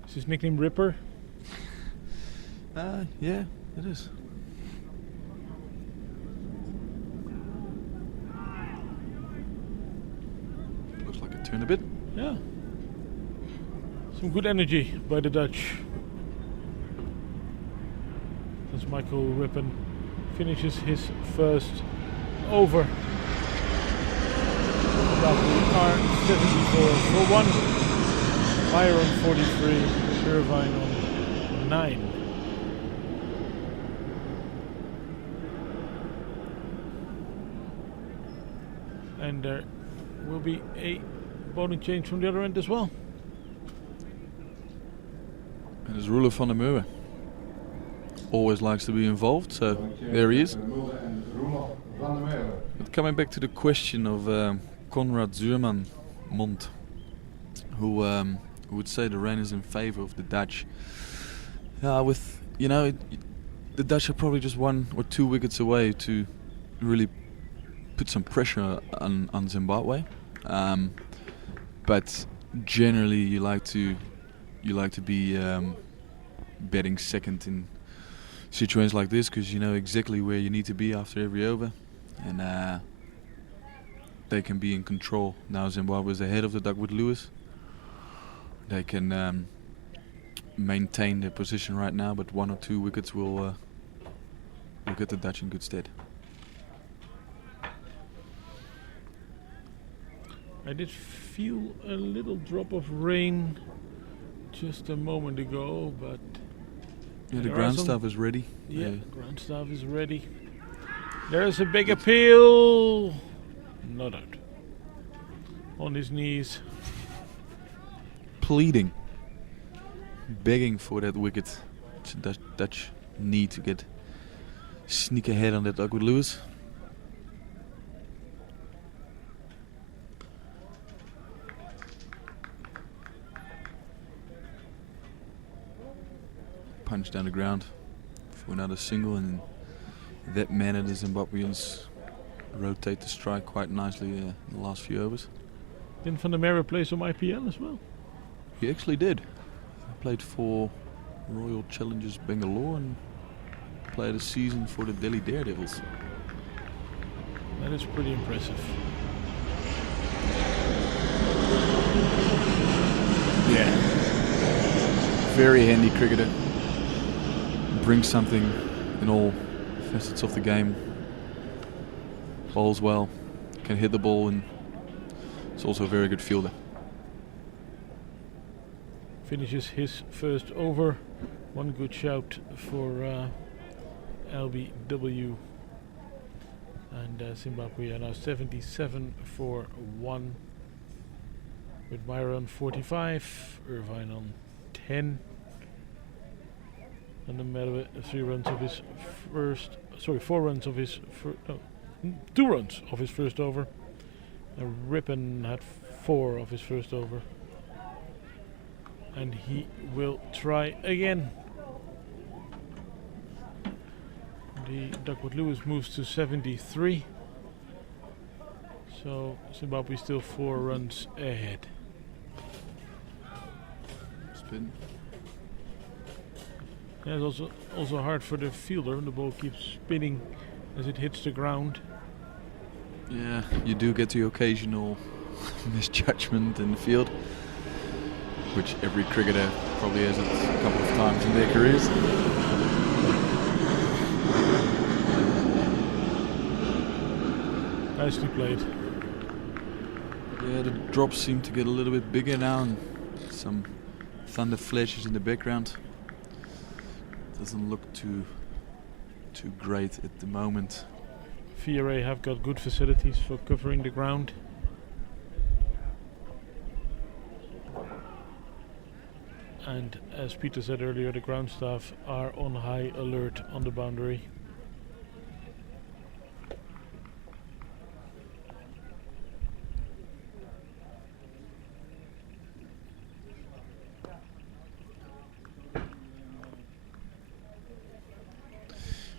Is his nickname Ripper? Yeah, it is. Looks like it turned a bit. Yeah. Some good energy by the Dutch. As Michael Rippon finishes his first over. We are 74 for 1. Meyer on 43. Irvine on 9. And there will be a bowling change from the other end as well. And it's Roelof van der Merwe. Always likes to be involved, so there he is. But coming back to the question of Konrad Zuurman Mond, who would say the rain is in favour of the Dutch. With the Dutch are probably just 1 or 2 wickets away to really put some pressure on Zimbabwe. But generally, you like to be batting second in situations like this because you know exactly where you need to be after every over, and they can be in control. Now Zimbabwe is ahead of the Duckworth Lewis. They can maintain their position right now, but 1 or 2 wickets will get the Dutch in good stead. I did feel a little drop of rain just a moment ago, but Yeah, the there are ground some- staff is ready. yeah, ground staff is ready. There's a big appeal. Not out. On his knees. Pleading, begging for that wicket. Dutch need to sneak ahead on that Duckworth Lewis. Punch down the ground for another single, and in that manner the Zimbabweans rotate the strike quite nicely in the last few overs. Didn't Van der Merwe play some IPL as well? He actually did. He played for Royal Challengers Bangalore and played a season for the Delhi Daredevils. That is pretty impressive. Yeah. Very handy cricketer. Brings something in all facets of the game. Bowls well, can hit the ball, and is also a very good fielder. Finishes his first over. One good shout for LBW. And Zimbabwe are now 77 for 1. With Meyer on 45, Irvine on 10. And the Merwe 4 runs of his two runs of his first over. And Rippon had 4 of his first over. And he will try again. The Duckworth Lewis moves to 73. So Zimbabwe still 4 runs ahead. Spin. Yeah, it's also hard for the fielder. The ball keeps spinning as it hits the ground. Yeah, you do get the occasional misjudgment in the field, which every cricketer probably has it a couple of times in their careers. Nicely played. Yeah, the drops seem to get a little bit bigger now, and some thunder flashes in the background. Doesn't look too great at the moment. VRA have got good facilities for covering the ground. And as Peter said earlier, the ground staff are on high alert on the boundary.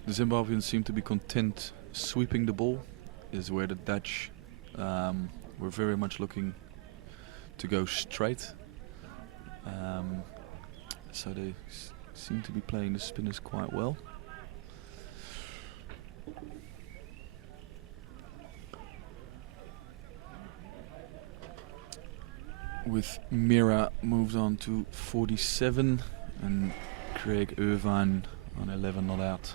The Zimbabweans seem to be content sweeping the ball, is where the Dutch were very much looking to go straight. So they seem to be playing the spinners quite well. With Mira moved on to 47 and Craig Irvine on 11 not out.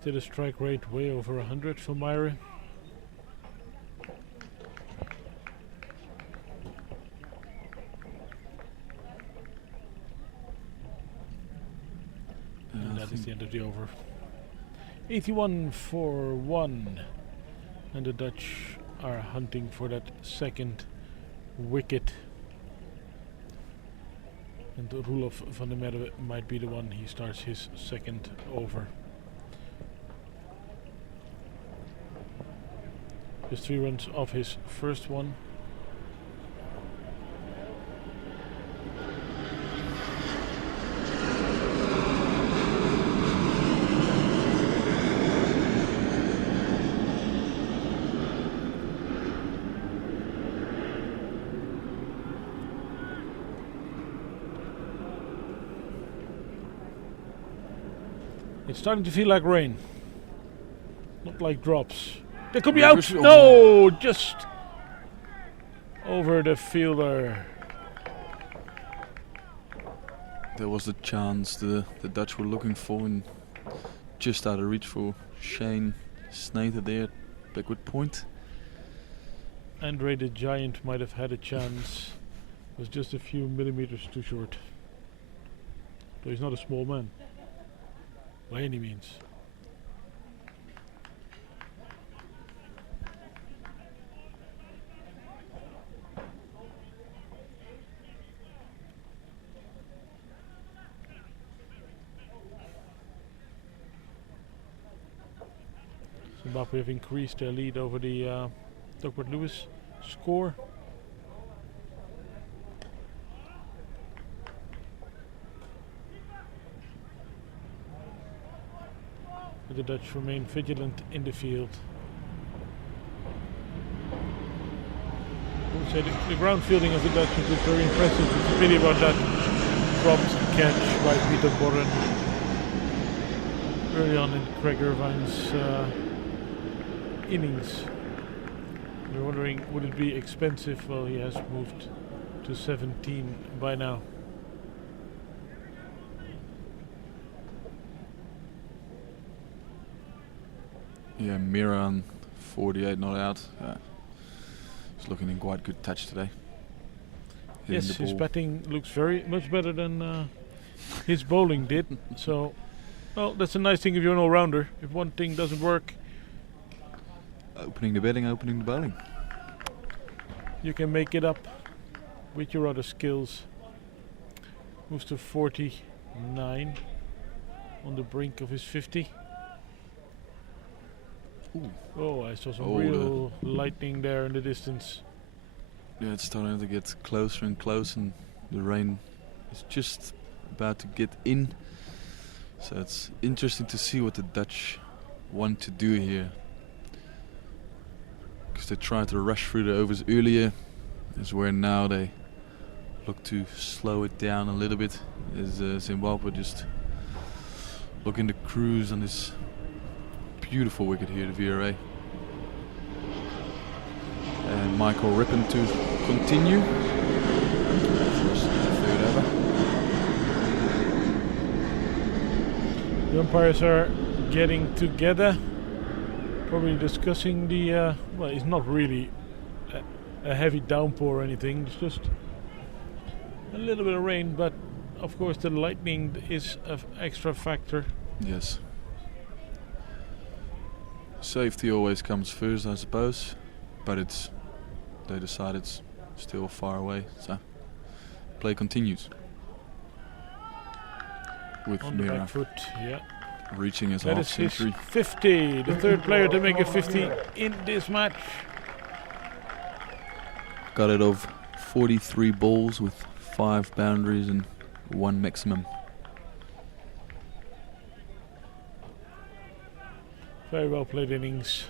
Still a strike rate way over 100 for Myra. And that is the end of the over. 81 for 1. And the Dutch are hunting for that second wicket. And Roelof van der Merwe might be the one. He starts his second over. Just 3 runs off his first one. It's starting to feel like rain, not like drops. They could be out. No, just over the fielder. There was the chance the Dutch were looking for, and just out of reach for Shane Snater there, backward point. Andre the Giant might have had a chance. Was just a few millimeters too short. Though he's not a small man, by any means. Zimbabwe have increased their lead over the Duckworth Lewis score. But the Dutch remain vigilant in the field. I would say the ground fielding of the Dutch is very impressive. It's a pity about that dropped catch by Peter Borren early on in Craig Irvine's innings. We're wondering, would it be expensive? Well, he has moved to 17 by now. Yeah, Mira on 48 not out. He's looking in quite good touch today. Hitting Yes, the his ball. batting looks very much better than his bowling did. So, well, that's a nice thing if you're an all-rounder. If one thing doesn't work, Opening the batting, opening the bowling. you can make it up with your other skills. Moves to 49 on the brink of his 50. Ooh. Oh, I saw some Oh, real lightning there in the distance. Yeah, it's starting to get closer and closer, and the rain is just about to get in. So it's interesting to see what the Dutch want to do here. Because they tried to rush through the overs earlier, is where now they look to slow it down a little bit. Is Zimbabwe just looking to cruise on this beautiful wicket here, the VRA. and Michael Rippon to continue. First third over. The umpires are getting together, probably discussing the, well, it's not really a heavy downpour or anything, it's just a little bit of rain, but of course the lightning is an extra factor. Yes. Safety always comes first, I suppose, but they decide it's still far away, so play continues. With On the Mira back foot, yeah. reaching his That half is his century. 50, the third player to make a 50 in this match. Got it of 43 balls with 5 boundaries and 1 maximum. Very well played innings.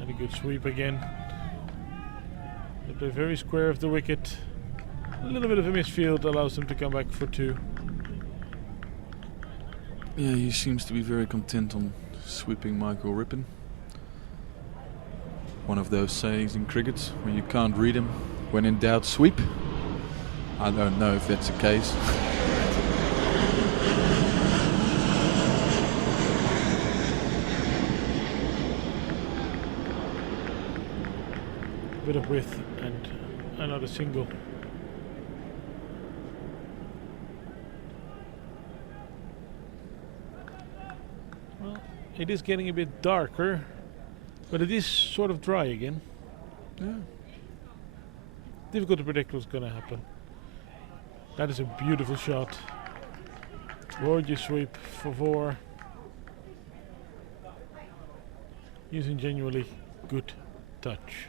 And a good sweep again. They play very square of the wicket. A little bit of a misfield allows them to come back for 2. Yeah, he seems to be very content on sweeping Michael Rippon. One of those sayings in cricket when you can't read him. When in doubt, sweep. I don't know if that's the case. Bit of width and another single. Well, it is getting a bit darker, but it is sort of dry again. Yeah. Difficult to predict what's going to happen. That is a beautiful shot. Gorgeous sweep for 4. Using genuinely good touch.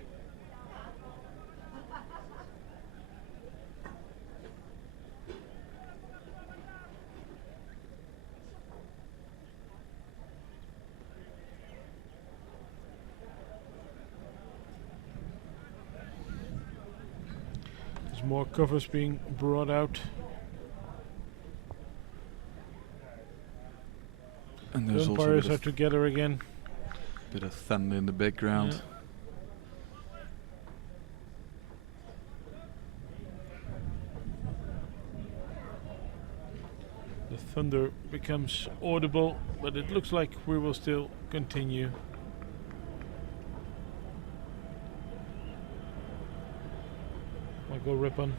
There's more covers being brought out. And The there's also a umpires bit are of, together again. bit of thunder in the background. Yeah. The thunder becomes audible, but it looks like we will still continue. Michael Rippon.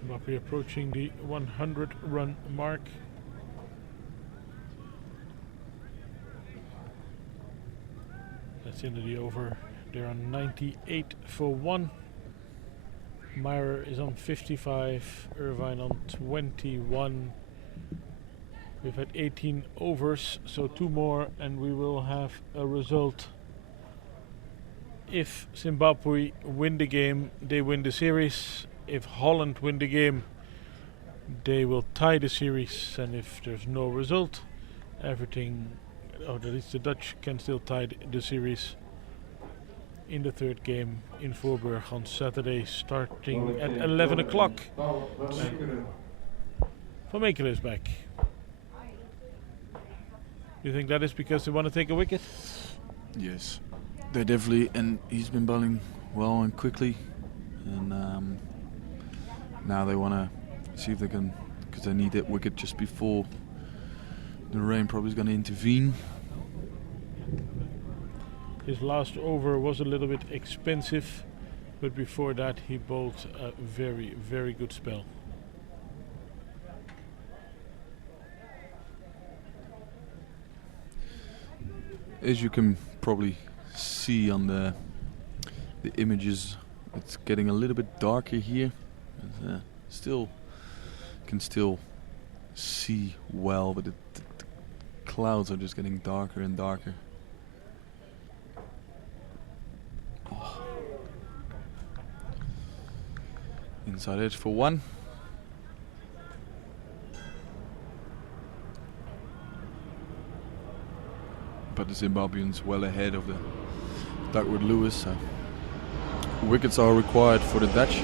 Zimbabwe approaching the 100 run mark. That's into the over. They're on 98 for 1. Myra is on 55, Irvine on 21. We've had 18 overs, so 2 more and we will have a result. If Zimbabwe win the game, they win the series. If Holland win the game, they will tie the series, and if there's no result, everything, or at least the Dutch can still tie the series in the 3rd game in Voorburg on Saturday, starting at 11 o'clock. Van Mekelen is back. You think that is because they want to take a wicket? Yes, they definitely, and he's been bowling well and quickly, and now they want to see if they can, because they need that wicket just before the rain probably is going to intervene. His last over was a little bit expensive, but before that he bowled a very, very good spell. As you can probably see on the images, it's getting a little bit darker here. But, still can still see well, but the clouds are just getting darker and darker. Oh. Inside edge for 1. But the Zimbabweans well ahead of the Duckworth Lewis. So wickets are required for the Dutch.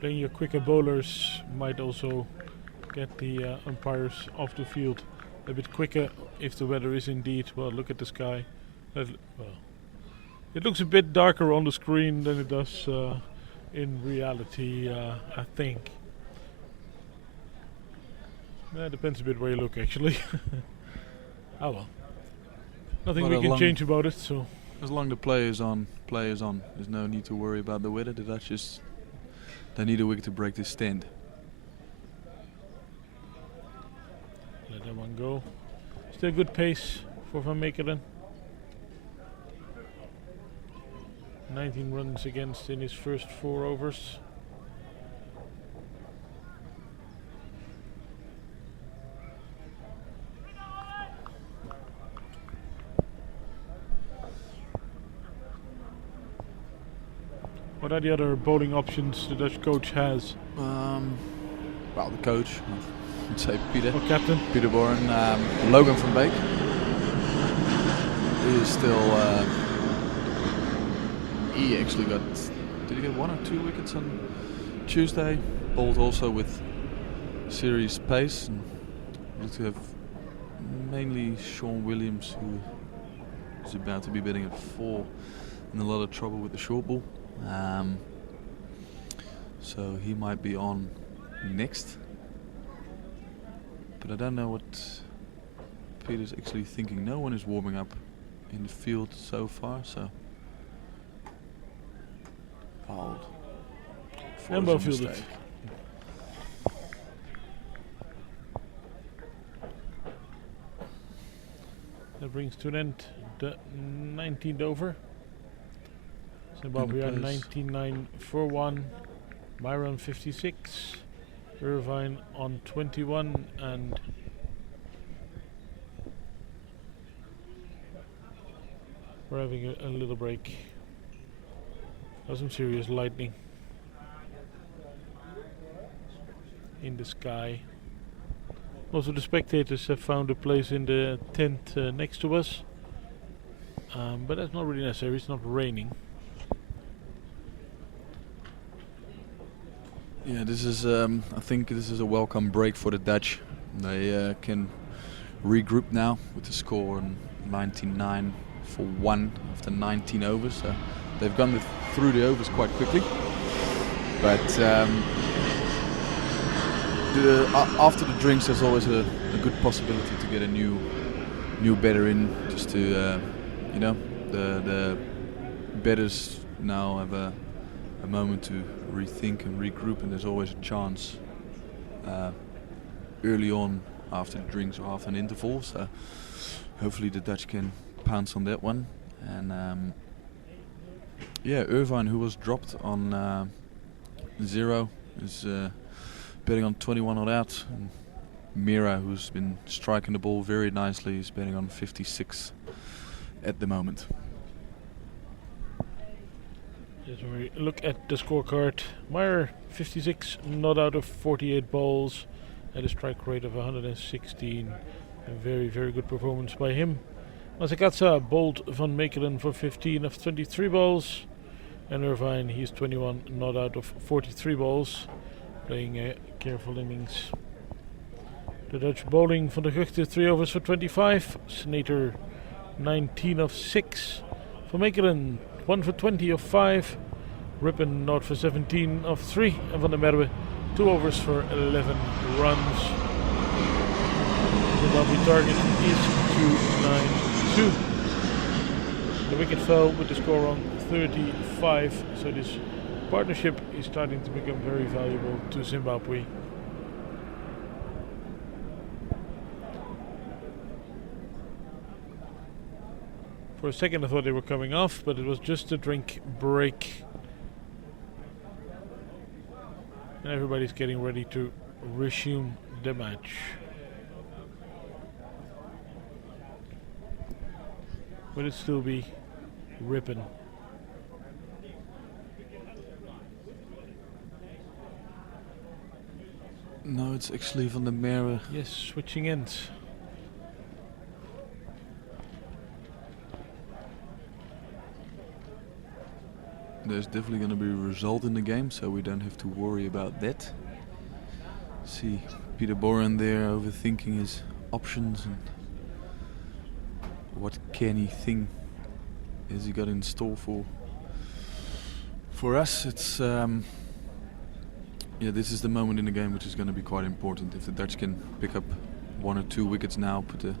Playing your quicker bowlers might also get the umpires off the field a bit quicker if the weather is indeed, well, look at the sky. Well, it looks a bit darker on the screen than it does in reality, I think. Depends a bit where you look, actually. Oh well. Nothing Well, we can change about it, so. As long as the play is on. There's no need to worry about the weather. The Dutch just, they need a wicket to break this stand. Let that one go. Still good pace for Van Meekeren. 19 runs against in his first 4 overs. What are the other bowling options the Dutch coach has? Well, the coach, I'd say Peter. Or captain? Peter Boren, Logan van Beek. He is still. He actually got. Did he get 1 or 2 wickets on Tuesday? Bowled also with serious pace. And look to have mainly Sean Williams, who is about to be batting at 4, in a lot of trouble with the short ball. So he might be on next. But I don't know what Peter's actually thinking. No one is warming up in the field so far, so bowled. And well fielded. That brings to an end the 19th over. Zimbabwe on 99 for 1. Myron 56. Irvine on 21, and we're having a little break. There's some serious lightning in the sky. Most of the spectators have found a place in the tent next to us, but that's not really necessary. It's not raining. Yeah, this is. I think this is a welcome break for the Dutch. They can regroup now with the score on 99 for 1 after 19 overs. So they've gone through the overs quite quickly. But after the drinks, there's always a good possibility to get a new batter in, just to the batters now have a moment to rethink and regroup, and there's always a chance early on after the drinks or after an interval. So hopefully the Dutch can pounce on that one. And Irvine, who was dropped on 0, is betting on 21 not out. And Mira, who's been striking the ball very nicely, is betting on 56 at the moment. As we look at the scorecard, Meyer 56 not out of 48 balls at a strike rate of 116. A very, very good performance by him. Masakatsa bowled Van Meekeren for 15 of 23 balls, and Irvine, he's 21 not out of 43 balls, playing a careful innings. The Dutch bowling van der Gucht 3 overs for 25, Snater 19 of 6, Van Meekeren 1 for 20 of 5, Rippon not for 17 of 3, and Van der Merwe 2 overs for 11 runs. The Zimbabwe target is 292. The wicket fell with the score on 35, so it is partnership is starting to become very valuable to Zimbabwe. For a second I thought they were coming off, but it was just a drink break. And everybody's getting ready to resume the match. Will it still be ripping? No, it's actually Van der Merwe. Yes, switching ends. There's definitely going to be a result in the game, so we don't have to worry about that. See Peter Boren there overthinking his options and what canny thing has he got in store for us. It's this is the moment in the game which is going to be quite important. If the Dutch can pick up 1 or 2 wickets now, put the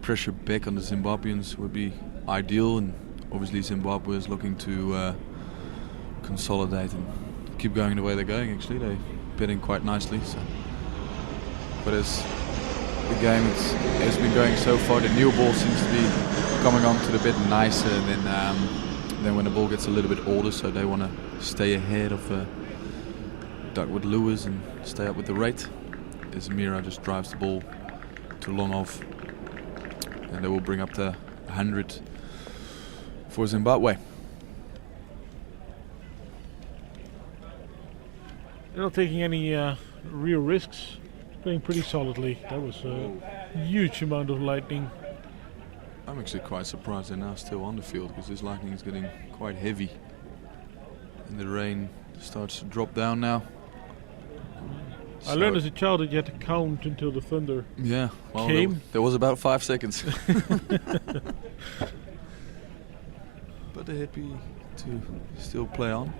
pressure back on the Zimbabweans, would be ideal. And obviously Zimbabwe is looking to consolidate and keep going the way they're going. Actually, they're betting quite nicely. So, but as the game has been going so far, the new ball seems to be coming onto the bit nicer than when the ball gets a little bit older. So they want to stay ahead of Duckwood Lewis and stay up with the rate. As Mira just drives the ball too long off, and they will bring up to 100 for Zimbabwe. They're not taking any real risks, playing pretty solidly. That was a huge amount of lightning. I'm actually quite surprised they're now still on the field, because this lightning is getting quite heavy and the rain starts to drop down now. I learned as a child that you had to count until the thunder came. There was about 5 seconds. But they're happy to still play on.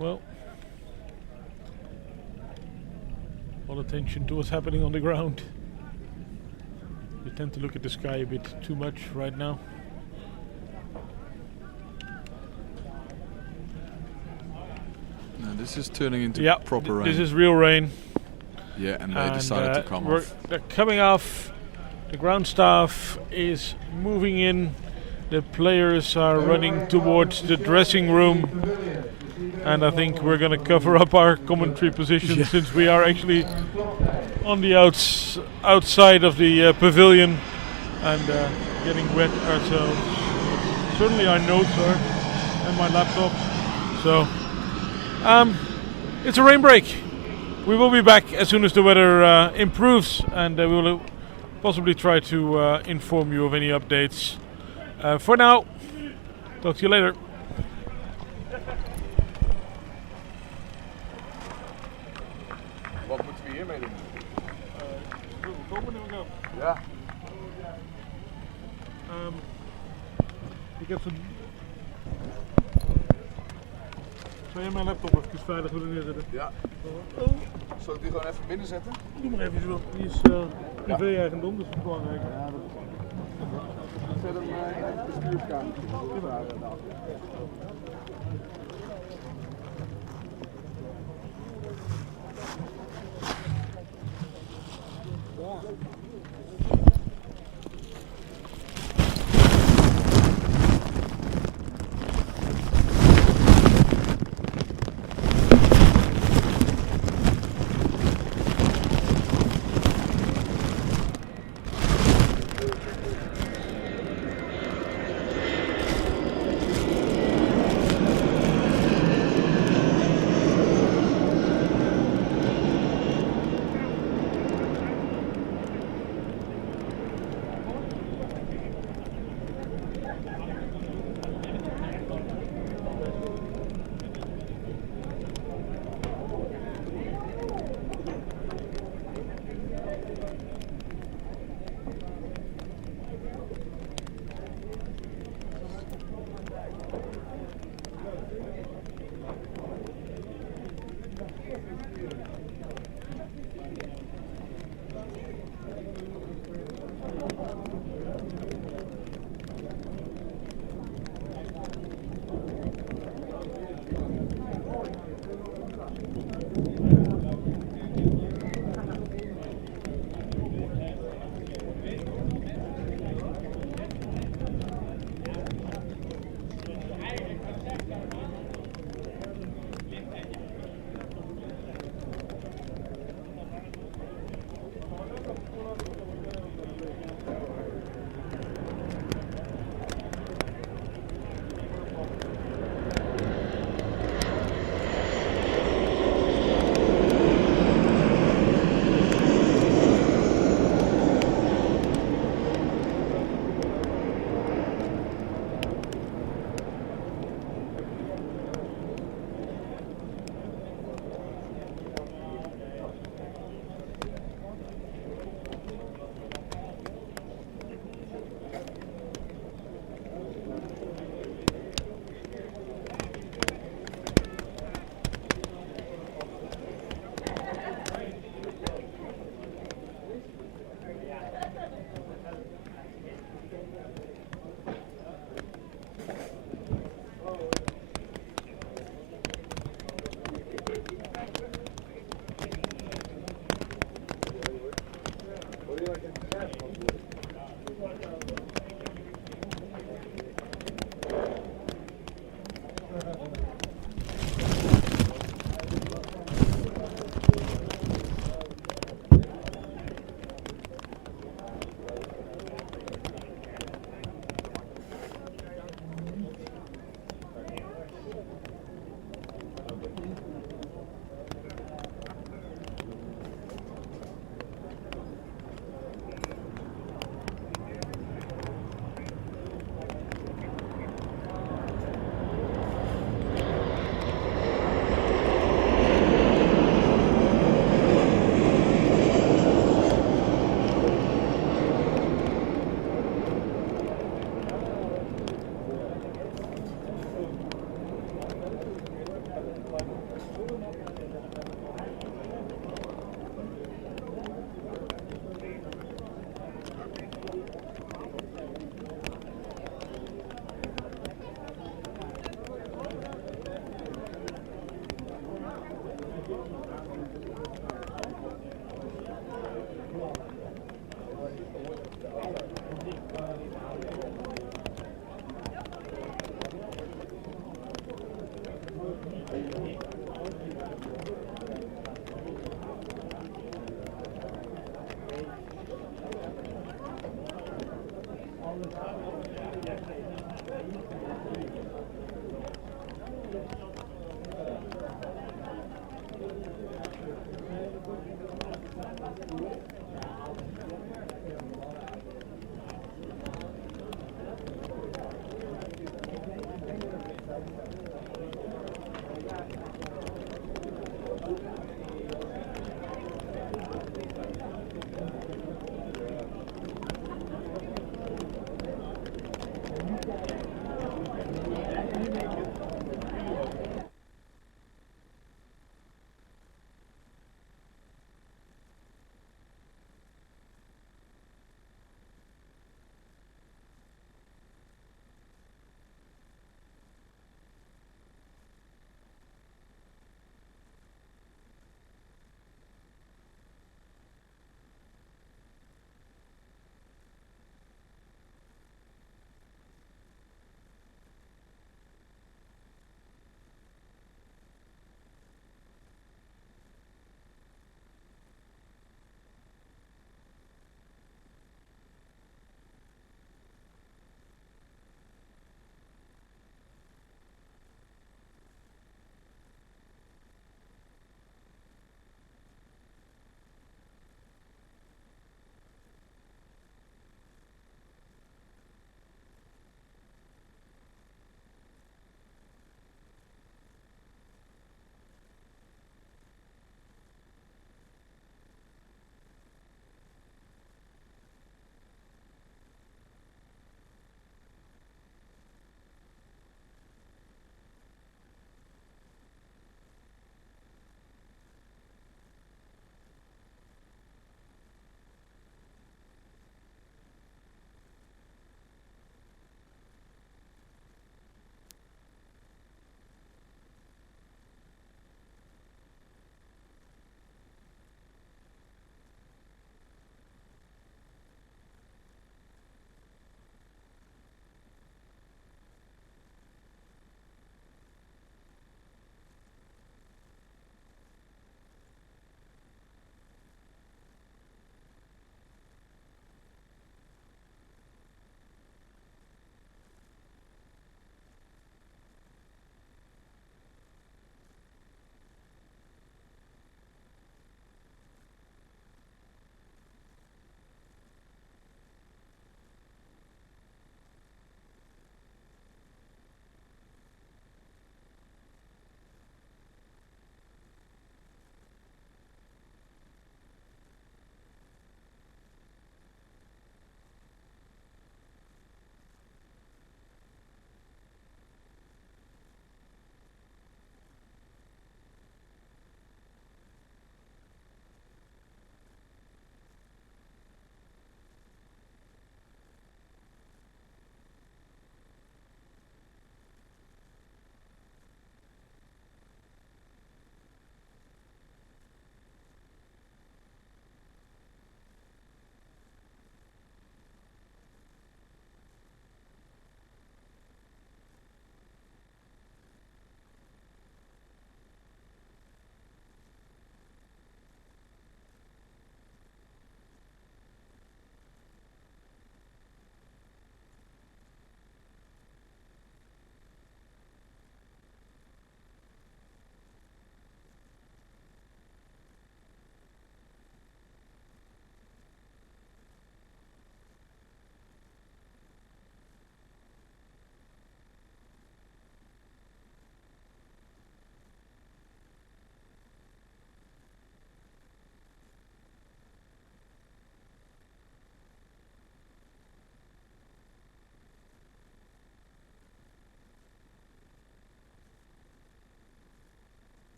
Well, all attention to what's happening on the ground. We tend to look at the sky a bit too much right now. Now this is turning into proper rain. This is real rain. Yeah, and they decided to come off. They're coming off. The ground staff is moving in. The players are running towards the dressing room. And I think we're going to cover up our commentary position since we are actually on the outside of the pavilion and getting wet ourselves. Certainly our notes are, and my laptop. So it's a rain break. We will be back as soon as the weather improves, and we will possibly try to inform you of any updates. For now, talk to you later. Wat moeten we hiermee doen? Komen en we gaan. Ja. Ik heb zo'n... Zou jij mijn laptop even veilig willen neerzetten? Ja. Zal ik die gewoon even binnen zetten? Doe maar even zo. Die is privé-eigendom, dus dat is belangrijk. Ja, Zet hem in de bestuurskamer.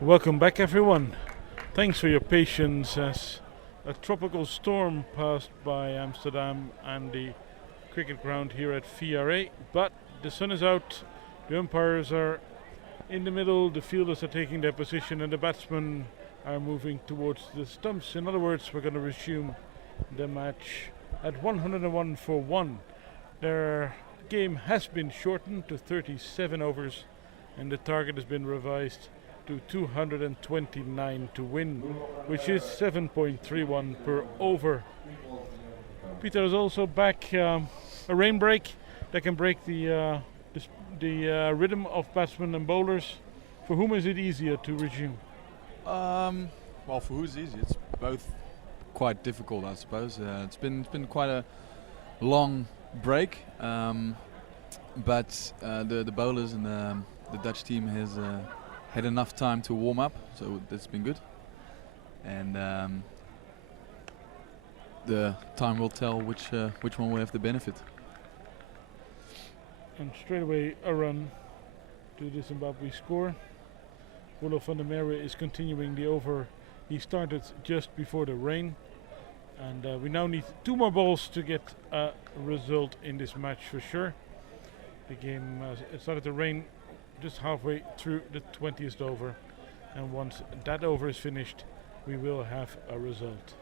Welcome back, everyone. Thanks for your patience as a tropical storm passed by Amsterdam and the cricket ground here at VRA. But the sun is out, the umpires are in the middle, the fielders are taking their position, and the batsmen are moving towards the stumps. In other words, we're going to resume the match at 101 for 1. Their game has been shortened to 37 overs, and the target has been revised to 229 to win, which is 7.31 per over. Peter is also back. A rain break that can break the rhythm of batsmen and bowlers. For whom is it easier to resume? Well, for who's easy, it's both quite difficult, I suppose. It's been quite a long break, but the bowlers and the Dutch team has had enough time to warm up, so that's been good. And the time will tell which one will have the benefit. And straight away a run to the Zimbabwe score. Wolo van der Merwe is continuing the over he started just before the rain. And we now need 2 more balls to get a result in this match for sure. The game it started to rain just halfway through the 20th over. And once that over is finished, we will have a result.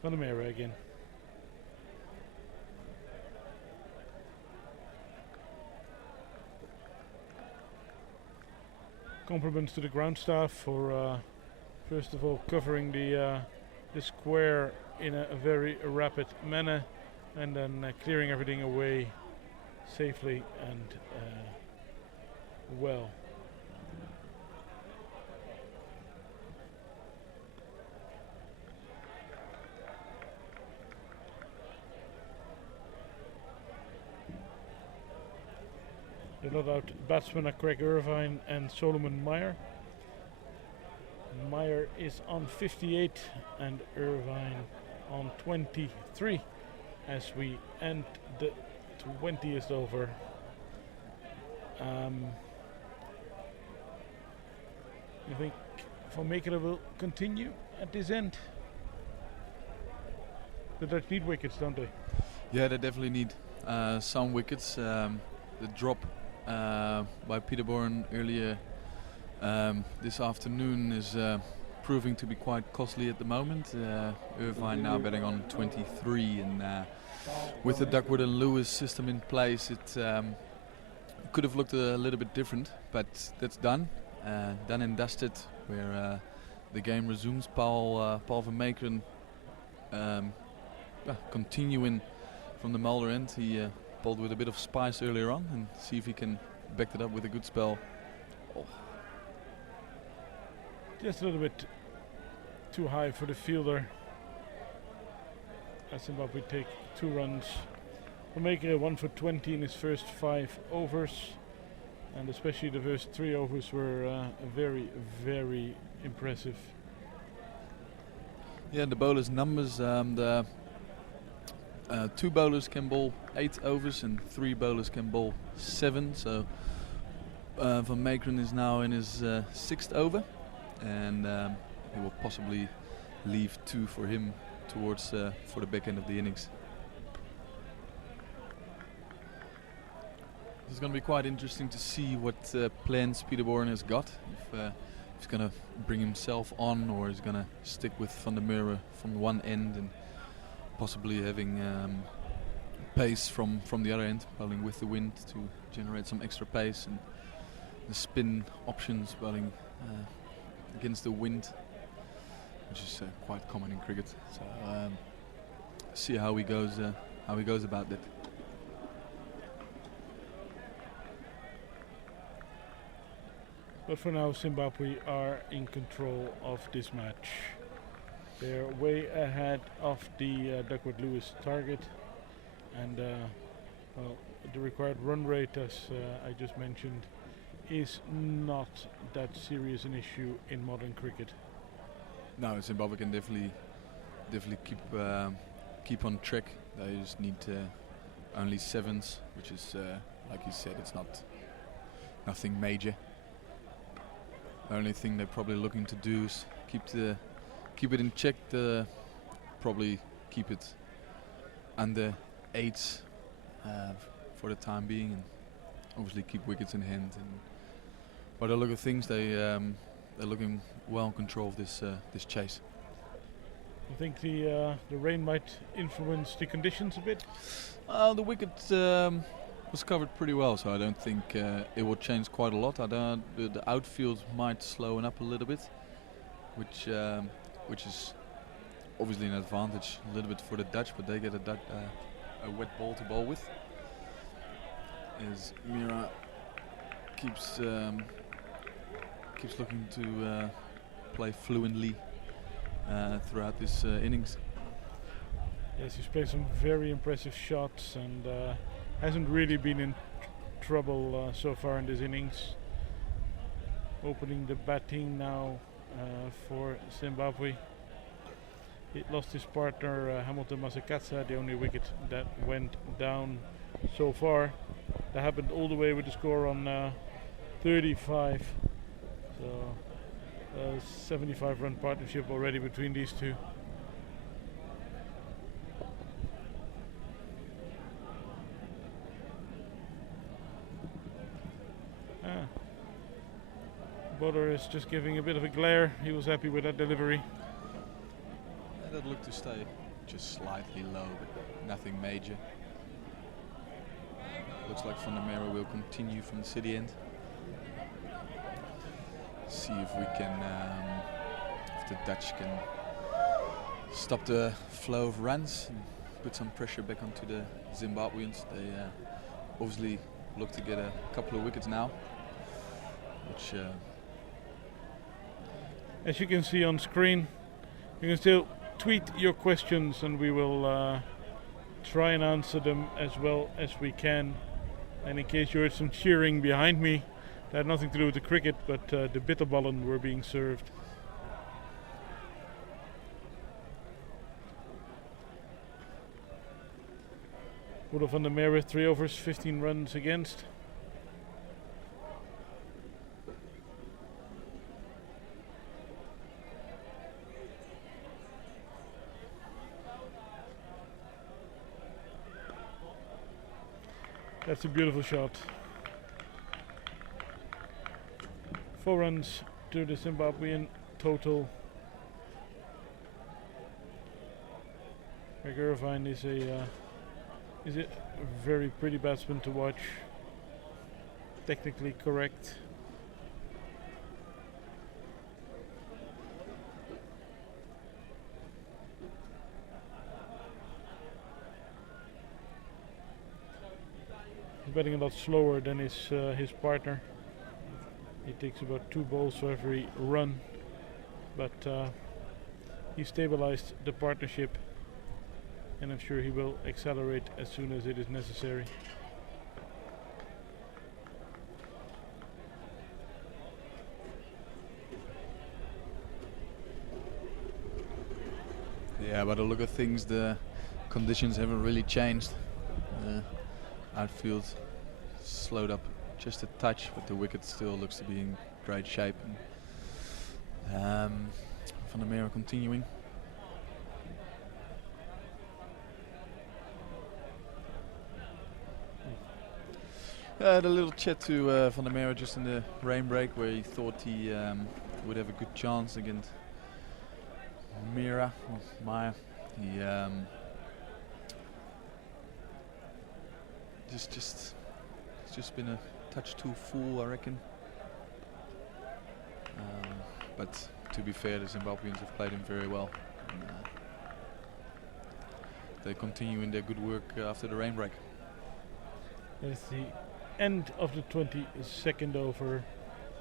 Van der Merwe again. Compliments to the ground staff for first of all covering the square in a very rapid manner, and then clearing everything away safely and well. The not out batsmen are Craig Irvine and Solomon Meyer. Meyer is on 58 and Irvine on 23 as we end the 20th over. You think Van Meekeren will continue at this end? The Dutch need wickets, don't they? Yeah, they definitely need some wickets. The drop by Peterbourne earlier this afternoon is proving to be quite costly at the moment. Irvine now betting on 23, and with the Duckworth and Lewis system in place, it could have looked a little bit different, but that's done and dusted. Where the game resumes. Paul van Meekeren continuing from the Mulder end. He bowled with a bit of spice earlier on, and see if he can back it up with a good spell. Oh. Just a little bit too high for the fielder. As Zimbabwe take 2 runs. Van Meekeren 1 for 20 in his first 5 overs, and especially the first 3 overs were very, very impressive. Yeah, the bowlers' numbers. The 2 bowlers can bowl 8 overs and 3 bowlers can bowl 7. So Van Meekeren is now in his 6th over, and he will possibly leave 2 for him towards for the back end of the innings. It's going to be quite interesting to see what plans Peterbourne has got. If he's going to bring himself on, or he's going to stick with Van der Merwe from one end and possibly having pace from the other end, bowling with the wind to generate some extra pace, and the spin options bowling against the wind, which is quite common in cricket. So see how he goes about that. But for now, Zimbabwe are in control of this match. They're way ahead of the Duckworth Lewis target, and well, the required run rate, as I just mentioned, is not that serious an issue in modern cricket. No, Zimbabwe can definitely keep on track. They just need only 7s, which is like you said, it's nothing major. The only thing they're probably looking to do is keep it in check. Probably keep it under 8 for the time being, and obviously keep wickets in hand. And by the look of things, they're looking well in control of this chase. I think the rain might influence the conditions a bit. The wicket was covered pretty well, so I don't think it will change quite a lot. The outfield might slow up a little bit, which is obviously an advantage a little bit for the Dutch, but they get a wet ball to bowl with. As Mira keeps looking to play fluently throughout this innings. Yes, he's played some very impressive shots and hasn't really been in trouble so far in this innings. Opening the batting now for Zimbabwe. He lost his partner Hamilton Masakatsa, the only wicket that went down so far. That happened all the way with the score on 35. So a 75 run partnership already between these two. Bowler is just giving a bit of a glare. He was happy with that delivery. That looked to stay just slightly low, but nothing major. Looks like Van der Merwe will continue from the city end. See if we can, if the Dutch can stop the flow of runs and put some pressure back onto the Zimbabweans. They obviously look to get a couple of wickets now, which as you can see on screen, you can still tweet your questions and we will try and answer them as well as we can. And in case you heard some cheering behind me, that had nothing to do with the cricket, but the bitterballen were being served. Rudolf van der Merwe, 3 overs, 15 runs against. That's a beautiful shot. 4 runs to the Zimbabwean total. Greg Irvine is a very pretty batsman to watch. Technically correct. He's batting a lot slower than his partner. He takes about 2 balls for every run, but he stabilized the partnership, and I'm sure he will accelerate as soon as it is necessary. yeah, by the look of things, the conditions haven't really changed. Outfield slowed up just a touch, but the wicket still looks to be in great shape. And Van der Merwe continuing. I had a little chat to Van der Merwe just in the rain break, where he thought he would have a good chance against Maya. He it's just been a touch too full, I reckon. But to be fair, the Zimbabweans have played him very well. And, they continue in their good work after the rain break. That's the end of the 22nd over.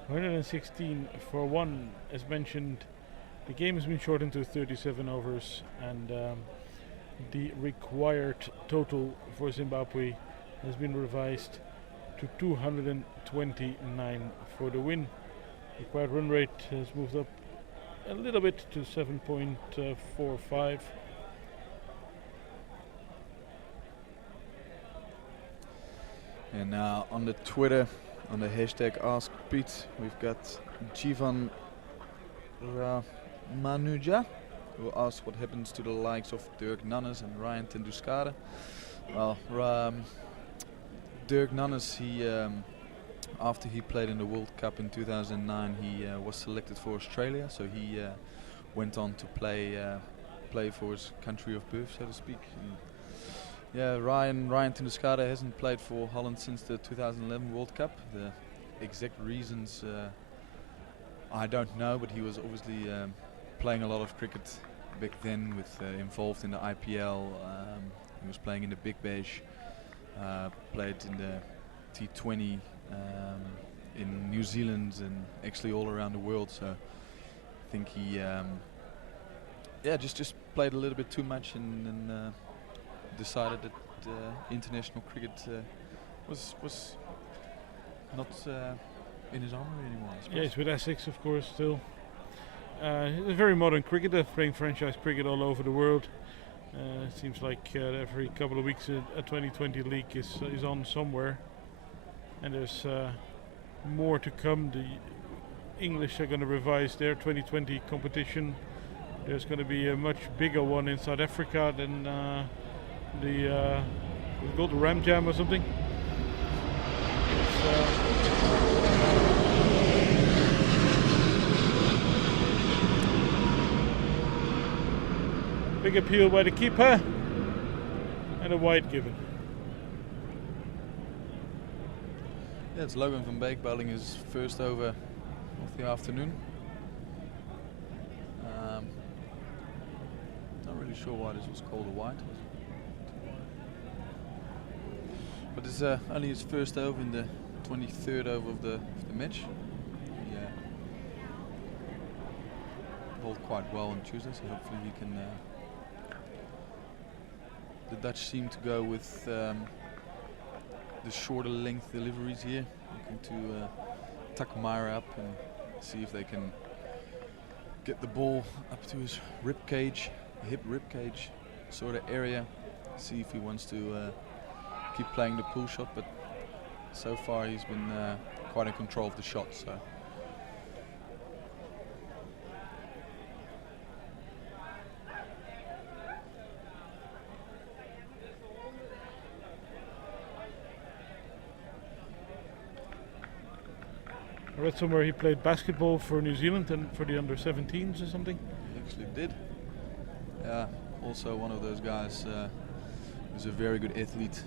116 for 1. As mentioned, the game has been shortened to 37 overs, and the required total for Zimbabwe has been revised to 229 for the win. The required run rate has moved up a little bit to 7.45. And on the Twitter, on the hashtag AskPete, we've got Jivan Ramanuja, who asked what happens to the likes of Dirk Nannes and Ryan ten Duskade. Well, Dirk Nannes, he after he played in the World Cup in 2009, he was selected for Australia, so he went on to play for his country of birth, so to speak. And yeah, Ryan ten Duskade hasn't played for Holland since the 2011 World Cup. The exact reasons I don't know, but he was obviously playing a lot of cricket back then, with involved in the IPL. He was playing in the Big Bash, played in the T20 in New Zealand and actually all around the world. So I think he just played a little bit too much and decided that international cricket was not in his armory anymore. Yeah, he's with Essex, of course, still. He's a very modern cricketer, playing franchise cricket all over the world. It seems like every couple of weeks a 2020 league is on somewhere. And there's more to come. The English are going to revise their 2020 competition. There's going to be a much bigger one in South Africa than the Ram Jam or something. Big appeal by the keeper and a wide given. Yeah, it's Logan van Beek bowling his first over of the afternoon. Not really sure why this was called a wide. But it's only his first over in the 23rd over of the match. He bowled quite well on Tuesday, so hopefully he can. The Dutch seem to go with the shorter length deliveries here, looking to tuck Meyer up and see if they can get the ball up to his rib cage, hip rib cage sort of area. See if he wants to keep playing the pull shot, but so far he's been quite in control of the shot. So. I read somewhere he played basketball for New Zealand and for the under-17s or something. He actually did. Yeah, also one of those guys who's a very good athlete.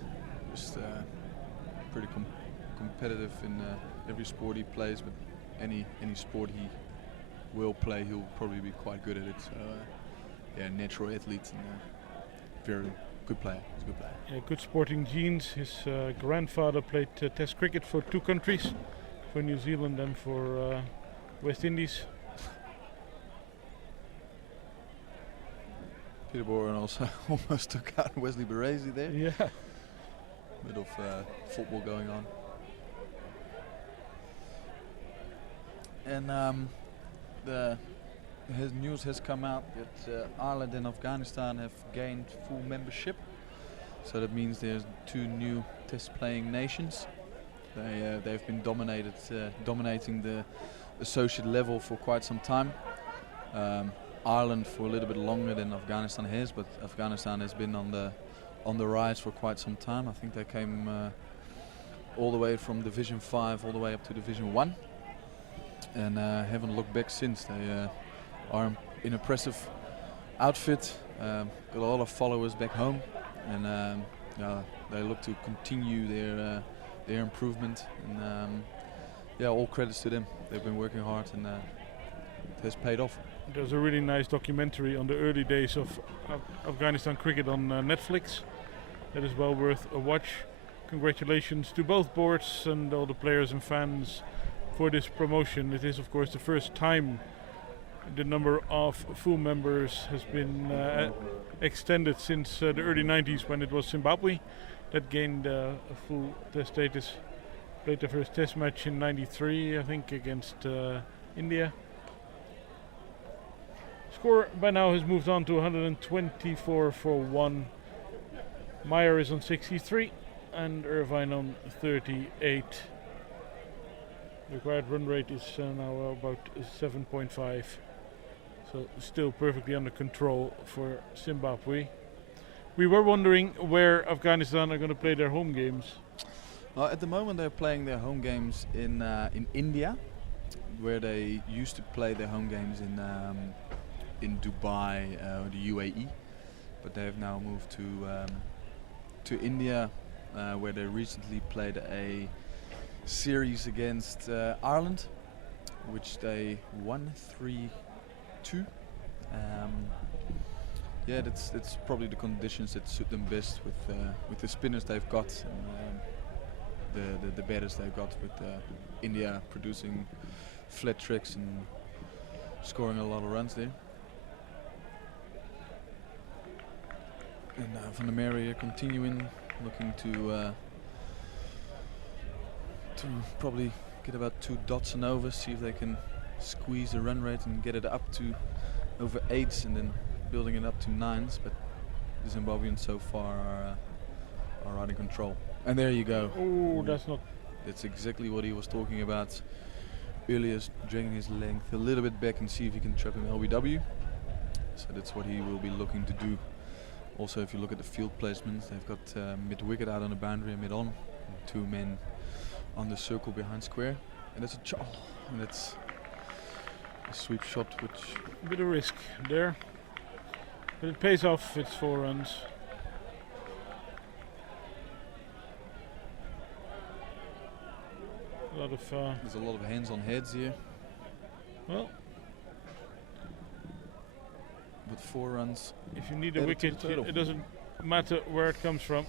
Just pretty competitive in every sport he plays, but any sport he will play, he'll probably be quite good at it. So yeah, natural athlete and very good player. He's a good player. Yeah, good sporting genes. His grandfather played Test cricket for two countries, for New Zealand and for West Indies. Peter Boren also almost took out Wesley Baresi there. Yeah. Bit of football going on. And his news has come out that Ireland and Afghanistan have gained full membership. So that means there's two new test-playing nations. They've been dominating the associate level for quite some time. Ireland for a little bit longer than Afghanistan has, but Afghanistan has been on the rise for quite some time. I think they came all the way from Division 5 all the way up to Division 1, and haven't looked back since. They are an impressive outfit, got a lot of followers back home, and they look to continue their improvement, and all credits to them. They've been working hard, and it has paid off. There's a really nice documentary on the early days of Afghanistan cricket on Netflix. That is well worth a watch. Congratulations to both boards and all the players and fans for this promotion. It is of course the first time the number of full members has been extended since the early 90s, when it was Zimbabwe that gained a full test status. Played the first test match in '93, I think, against India. Score by now has moved on to 124 for 1. Meyer is on 63 and Irvine on 38. The required run rate is now about 7.5. So still perfectly under control for Zimbabwe. We were wondering where Afghanistan are going to play their home games. At the moment they're playing their home games in India, where they used to play their home games in Dubai or the UAE, but they have now moved to India, where they recently played a series against Ireland, which they won 3-2. Yeah, that's probably the conditions that suit them best with the spinners they've got and the batters they've got, with India producing flat tricks and scoring a lot of runs there. And Van der Merwe here continuing, looking to probably get about 2 dots and over, see if they can squeeze the run rate and get it up to over 8s and then building it up to 9s, but the Zimbabweans so far are right in control. And there you go. Oh, that's not. That's exactly what he was talking about earlier, dragging his length a little bit back and see if he can trap him LBW. So that's what he will be looking to do. Also, if you look at the field placements, they've got mid-wicket out on the boundary and mid-on, 2 men on the circle behind square, and that's a and that's a sweep shot, which A bit of risk there. But it pays off, it's 4 runs. A lot of, there's a lot of hands on heads here. well, With 4 runs, if you need a added to wicket, the total. it doesn't matter where it comes from.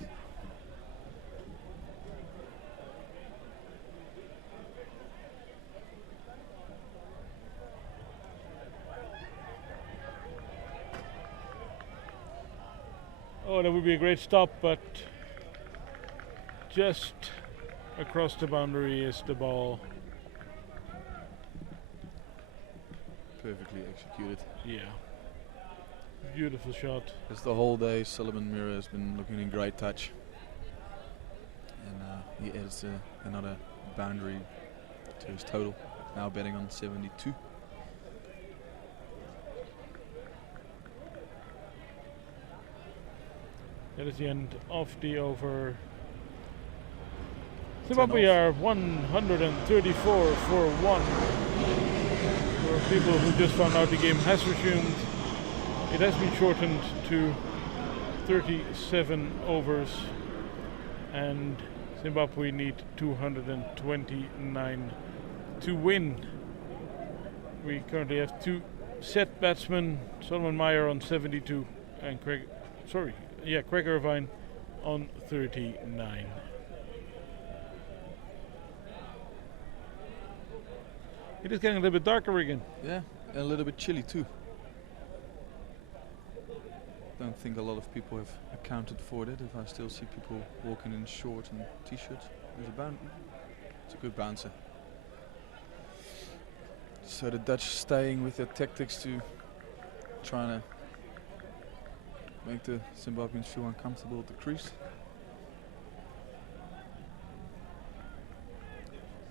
Oh, that would be a great stop, but just across the boundary is the ball. perfectly executed. Yeah. Beautiful shot. As the whole day, Sullivan Mirror has been looking in great touch. And he adds another boundary to his total. Now betting on 72. That is the end of the over. Zimbabwe are 134 for 1. For people who just found out, the game has resumed. It has been shortened to 37 overs, and Zimbabwe need 229 to win. We currently have 2 set batsmen, Solomon Meyer on 72 and Craig Irvine on 39. It is getting a little bit darker again. Yeah, and a little bit chilly too. Don't think a lot of people have accounted for that. If I still see people walking in shorts and t-shirts, there's a bounce. It's a good bouncer. So the Dutch staying with their tactics to trying to make the Zimbabweans feel uncomfortable at the crease.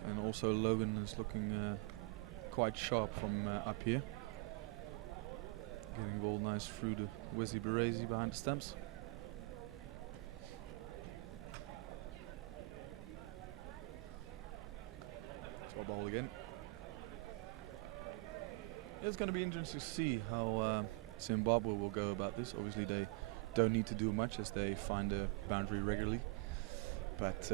And also Logan is looking quite sharp from up here. Getting the ball nice through the Wesley Berezi behind the stumps. Swap ball again. It's going to be interesting to see how Zimbabwe will go about this. Obviously they don't need to do much as they find the boundary regularly. But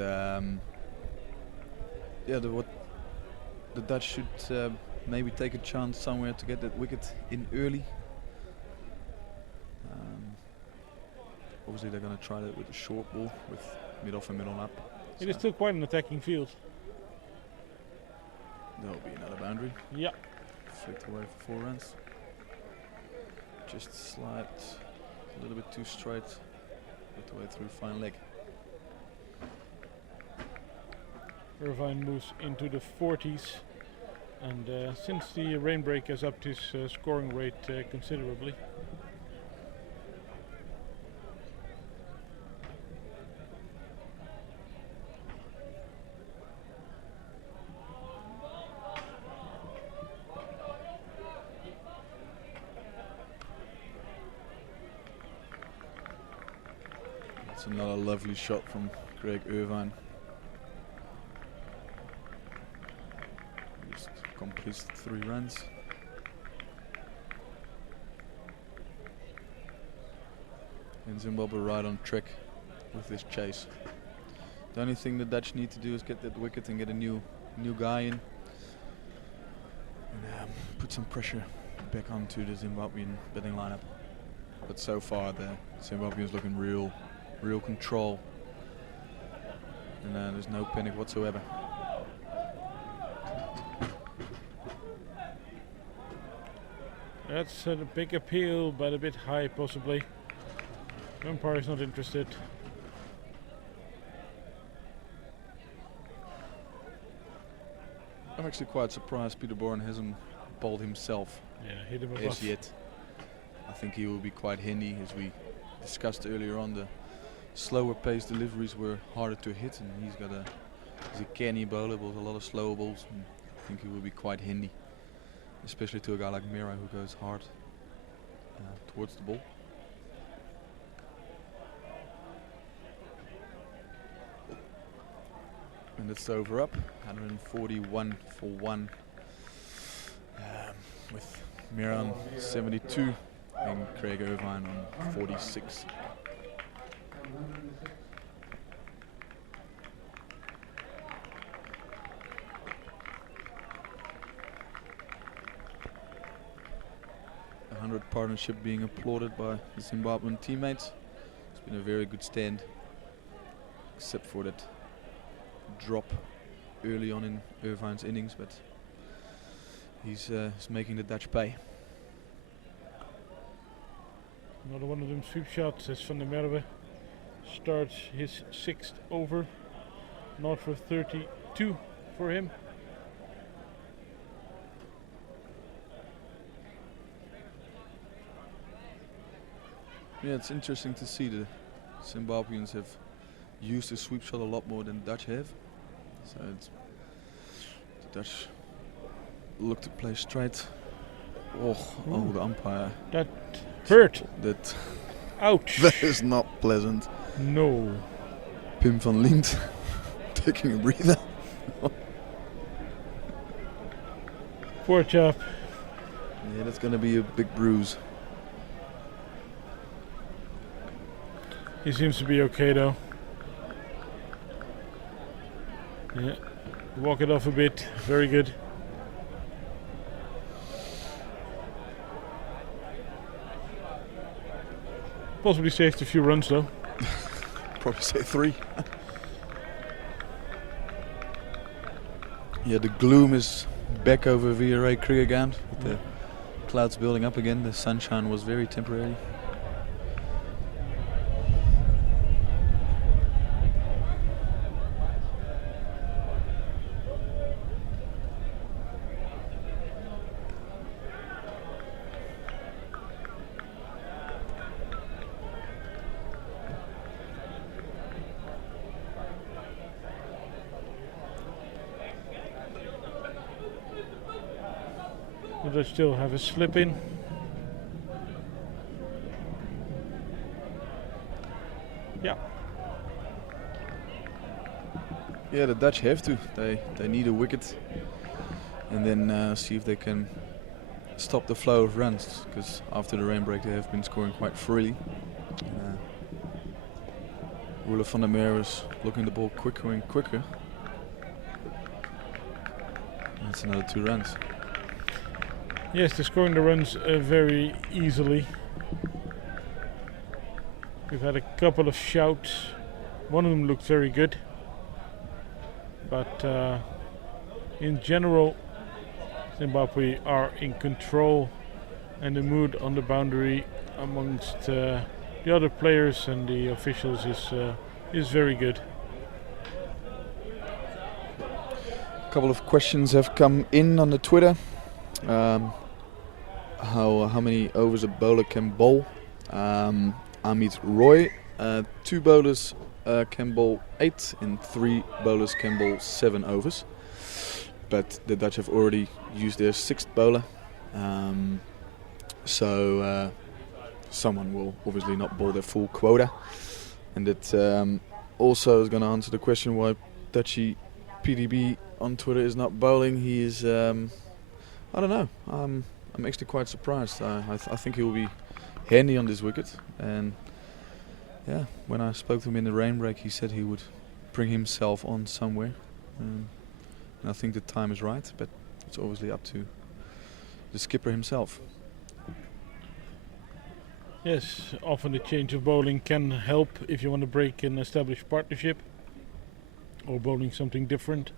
yeah, the Dutch should maybe take a chance somewhere to get that wicket in early. Obviously they're going to try that with a short ball with mid off and mid on up. It is still quite an attacking field. There'll be another boundary. Yeah. Flicked away for 4 runs. Just slide a little bit too straight. Flicked away through fine leg. Irvine moves into the 40s, and since the rain break has upped his scoring rate considerably. another lovely shot from Craig Irvine. Just completes 3 runs. And Zimbabwe right on track with this chase. The only thing the Dutch need to do is get that wicket and get a new guy in. And put some pressure back onto the Zimbabwean batting lineup. But so far the Zimbabweans looking real control. And there's no panic whatsoever. That's a big appeal, but a bit high possibly. Umpire is not interested. I'm actually quite surprised Peter Bourne hasn't bowled himself Hit him as yet. I think he will be quite handy, as we discussed earlier on. The slower paced deliveries were harder to hit, and he's a canny bowler, bowls a lot of slower balls. And I think he will be quite handy, especially to a guy like Mira who goes hard towards the ball. And it's over up, 141 for 1, with Mira on 72 and Craig Irvine on 46. A 100 partnership being applauded by the Zimbabwean teammates. It's been a very good stand, except for that drop early on in Irvine's innings, but he's making the Dutch pay. Another one of them sweep shots as Van der Merwe starts his 6th over. Not for 32 for him. Yeah, it's interesting to see the Zimbabweans have used the sweep shot a lot more than the Dutch have. So the Dutch look to play straight. Oh, the umpire. That hurt. That Ouch. that is not pleasant. No. Pim van Lint taking a breather. Poor chap. Yeah, that's gonna be a big bruise. He seems to be okay though. Yeah. Walk it off a bit. Very good. Possibly saved a few runs though. Probably say 3. Yeah, the gloom is back over VRA Krieg again. With the clouds building up again. The sunshine was very temporary. But I still have a slip in. Yeah. Yeah, the Dutch have to. They need a wicket, and then see if they can stop the flow of runs. Because after the rain break, they have been scoring quite freely. Ruler van der Merwe is looking the ball quicker and quicker. That's another 2 runs. Yes, they're scoring the runs very easily. We've had a couple of shouts. One of them looked very good. But in general, Zimbabwe are in control, and the mood on the boundary amongst the other players and the officials is very good. A couple of questions have come in on the Twitter. How many overs a bowler can bowl? Amit Roy, 2 bowlers can bowl 8 and 3 bowlers can bowl 7 overs. But the Dutch have already used their 6th bowler, so someone will obviously not bowl their full quota. And it also is going to answer the question why Dutchy PDB on Twitter is not bowling. He is, I don't know, I'm actually quite surprised. I think he will be handy on this wicket. And yeah, when I spoke to him in the rain break, he said he would bring himself on somewhere. And I think the time is right, but it's obviously up to the skipper himself. Yes, often the change of bowling can help if you want to break an established partnership or bowling something different.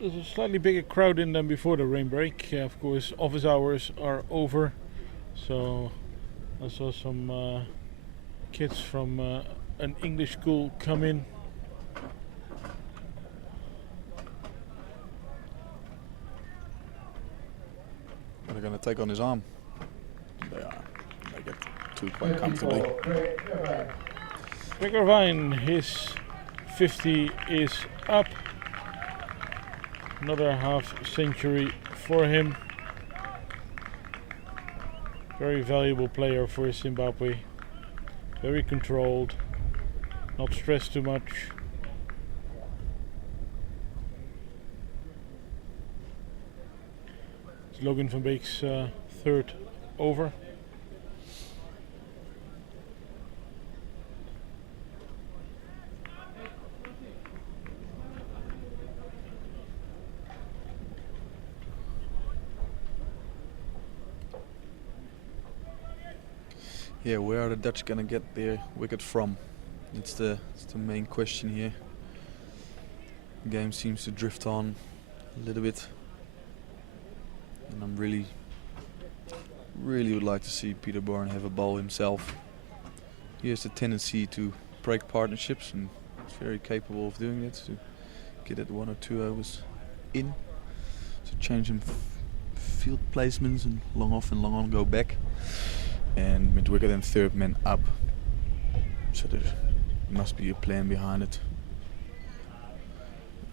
There's a slightly bigger crowd in than before the rain break. Of course, office hours are over, so I saw some kids from an English school come in. They're going to take on his arm. They are. They get two quite comfortably. Greg Irvine, his 50 is up. Another half century for him. Very valuable player for Zimbabwe. Very controlled. Not stressed too much. It's Logan van Beek's third over. Yeah, where are the Dutch gonna get their wicket from? It's the main question here. The game seems to drift on a little bit, and I'm really would like to see Peter Bourne have a bowl himself. He has the tendency to break partnerships, and is very capable of doing it. To get at 1 or 2 overs in, to change him field placements and long off and long on go back. And mid-wicket and third man up. So there must be a plan behind it.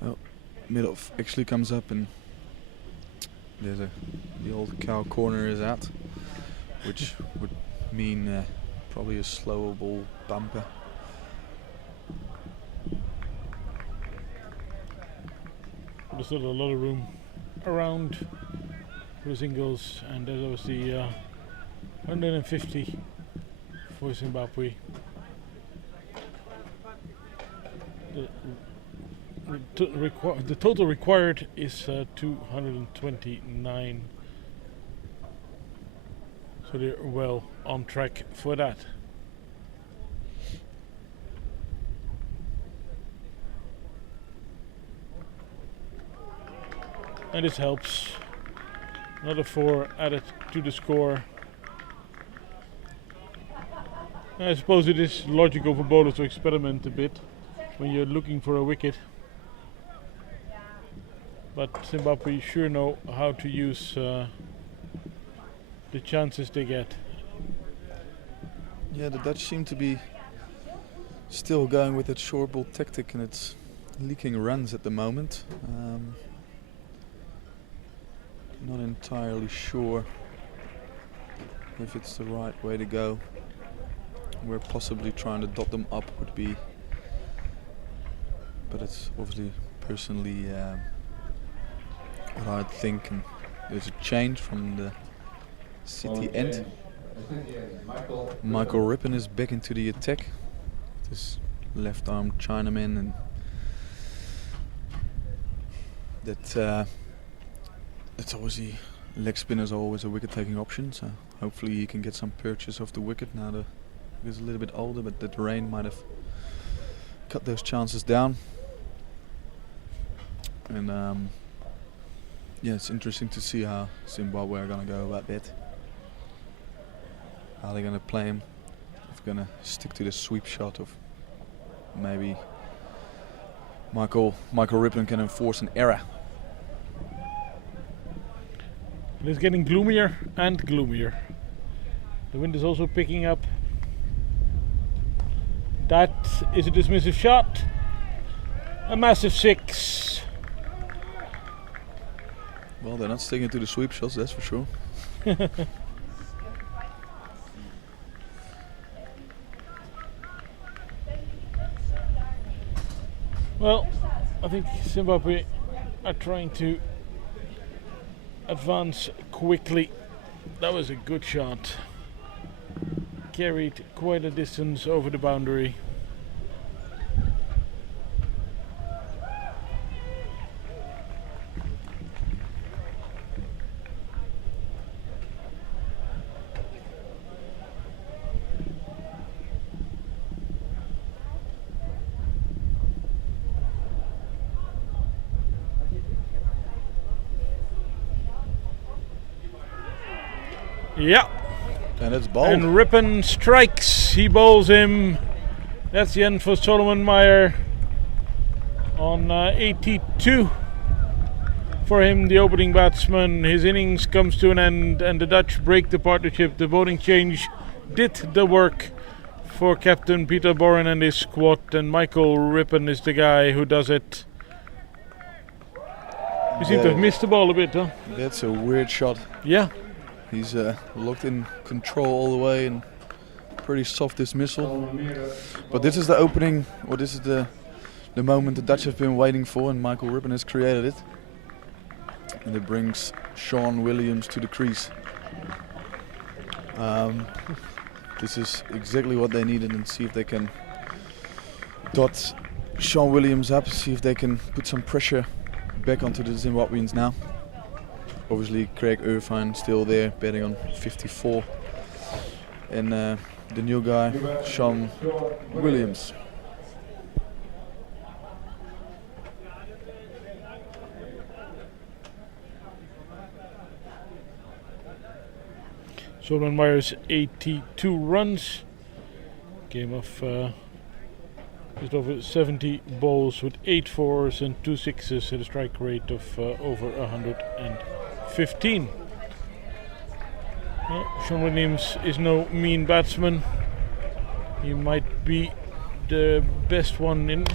Well, mid-off actually comes up, and there's the old cow corner is out, which would mean probably a slower ball bumper. There's still a lot of room around for the singles, and there's obviously 150 for Zimbabwe. The total required is 229. So they're well on track for that. And this helps. Another 4 added to the score. I suppose it is logical for bowlers to experiment a bit when you're looking for a wicket. But Zimbabwe sure know how to use the chances they get. Yeah, the Dutch seem to be still going with that short ball tactic, and it's leaking runs at the moment. Not entirely sure if it's the right way to go. Where possibly trying to dot them up would be, but it's obviously personally what I think. And there's a change from the City end. Michael Rippon is back into the attack. This left arm Chinaman, and that's obviously leg spinners are always a wicket taking option. So hopefully he can get some purchase of the wicket now. He's a little bit older, but that rain might have cut those chances down. And yeah, it's interesting to see how Zimbabwe are going to go about that. How they're going to play him. If they're going to stick to the sweep shot of maybe Michael Rippon can enforce an error. It is getting gloomier and gloomier. The wind is also picking up. That is a dismissive shot. A massive 6. Well, they're not sticking to the sweep shots, that's for sure. Well, I think Zimbabwe are trying to advance quickly. That was a good shot. Carried quite a distance over the boundary. Yeah. And it's ball. And Rippon strikes. He bowls him. That's the end for Solomon Meyer. On 82 for him, the opening batsman. His innings comes to an end and the Dutch break the partnership. The bowling change did the work for Captain Peter Boren and his squad. And Michael Rippon is the guy who does it. You seem to have missed the ball a bit, huh? That's a weird shot. Yeah. He's locked in control all the way and pretty soft dismissal. But this is the opening, or this is the moment the Dutch have been waiting for, and Michael Rippon has created it. And it brings Sean Williams to the crease. This is exactly what they needed, and see if they can dot Sean Williams up, see if they can put some pressure back onto the Zimbabweans now. Obviously Craig Irvine still there, betting on 54. And the new guy, Sean Williams. Solomon Meyer's 82 runs. Game of just over 70 balls with 8 fours and 2 sixes at a strike rate of over 115. Sean Williams is no mean batsman. He might be the best one in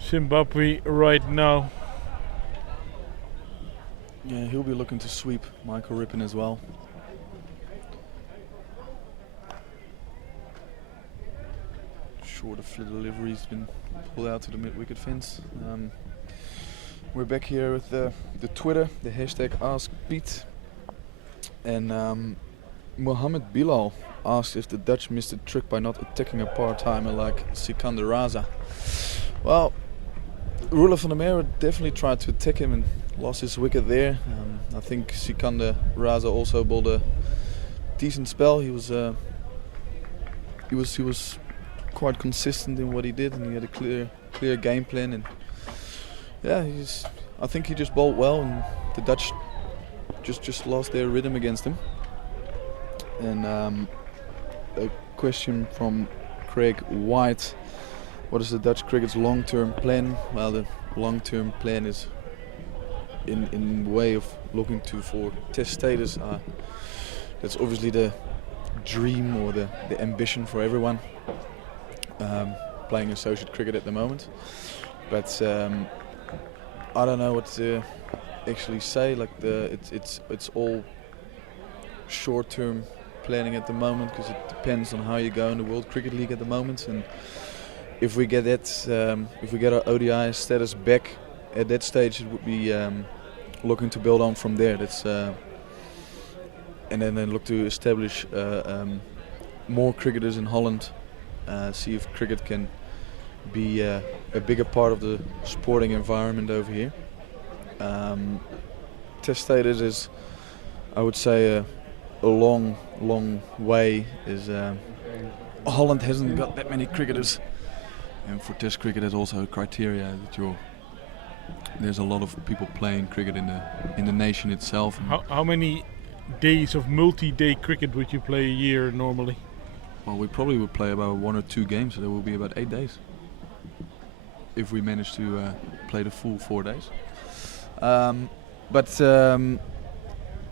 Zimbabwe right now. Yeah, he'll be looking to sweep Michael Rippon as well. Sure, the flit delivery's been pulled out to the mid-wicket fence. We're back here with the Twitter, the hashtag AskPete. And Mohammed Bilal asked if the Dutch missed a trick by not attacking a part-timer like Sikander Raza. Well, Roelof van der Merwe definitely tried to attack him and lost his wicket there. I think Sikander Raza also bowled a decent spell. He was quite consistent in what he did, and he had a clear game plan. And yeah, I think he just bowled well, and the Dutch just lost their rhythm against him. And a question from Craig White: what is the Dutch cricket's long-term plan? Well, the long-term plan is in way of looking for test status. That's obviously the dream or the ambition for everyone playing associate cricket at the moment. But I don't know what to actually say. Like it's all short-term planning at the moment, because it depends on how you go in the World Cricket League at the moment. And if we get that, if we get our ODI status back at that stage, it would be looking to build on from there. That's and then look to establish more cricketers in Holland. See if cricket can be a bigger part of the sporting environment over here. Test status is, I would say, a long way. Holland hasn't got that many cricketers, and for Test cricket there's also a criteria that there's a lot of people playing cricket in the nation itself. How many days of multi-day cricket would you play a year normally? Well, we probably would play about 1 or 2 games, so there will be about 8 days if we manage to play the full 4 days.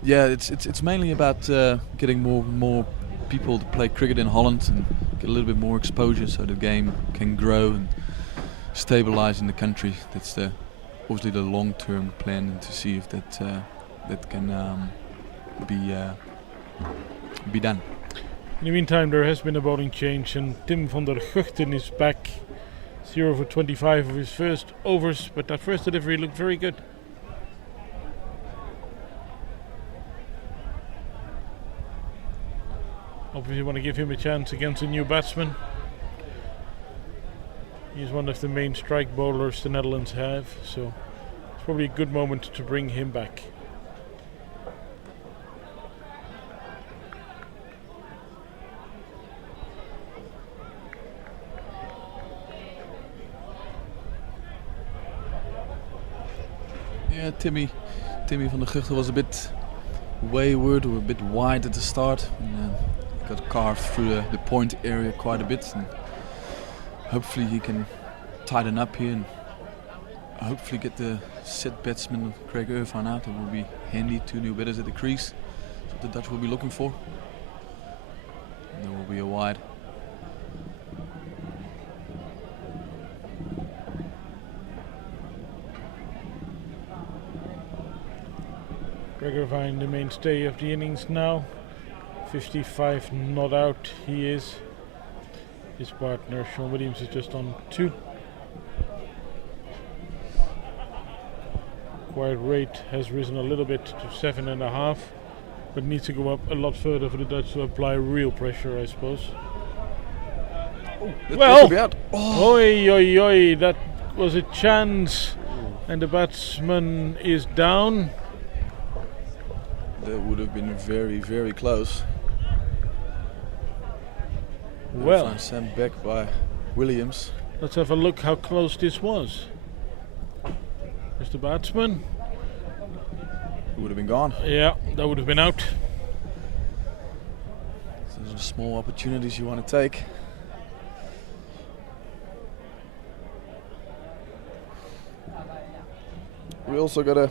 Yeah, it's mainly about getting more people to play cricket in Holland and get a little bit more exposure, so the game can grow and stabilize in the country. That's obviously the long-term plan, and to see if that can be done. In the meantime, there has been a bowling change, and Tim van der Guchten is back. 0 for 25 of his first overs, but that first delivery looked very good. Obviously, want to give him a chance against a new batsman. He's one of the main strike bowlers the Netherlands have, so it's probably a good moment to bring him back. Yeah, Timmy van der Guchten was a bit wayward or a bit wide at the start. And, got carved through the point area quite a bit, and hopefully he can tighten up here and hopefully get the set batsman Craig Irvine out. It will be handy. 2 new batters at the crease. That's what the Dutch will be looking for. And there will be a wide. Craig Irvine, the mainstay of the innings now. 55 not out he is. His partner Sean Williams is just on 2. Acquired rate has risen a little bit to 7.5, but needs to go up a lot further for the Dutch to apply real pressure, I suppose. Well, oi, oi, oi, that was a chance, and the batsman is down. That would have been very, very close. Well, sent back by Williams. Let's have a look how close this was. There's the batsman. It would have been gone. Yeah, that would have been out. So those are small opportunities you want to take. We also got a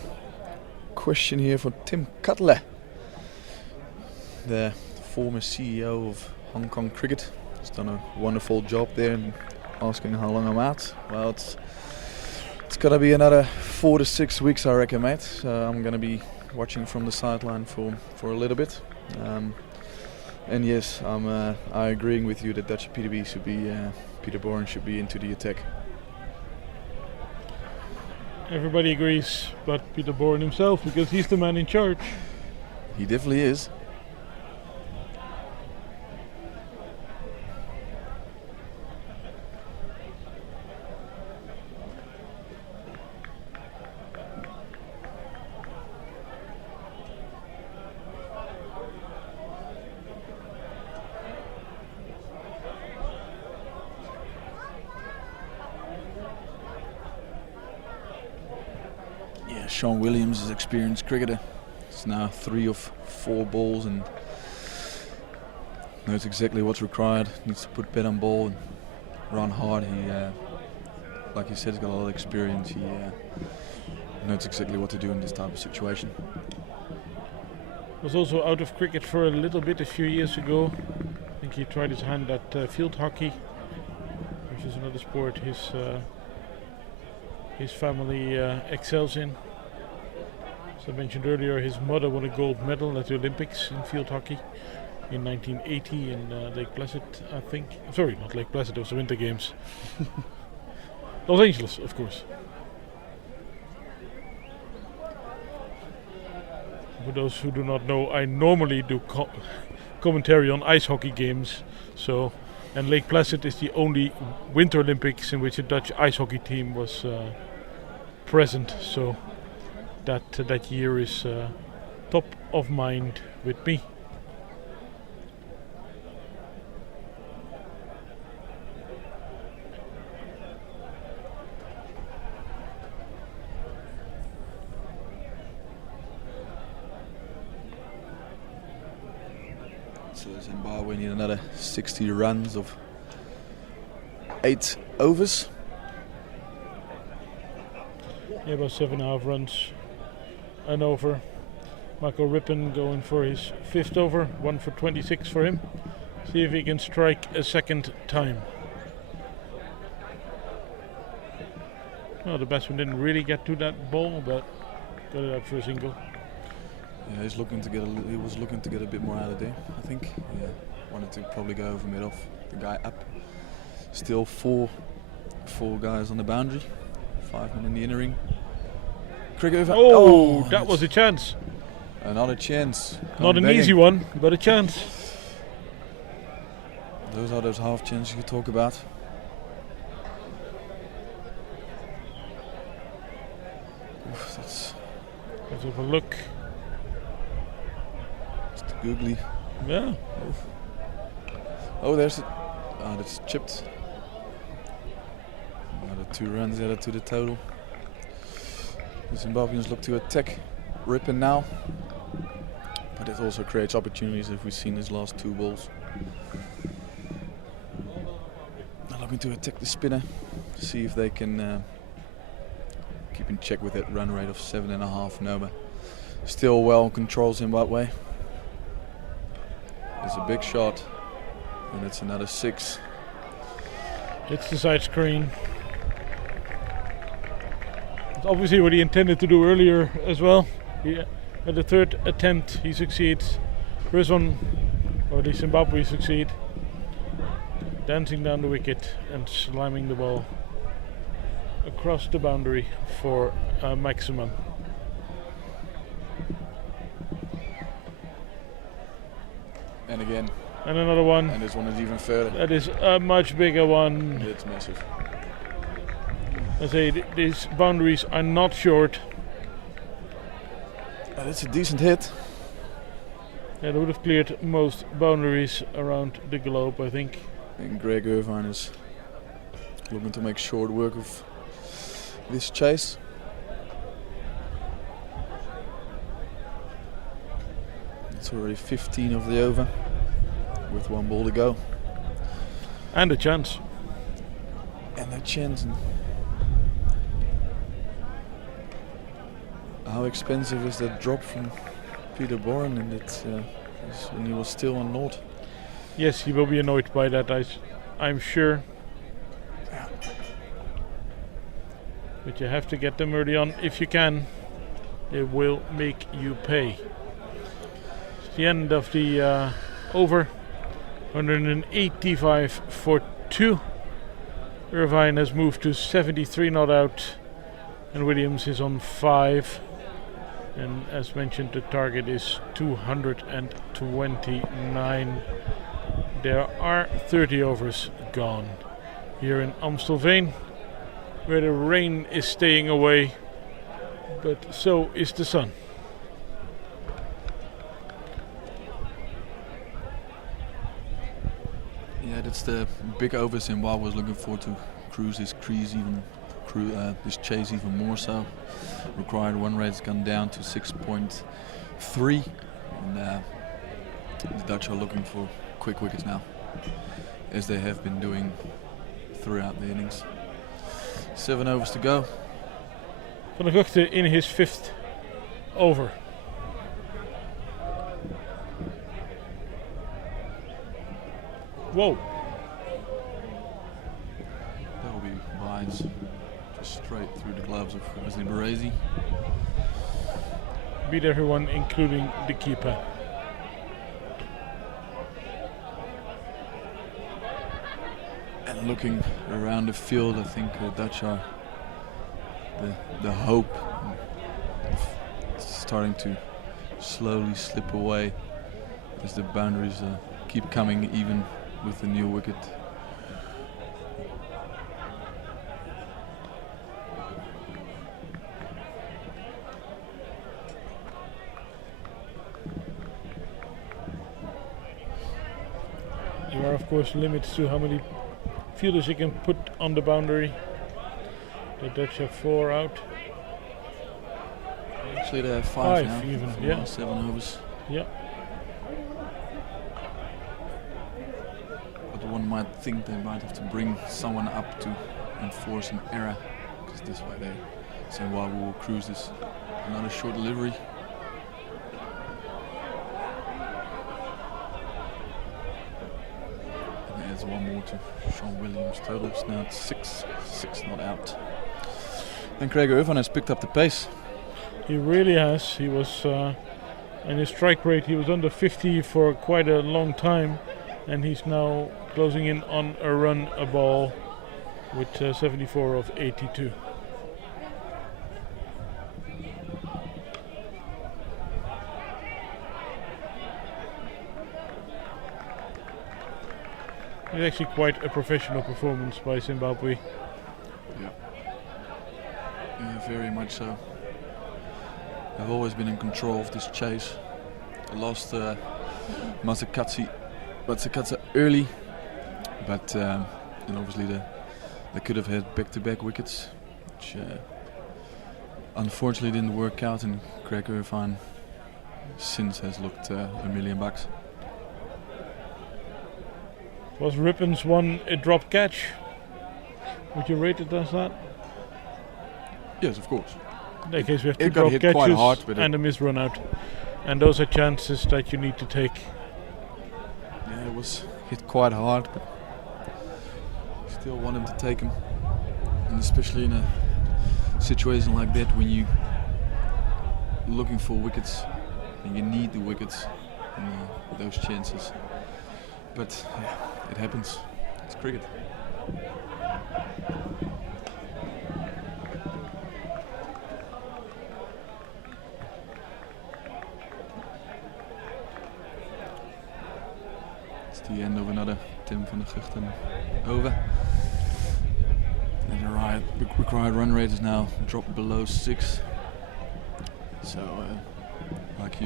question here for Tim Cutler, the former CEO of Hong Kong Cricket. He's done a wonderful job there, and asking how long I'm out. Well, it's gonna be another 4 to 6 weeks, I reckon, mate. So I'm gonna be watching from the sideline for a little bit. And yes, I agreeing with you that Dutch PTB should be Peter Bourne should be into the attack. Everybody agrees, but Peter Bourne himself, because he's the man in charge. He definitely is. Sean Williams is an experienced cricketer. He's now 3 of 4 balls and knows exactly what's required. Needs to put bat on ball and run hard. He, like you said, he's got a lot of experience. He knows exactly what to do in this type of situation. Was also out of cricket for a little bit a few years ago. I think he tried his hand at field hockey, which is another sport his family excels in. As I mentioned earlier, his mother won a gold medal at the Olympics in field hockey in 1980 in Lake Placid, I think. Sorry, not Lake Placid, it was the Winter Games. Los Angeles, of course. For those who do not know, I normally do commentary on ice hockey games, and Lake Placid is the only Winter Olympics in which a Dutch ice hockey team was present, so that year is top of mind with me. So Zimbabwe need another 60 runs of 8 overs. Yeah, about 7.5 runs. An over. Michael Rippon going for his 5th over. 1 for 26 for him. See if he can strike a second time. Well, the batsman didn't really get to that ball, but got it out for a single. Yeah, he was looking to get a bit more out of there, I think. Yeah, wanted to probably go over mid off the guy up. Still four guys on the boundary. 5 men in the inner ring. Cricket over. Oh, that was a chance. Another chance. Not an easy one, but a chance. Those are those half chances you talk about. Oof, that's Let's have a look. just googly. Yeah. Oh, there's it. Ah, that's chipped. Another 2 runs added to the total. The Zimbabweans look to attack Ripon now. But it also creates opportunities, if we've seen his last 2 balls. They're looking to attack the spinner, see if they can keep in check with that run rate of 7.5 Nova. Still well controlled Zimbabwe. It's a big shot, and it's another 6. It's the side screen. It's obviously what he intended to do earlier as well. At the 3rd attempt he succeeds. First one, or the Zimbabwe succeed. Dancing down the wicket and slamming the ball across the boundary for a maximum. And again. And another one. And this one is even further. That is a much bigger one. It's massive. I say these boundaries are not short. That's a decent hit. It would have cleared most boundaries around the globe, I think. And Greg Irvine is looking to make short work of this chase. It's already 15 of the over with 1 ball to go. And a chance. And a chance. How expensive is that drop from Peter Boren, and it's when he was still on Lord? Yes, he will be annoyed by that, I'm sure. But you have to get them early on if you can. It will make you pay. It's the end of the over. 185 for 2. Irvine has moved to 73 not out, and Williams is on 5. And as mentioned, the target is 229. There are 30 overs gone here in Amstelveen, where the rain is staying away, but so is the sun. Yeah, that's the big over Zimbabwe was looking for, to cruise this crease even, this chase even more so. Required run rate's gone down to 6.3, and the Dutch are looking for quick wickets now, as they have been doing throughout the innings. 7 overs to go. Van der Guchte in his 5th over. Whoa. That will be lines just straight through the gloves of Wesley Baresi. Beat everyone, including the keeper. And looking around the field, I think the Dutch are the hope starting to slowly slip away as the boundaries keep coming, even with the new wicket. There are of course limits to how many fielders you can put on the boundary. The Dutch have 4 out. Actually they have 5 now, even, for yeah. 7 overs. Yeah. But one might think they might have to bring someone up to enforce an error, because this way they say, well, we will cruise this. Another short delivery. And adds 1 more to Sean Williams' totals. Now it's 6 not out. And Craig Irvine has picked up the pace. He really has. He was, in his strike rate, he was under 50 for quite a long time, and he's now closing in on a run a ball with 74 of 82. It's actually quite a professional performance by Zimbabwe. Yeah, very much so. They've always been in control of this chase. They lost Matsukatsa early, but and obviously they could have had back-to-back wickets, which unfortunately didn't work out, and Craig Irvine since has looked $1 million. Was Rippon's one a drop catch? Would you rate it as that? Yes, of course. In that case, we have two It got drop hit quite catches hard with and a missed run out. And those are chances that you need to take. Yeah, it was hit quite hard, but still want him to take him. And especially in a situation like that when you looking for wickets and you need the wickets and those chances. But yeah, it happens. It's cricket. It's the end of another Tim van der Guchten over. And the required run rate is now dropped below 6. So, like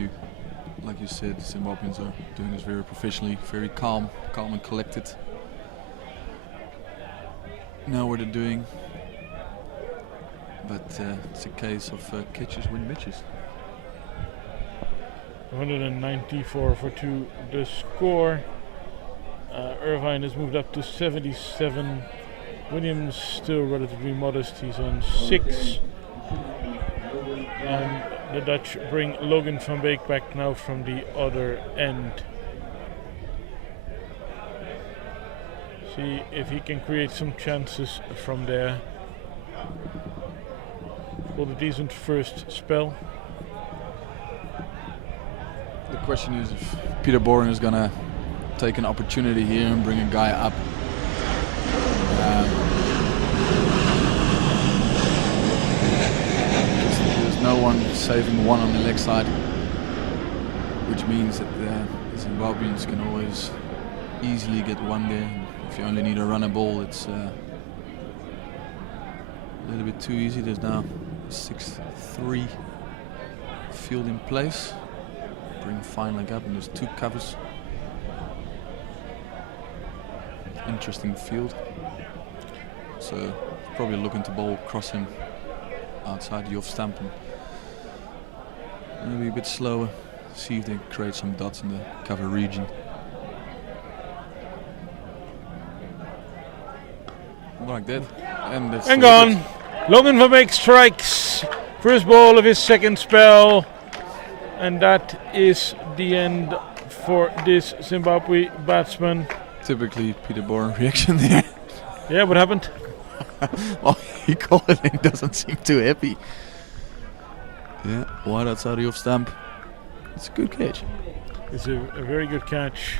you said, Zimbabweans are doing this very professionally, very calm and collected. Know what they're doing, but it's a case of catches win matches. 194 for 2 the score. Irvine has moved up to 77. Williams still relatively modest, he's on 6. And the Dutch bring Logan van Beek back now from the other end. See if he can create some chances from there. Got a decent first spell. The question is if Peter Boren is going to take an opportunity here and bring a guy up. There's no one saving one on the leg side, which means that the Zimbabweans can always easily get one there. If you only need a runner ball, it's a little bit too easy. There's now 6-3 field in place. Bring fine leg up, and there's 2 covers. Interesting field. So probably looking to bowl cross him outside the off stump and maybe a bit slower. See if they create some dots in the cover region. Like that. And that's And gone. Logan van Beek strikes. First ball of his second spell. And that is the end for this Zimbabwe batsman. Typically Peter Boren reaction there. Yeah, what happened? Well, he called it and doesn't seem too happy. Yeah, wide outside the off stump. It's a good catch. It's a very good catch.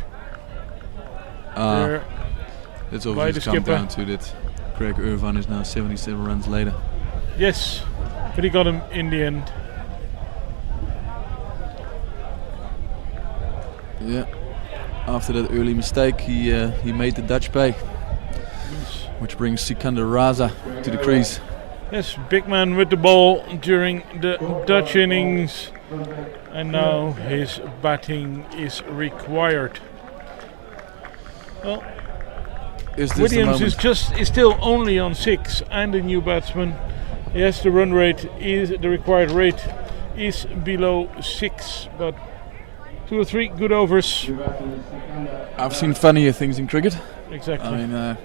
It's by the obviously come skipper. down to that. Craig Irvine is now 77 runs later. Yes, but he got him in the end. Yeah. After that early mistake, he made the Dutch pay, which brings Sikander Raza to the crease. Yes, big man with the ball during the Dutch innings, and now his batting is required. Well, Is this Williams the moment? is still only on 6, and the new batsman. Yes, the run rate is the required rate is below 6, but 2 or 3 good overs. I've seen funnier things in cricket. Exactly. I mean,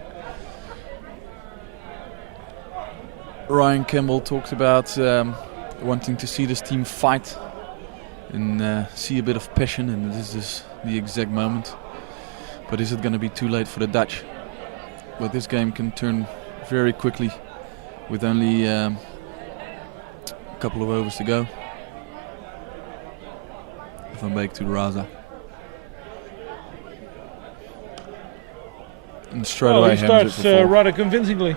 Ryan Campbell talked about wanting to see this team fight and see a bit of passion, and this is the exact moment. But is it going to be too late for the Dutch? But this game can turn very quickly with only couple of overs to go. Van Beek to Raza. And straight away he hammers it starts for 4. rather convincingly.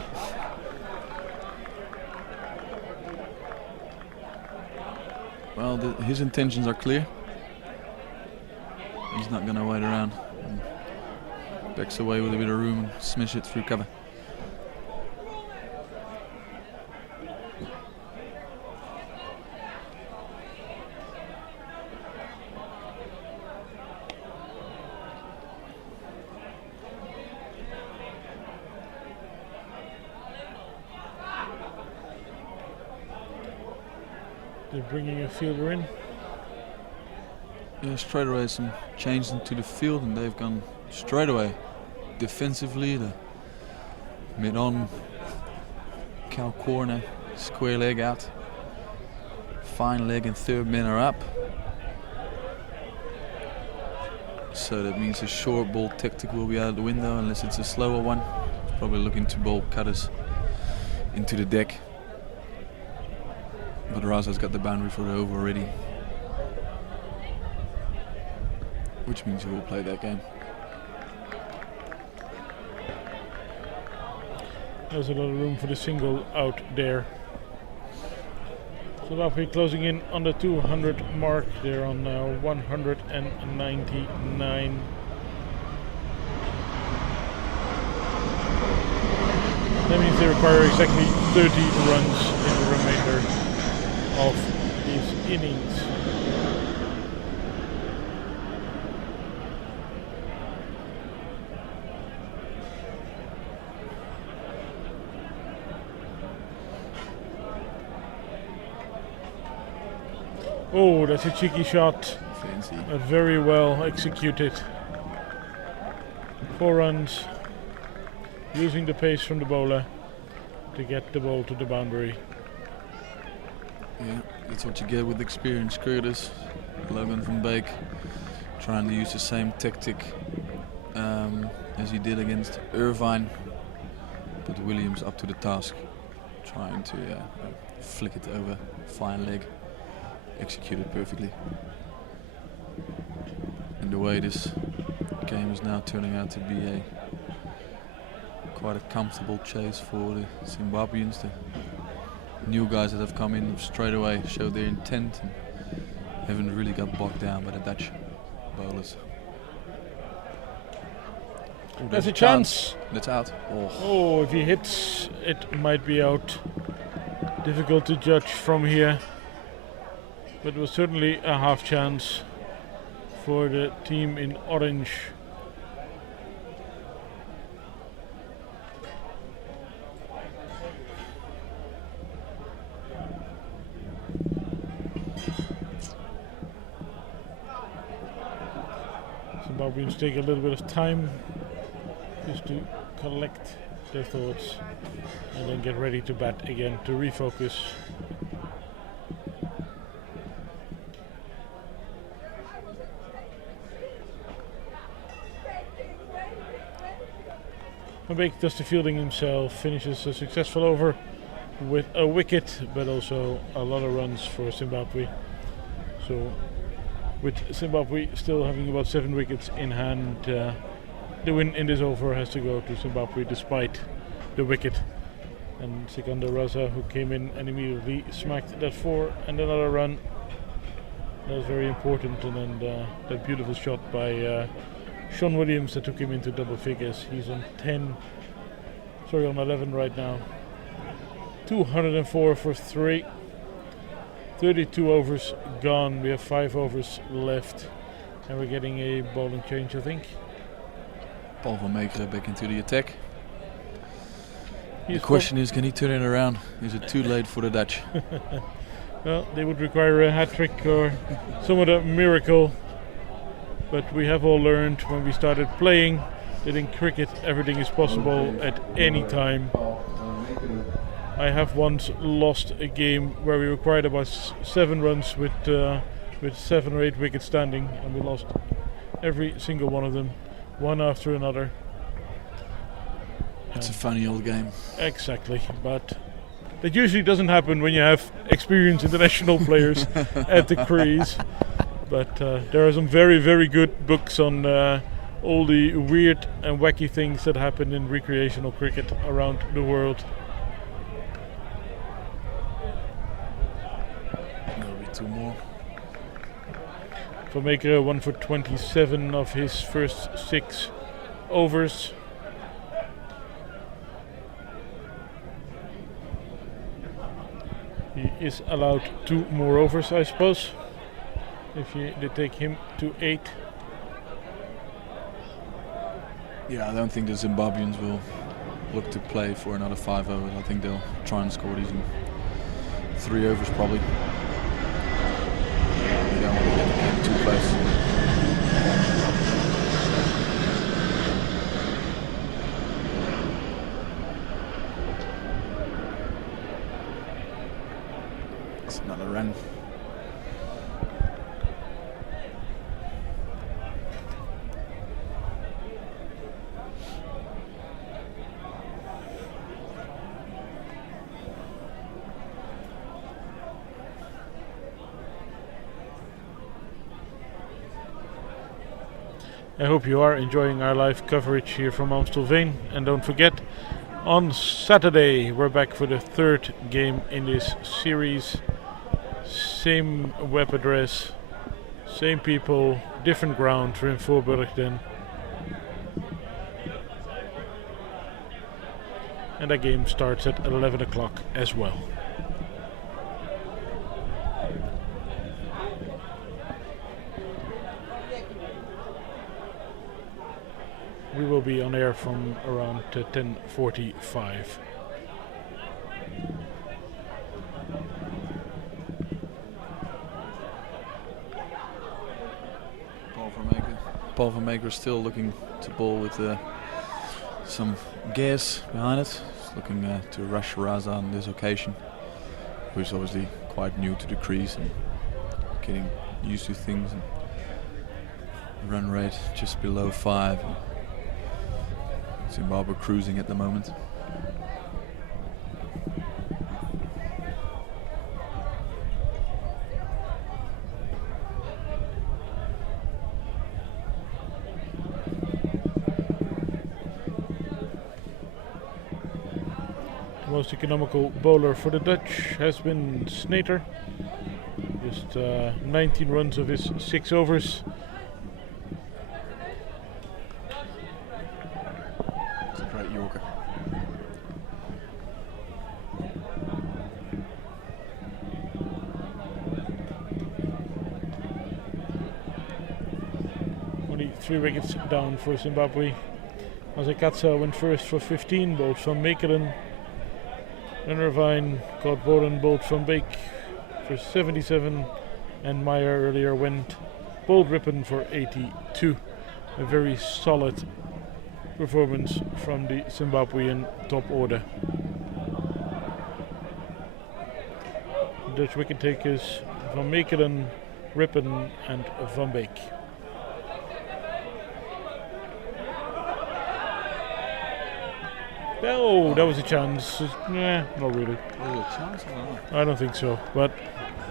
Well, his intentions are clear. He's not going to wait around. And backs away with a bit of room and smash it through cover. They're bringing a fielder in. Yeah, straight away some change into the field, and they've gone straight away defensively. The mid-on, cow corner, square leg out, fine leg, and third men are up. So that means a short ball tactic will be out of the window unless it's a slower one. Probably looking to bowl cutters into the deck. But Raza's got the boundary for the over already, which means he will play that game. There's a lot of room for the single out there. Zimbabwe closing in on the 200 mark. They're on 199. That means they require exactly 30 runs in the remainder of his innings. Oh, that's a cheeky shot. Fancy. Very well executed. 4 runs. Using the pace from the bowler to get the ball to the boundary. Yeah, that's what you get with experienced cricketers. Logan van Beek trying to use the same tactic as he did against Irvine, but Williams up to the task, trying to flick it over, fine leg, executed perfectly. And the way this game is now turning out to be quite a comfortable chase for the Zimbabweans. The new guys that have come in straight away showed their intent and haven't really got bogged down by the Dutch bowlers. Ooh, There's a chance. That's out. Oh, if he hits, it might be out. Difficult to judge from here. But it was certainly a half chance for the team in orange. Zimbabweans take a little bit of time just to collect their thoughts and then get ready to bat again to refocus. Van Beek does the fielding himself, finishes a successful over with a wicket, but also a lot of runs for Zimbabwe. So with Zimbabwe still having about 7 wickets in hand, the win in this over has to go to Zimbabwe despite the wicket. And Sikandar Raza, who came in and immediately smacked that 4 and another run. That was very important. And then that beautiful shot by Sean Williams that took him into double figures. He's on 11 right now. 204 for 3. 32 overs gone. We have 5 overs left. And we're getting a bowling change, I think. Paul van Meekeren back into the attack. The question is, can he turn it around? Is it too late for the Dutch? Well, they would require a hat-trick or some other miracle. But we have all learned when we started playing that in cricket everything is possible at any time. I have once lost a game where we required about 7 runs with 7 or 8 wickets standing, and we lost every single one of them, one after another. It's a funny old game. Exactly, but That usually doesn't happen when you have experienced international players at the crease. But there are some very, very good books on all the weird and wacky things that happen in recreational cricket around the world. There'll be 2 more. Van Meekeren 1 for 27 of his first 6 overs. He is allowed 2 more overs, I suppose, if they take him to 8. Yeah, I don't think the Zimbabweans will look to play for another 5 overs. I think they'll try and score these in 3 overs probably. They don't want to get the game too close. It's another run. I hope you are enjoying our live coverage here from Amstelveen. And don't forget, on Saturday we're back for the 3rd game in this series. Same web address, same people, different ground, we're in Voorburg then. And that game starts at 11 o'clock as well. We will be on air from around 10:45. Paul van Meekeren still looking to bowl with some gas behind it. He's looking to rush Raza on this occasion, who's obviously quite new to the crease and getting used to things. And run rate just below 5. Zimbabwe cruising at the moment. The most economical bowler for the Dutch has been Snater. Just 19 runs of his 6 overs. Yorker. Only 3 wickets down for Zimbabwe. Azekatsa went first for 15, bowled from Meekeren. Then Irvine got Boren, bowled from Beek for 77, and Meyer earlier went bowled Rippon for 82. A very solid performance from the Zimbabwean top order. Dutch wicket takers Van Meekeren, Rippon and Van Beek. Oh, that was a chance. Nah, not really. I don't think so, but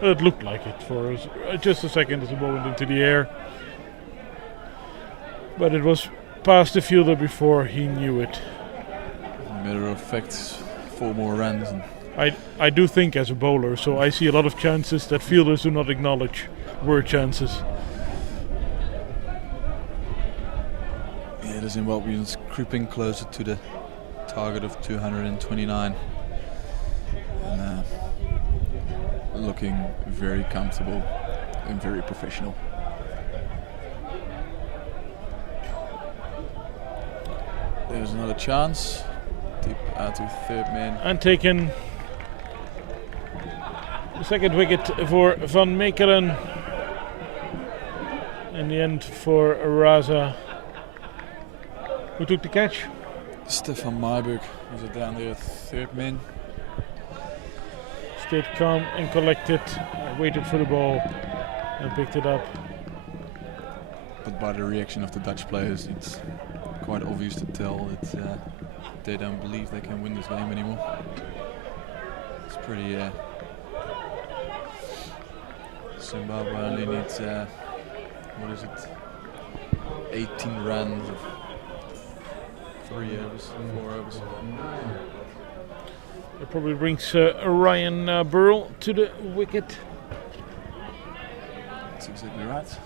it looked like it for us. Just a second as the ball went into the air. But it was past the fielder before he knew it. Matter of fact, 4 more runs. And I do think as a bowler, so I see a lot of chances that fielders do not acknowledge were chances. Yeah, the Zimbabweans creeping closer to the target of 229. And looking very comfortable and very professional. There's another chance. Deep out to 3rd man. And taken. The 2nd wicket for Van Meekeren. In the end for Raza. Who took the catch? Stefan Myburg was it down there, 3rd man. Stayed calm and collected. Waited for the ball and picked it up. But by the reaction of the Dutch players, it's quite obvious to tell that they don't believe they can win this game anymore. pretty. Zimbabwe only needs 18 runs of 3 overs, 4 overs. It probably brings Ryan Burrell to the wicket. That's exactly right.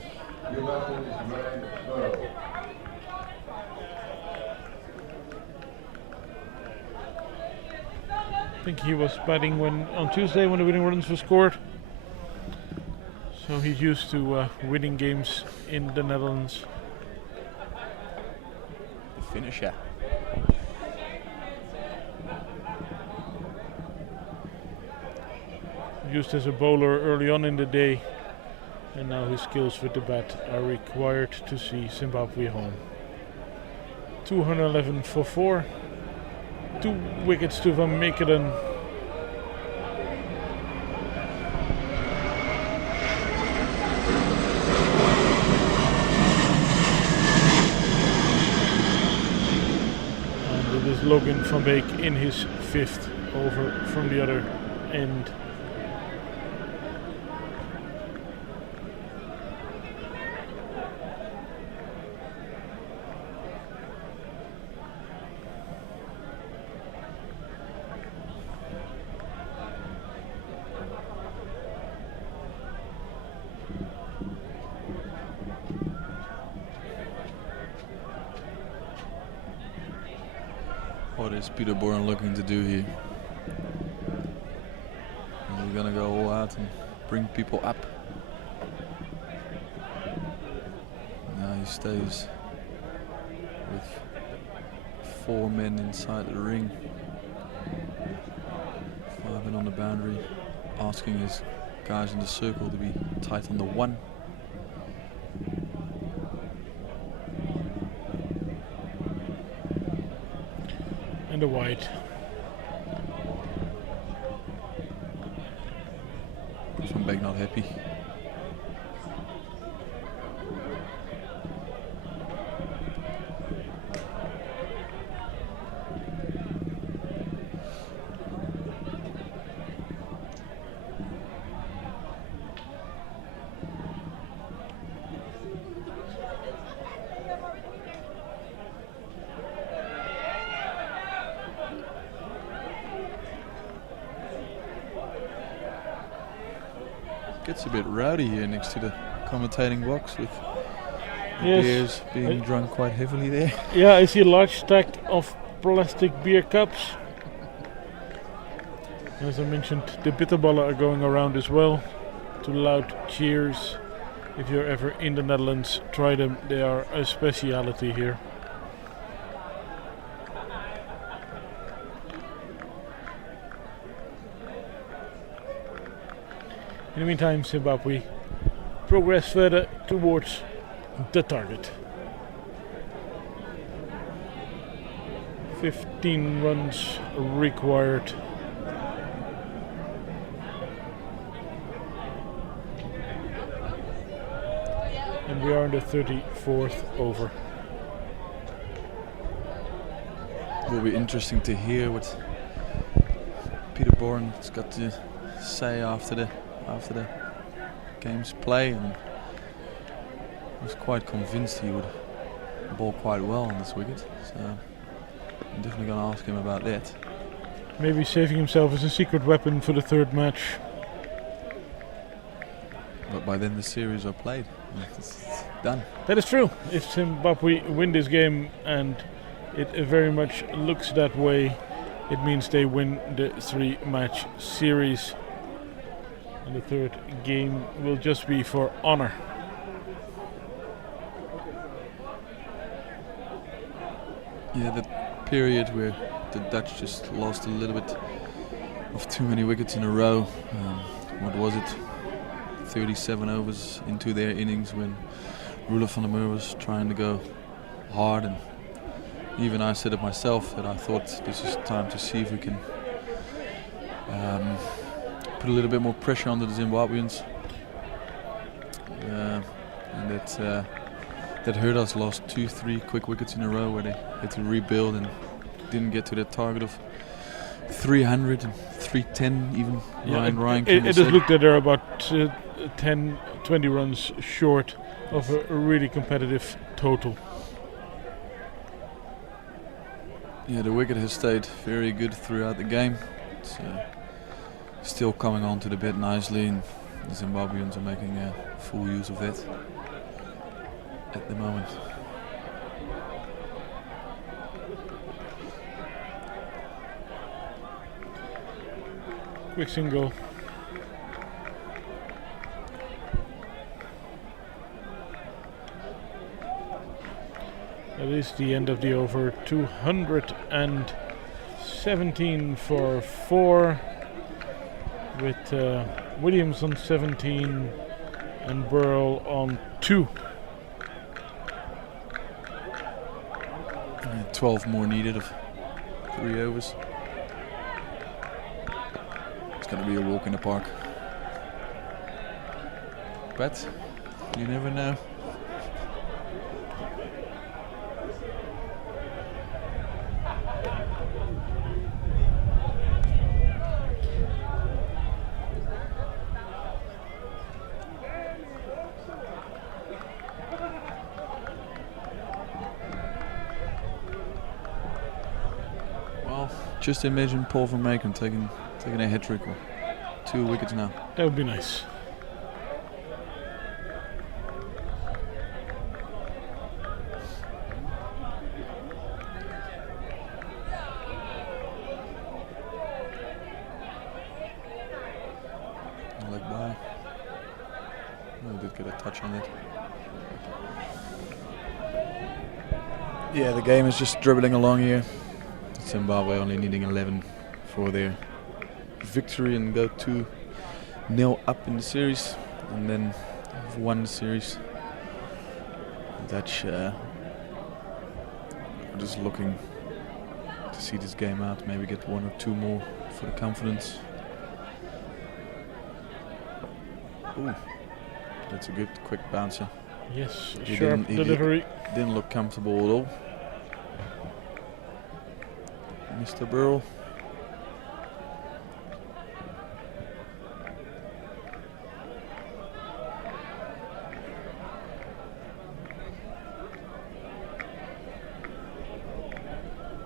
Your batsman is Ryan Burrow. I think he was batting on Tuesday when the winning runs were scored. So he's used to winning games in the Netherlands. The finisher. Used as a bowler early on in the day, and now his skills with the bat are required to see Zimbabwe home. 211 for 4. 2 wickets to Van Meekeren. And it is Logan van Beek in his 5th over from the other end. What is Peter Bourne looking to do here? Is he gonna go all out and bring people up? Now he stays with 4 men inside the ring. 5 men on the boundary, asking his guys in the circle to be tight on the 1. And a wide. Van Beek not happy. Gets a bit rowdy here next to the commentating box with the Yes. beers being drunk quite heavily there. Yeah, I see a large stack of plastic beer cups. As I mentioned, the bitterballen are going around as well. To loud cheers. If you're ever in the Netherlands, try them. They are a speciality here. In the meantime, Zimbabwe progress further towards the target. 15 runs required. And we are in the 34th over. It will be interesting to hear what Peter Bourne's got to say after the game's play, and I was quite convinced he would bowl quite well on this wicket, so I'm definitely going to ask him about that. Maybe saving himself as a secret weapon for the 3rd match. But by then the series are played. It's done. That is true. If Zimbabwe win this game, and it very much looks that way, it means they win the 3-match series. And the 3rd game will just be for honor. Yeah, that period where the Dutch just lost a little bit of too many wickets in a row. What was it? 37 overs into their innings when Roelof van der Meer was trying to go hard, and even I said it myself that I thought this is time to see if we can put a little bit more pressure on the Zimbabweans, and that hurt us. Lost 2-3 quick wickets in a row where they had to rebuild and didn't get to their target of 300 and 3-10 even. Yeah, Ryan it just looked that they're about 10, 20 runs short of a really competitive total. Yeah, the wicket has stayed very good throughout the game. It's still coming onto the bat nicely, and the Zimbabweans are making full use of that at the moment. Quick single. That is the end of the over. 217 for 4, with Williams on 17 and Burrell on 2. 12 more needed of 3 overs. It's going to be a walk in the park. But you never know. Just imagine Paul van Meeken taking a hat trick or 2 wickets now. That would be nice. Leg by. Oh, did get a touch on it. Yeah, the game is just dribbling along here. Zimbabwe only needing 11 for their victory and go 2-0 up in the series, and then have won the series. Dutch are just looking to see this game out, maybe get 1 or 2 more for the confidence. Ooh, that's a good quick bouncer. Yes, He sharp delivery. Didn't look comfortable at all. Mr. Burrell.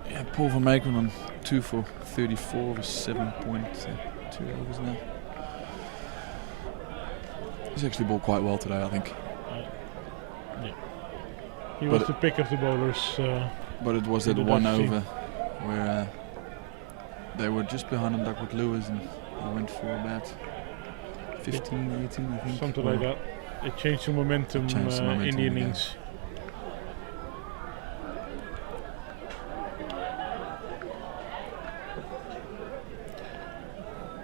Yeah, Paul van Meeken on 2 for 34 with 7.2 overs now. He's actually bowled quite well today, I think. Yeah. He was the pick of the bowlers. But it was that 1 over where they were just behind on Duckworth Lewis, and he went for about 15, 18, I think. Something like that. It changed the momentum, in the innings.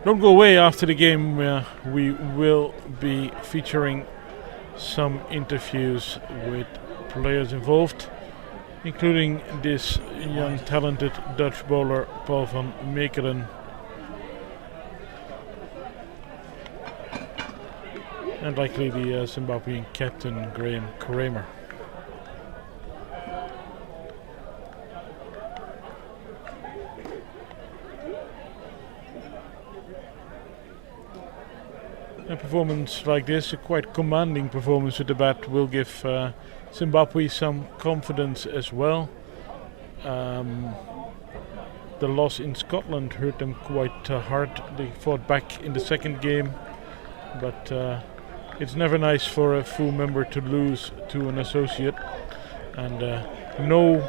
Don't go away. After the game, we will be featuring some interviews with players involved, including this young talented Dutch bowler Paul van Meekeren, and likely the Zimbabwean captain Graham Kramer. A performance like this, a quite commanding performance with the bat, will give Zimbabwe some confidence as well. The loss in Scotland hurt them quite hard. They fought back in the second game, but it's never nice for a full member to lose to an associate, and no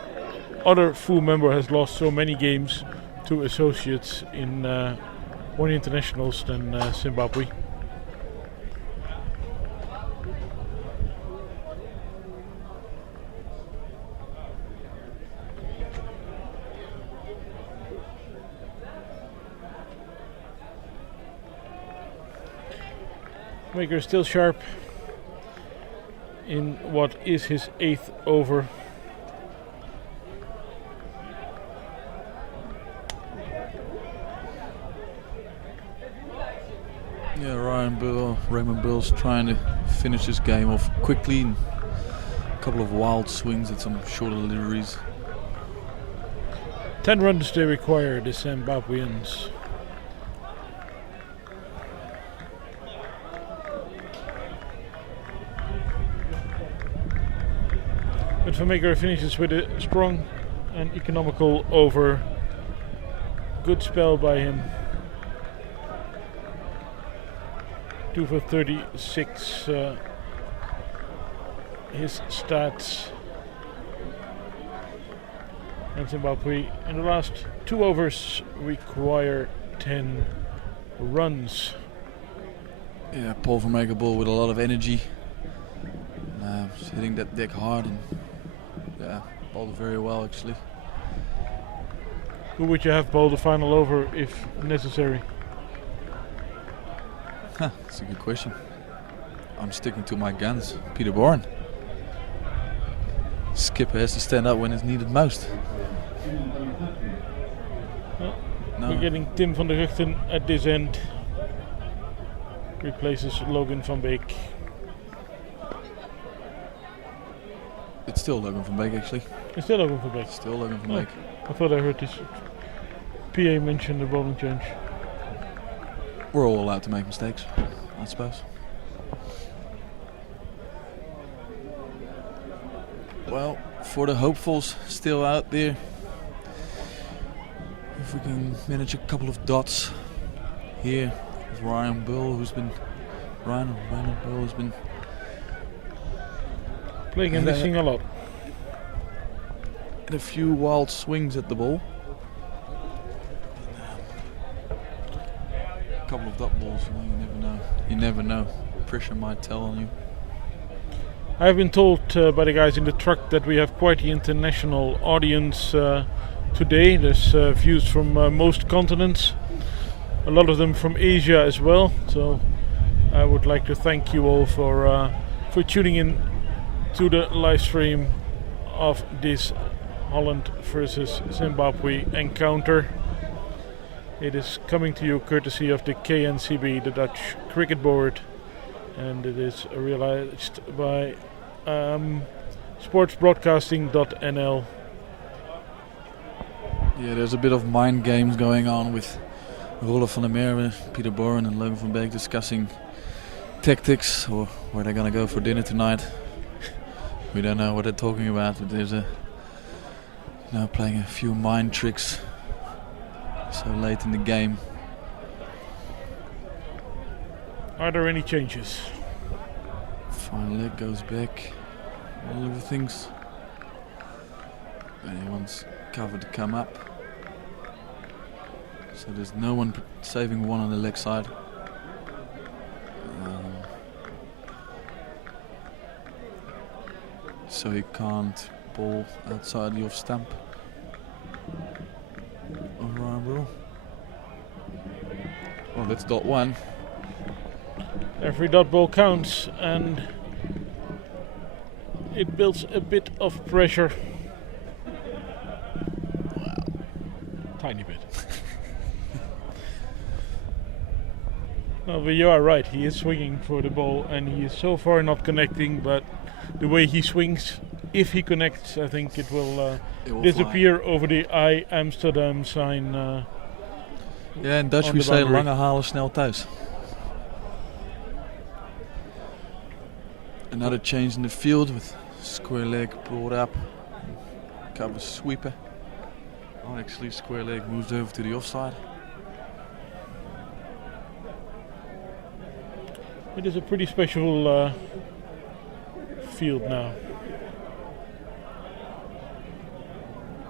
other full member has lost so many games to associates in one internationals than Zimbabwe. Maker still sharp in what is his 8th over. Yeah, Raymond Burrell's trying to finish this game off quickly, and a couple of wild swings at some shorter deliveries. 10 runs they require, the Zimbabweans. And Van Meeker finishes with a strong and economical over. Good spell by him. 2 for 36. His stats. And Zimbabwe in the last 2 overs require 10 runs. Yeah, Paul Van Meeker ball with a lot of energy. Just hitting that deck hard and bowled it very well actually. Who would you have bowl the final over if necessary? That's a good question. I'm sticking to my guns. Peter Bourne. Skipper has to stand up when it's needed most. We're getting Tim van der Guchten at this end. Replaces Logan van Beek. It's still Logan van Beek actually. It's still Logan van Beek. Still Logan van Beek. I thought I heard this PA mention the bowling change. We're all allowed to make mistakes, I suppose. Well, for the hopefuls still out there, if we can manage a couple of dots here with Ryan Bull, who's been playing and missing a lot. Had a few wild swings at the ball. A couple of dot balls, you never know. You never know. Pressure might tell on you. I have been told by the guys in the truck that we have quite the international audience today. There's views from most continents, a lot of them from Asia as well. So I would like to thank you all for tuning in to the live stream of this Holland versus Zimbabwe encounter. It is coming to you courtesy of the KNCB, the Dutch Cricket Board, and it is realized by sportsbroadcasting.nl. Yeah, there's a bit of mind games going on with Roelof van der Merwe, Peter Bourne and Logan van Beek discussing tactics or where they're gonna go for dinner tonight. We don't know what they're talking about, but there's playing a few mind tricks so late in the game. Are there any changes? Final leg goes back. All of the things. Anyone's covered to come up. So there's no one saving one on the leg side. So he can't ball outside the off stump of Ryan Brill. Well, that's dot one. Every dot ball counts, and it builds a bit of pressure. Wow. Tiny bit. No, but you are right. He is swinging for the ball, and he is so far not connecting. But the way he swings, if he connects, I think it will disappear over the I Amsterdam sign. Yeah, in Dutch we say lange halen snel thuis. Another change in the field with square leg brought up, cover sweeper. Oh, actually square leg moves over to the offside. It is a pretty special field now.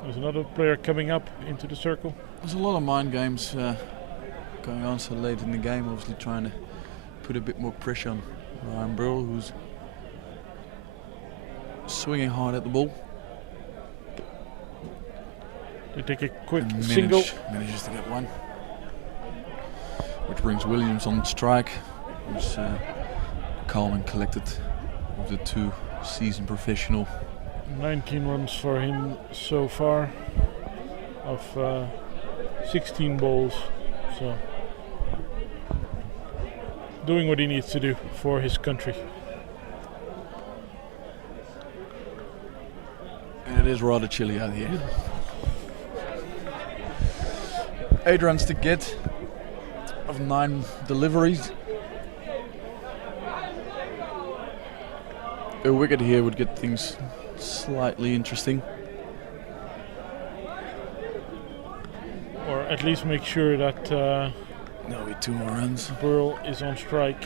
There's another player coming up into the circle. There's a lot of mind games going on so late in the game, obviously trying to put a bit more pressure on Ryan Brill, who's swinging hard at the ball. They take a quick single. Manages to get one. Which brings Williams on strike. Who's calm and collected of the two seasoned professional. 19 runs for him so far of 16 balls. So doing what he needs to do for his country. And it is rather chilly out here. 8 runs to get of 9 deliveries. A wicket here would get things slightly interesting. Or at least make sure that No, with 2 more runs. Burl is on strike.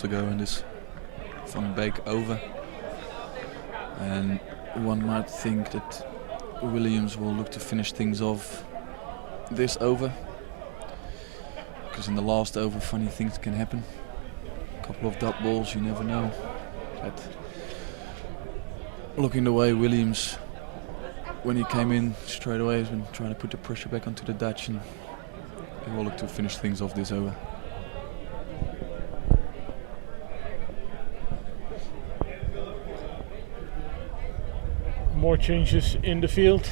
To go in this Van Beek over, and one might think that Williams will look to finish things off this over, because in the last over funny things can happen. A couple of dot balls, you never know. But looking the way Williams, when he came in straight away, has been trying to put the pressure back onto the Dutch, and he will look to finish things off this over. More changes in the field.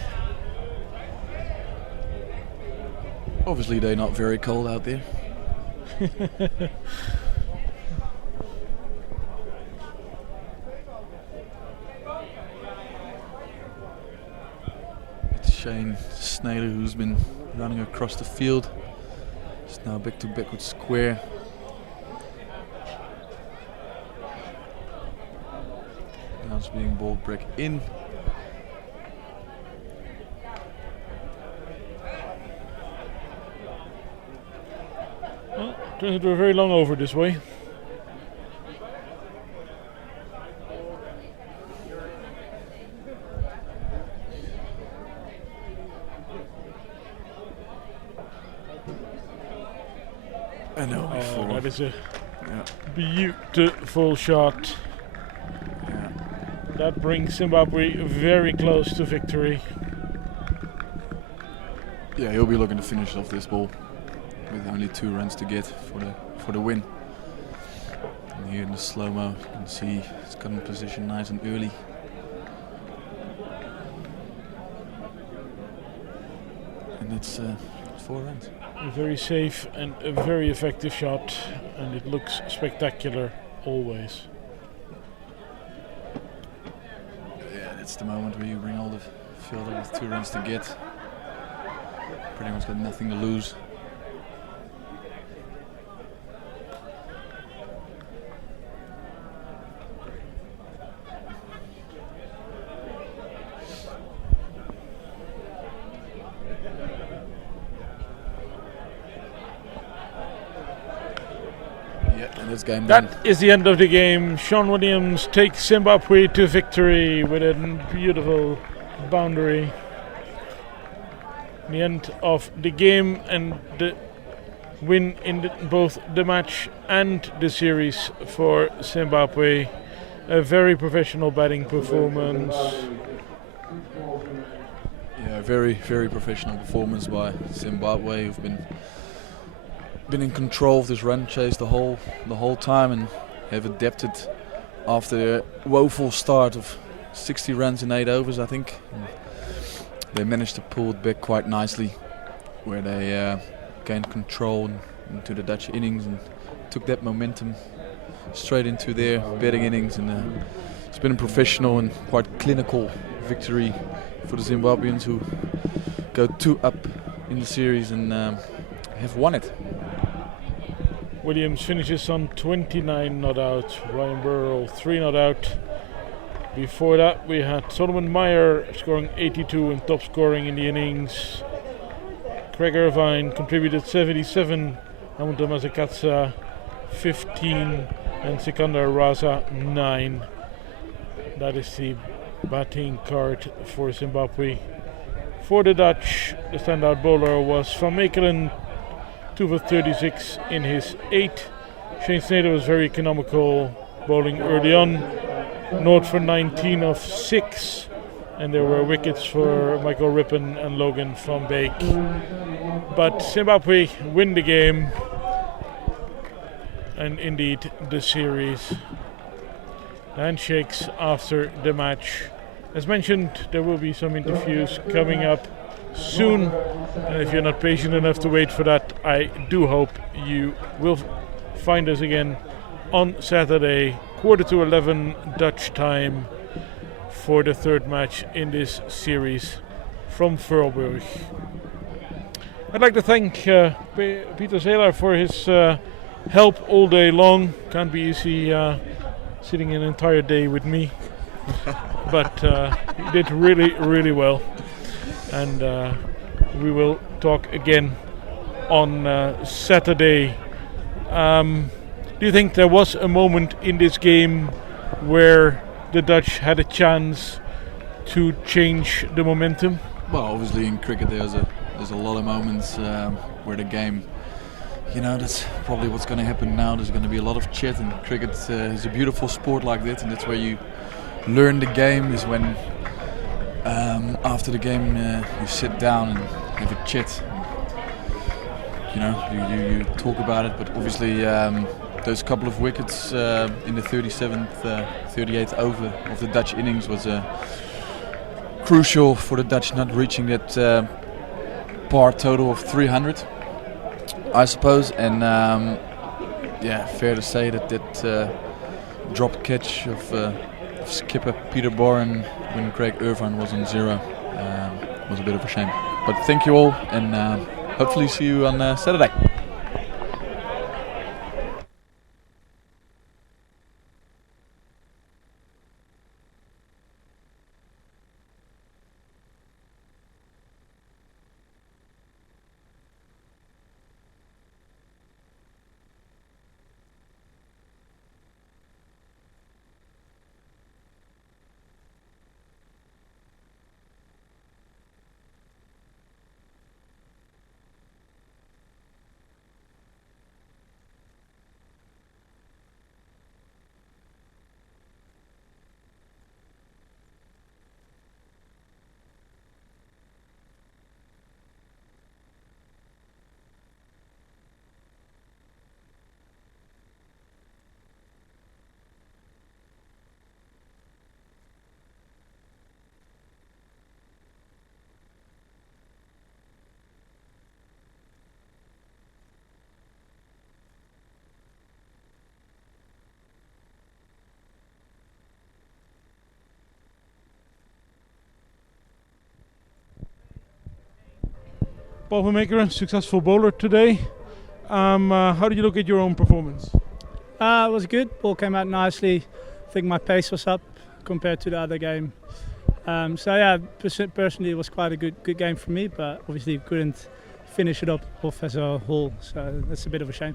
Obviously they're not very cold out there. It's Shane Snyder who's been running across the field. It's now back to back with square. Now it's being balled back in. Turns into a very long over this way. I know. That is a beautiful shot. Yeah. That brings Zimbabwe very close to victory. Yeah, he'll be looking to finish off this ball with only 2 runs to get for the win. And here in the slow-mo, you can see it's got in position nice and early. And it's 4 runs. A very safe and a very effective shot, and it looks spectacular always. Yeah, that's the moment where you bring all the fielder with 2 runs to get. Pretty much got nothing to lose. This game that done. Is the end of the game. Sean Williams takes Zimbabwe to victory with a beautiful boundary. The end of the game and the win in both the match and the series for Zimbabwe. A very professional batting performance. Yeah, very, very professional performance by Zimbabwe, who've been in control of this run chase the whole time and have adapted after their woeful start of 60 runs in 8 overs, I think. And they managed to pull it back quite nicely, where they gained control into the Dutch innings and took that momentum straight into their batting innings. And it's been a professional and quite clinical victory for the Zimbabweans, who go 2 up in the series and have won it. Williams finishes on 29 not out. Ryan Burrell 3 not out. Before that we had Solomon Meyer scoring 82 and top scoring in the innings. Craig Irvine contributed 77. Hamilton Mazakatsa 15 and Sikandar Raza 9. That is the batting card for Zimbabwe. For the Dutch, the standout bowler was Van Meekeren, 2 for 36 in his 8. Shane Snyder was very economical, bowling early on. Note for 19 of 6. And there were wickets for Michael Rippon and Logan Van Beek. But Zimbabwe win the game. And indeed the series. Handshakes after the match. As mentioned, there will be some interviews coming up soon, and if you're not patient enough to wait for that, I do hope you will find us again on Saturday, 11:15 Dutch time, for the third match in this series from Voorburg. I'd like to thank Peter Zeelaar for his help all day long. Can't be easy sitting an entire day with me, but he did really, really well. And we will talk again on Saturday. Do you think there was a moment in this game where the Dutch had a chance to change the momentum? Well, obviously in cricket there's a lot of moments where the game, that's probably what's going to happen now. There's going to be a lot of chat, and cricket is a beautiful sport like that, and that's where you learn the game, is when after the game you sit down and have a chat. You talk about it, but obviously those couple of wickets in the 38th over of the Dutch innings was crucial for the Dutch not reaching that par total of 300, I suppose. And fair to say that drop catch of skipper Peter Boren when Craig Irvine was on 0 was a bit of a shame. But thank you all, and hopefully see you on Saturday. Paul Vermakeren, successful bowler today. How did you look at your own performance? It was good. Ball came out nicely. I think my pace was up compared to the other game. Personally, it was quite a good game for me, but obviously couldn't finish it off as a whole. So that's a bit of a shame.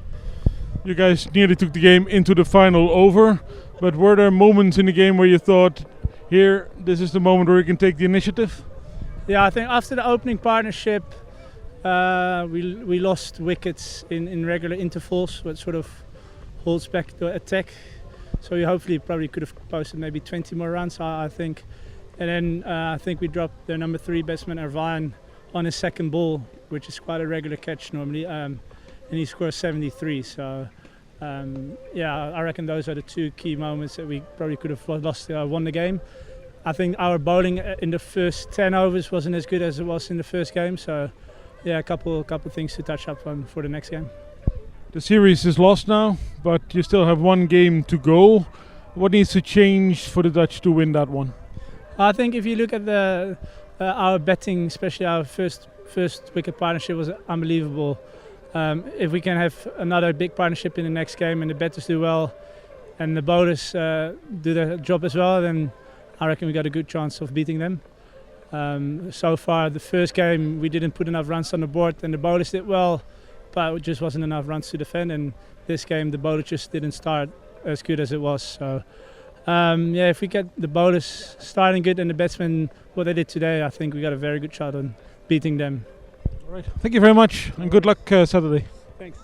You guys nearly took the game into the final over, but were there moments in the game where you thought, here, this is the moment where you can take the initiative? Yeah, I think after the opening partnership, we lost wickets in regular intervals, which sort of holds back the attack. So we hopefully probably could have posted maybe 20 more runs, I think. And then I think we dropped the number 3 batsman Irvine on his second ball, which is quite a regular catch normally, and he scored 73. So I reckon those are the 2 key moments that we probably could have won the game. I think our bowling in the first 10 overs wasn't as good as it was in the first game. So yeah, a couple things to touch up on for the next game. The series is lost now, but you still have 1 game to go. What needs to change for the Dutch to win that one? I think if you look at our batting, especially our first wicket partnership, was unbelievable. If we can have another big partnership in the next game and the batters do well and the bowlers do their job as well, then I reckon we got a good chance of beating them. So far, the first game we didn't put enough runs on the board, and the bowlers did well, but it just wasn't enough runs to defend. And this game, the bowlers just didn't start as good as it was. So, if we get the bowlers starting good and the batsmen what they did today, I think we got a very good shot on beating them. All right. Thank you very much, and good luck Saturday. Thanks.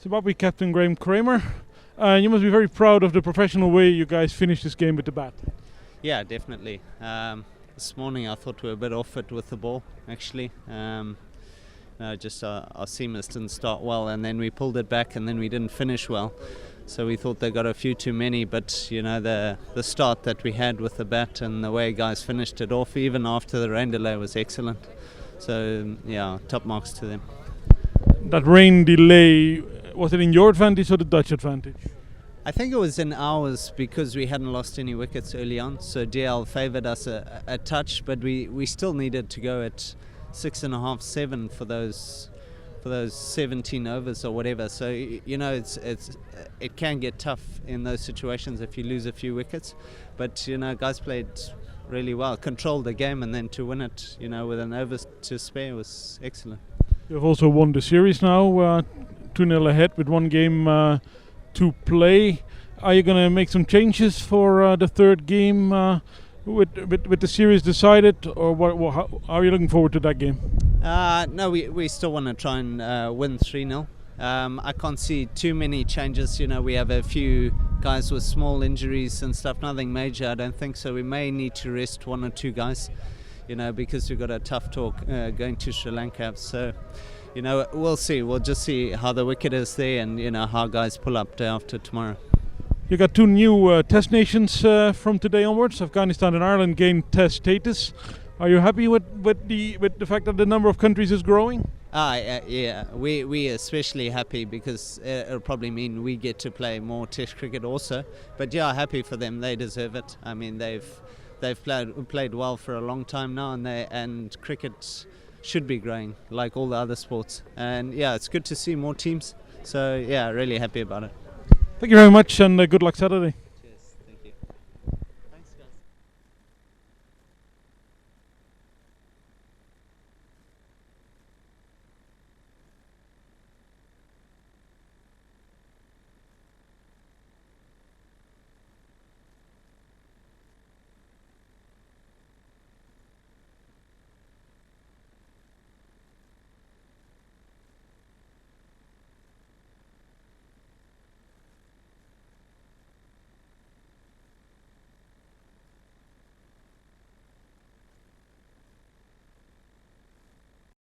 Zimbabwe captain Graham Kramer. You must be very proud of the professional way you guys finished this game with the bat. Yeah, definitely. This morning I thought we were a bit off it with the ball, actually. Just our seamers didn't start well, and then we pulled it back, and then we didn't finish well. So we thought they got a few too many, but the start that we had with the bat and the way guys finished it off, even after the rain delay, was excellent. So yeah, top marks to them. That rain delay, was it in your advantage or the Dutch advantage? I think it was in ours because we hadn't lost any wickets early on, so DL favoured us a touch, but we still needed to go at 6.5, 7 for those 17 overs or whatever. So it can get tough in those situations if you lose a few wickets. But guys played really well, controlled the game, and then to win it, with an over to spare was excellent. You've also won the series now, 2-0 ahead with one game to play. Are you going to make some changes for the third game with the series decided, or how are you looking forward to that game? No, we still want to try and win 3-0. I can't see too many changes. We have a few guys with small injuries and stuff, nothing major I don't think, so we may need to rest one or two guys, because we've got a tough talk going to Sri Lanka. So, we'll see. We'll just see how the wicket is there and, how guys pull up day after tomorrow. You got two new test nations from today onwards. Afghanistan and Ireland gained test status. Are you happy with the fact that the number of countries is growing? Yeah, we especially happy because it'll probably mean we get to play more test cricket also. But yeah, happy for them. They deserve it. I mean, they've played well for a long time now, and cricket should be growing like all the other sports. And yeah, it's good to see more teams. So yeah, really happy about it. Thank you very much, and good luck Saturday.